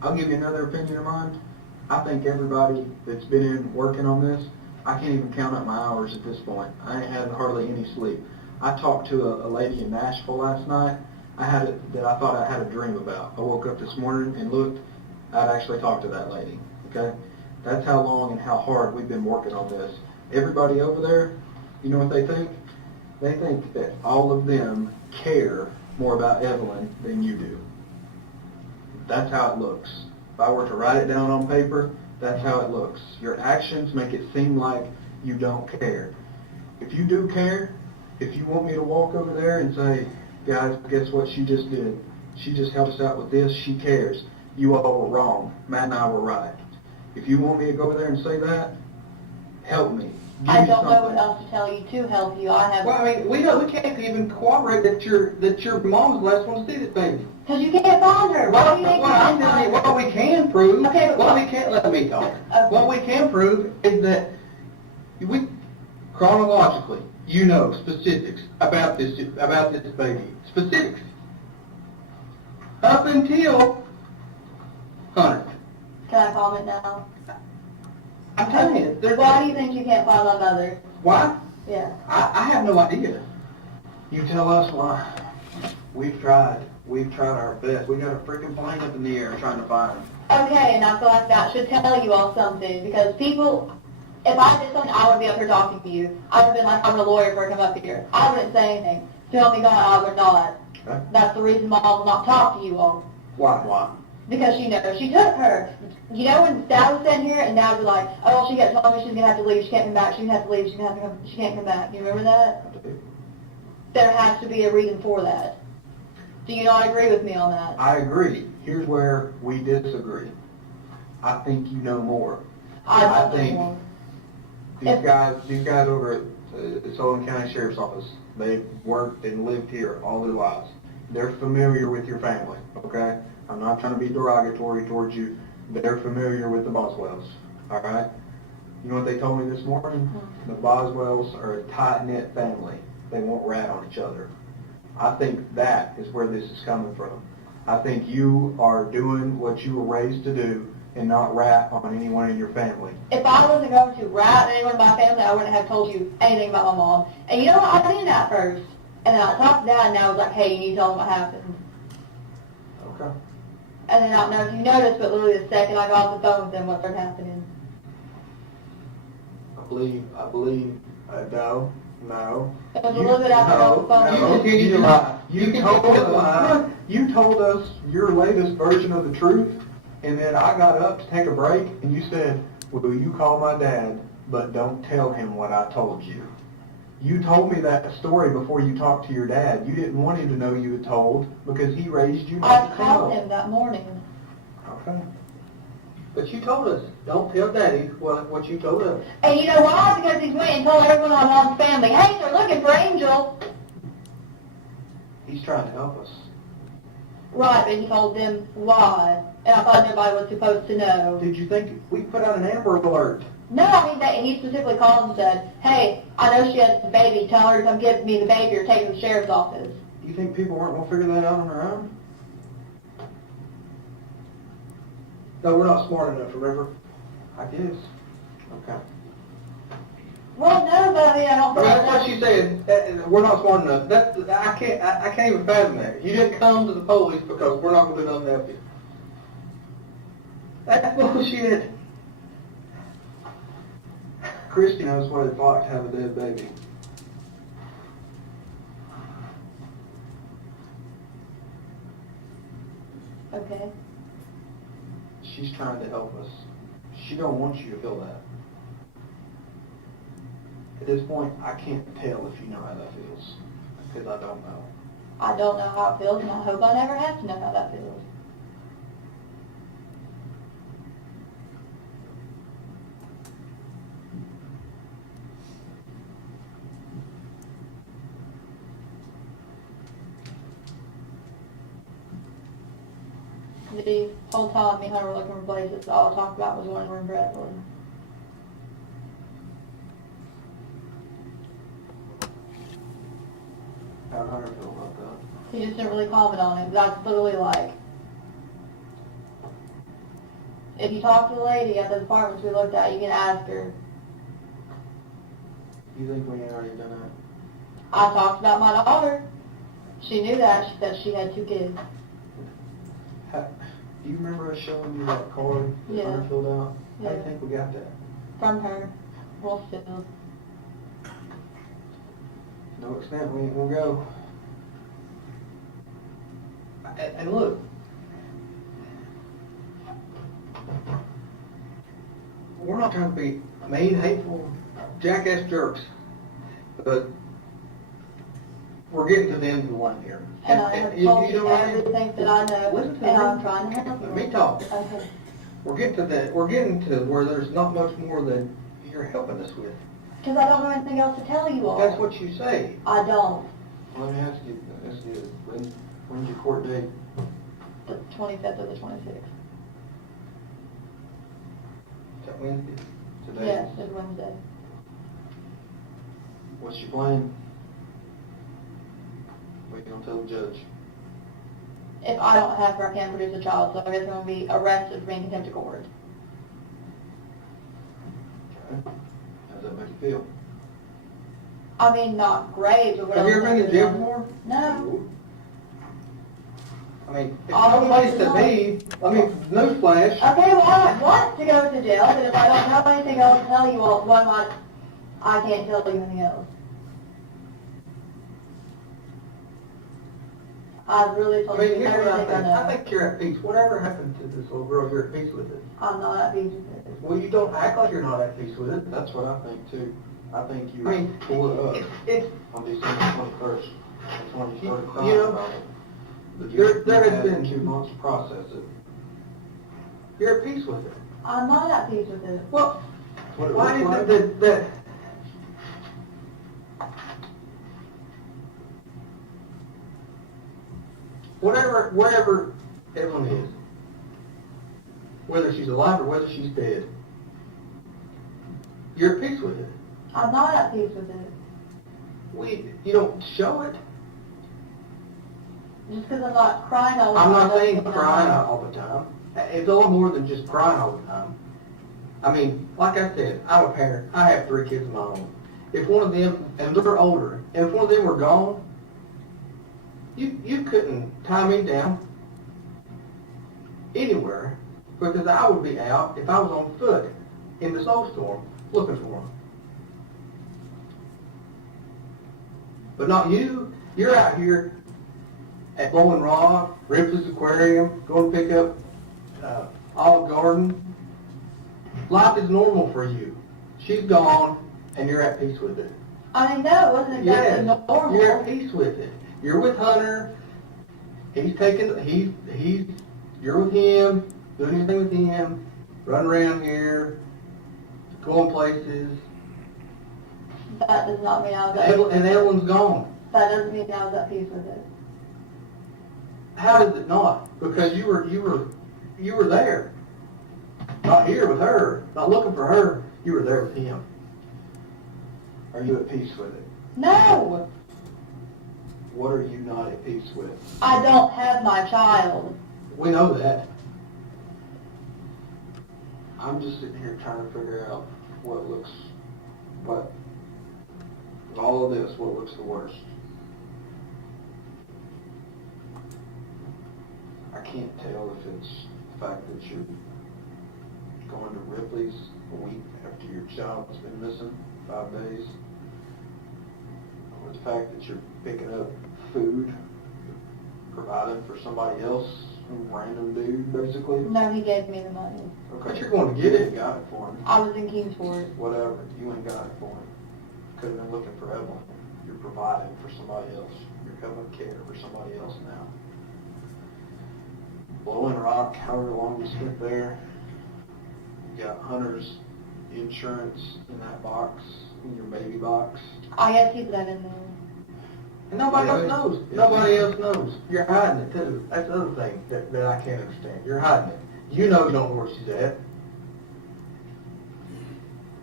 I'll give you another opinion of mine. I think everybody that's been in working on this, I can't even count up my hours at this point. I ain't had hardly any sleep. I talked to a lady in Nashville last night. That I thought I had a dream about. I woke up this morning and looked. I'd actually talked to that lady. Okay? That's how long and how hard we've been working on this. Everybody over there, you know what they think? They think that all of them care more about Evelyn than you do. That's how it looks. If I were to write it down on paper, that's how it looks. Your actions make it seem like you don't care. If you do care, if you want me to walk over there and say, guys, guess what she just did? She just helped us out with this, she cares. You all were wrong. Matt and I were right. If you want me to go over there and say that, help me. Give I me don't know something. what else to tell you to help you. I have, Well, I mean, we can't even cooperate that your mom's the last one to see this baby. because you can't find her. Why do you think you can't find her? What we can prove, Okay, but what what- we can't, let me talk. Okay. What we can prove is that chronologically, you know specifics about this baby. Specifics. Up until Hunter. Can I comment now? I'm telling you, Why do you think you can't find my mother? Why? Yeah. I have no idea. You tell us why. We've tried. We've tried our best. We got a freaking plane up in the air trying to find him. Okay, and I feel like that should tell you all something, because people, if I did something, I wouldn't be up here talking to you. I would have been like, I'm a lawyer for her to come up here. I wouldn't say anything. To help me God, I would not. Okay. That's the reason Mom will not talk to you all. Why? Because she knows she took her. You know when Dad was sitting here and Dad was like, oh, she got told me she's going to have to leave, she can't come back, she's going to have to leave, she can't come back. You remember that? I do. There has to be a reason for that. Do you not agree with me on that? I agree. Here's where we disagree. I think you know more. I don't think know. These guys over at the Sullivan County Sheriff's Office, they've worked and lived here all their lives. They're familiar with your family, okay? I'm not trying to be derogatory towards you. They're familiar with the Boswells, all right? You know what they told me this morning? The Boswells are a tight-knit family. They won't rat on each other. I think that is where this is coming from. I think you are doing what you were raised to do and not rat on anyone in your family. If I wasn't going to rat anyone in my family, I wouldn't have told you anything about my mom. And you know what? I did that first. And then I talked to Dad, and I was like, hey, you need to tell him what happened. Okay. And then I don't know if you noticed, but literally the second I got off the phone with them, what started happening. I believe, no. It was a little bit after I got off the phone. No, You continue to lie. You told us your latest version of the truth, and then I got up to take a break, and you said, will you call my dad, but don't tell him what I told you. You told me that story before you talked to your dad. You didn't want him to know you had told, because he raised you not I to called tell. him that morning. Okay. But you told us, don't tell Daddy what you told us. And you know why? Because he went and told everyone in my mom's family, hey, they're looking for Angel. He's trying to help us. Right, but he told them why. And I thought nobody was supposed to know. Did you think we put out an Amber Alert? No, I mean, he specifically called and said, hey, I know she has the baby. Tell her to come give me the baby or take her to the sheriff's office. Do you think people weren't going to figure that out on their own? No, we're not smart enough, remember? I guess. Okay. Well, no, but I mean, I don't feel That's like what she said. We're not smart enough. I can't even fathom that. You didn't come to the police because we're not going to do nothing to help you. That's bullshit. Christy knows what it's like to have a dead baby. Okay. She's trying to help us. She don't want you to feel that. At this point, I can't tell if you know how that feels, because I don't know. I don't know how it feels, and I hope I never have to know how that feels. The whole time me and her were looking for places, all I talked about was one room for Evelyn. How'd Hunter feel about that? He just didn't really comment on it. That's literally like, if you talk to the lady at the apartments we looked at, you can ask her. You think we ain't already done that? I talked about my daughter. She knew that. She said she had 2 kids. Do you remember us showing you that card that Yeah. Hunter filled out? How do you Yeah. think we got that? From her. Well, still. No extent, we ain't gonna go. And look, we're not trying to be mean, hateful, jackass jerks, but we're getting to the end of the line here. And I have you told know you what I mean? everything that I know, Listen to and me. I'm trying to help you. Let me talk. Okay. We're getting to where there's not much more than you're helping us with. Because I don't know anything else to tell you all. That's what you say. I don't. Let me ask you, when's your court date? The 25th or the 26th. Is that Wednesday? Today? Yes, it's Wednesday. What's your plan? What are you gonna tell the judge? If I don't have her, I can't produce a child, so I guess I'm going to be arrested for being contempt of court. Okay. How does that make you feel? I mean, not great, but what Have you else ever been is in jail there? before? No. I mean, it's All no the place way to to be. I mean, newsflash. Okay, well, I don't want to go to jail, but if I don't have anything else to tell you all, why not? I can't tell you anything else. I've really I told mean, you here's what I everything I think. know. I think you're at peace. Whatever happened to this little girl, you're at peace with it. I'm not at peace with it. Well, you don't act like you're not at peace with it. That's what I think too. I think you pull it up on December 21st. That's when you started crying about it. But there has been 2 months to process it. You're at peace with it. I'm not at peace with it. Well, why is it that wherever Evelyn is, whether she's alive or whether she's dead, you're at peace with it. I'm not at peace with it. You don't show it. Just because I'm not crying all the I'm time. not saying doesn't mean crying I'm- all the time. It's a lot more than just crying all the time. I mean, like I said, I'm a parent. I have 3 kids of my own. If one of them, and they're older, and if one of them were gone, you couldn't tie me down anywhere because I would be out if I was on foot in the snowstorm looking for them. But not you. You're out here at Bowling Rock, Ripley's Aquarium, going to pick up Olive Garden. Life is normal for you. She's gone, and you're at peace with it. I mean, no, it wasn't exactly Yes, normal. you're at peace with it. You're with Hunter. You're with him, doing anything with him, running around here, going places. That does not mean I was at peace with And it. Evelyn's gone. That doesn't mean I was at peace with it. How is it not? Because you were there. Not here with her, not looking for her. You were there with him. Are you at peace with it? No! What are you not at peace with? I don't have my child. We know that. I'm just sitting here trying to figure out of all of this, what looks the worst. I can't tell if it's the fact that you're going to Ripley's a week after your child's been missing 5 days, or the fact that you're picking up food, providing for somebody else Some random dude, basically? No, he gave me the money. Okay. But you're going to get it and got it for him. I was in Kingsport. Whatever, you ain't got it for him. Could have been looking for Evelyn. You're providing for somebody else. You're covering care for somebody else now. Blowing rock, however long you spent there. You got Hunter's insurance in that box, in your baby box. I gotta keep that in there. And nobody else knows. Nobody else knows. You're hiding it too. That's the other thing that I can't understand. You're hiding it. You know you don't know where she's at.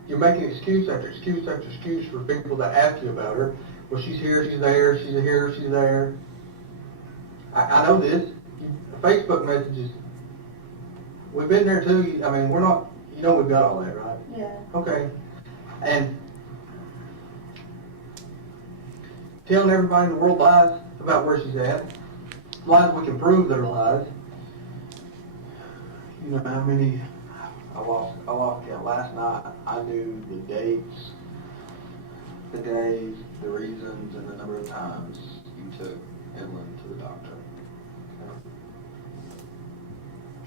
You're making excuse after excuse after excuse for people that ask you about her. Well, she's here, she's there, she's here, she's there. I know this. Facebook messages. We've been there too. I mean, we're not, you know we've got all that, right? Yeah. Okay. And telling everybody in the world lies about where she's at. Lies we can prove that are lies. You know how many, I lost count. Last night I knew the dates, the days, the reasons, and the number of times you took Evelyn to the doctor. Okay?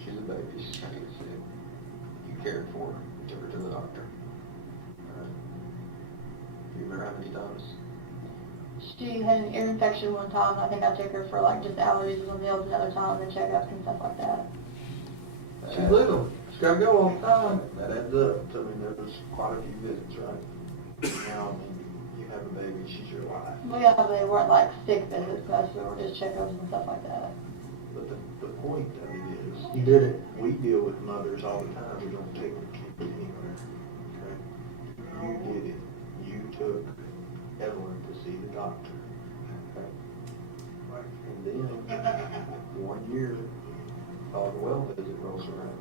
She's a baby, she's gonna get sick. You cared for her, you took her to the doctor. All right? Do you remember how many times? She had an ear infection one time. I think I took her for like just allergies and meals another time and checkups and stuff like that. She's little. She's got to go all the time. That adds up. I mean, there was quite a few visits, right? Now, I mean, you have a baby, she's your life. Well, yeah, they weren't like sick visits, most of them were just checkups and stuff like that. But the point of it is, you did it. We deal with mothers all the time. We don't take the kid anywhere. Okay? You did it. You took Evelyn to see the doctor. Okay? And then, 1 year, the well visit rolls around.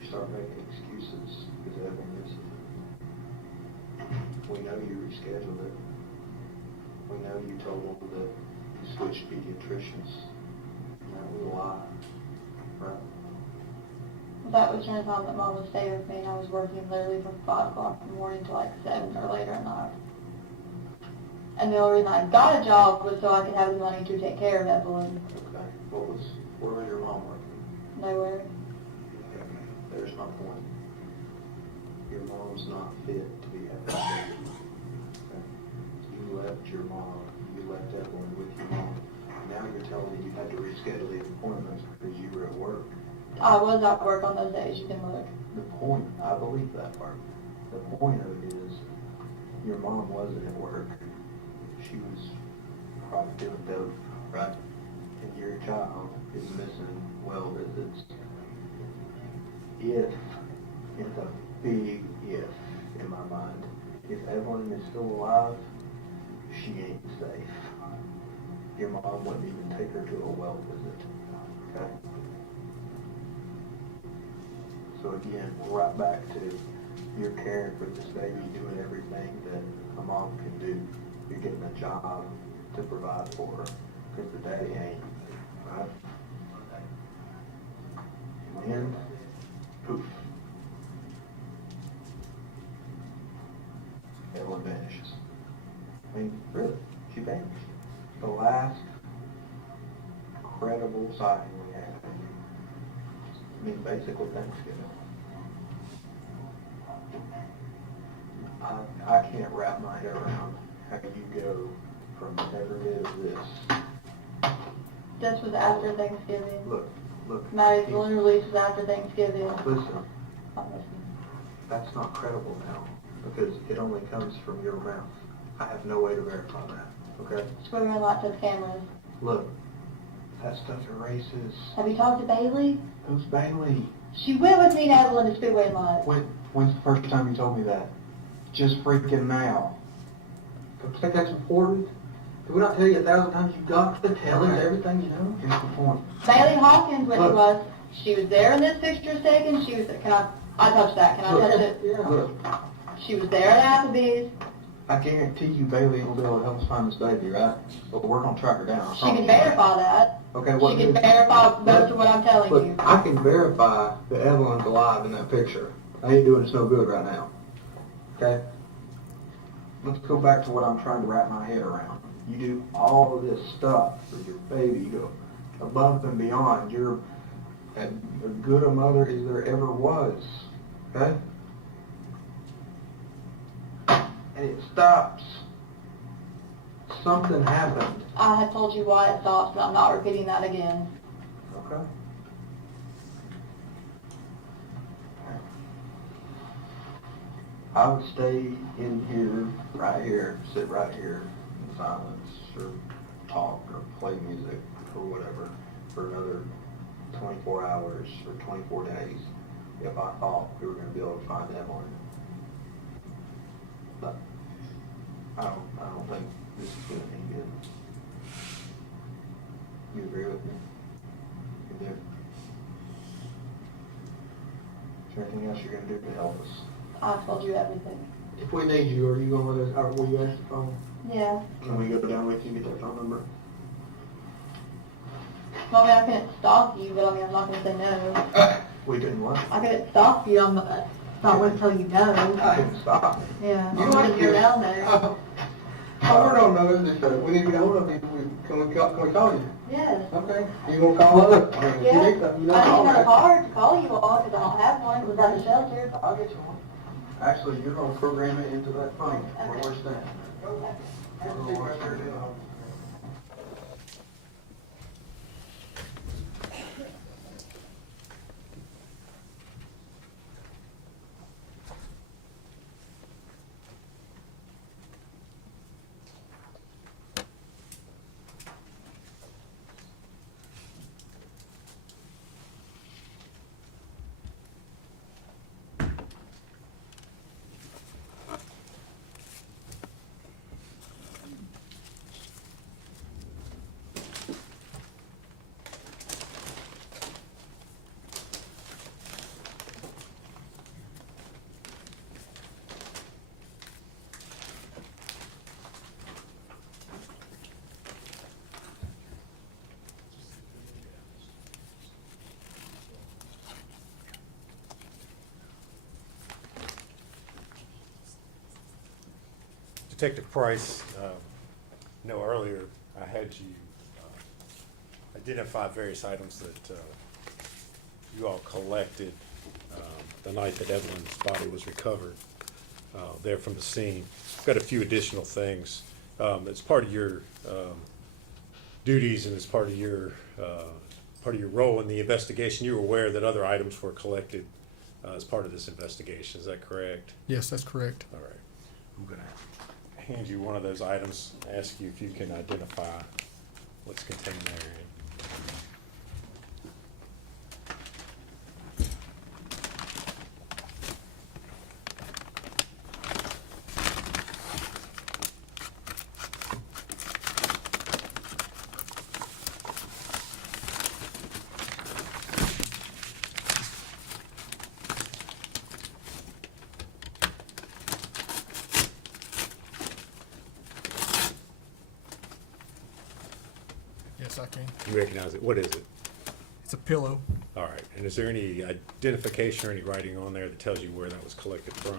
You start making excuses because Evelyn is. We know you rescheduled it. We know you told them that you switched pediatricians. That was a lie. Right? That was during the time that Mom was staying with me, and I was working literally from 5 o'clock in the morning to like 7 or later at night. And the only reason I got a job was so I could have the money to take care of Evelyn. Okay. Where was your mom working? Nowhere. There's my point. Your mom's not fit to be having a baby. Okay? You left your mom, you left Evelyn with your mom. Now you're telling me you had to reschedule the appointments because you were at work. I was at work on those days, you can look. The point, I believe that part. The point of it is, your mom wasn't at work. She was probably doing dope, right? And your child is missing well visits. If, it's a big if in my mind, if Evelyn is still alive, she ain't safe. Your mom wouldn't even take her to a well visit, okay? So again, we're right back to you're caring for this baby, doing everything that a mom can do. You're getting a job to provide for her, because the daddy ain't, right? And then, poof. Evelyn vanishes. I mean, really, she vanished. The last credible sighting we had. I mean, basically Thanksgiving. I can't wrap my head around how you go from every bit of this. This was after Thanksgiving. Look. Maddie's balloon release was after Thanksgiving. Listen, I'm listening. that's not credible now, because it only comes from your mouth. I have no way to verify that, okay? Just put her in lots of cameras. Look, that stuff erases. Have you talked to Bailey? Who's Bailey? She went with me and Evelyn to Speedway Live. When's the first time you told me that? Just freaking now. Don't you think that's important? Did we not tell you 1,000 times you got to tell us everything you know? Here's the point. Bailey Hawkins went with us. She was there in this picture a second. She was, I touch that. Can I touch it? Yeah, look. She was there at Applebee's. I guarantee you Bailey will be able to help us find this baby, right? But we're going to track her down. She can verify that. Okay, what? She can verify most of what I'm telling Look, you. I can verify that Evelyn's alive in that picture. I ain't doing us no good right now. Okay? Let's go back to what I'm trying to wrap my head around. You do all of this stuff for your baby. You go, above and beyond. You're as good a mother as there ever was, okay? And it stops. Something happened, I had told you why it stopped, and I'm not repeating that again. okay? I would stay in here, right here, sit right here in silence, or talk, or play music, or whatever, for another 24 hours or 24 days, if I thought we were gonna be able to find Evelyn. But I don't think this is gonna be good. You agree with me? You do? Is there anything else you're gonna do to help us? I told you everything. If we need you, are you gonna let us, or will you answer the phone? Yeah. Can we go down with you and get that phone number? Well, I mean, I couldn't stop you, but I mean, I'm not gonna say no. We didn't what? I couldn't stop you, I'm not gonna tell you no. I didn't stop. Yeah. You I'm don't gonna have go to- down there. Oh, we're on those, if we need to get hold of you, can we call you? Yes. Okay. You gonna call us? I mean, if you Yeah. need something, you I know, didn't have a call us. card to call you all, because I don't have one, because I'm a shelter. I'll get you one. Actually, you're gonna program it into that phone, where we're staying. We're gonna watch your deal. Detective Price, earlier I had you identify various items that you all collected the night that Evelyn's body was recovered there from the scene. Got a few additional things. As part of your duties and as part of your role in the investigation, you were aware that other items were collected as part of this investigation. Is that correct? Yes, that's correct. All right. I'm gonna hand you one of those items, ask you if you can identify what's contained there. Yes, I can. You recognize it? What is it? It's a pillow. All right. And is there any identification or any writing on there that tells you where that was collected from?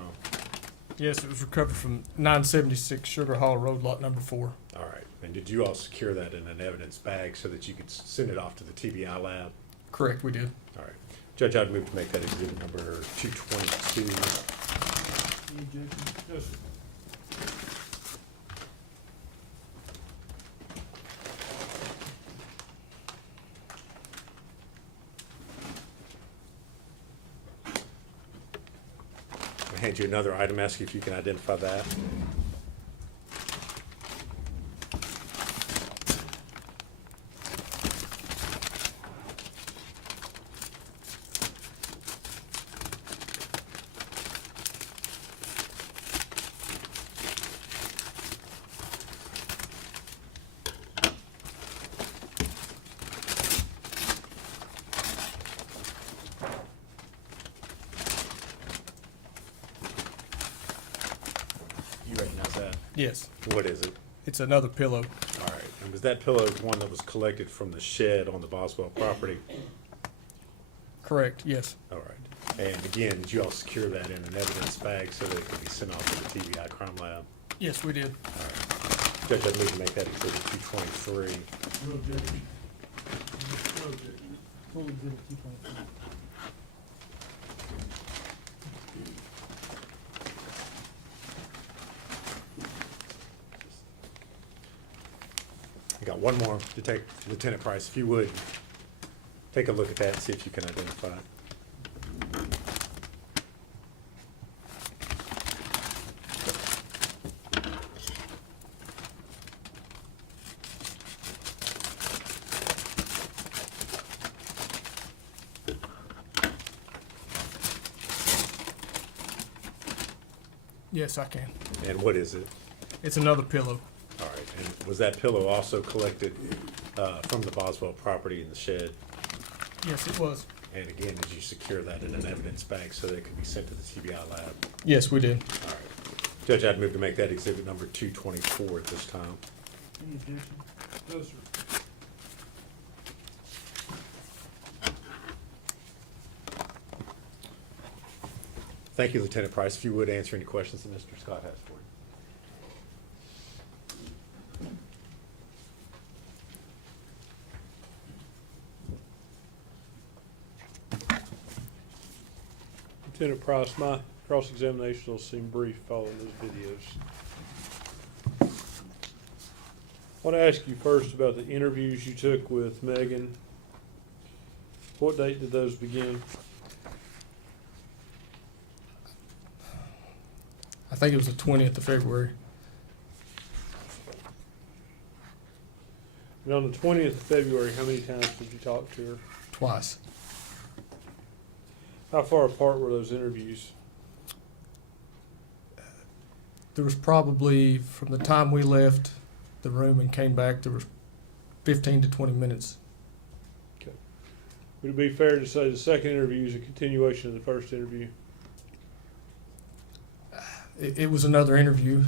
Yes, it was recovered from 976 Sugar Hall Road, lot number 4. All right. And did you all secure that in an evidence bag so that you could send it off to the TBI lab? Correct, we did. All right. Judge, I'd move to make that exhibit number 222. Any objection? Yes, sir. I'll hand you another item, ask you if you can identify that. You recognize that? Yes, What is it? it's another pillow. All right. And was that pillow the one that was collected from the shed on the Boswell property? Correct, yes. All right. And again, did you all secure that in an evidence bag so that it could be sent off to the TBI crime lab? Yes, we did. Judge, I'd move to make that exhibit 223. No objection. Full exhibit 2.3. I got one more to take, Lieutenant Price, if you would, take a look at that and see if you can identify it. Yes, I can. And what is it? It's another pillow. All right, and was that pillow also collected from the Boswell property in the shed? Yes, it was. And again, did you secure that in an evidence bag so that it could be sent to the TBI lab? Yes, we did. All right. Judge, I'd move to make that exhibit number 224 at this time. Any objection? No, sir. Thank you, Lieutenant Price. If you would answer any questions that Mr. Scott has for you. Lieutenant Price, my cross-examination will seem brief following those videos. I want to ask you first about the interviews you took with Megan. What date did those begin? I think it was the 20th of February. And on the 20th of February, how many times did you talk to her? Twice. How far apart were those interviews? There was probably, from the time we left the room and came back, there was 15 to 20 minutes. Would it be fair to say the second interview is a continuation of the first interview? It was another interview.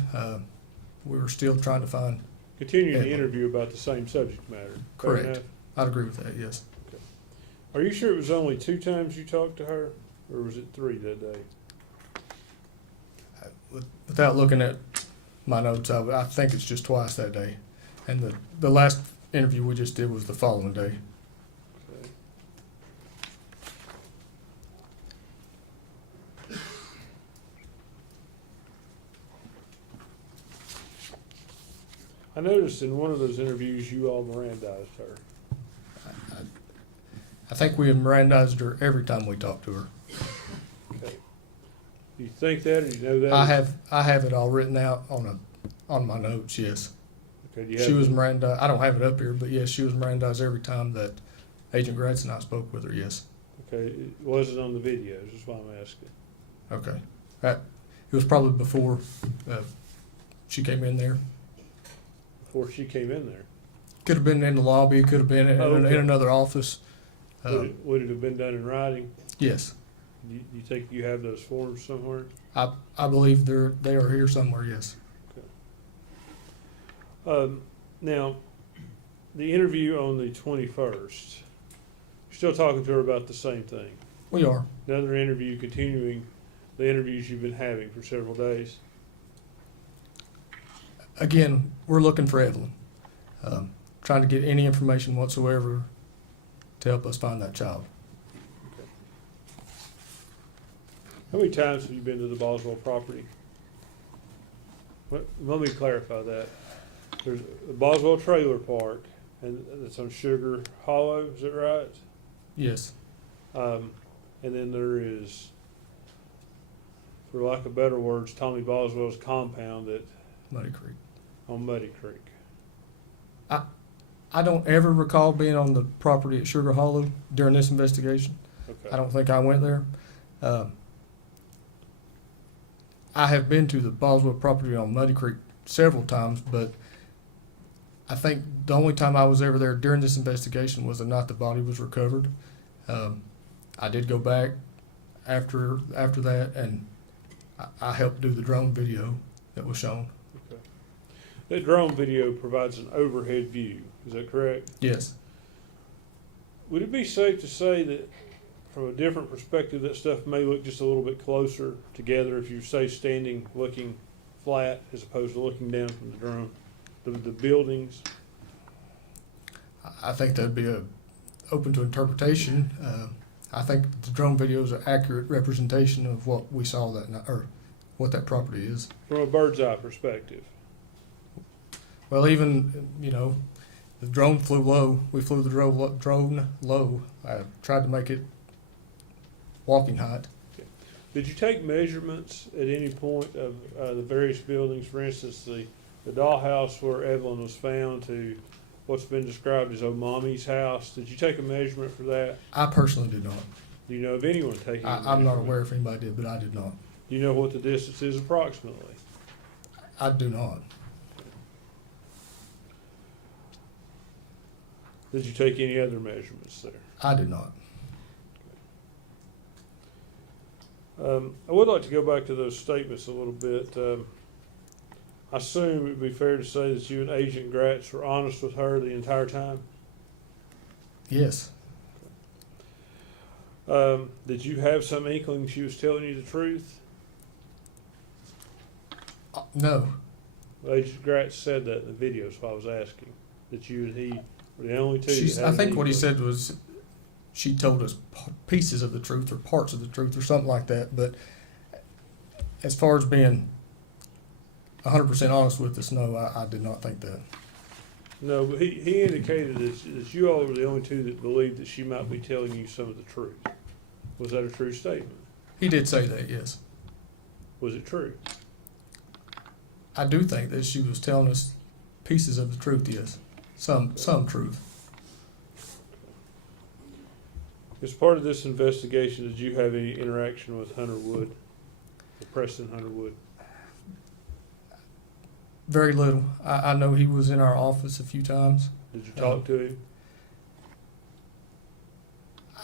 We were still trying to find. Continuing the Yeah. interview about the same subject matter. Fair Correct. enough? I'd agree with that, yes. Are you sure it was only 2 times you talked to her, or was it 3 that day? Without looking at my notes, I think it's just twice that day. And the last interview we just did was the following day. Okay. I noticed in one of those interviews you all Mirandized her. I think we had Mirandized her every time we talked to her. Okay. Do you think that, or do you know that? I have it all written out on my notes, yes. Okay, do you have She was the- Mirandized. I don't have it up here, but yes, she was Mirandized every time that Agent Gratz and I spoke with her, yes. Okay, it wasn't on the videos, that's why I'm asking. Okay. It was probably before she came in there. Before she came in there. Could have been in the lobby, could have been in, Oh, okay. in another office. Would it have been done in writing? Yes. You think you have those forms somewhere? I believe they are here somewhere, yes. Now, the interview on the 21st, you're still talking to her about the same thing. We are. Another interview continuing the interviews you've been having for several days. Again, we're looking for Evelyn. Trying to get any information whatsoever to help us find that child. How many times have you been to the Boswell property? Let me clarify that. There's the Boswell Trailer Park, and it's on Sugar Hollow, is that right? Yes. And then there is, for lack of better words, Tommy Boswell's compound Muddy Creek. on Muddy Creek. I don't ever recall being on the property at Sugar Hollow during this investigation. Okay. I don't think I went there. I have been to the Boswell property on Muddy Creek several times, but I think the only time I was ever there during this investigation was the night the body was recovered. I did go back after that, and I helped do the drone video that was shown. Okay. That drone video provides an overhead view, is that correct? Yes. Would it be safe to say that from a different perspective, that stuff may look just a little bit closer together if you say standing looking flat as opposed to looking down from the drone? The buildings? I think that'd be open to interpretation. I think the drone video is an accurate representation of what we saw that night, or what that property is. From a bird's eye perspective. Well, even, you know, the drone flew low. We flew the drone low. I tried to make it walking height. Did you take measurements at any point of the various buildings? For instance, the dollhouse where Evelyn was found to what's been described as Mommy's house. Did you take a measurement for that? I personally did not. Do you know of anyone taking a I'm not measurement? aware if anybody did, but I did not. Do you know what the distance is approximately? I do not. Did you take any other measurements there? I did not. I would like to go back to those statements a little bit. I assume it would be fair to say that you and Agent Gratz were honest with her the entire time? Yes. Did you have some inkling she was telling you the truth? No. Well, Agent Gratz said that in the video, so I was asking. That you and he were the only two. that I had think an what he inkling. said was she told us pieces of the truth or parts of the truth or something like that. But as far as being 100% honest with us, no, I did not think that. No, but he indicated that you all were the only two that believed that she might be telling you some of the truth. Was that a true statement? He did say that, yes. Was it true? I do think that she was telling us pieces of the truth, yes. Some truth. As part of this investigation, did you have any interaction with Hunter Wood, or Preston Hunter Wood? Very little. I know he was in our office a few times. Did you talk to him?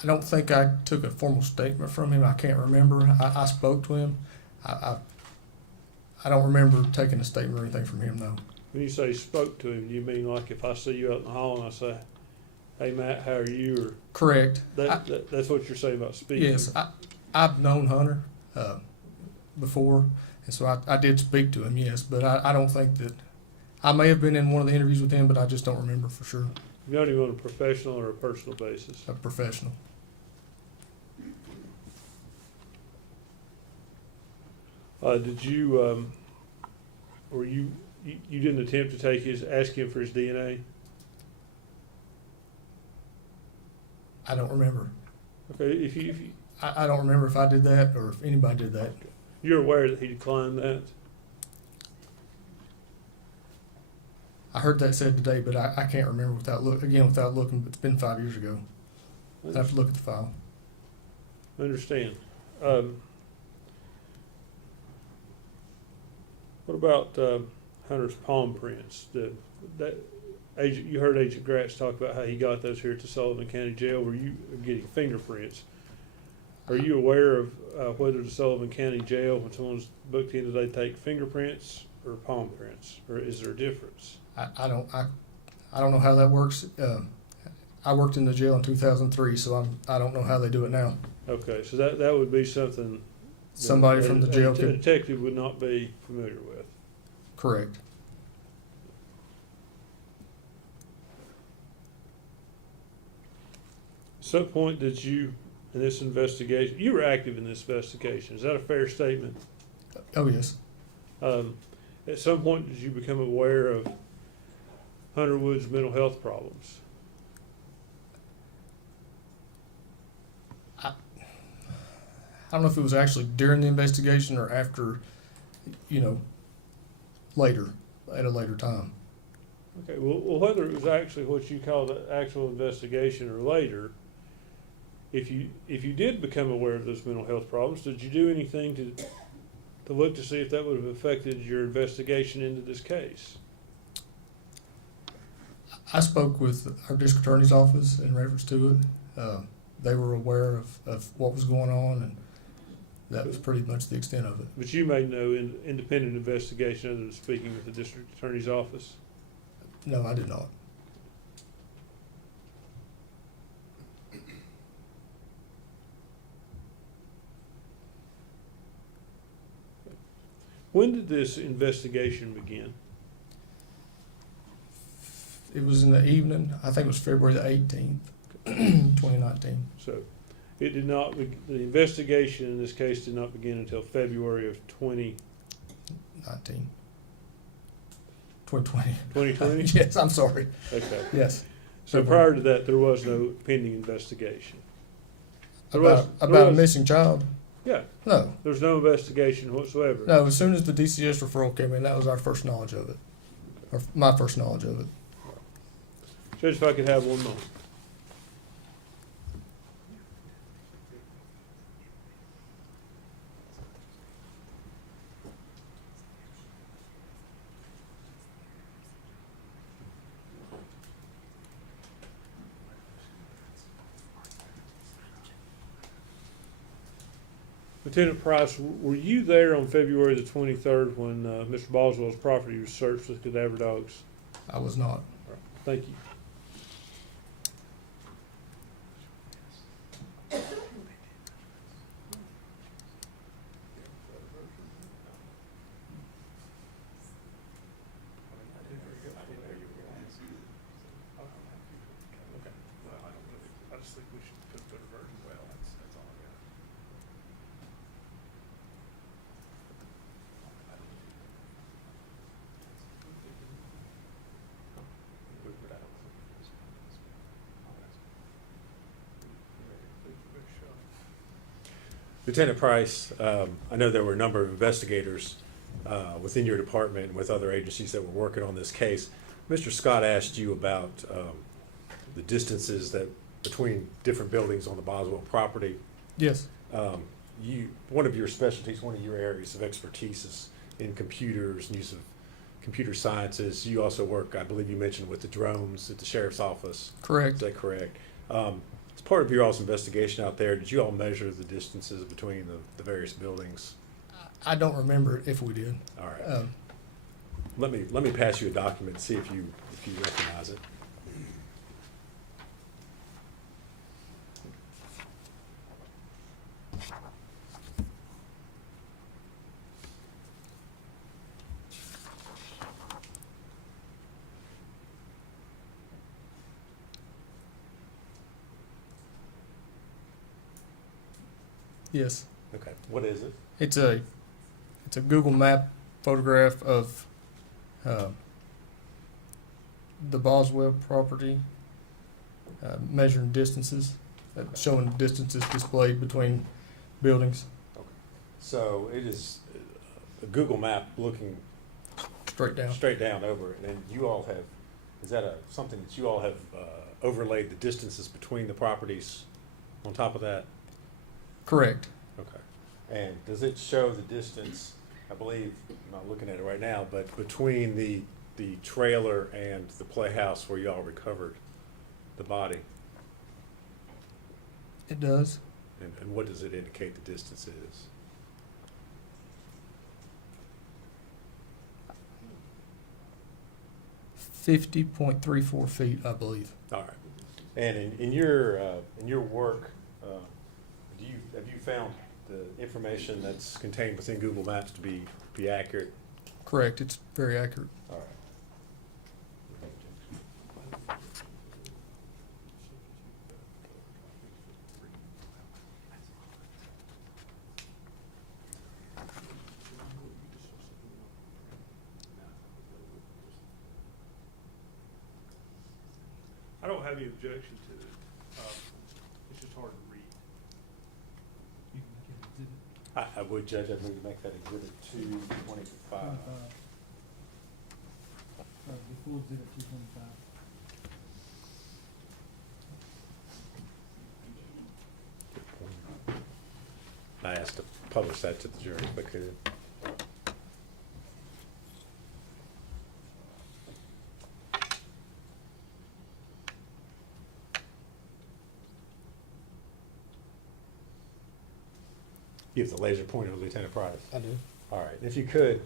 I don't think I took a formal statement from him. I can't remember. I spoke to him. I don't remember taking a statement or anything from him, though. When you say spoke to him, do you mean like if I see you out in the hall and I say, "Hey Matt, how are you?" Or Correct. that's what you're saying about speaking? Yes, I've known Hunter before, and so I did speak to him, yes, but I don't think that, I may have been in one of the interviews with him, but I just don't remember for sure. You know him on a professional or a personal basis? A professional. Did you, or you didn't attempt to ask him for his DNA? I don't remember. Okay, if you I don't remember if I did that or if anybody did that. you're aware that he declined that? I heard that said today, but I can't remember without looking. It's been 5 years ago. I have to look at the file. I understand. What about Hunter's palm prints? You heard Agent Gratz talk about how he got those here at the Sullivan County Jail. Were you getting fingerprints? Are you aware of whether the Sullivan County Jail, when someone's booked in, do they take fingerprints or palm prints, or is there a difference? I don't know how that works. I worked in the jail in 2003, so I don't know how they do it now. Okay, so that would be something that Somebody from the jail a could. detective would not be familiar with. Correct. At some point did you, in this investigation, you were active in this investigation, is that a fair statement? Oh yes. At some point did you become aware of Hunter Wood's mental health problems? I don't know if it was actually during the investigation or after, later, at a later time. Okay, well, whether it was actually what you call the actual investigation or later, if you did become aware of those mental health problems, did you do anything to look to see if that would have affected your investigation into this case? I spoke with our district attorney's office in reference to it. They were aware of what was going on, and that was pretty much the extent of it. But you made no independent investigation other than speaking with the district attorney's office? No, I did not. When did this investigation begin? It was in the evening. I think it was February the 18th. 2019. So it did not, the investigation in this case did not begin until February of 2020. 2020? Yes, I'm sorry. Okay. Yes. So prior to that, there was no pending investigation? There About was- a missing child? Yeah, No. there's no investigation whatsoever. No, as soon as the DCS referral came in, that was our first knowledge of it. Or my first knowledge of it. Judge, if I could have one moment. Lieutenant Price, were you there on February the 23rd when Mr. Boswell's property was searched with cadaver dogs? I was not. Thank you. I just think we should put better version. Well, that's all I got. Lieutenant Price, I know there were a number of investigators within your department and with other agencies that were working on this case. Mr. Scott asked you about the distances that between different buildings on the Boswell property. Yes. One of your specialties, one of your areas of expertise is in computers and use of computer sciences. You also work, I believe you mentioned, with the drones at the sheriff's office. Correct. Is that correct? As part of your all's investigation out there, did you all measure the distances between the various buildings? I don't remember if we did. All right. Let me pass you a document and see if you recognize it. Yes. Okay. What is it? It's a Google Map photograph of the Boswell property, measuring distances, showing distances displayed between buildings. Okay. So it is a Google map looking Straight down. over it, and you all have, is that something that you all have overlaid the distances between the properties on top of that? Correct. Okay. And does it show the distance, I believe, I'm not looking at it right now, but between the trailer and the playhouse where y'all recovered the body? It does. And what does it indicate the distance is? $50.34 I believe. All right. And in your work, have you found the information that's contained within Google Maps to be accurate? Correct. It's very accurate. All right. I don't have any objection to it. It's just hard to read. You can make it exhibit I would, Judge, I'd move to make that exhibit 225. 25. The full exhibit 225. I asked to publish that to the jury if I could. You have the laser pointer, Lieutenant Price. I do. All right, if you could,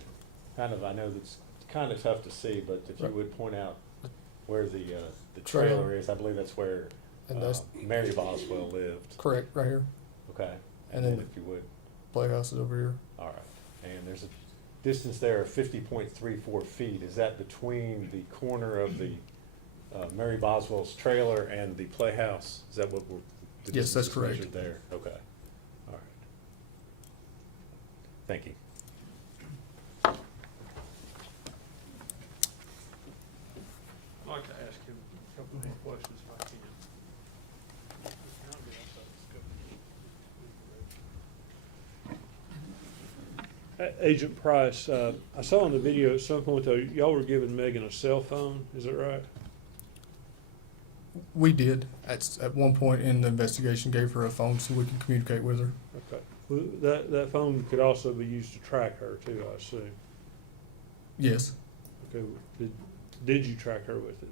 I know that's kind of tough to see, but if you would point out where the trailer is, I believe that's where And that's Mary Boswell lived. correct right here. Okay. And then if you would, Playhouse is over here. all right. And there's a distance there of 50.34 feet. Is that between the corner of the Mary Boswell's trailer and the playhouse. Is that what we're? the Yes, that's distance correct. measured there? Okay, all right. Thank you. I'd like to ask him a couple more questions if I can. Agent Price, I saw in the video at some point though, y'all were giving Megan a cell phone, is that right? We did, at one point in the investigation, gave her a phone so we can communicate with her. Okay. Well, that phone could also be used to track her too, I assume. Yes. Okay, did you track her with it?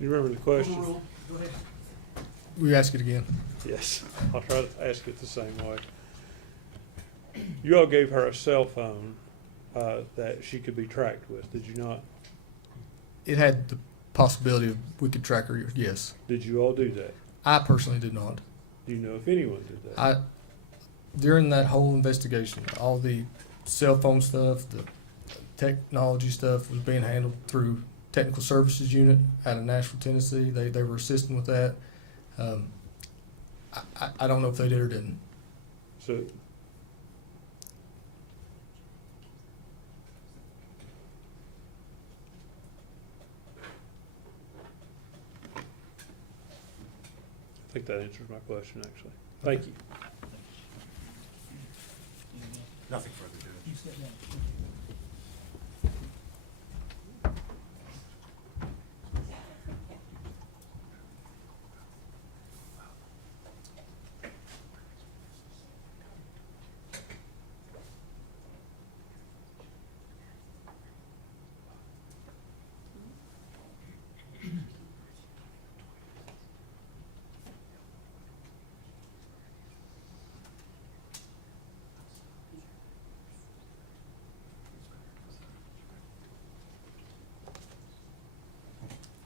You remember the question? Go ahead. We ask it again. Yes, I'll try to ask it the same way. You all gave her a cell phone that she could be tracked with, did you not? It had the possibility of we could track her, yes. Did you all do that? I personally did not. Do you know if anyone did that? During that whole investigation, all the cell phone stuff, the technology stuff was being handled through Technical Services Unit out of Nashville, Tennessee. They were assisting with that. I don't know if they did or didn't. So, I think that answers my question, actually. Thank you. Nothing further, Judge. You step down.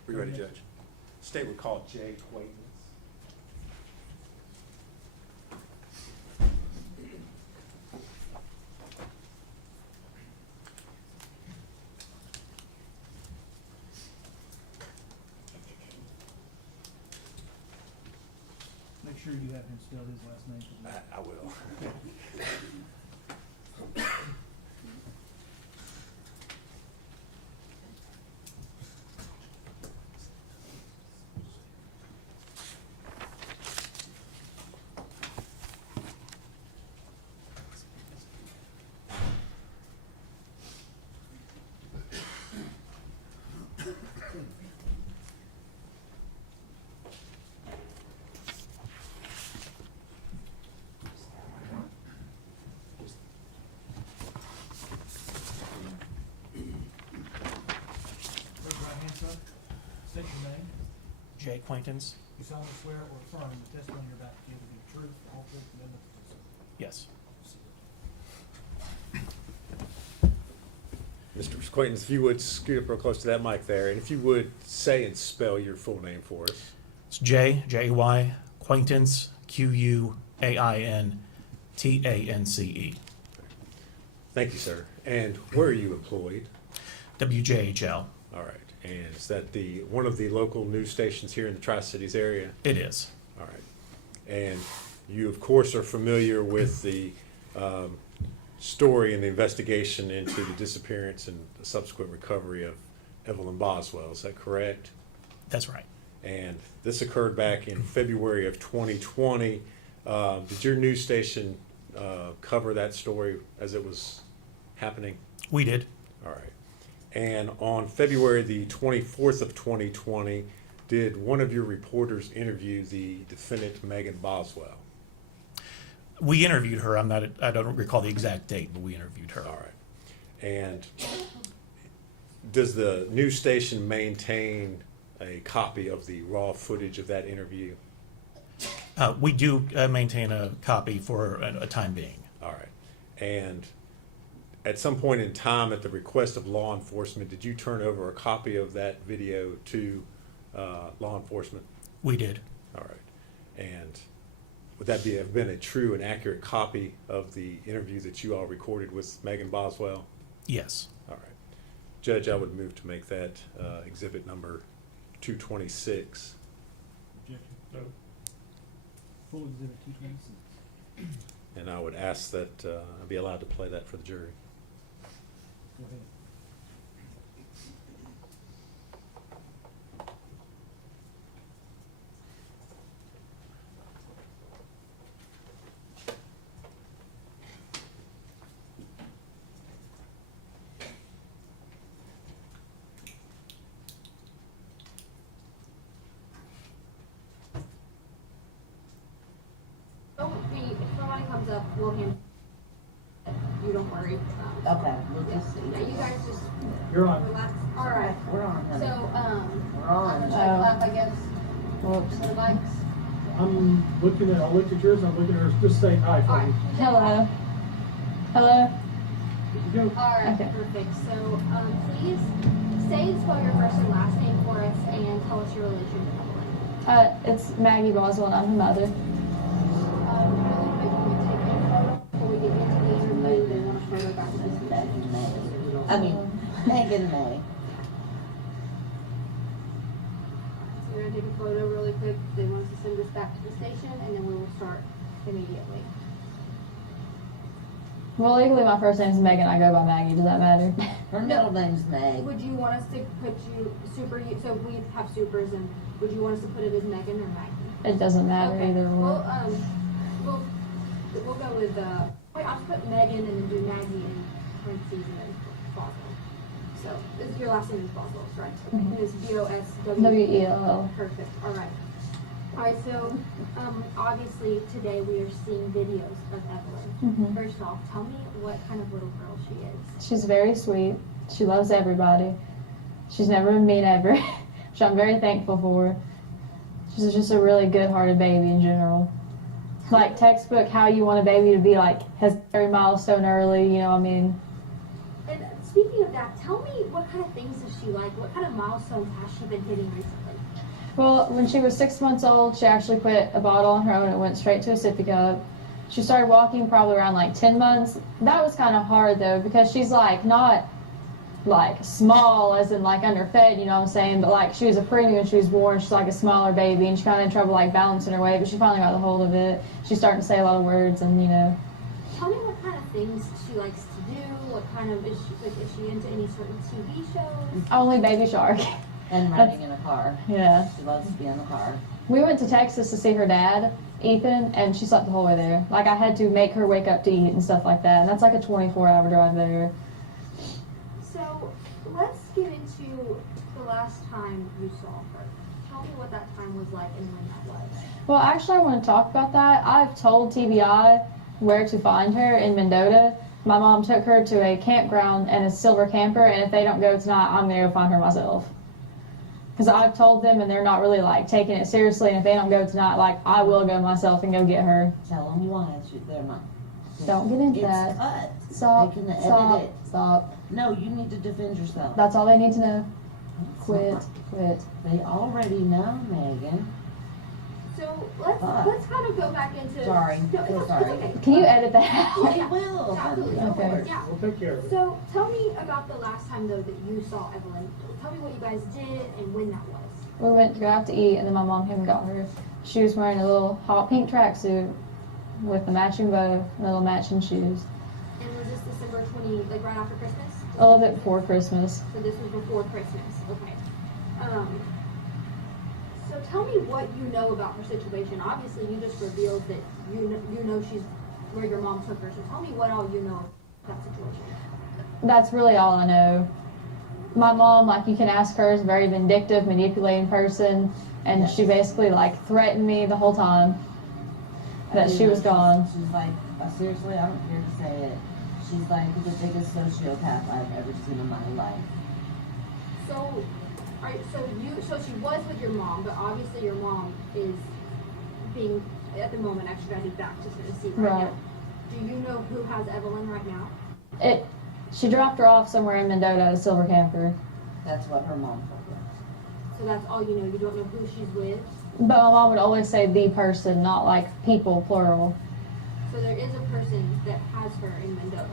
We ready, Judge? State would call Jay Quaintance. Make sure you have him spell his last name. For me. I will. Raise your right hand, sir. State your name. Jay Quaintance? You solemnly swear or affirm the testimony you're about to give will be the truth, the whole truth, and nothing but the truth. Yes. Mr. Quaintance, if you would scoot up real close to that mic there, and if you would say and spell your full name for us. It's J-A-Y, Quaintance, Q-U-A-I-N-T-A-N-C-E. Thank you, sir. And where are you employed? WJHL. All right. And is that one of the local news stations here in the Tri-Cities area? It is. All right. And you, of course, are familiar with the story and the investigation into the disappearance and the subsequent recovery of Evelyn Boswell. Is that correct? That's right. And this occurred back in February of 2020. Did your news station cover that story as it was happening? We did. All right. And on February the 24th of 2020, did one of your reporters interview the defendant, Megan Boswell? We interviewed her. I don't recall the exact date, but we interviewed her. All right. And does the news station maintain a copy of the raw footage of that interview? We do maintain a copy for a time being. All right. And at some point in time, at the request of law enforcement, did you turn over a copy of that video to law enforcement? We did. All right. And would that have been a true and accurate copy of the interview that you all recorded with Megan Boswell? Yes. All right. Judge, I would move to make that exhibit number 226. Objection. No. Full exhibit 226. And I would ask that I be allowed to play that for the jury. Go ahead. If somebody comes up, we'll hand. You don't worry. Okay, we'll just see. Yeah, you guys just You're on. relax. All right. We're on, honey. So, We're on. check left, I guess. Whoops. For the mics. I looked at yours, I'm looking at hers, just say hi for All right. me. Hello. Hello. Good to go. All right. Okay. Perfect. So, please say and spell your first and last name for us, and tell us your relation to Evelyn. It's Maggie Boswell, and I'm her mother. Really quick, can we take a photo before we get into the interview? They want a photo back to this Megan May. I mean, Megan May. So we're gonna take a photo really quick. They want us to send this back to the station, and then we will start immediately. Well, legally, my first name's Megan. I go by Maggie. Does that matter? Her middle name's Meg. Would you want us to put you so we have supers, and would you want us to put it as Megan or Maggie? It doesn't matter Okay. either Well, way. we'll go with wait, I'll just put Megan and then do Maggie in parentheses and then Boswell. So this your last name is Boswell, right? Okay. Mhm. And it's Boswell. W-E-L-L. Perfect. All right. All right. So obviously today we are seeing videos of Evelyn. Mhm. First off, tell me what kind of little girl she is. She's very sweet. She loves everybody. She's never been mean ever, which I'm very thankful for. She's just a really good-hearted baby in general. Like textbook how you want a baby to be, like has every milestone early, you know what I mean? And speaking of that, tell me what kind of things does she like? What kind of milestones has she been hitting recently? Well, when she was 6 months old, she actually put a bottle on her own and went straight to a sippy cup. She started walking probably around like 10 months. That was kind of hard though, because she's like not like small as in like underfed, you know what I'm saying? But like she was a preemie when she was born. She's like a smaller baby, and she kind of had trouble like balancing her weight, but she finally got the hold of it. She's starting to say a lot of words, and you know. Tell me what kind of things she likes to do. What kind of is she into any certain TV shows? Only Baby Shark. And riding in a car. Yeah. She loves to be in the car. We went to Texas to see her dad, Ethan, and she slept the whole way there. Like I had to make her wake up to eat and stuff like that. And that's like a 24-hour drive there. So let's get into the last time you saw her. Tell me what that time was like and when that was. Well, actually, I want to talk about that. I've told TBI where to find her in Mendota. My mom took her to a campground and a silver camper, and if they don't go tonight, I'm going to go find her myself. Because I've told them, and they're not really, like, taking it seriously, and if they don't go tonight, like, I will go myself and go get her. Tell them why they're not. Don't get into It's that. cut. Stop. They can edit Stop. it. Stop. No, you need to defend yourself. That's all they need to know. It's Quit. not. Quit. They already know, Megan. So let's kind of go back into. Sorry, No, so it's sorry. okay. Can you edit that out? Yeah, will. Absolutely. Okay. Yeah. We'll take care of it. So tell me about the last time though that you saw Evelyn. Tell me what you guys did and when that was. We went to go out to eat, and then my mom came and got her. She was wearing a little hot pink tracksuit with a matching bow and little matching shoes. And was this December 20, like right after Christmas? A little bit before Christmas. So this was before Christmas. Okay. So tell me what you know about her situation. Obviously, you just revealed that you know she's where your mom took her. So tell me what all you know about that situation. That's really all I know. My mom, like you can ask her, is a very vindictive, manipulating person, and she basically like threatened me the whole time that she was gone. She's like, seriously, I don't care to say it. She's like the biggest sociopath I've ever seen in my life. So, alright, so she was with your mom, but obviously your mom is being at the moment extradited back to Tennessee right now. Do you know who has Evelyn right now? She dropped her off somewhere in Mendota at a silver camper. That's what her mom told her. So that's all you know. You don't know who she's with. But my mom would always say the person, not like people, plural. So there is a person that has her in Mendota.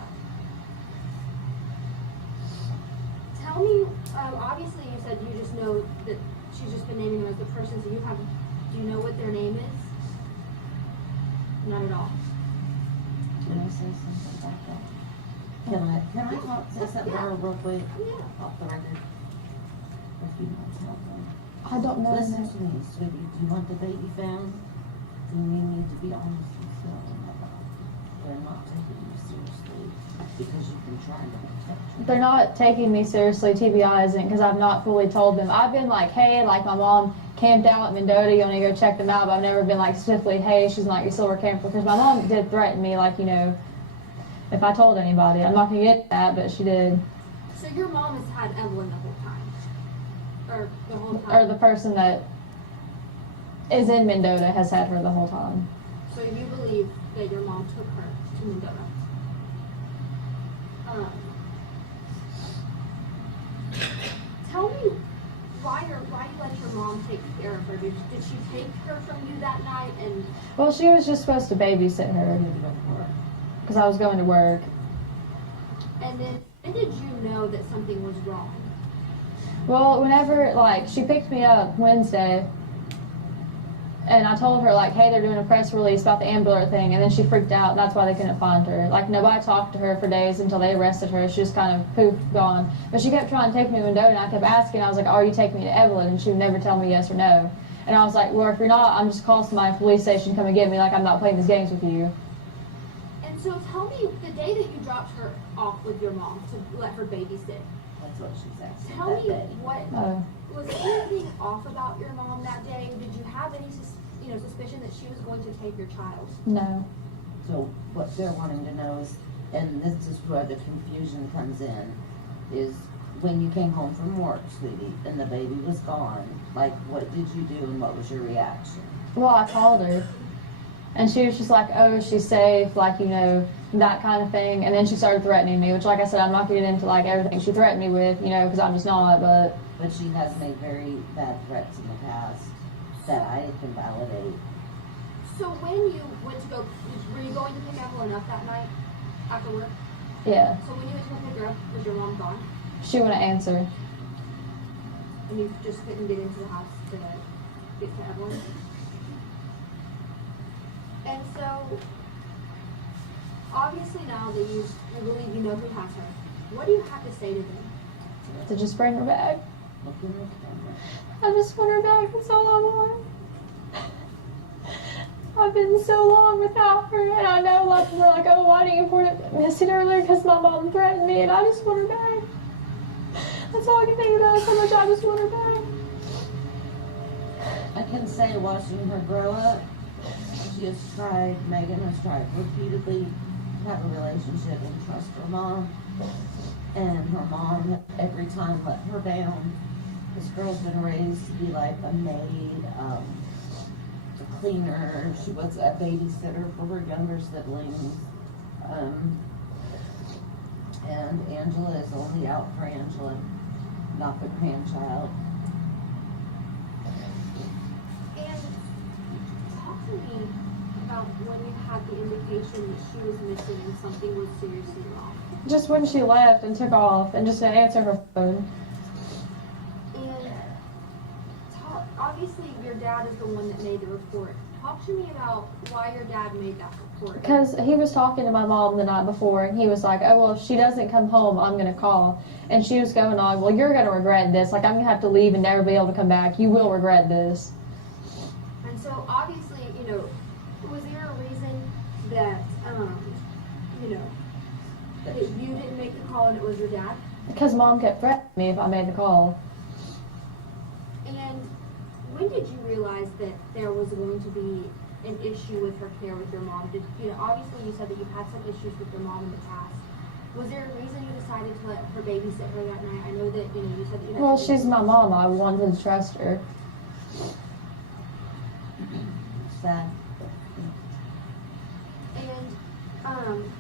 Tell me, obviously you said you just know that she's just been naming them as the person, so do you know what their name is? Not at all. Can I say something about that? Can I say something real quick? Yeah. Off the record. If you want to help them. I don't know. Listen to me, sweetie. Do you want the baby found? Then you need to be honest with them about it. They're not taking you seriously because you've been trying to protect her. They're not taking me seriously, TBI isn't, because I've not fully told them. I've been like, hey, like my mom camped out at Mendota, you want to go check them out, but I've never been like specifically, hey, she's not your silver camper, because my mom did threaten me, like, you know, if I told anybody. I'm not going to get that, but she did. So your mom has had Evelyn the whole time? Or the whole time? Or the person that is in Mendota has had her the whole time. So you believe that your mom took her to Mendota? Tell me why you let your mom take care of her. Did she take her from you that night? And Well, she was just supposed to babysit her because I was going to work. and then when did you know that something was wrong? Well, whenever, like, she picked me up Wednesday, and I told her, like, hey, they're doing a press release about the ambulance thing, and then she freaked out, and that's why they couldn't find her. Like, nobody talked to her for days until they arrested her. She just kind of poof, gone. But she kept trying to take me to Mendota, and I kept asking, I was like, are you taking me to Evelyn? And she would never tell me yes or no. And I was like, well, if you're not, I'm just calling somebody police station, come and get me, like, I'm not playing these games with you. And so tell me, the day that you dropped her off with your mom to let her babysit, That's what she's asking. tell me what, Oh. was anything off about your mom that day? Did you have any suspicion that she was going to take your child? No. So what they're wanting to know is, and this is where the confusion comes in, is when you came home from work, sweetie, and the baby was gone, like, what did you do and what was your reaction? Well, I called her, and she was just like, oh, she's safe, like, you know, that kind of thing. And then she started threatening me, which, like I said, I'm not getting into, like, everything she threatened me with, you know, because I'm just not, but... But she has made very bad threats in the past that I can validate. So when you went to go, were you going to pick Evelyn up that night after work? Yeah. So when you went to go pick her up, was your mom gone? She wouldn't answer. And you just couldn't get into the house to get to Evelyn? And so, obviously now that you believe you know who has her, what do you have to say to them? To just bring her back. Look in the camera. I just want her back. That's all I want. I've been so long without her, and I know a lot of people are like, oh, why didn't you report it missing earlier? Because my mom threatened me, and I just want her back. That's all I can think about is how much I just want her back. I can say watching her grow up, Megan has tried repeatedly to have a relationship and trust her mom. And her mom, every time, let her down. This girl's been raised to be like a maid, a cleaner. She was a babysitter for her younger siblings. And Angela is only out for Angela, not the grandchild. And to me about when you had the indication that she was missing and something was seriously wrong. Just when she left and took off and just didn't answer her phone. And obviously your dad is the one that made the report. Talk to me about why your dad made that report. Because he was talking to my mom the night before, and he was like, oh, well, if she doesn't come home, I'm going to call. And she was going on, well, you're going to regret this. Like, I'm going to have to leave and never be able to come back. You will regret this. And so, obviously, you know, was there a reason that, you know, that you didn't make the call and it was your dad? Because Mom kept threatening me if I made the call. And when did you realize that there was going to be an issue with her care with your mom? Did, you know, obviously you said that you've had some issues with your mom in the past. Was there a reason you decided to let her babysit her that night? I know that, you know, you said that you had Well, to she's my mom. I wanted to trust her. Sad. And,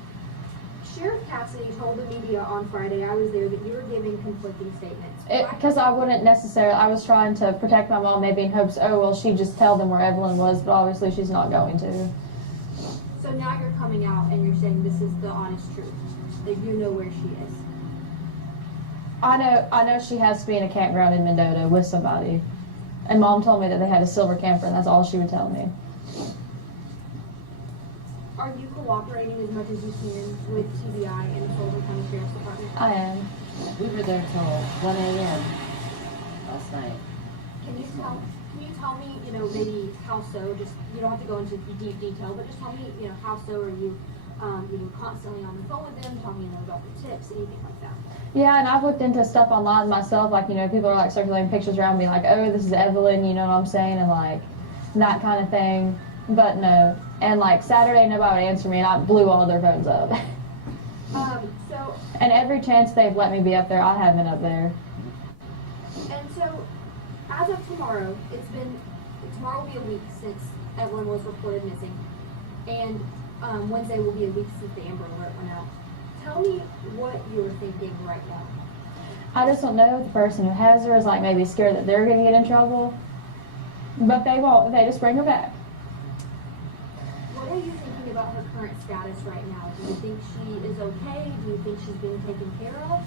Sheriff Cassidy told the media on Friday, I was there, that you were giving conflicting statements. Because I wouldn't necessarily, I was trying to protect my mom maybe in hopes, oh, well, she'd just tell them where Evelyn was, but obviously she's not going to. So now you're coming out and you're saying this is the honest truth, that you know where she is. I know she has to be in a campground in Mendota with somebody. And Mom told me that they had a silver camper, and that's all she would tell me. Are you cooperating as much as you can with TBI and the Sullivan County Sheriff's Department? I am. We were there till 1 a.m. last night. Can you tell me, you know, maybe how so? Just, you don't have to go into deep detail, but just tell me, you know, how so are you, you know, constantly on the phone with them, talking to them about the tips, anything like that? Yeah, and I've looked into stuff online myself, like, you know, people are like circulating pictures around me like, oh, this is Evelyn, you know what I'm saying, and like, that kind of thing. But no. And like Saturday, nobody would answer me, and I blew all their phones up. So. And every chance they've let me be up there, I have been up there. And so, as of tomorrow, tomorrow will be a week since Evelyn was reported missing. And Wednesday will be a week since the Amber Alert went out. Tell me what you're thinking right now. I just don't know if the person who has her is like maybe scared that they're going to get in trouble. But they won't. They just bring her back. What are you thinking about her current status right now? Do you think she is okay? Do you think she's being taken care of?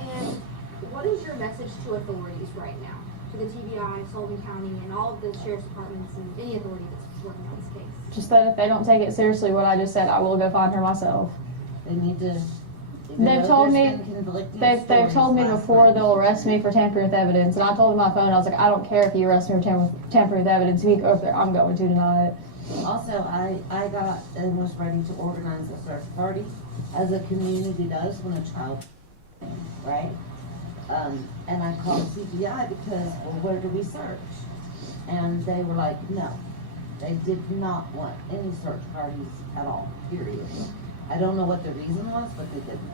And what is your message to authorities right now? To the TBI, Sullivan County, and all of the sheriff's departments and any authority that's working on this case? Just that if they don't take it seriously, what I just said, I will go find her myself. They need to. They've told me before they'll arrest me for tampering with evidence, and I told them on my phone, I was like, I don't care if you arrest me for tampering with evidence. If you go up there, I'm going to deny it. Also, I got and was ready to organize a search party, as a community does when a child, right? And I called CPI because, well, where do we search? And they were like, no, they did not want any search parties at all, period. I don't know what the reason was, but they didn't.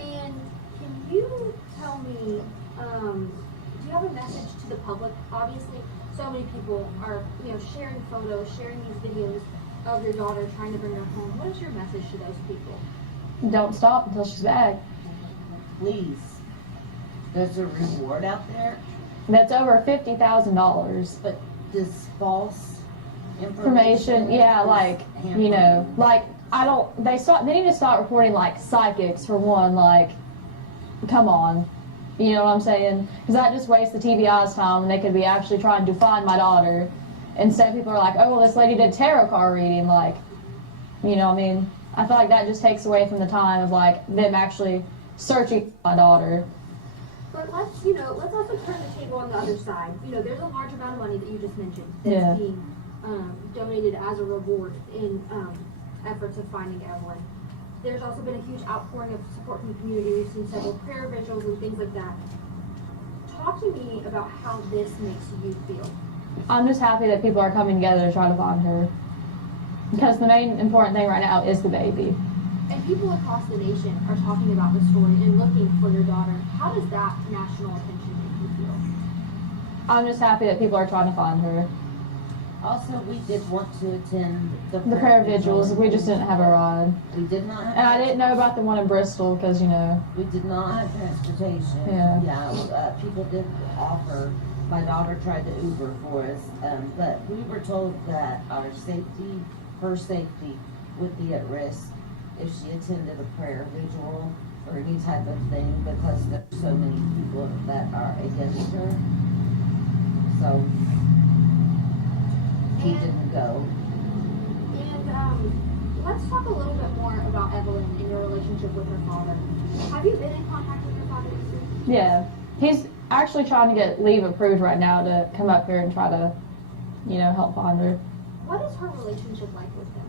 And can you tell me, do you have a message to the public? Obviously, so many people are, you know, sharing photos, sharing these videos of your daughter, trying to bring her home. What is your message to those people? Don't stop until she's back. Please. There's a reward out there. That's over $50,000. But this false information, yeah, like, you know, like, they need to stop reporting, like, psychics, for one, like, come on. You know what I'm saying? Because that just wastes the TBI's time, and they could be actually trying to find my daughter. Instead, people are like, oh, well, this lady did tarot card reading, like, you know what I mean? I feel like that just takes away from the time of, like, them actually searching for my daughter. But let's also turn the table on the other side. You know, there's a large amount of money that you just mentioned that's being donated as a reward in efforts of finding Evelyn. There's also been a huge outpouring of support from the community. We've seen several prayer vigils and things like that. Talk to me about how this makes you feel. I'm just happy that people are coming together to try to find her. Because the main important thing right now is the baby. And people across the nation are talking about the story and looking for your daughter. How does that national attention make you feel? I'm just happy that people are trying to find her. Also, we did want to attend the prayer vigils. We just didn't have a ride. We did not have. And I didn't know about the one in Bristol because, you know. We did not have transportation. Yeah. Yeah, people did offer my daughter tried to Uber for us, but we were told that our safety, her safety, would be at risk if she attended a prayer vigil or any type of thing, because there's so many people that are against her. So we didn't go. And let's talk a little bit more about Evelyn and your relationship with her father. Have you been in contact with your father? Yeah, he's actually trying to get leave approved right now to come up here and try to, help find her. What is her relationship like with him?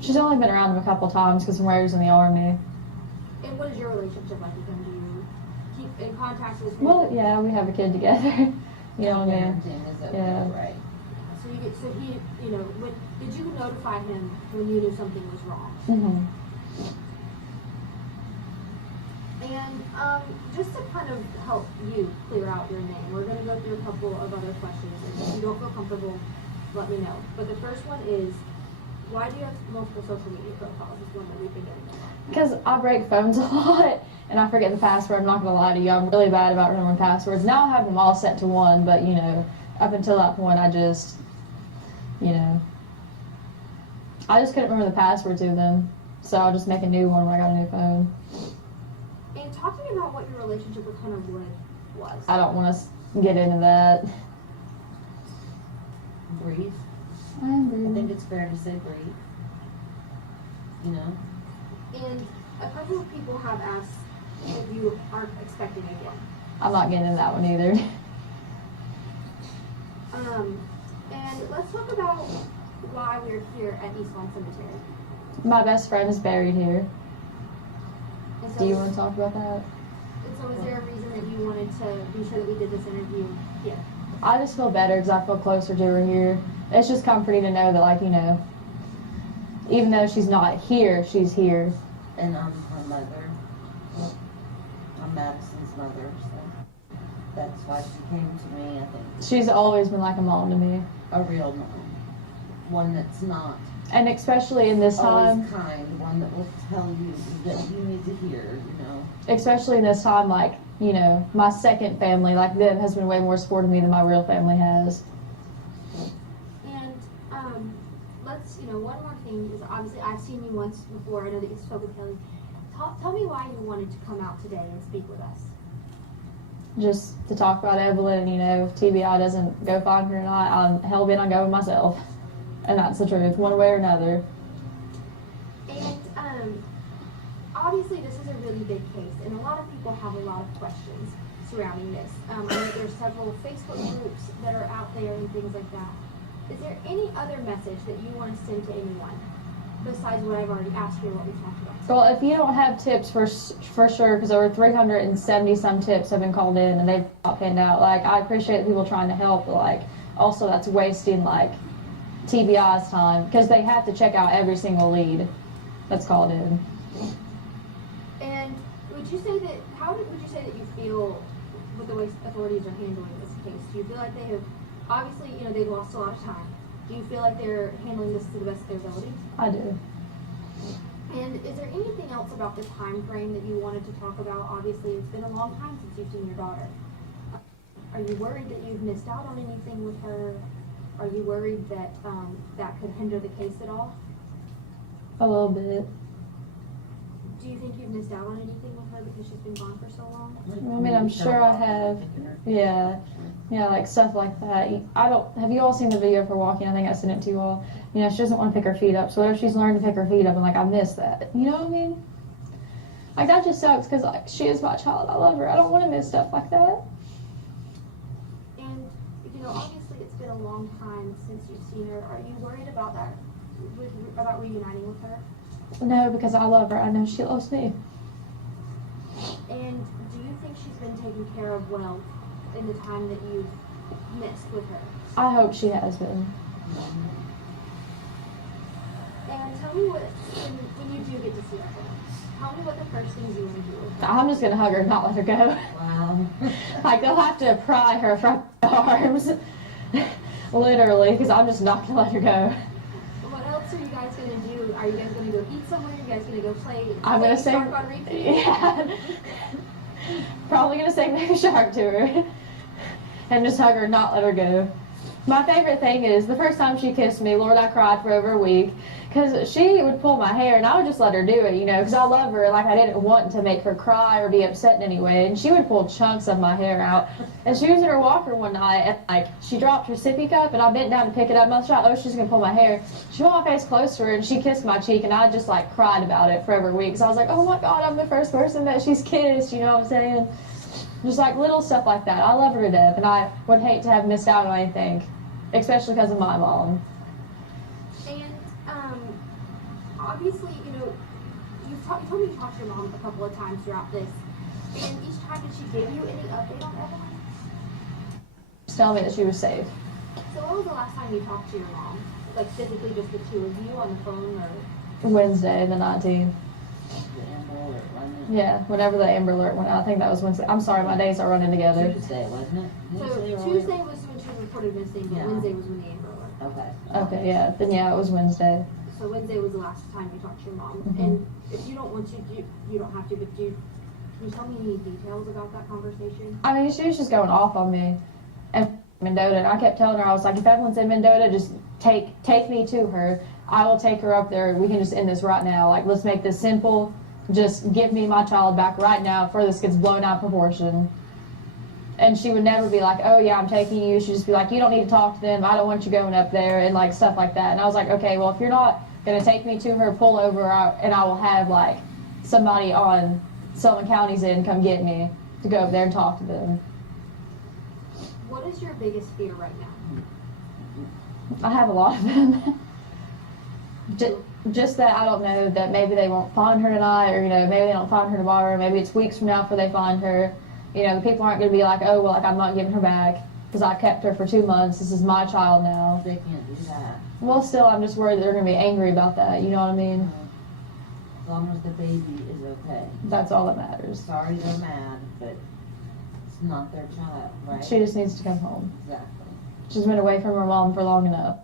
She's only been around him a couple times because when he was in the army. And what is your relationship like with him? Do you keep in contact with him? Well, yeah, we have a kid together. You know what I mean? Yeah. Right. So he, when did you notify him when you knew something was wrong? Mm-hmm. And just to kind of help you clear out your name, we're going to go through a couple of other questions. And if you don't feel comfortable, let me know. But the first one is, why do you have multiple social media profiles? Is one that we've been getting a lot. Because I break phones a lot and I forget the password. I'm not going to lie to you. I'm really bad about remembering passwords. Now I have them all set to one, but up until that point, I just couldn't remember the password to them. So I'll just make a new one when I got a new phone. And talk to me about what your relationship with Hunter Wood was. I don't want to get into that. Brief. I I think it's fair to say brief. And a couple of people have asked if you aren't expecting again. I'm not getting into that one either. And let's talk about why we're here at East Lawn Cemetery. My best friend is buried here. And so Do you want to talk about that? And so is there a reason that you wanted to be sure that we did this interview here? I just feel better because I feel closer to her here. It's just comforting to know that, even though she's not here, she's here. And I'm her mother. I'm Madison's mother, so that's why she came to me, I think. She's always been like a mom to me. A real mom. One that's not. And especially in this time. Always kind, one that will tell you that you need to hear, Especially in this time, my second family, them, has been way more supportive of me than my real family has. And let's, one more thing is obviously I've seen you once before. I know that you spoke with Kelly. Tell me why you wanted to come out today and speak with us. Just to talk about Evelyn, if TBI doesn't go find her tonight, I'm hell-bent on going myself. And that's the truth, one way or another. And obviously this is a really big case, and a lot of people have a lot of questions surrounding this. I know there's several Facebook groups that are out there and things like that. Is there any other message that you want to send to anyone besides what I've already asked you, what we talked about? Well, if you don't have tips for sure, because over 370 some tips have been called in and they've not panned out. I appreciate people trying to help, but also that's wasting TBI's time because they have to check out every single lead that's called in. And would you say that? Would you say that you feel with the way authorities are handling this case? Do you feel like they have? Obviously, they've lost a lot of time. Do you feel like they're handling this to the best of their ability? I do. And is there anything else about the time frame that you wanted to talk about? Obviously, it's been a long time since you've seen your daughter. Are you worried that you've missed out on anything with her? Are you worried that that could hinder the case at all? A little bit. Do you think you've missed out on anything with her because she's been gone for so long? I mean, I'm sure I have. Yeah, stuff like that. Have you all seen the video of her walking? I think I sent it to you all. She doesn't want to pick her feet up. So what if she's learned to pick her feet up and I missed that? You know what I mean? That just sucks because she is my child. I love her. I don't want to miss stuff like that. And, obviously it's been a long time since you've seen her. Are you worried about that, about reuniting with her? No, because I love her. I know she loves me. And do you think she's been taken care of well in the time that you've missed with her? I hope she has been. And tell me when you do get to see her, tell me what the first things you want to do with her. I'm just going to hug her and not let her go. Wow. They'll have to pry her from my arms. Literally, because I'm just not going to let her go. What else are you guys going to do? Are you guys going to go eat somewhere? Are you guys going to go play? I'm going to say, Shark on repeat? yeah. Probably going to say Baby Shark to her. and just hug her and not let her go. My favorite thing is the first time she kissed me, Lord, I cried for over a week because she would pull my hair and I would just let her do it, because I love her. Like, I didn't want to make her cry or be upset in any way. And she would pull chunks of my hair out. And she was in her walker one night and, like, she dropped her sippy cup and I bent down to pick it up. And I thought, oh, she's going to pull my hair. She put my face close to her and she kissed my cheek and I just, like, cried about it for over a week. So I was like, oh my God, I'm the first person that she's kissed, you know what I'm saying? Just, like, little stuff like that. I love her to death and I would hate to have missed out on anything. Especially because of my mom. And obviously, you told me you talked to your mom a couple of times throughout this. And each time, did she give you any update on Evelyn? Just tell me that she was safe. So what was the last time you talked to your mom? Like physically, just the two of you on the phone, or? Wednesday, the 19th. The Amber Alert, wasn't it? Yeah, whenever the Amber Alert went out. I think that was Wednesday. I'm sorry, my days are running together. Tuesday, wasn't it? So Tuesday was when she was reported missing, but Yeah. Wednesday was when the Amber Alert. Okay. Okay, yeah. Then yeah, it was Wednesday. So Wednesday was the last time you talked to your mom. Mhm. And if you don't want to, you don't have to, but can you tell me any details about that conversation? I mean, she was just going off on me. And Mendota, and I kept telling her, I was like, if Evelyn's in Mendota, just take me to her. I will take her up there. We can just end this right now. Like, let's make this simple. Just give me my child back right now before this gets blown out of proportion. And she would never be like, oh yeah, I'm taking you. She'd just be like, you don't need to talk to them. I don't want you going up there, and like stuff like that. And I was like, okay, well, if you're not going to take me to her, pull over, and I will have like somebody on Sullivan County's end come get me to go up there and talk to them. What is your biggest fear right now? I have a lot of them. Just that I don't know that maybe they won't find her tonight, or maybe they don't find her tomorrow. Maybe it's weeks from now before they find her. The people aren't going to be like, oh, well, like, I'm not giving her back because I kept her for 2 months. This is my child now. They can't do that. Well, still, I'm just worried they're going to be angry about that. You know what I mean? As long as the baby is okay. That's all that matters. Sorry they're mad, but it's not their child, right? She just needs to come home. Exactly. She's been away from her mom for long enough.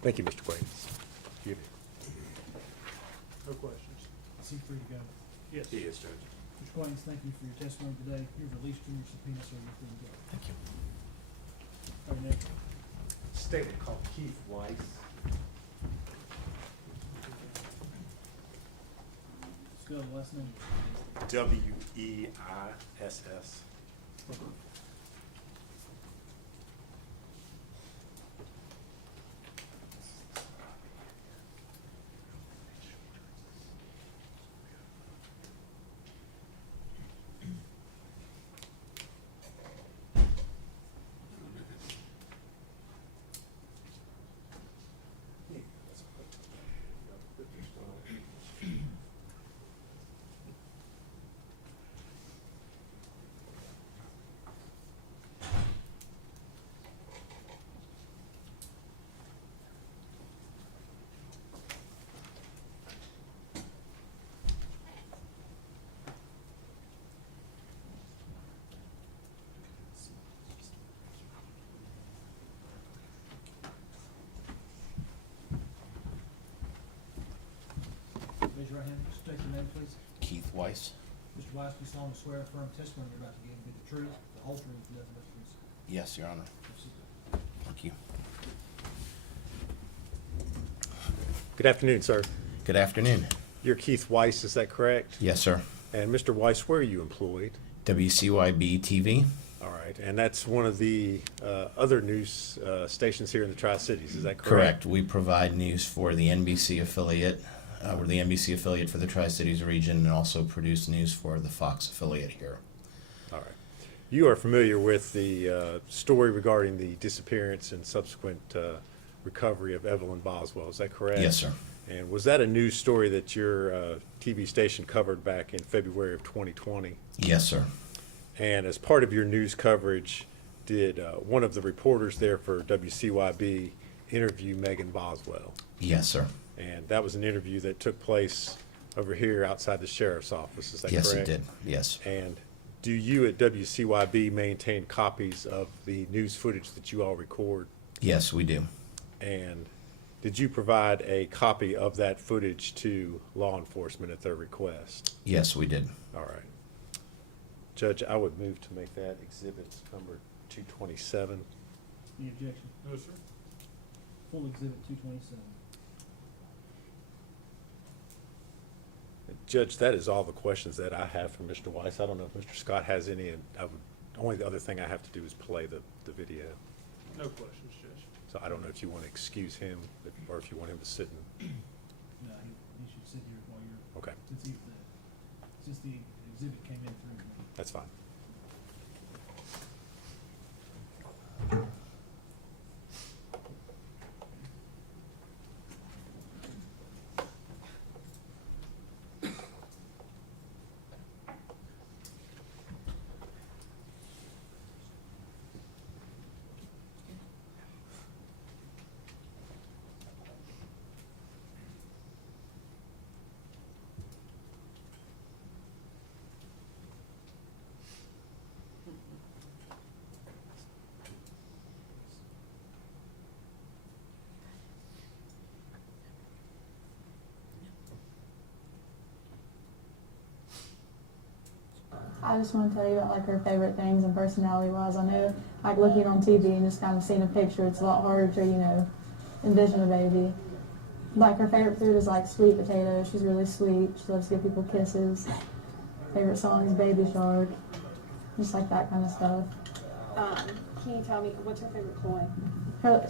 Thank you, Mr. Quaid. No questions. Is he free to go? Yes. He is, Judge. Mr. Quains, thank you for your testimony today. You're released from your subpoena, so you're free to go. Thank you. All right, next. Statement called Keith Weiss. Let's go to the last name. Weiss. Raise your right hand. State your name, please. Keith Weiss. Mr. Weiss, do you solemnly swear affirm testimony you're about to give will be the truth, the whole truth, and nothing but the truth? Yes, Your Honor. Thank you. Good afternoon, sir. Good afternoon. You're Keith Weiss, is that correct? Yes, sir. And Mr. Weiss, where are you employed? WCYB TV. All right, and that's one of the other news stations here in the Tri-Cities, is that correct? Correct. We provide news for the NBC affiliate. We're the NBC affiliate for the Tri-Cities region and also produce news for the Fox affiliate here. All right. You are familiar with the story regarding the disappearance and subsequent recovery of Evelyn Boswell, is that correct? Yes, sir. And was that a news story that your TV station covered back in February of 2020? Yes, sir. And as part of your news coverage, did one of the reporters there for WCYB interview Megan Boswell? Yes, sir. And that was an interview that took place over here outside the sheriff's office, is that Yes, correct? it did. Yes. And Do you at WCYB maintain copies of the news footage that you all record? Yes, we do. And did you provide a copy of that footage to law enforcement at their request? Yes, we did. All right. Judge, I would move to make that exhibit number 227. Any objection? No, sir. Full exhibit 227. Judge, that is all the questions that I have for Mr. Weiss. I don't know if Mr. Scott has any, and only the other thing I have to do is play the video. No questions, Judge. So I don't know if you want to excuse him, or if you want him to sit and, No, he should sit here while you're, okay, since the exhibit came in through. that's fine. I just want to tell you about like her favorite things and personality wise. I know like looking on TV and just kind of seeing a picture, it's a lot harder to, envision a baby. Like her favorite food is like sweet potato. She's really sweet. She loves to give people kisses. Favorite song is Baby Shark. Just like that kind of stuff. Can you tell me, what's her favorite toy?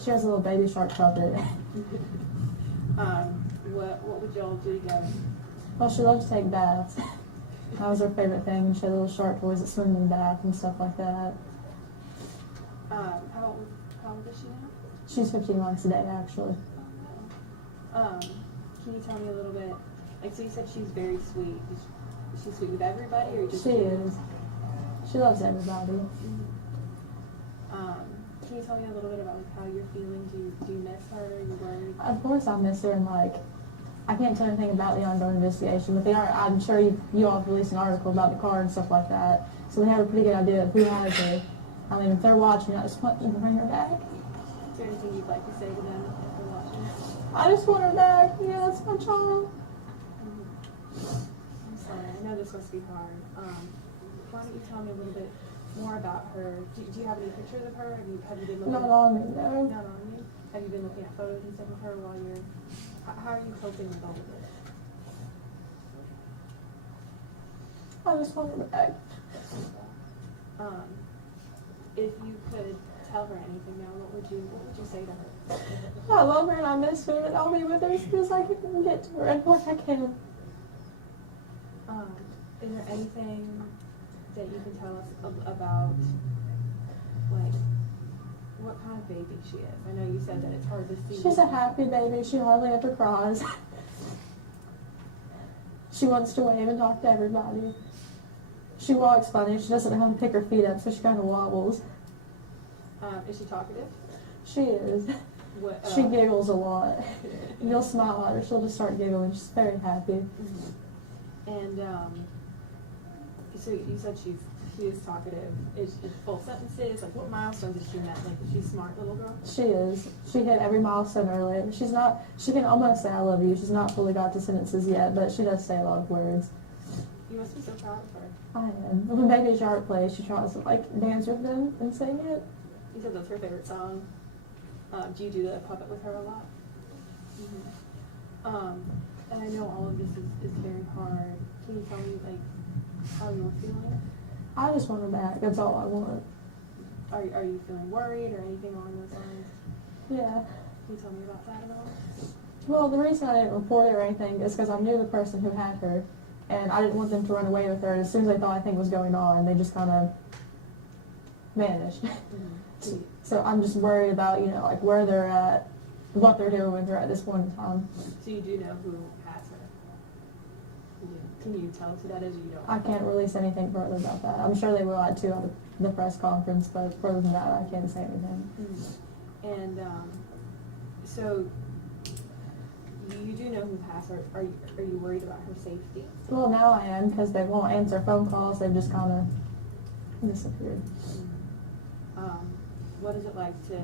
She has a little Baby Shark puppet. What would y'all do together? Well, she loves to take baths. That was her favorite thing. She had little shark toys that swim in the bath and stuff like that. How old is she now? She's 15 months today, actually. Can you tell me a little bit, like, so you said she's very sweet. Is she sweet with everybody, or just She is. She loves everybody. Can you tell me a little bit about like, how you're feeling? Do you miss her? Are you worried? Of course I miss her, and like, I can't tell anything about the ongoing investigation, but they are, I'm sure you all have released an article about the car and stuff like that, so we have a pretty good idea of who has her. I mean, if they're watching, I just want them to bring her back. Is there anything you'd like to say to them if they're watching? I just want her back. That's my child. I'm sorry, I know this must be hard. Why don't you tell me a little bit more about her? Do you have any pictures of her? Have you been looking? Not on me, no. Not on you? Have you been looking at photos and stuff of her while you're? How are you coping with all of this? I just want her back. If you could tell her anything now, what would you say to her? I love her and I miss her, and I'll be with her as soon as I can get to her and what I can. Is there anything that you can tell us about, like, what kind of baby she is? I know you said that it's hard to see. She's a happy baby. She hardly ever cries. She wants to wave and talk to everybody. She walks funny. She doesn't know how to pick her feet up, so she kind of wobbles. Is she talkative? She is. What, She giggles a lot. You'll smile at her, she'll just start giggling. She's very happy. And so you said she is talkative. Is full sentences? Like, what milestones has she met? Like, is she a smart little girl? She is. She hit every milestone early. She's not, she can almost say I love you. She's not fully got to sentences yet, but she does say a lot of words. You must be so proud of her. I am. When Baby Shark plays, she tries to like dance with them and sing it. You said that's her favorite song. Do you do the puppet with her a lot? And I know all of this is very hard. Can you tell me, like, how you're feeling? I just want her back. That's all I want. Are you feeling worried or anything along those lines? Yeah. Can you tell me about that at all? Well, the reason I didn't report it or anything is because I knew the person who had her, and I didn't want them to run away with her. And as soon as they thought anything was going on, they just kind of vanished. So I'm just worried about, like where they're at, what they're doing with her at this point in time. So you do know who has her? Can you tell us who that is, or you don't? I can't release anything further about that. I'm sure they will at the press conference, but further than that, I can't say anything. And so you do know who has her. Are you worried about her safety? Well, now I am, because they won't answer phone calls. They've just kind of disappeared. What is it like to,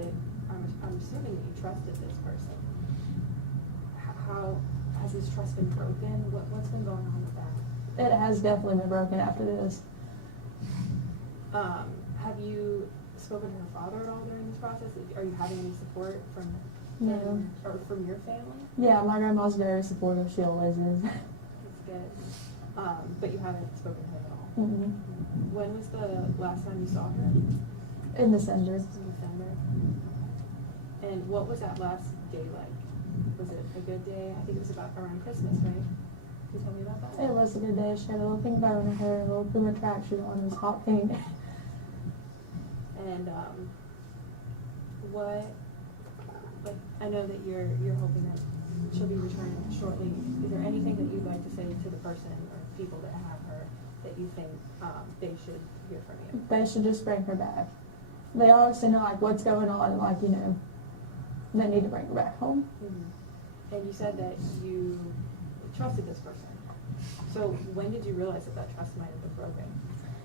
I'm assuming that you trusted this person. How, has his trust been broken? What's been going on with that? It has definitely been broken after this. Have you spoken to her father at all during this process? Are you having any support from No. him or from your family? Yeah, my grandma's very supportive. She always is. That's good. But you haven't spoken to her at all? Mm-hmm. When was the last time you saw her? In December. In December. And what was that last day like? Was it a good day? I think it was about around Christmas, right? Can you tell me about that? It was a good day. She had a little pink bow in her hair, a little Puma tracksuit on. It was hot pink. And what, like, I know that you're hoping that she'll be returning shortly. Is there anything that you'd like to say to the person or people that have her that you think they should hear from you? They should just bring her back. They obviously know like what's going on, and like, you know, they need to bring her back home. Mm-hmm. And you said that you trusted this person. So when did you realize that that trust might have been broken?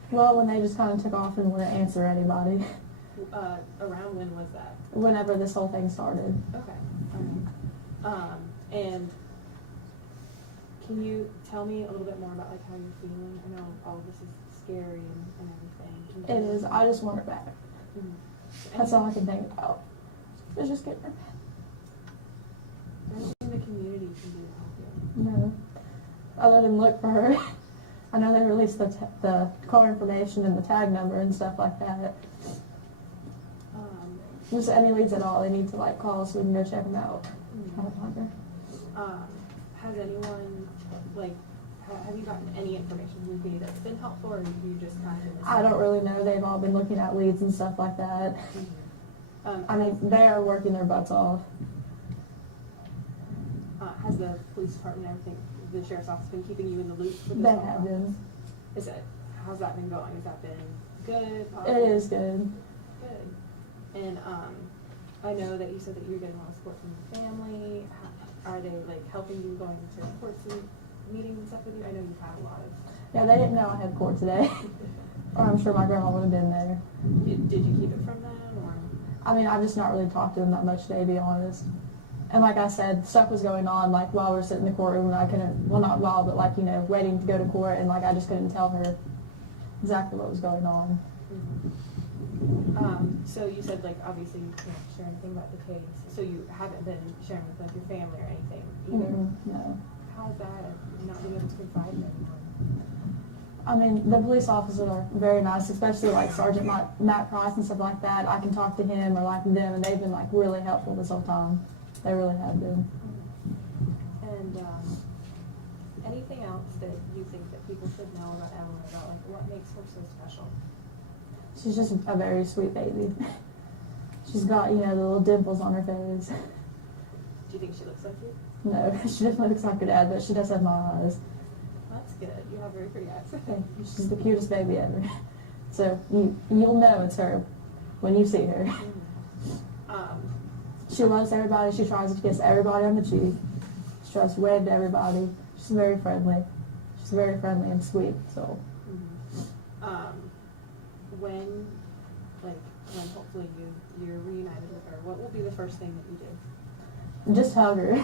Well, when they just kind of took off and wouldn't answer anybody. Around when was that? Whenever this whole thing started. Okay. All right. And can you tell me a little bit more about like how you're feeling? I know all of this is scary and everything. It is. I just want her back. Mm-hmm. That's all I can think about. Is just getting her back. Anything the community can do to help you? No. I let him look for her. I know they released the car information and the tag number and stuff like that. Just any leads at all, they need to like call so we can go check them out. Try to find her. Has anyone, like, have you gotten any information from the community that's been helpful, or you just kind of? I don't really know. They've all been looking at leads and stuff like that. Mm-hmm. I mean, they are working their butts off. Has the police department and everything, the sheriff's office, been keeping you in the loop with this? They whole have process? been. How's that been going? Has that been good? It Positive? is good. Good. And I know that you said that you're getting a lot of support from your family. Are they like helping you going to courts and meetings and stuff with you? I know you've had a lot of. Yeah, they didn't know I had court today. Or I'm sure my grandma would have been there. Did you keep it from them, or? I mean, I've just not really talked to them that much today, to be honest. And like I said, stuff was going on, like, while we were sitting in the courtroom, and I couldn't, well, not while, but like, you know, waiting to go to court, and like, I just couldn't tell her exactly what was going on. Mm-hmm. So you said, like, obviously you can't share anything about the case, so you haven't been sharing with, like, your family or anything either? No. How's that, not being able to confide in anyone? I mean, the police officers are very nice, especially like Sergeant Matt Price and stuff like that. I can talk to him or like them, and they've been like really helpful this whole time. They really have been. And anything else that you think that people should know about Evelyn, about like what makes her so special? She's just a very sweet baby. She's got, you know, the little dimples on her face. Do you think she looks like you? No, she definitely looks like her dad, but she does have my eyes. That's good. You have very pretty eyes. She's the cutest baby ever. So you'll know it's her when you see her. She loves everybody. She tries to kiss everybody on the cheek. She tries to wave to everybody. She's very friendly. She's very friendly and sweet. So. When hopefully you're reunited with her, what will be the first thing that you do? Just hug her.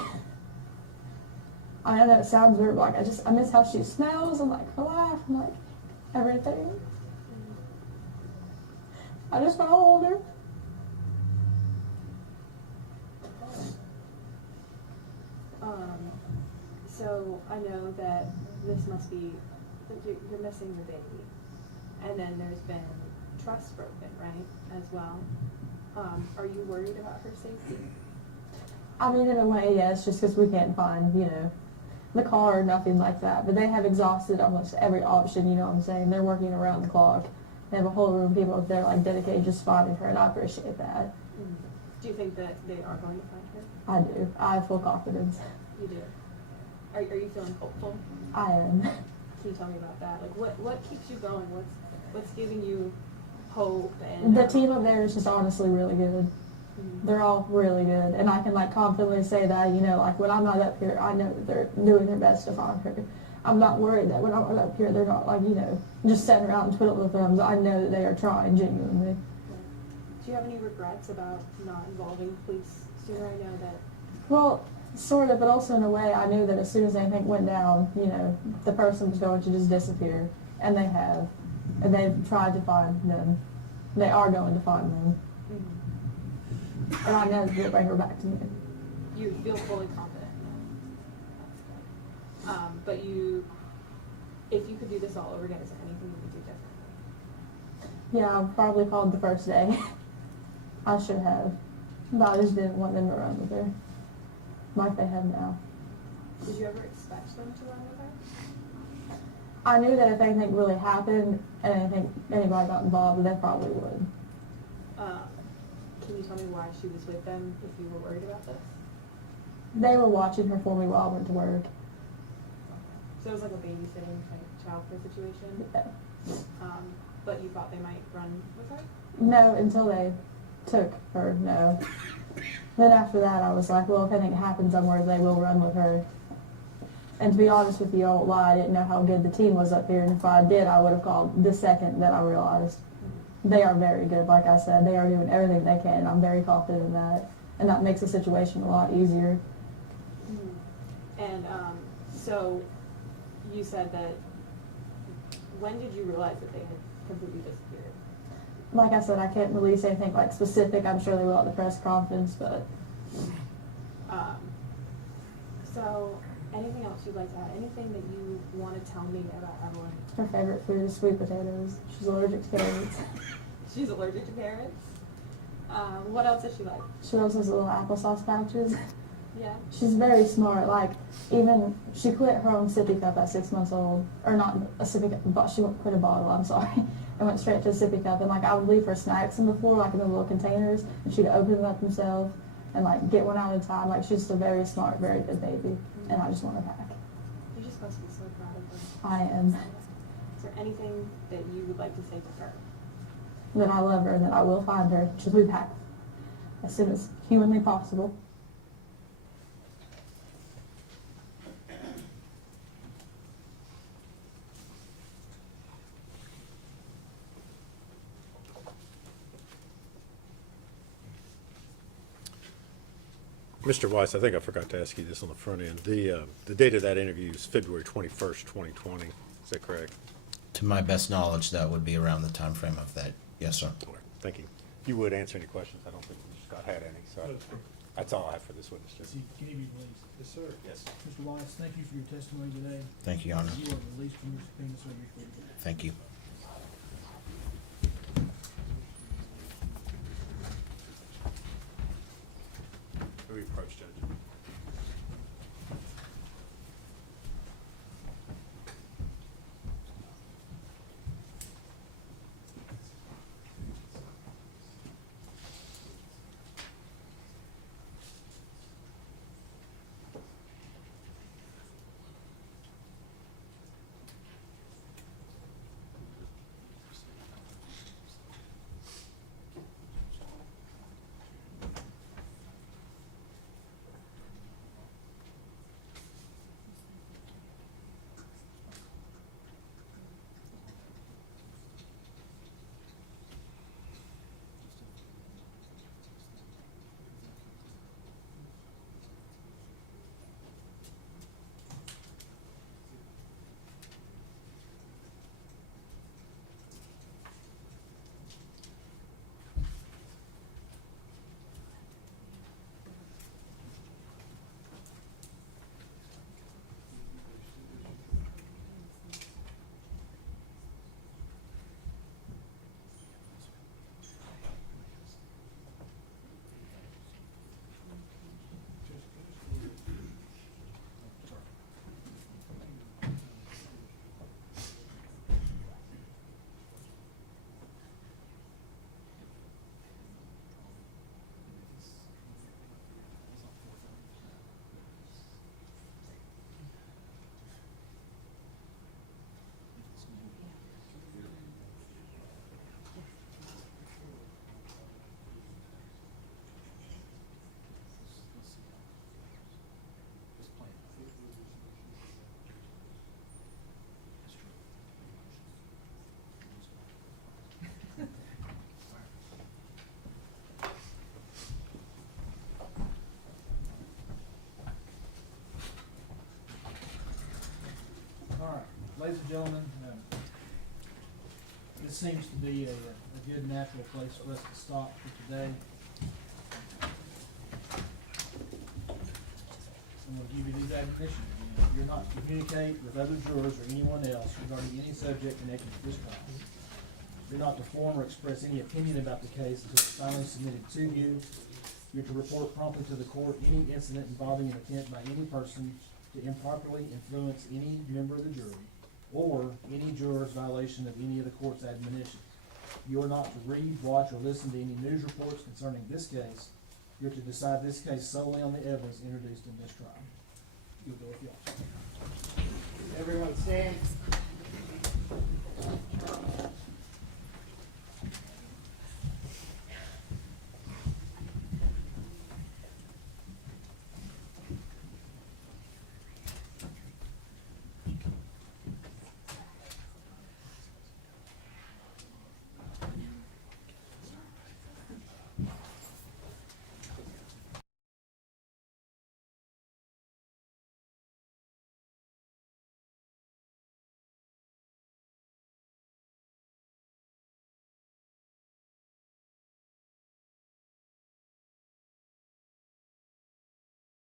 I know it sounds weird, but like I miss how she smells and like her laugh and like everything. I just want to hold her. So I know that this must be, you're missing your baby, and then there's been trust broken, right, as well. Are you worried about her safety? I mean, in a way, yes, just because we can't find, you know, the car or nothing like that. But they have exhausted almost every option, you know what I'm saying? They're working around the clock. They have a whole room of people up there, like, dedicated just finding her, and I appreciate that. Mm-hmm. Do you think that they are going to find her? I do. I have full confidence. You do? Are you feeling hopeful? I am. Can you tell me about that? Like, what keeps you going? What's giving you hope? And the team up there is just honestly really good. Mm-hmm. They're all really good, and I can like confidently say that, you know, like when I'm not up here, I know that they're doing their best to find her. I'm not worried that when I went up here, they're not like, just sitting around and twiddling their thumbs. I know that they are trying genuinely. Do you have any regrets about not involving police sooner? I know that. Well, sort of, but also in a way, I knew that as soon as anything went down, the person was going to just disappear. And they have. And they've tried to find them. They are going to find them. Mm-hmm. And I know they'll bring her back to me. You feel fully confident. But if you could do this all over again, is there anything you would do differently? Yeah, I probably called the first day. I should have. But I just didn't want them to run with her. Like they have now. Did you ever expect them to run with her? I knew that if anything really happened and anybody got involved, they probably would. Can you tell me why she was with them if you were worried about this? They were watching her for me while I went to work. So it was like a babysitting type childcare situation? Yeah. But you thought they might run with her? No, until they took her, no. Then after that, I was like, well, if anything happens, I'm worried they will run with her. And to be honest with you, I won't lie, I didn't know how good the team was up here, and if I did, I would have called the second that I realized. They are very good, like I said. They are doing everything they can, and I'm very confident in that. And that makes the situation a lot easier. Mm-hmm. And so you said that, when did you realize that they had completely disappeared? Like I said, I can't release anything like specific. I'm sure they will at the press conference, but. So, anything else you'd like to add? Anything that you want to tell me about Evelyn? Her favorite food is sweet potatoes. She's allergic to carrots. She's allergic to carrots? What else does she like? She loves those little applesauce pouches. Yeah. She's very smart. Like, even, she quit her own sippy cup at 6 months old. Or not a sippy cup, but she quit a bottle, I'm sorry. And went straight to a sippy cup. And, like, I would leave her snacks on the floor, like in the little containers. And she'd open them up herself and, like, get one out at a time. Like, she's just a very smart, very good baby. And I just want her back. You're just supposed to be so proud of her. I am. Is there anything that you would like to say to her? That I love her and that I will find her. She'll be back as soon as humanly possible. Mr. Weiss, I think I forgot to ask you this on the front end. The date of that interview is February 21st, 2020. Is that correct? To my best knowledge, that would be around the time frame of that. Yes, sir. All right, thank you. You would answer any questions. I don't think Scott had any, so that's all I have for this witness. See, can you be released? Yes, sir. Yes. Mr. Weiss, thank you for your testimony today. Thank you, Your Honor. You are released from your subpoena, so you're free to go. Thank you. We approach, Judge. Ladies and gentlemen, this seems to be a good natural place for us to stop for today. I'm going to give you these admonitions. You're not to communicate with other jurors or anyone else regarding any subject connected with this trial. You're not to form or express any opinion about the case until it's finally submitted to you. You're to report promptly to the court any incident involving an attempt by any person to improperly influence any member of the jury or any juror's violation of any of the court's admonitions. You are not to read, watch, or listen to any news reports concerning this case. You're to decide this case solely on the evidence introduced in this trial. You'll go with y'all. Everyone stand.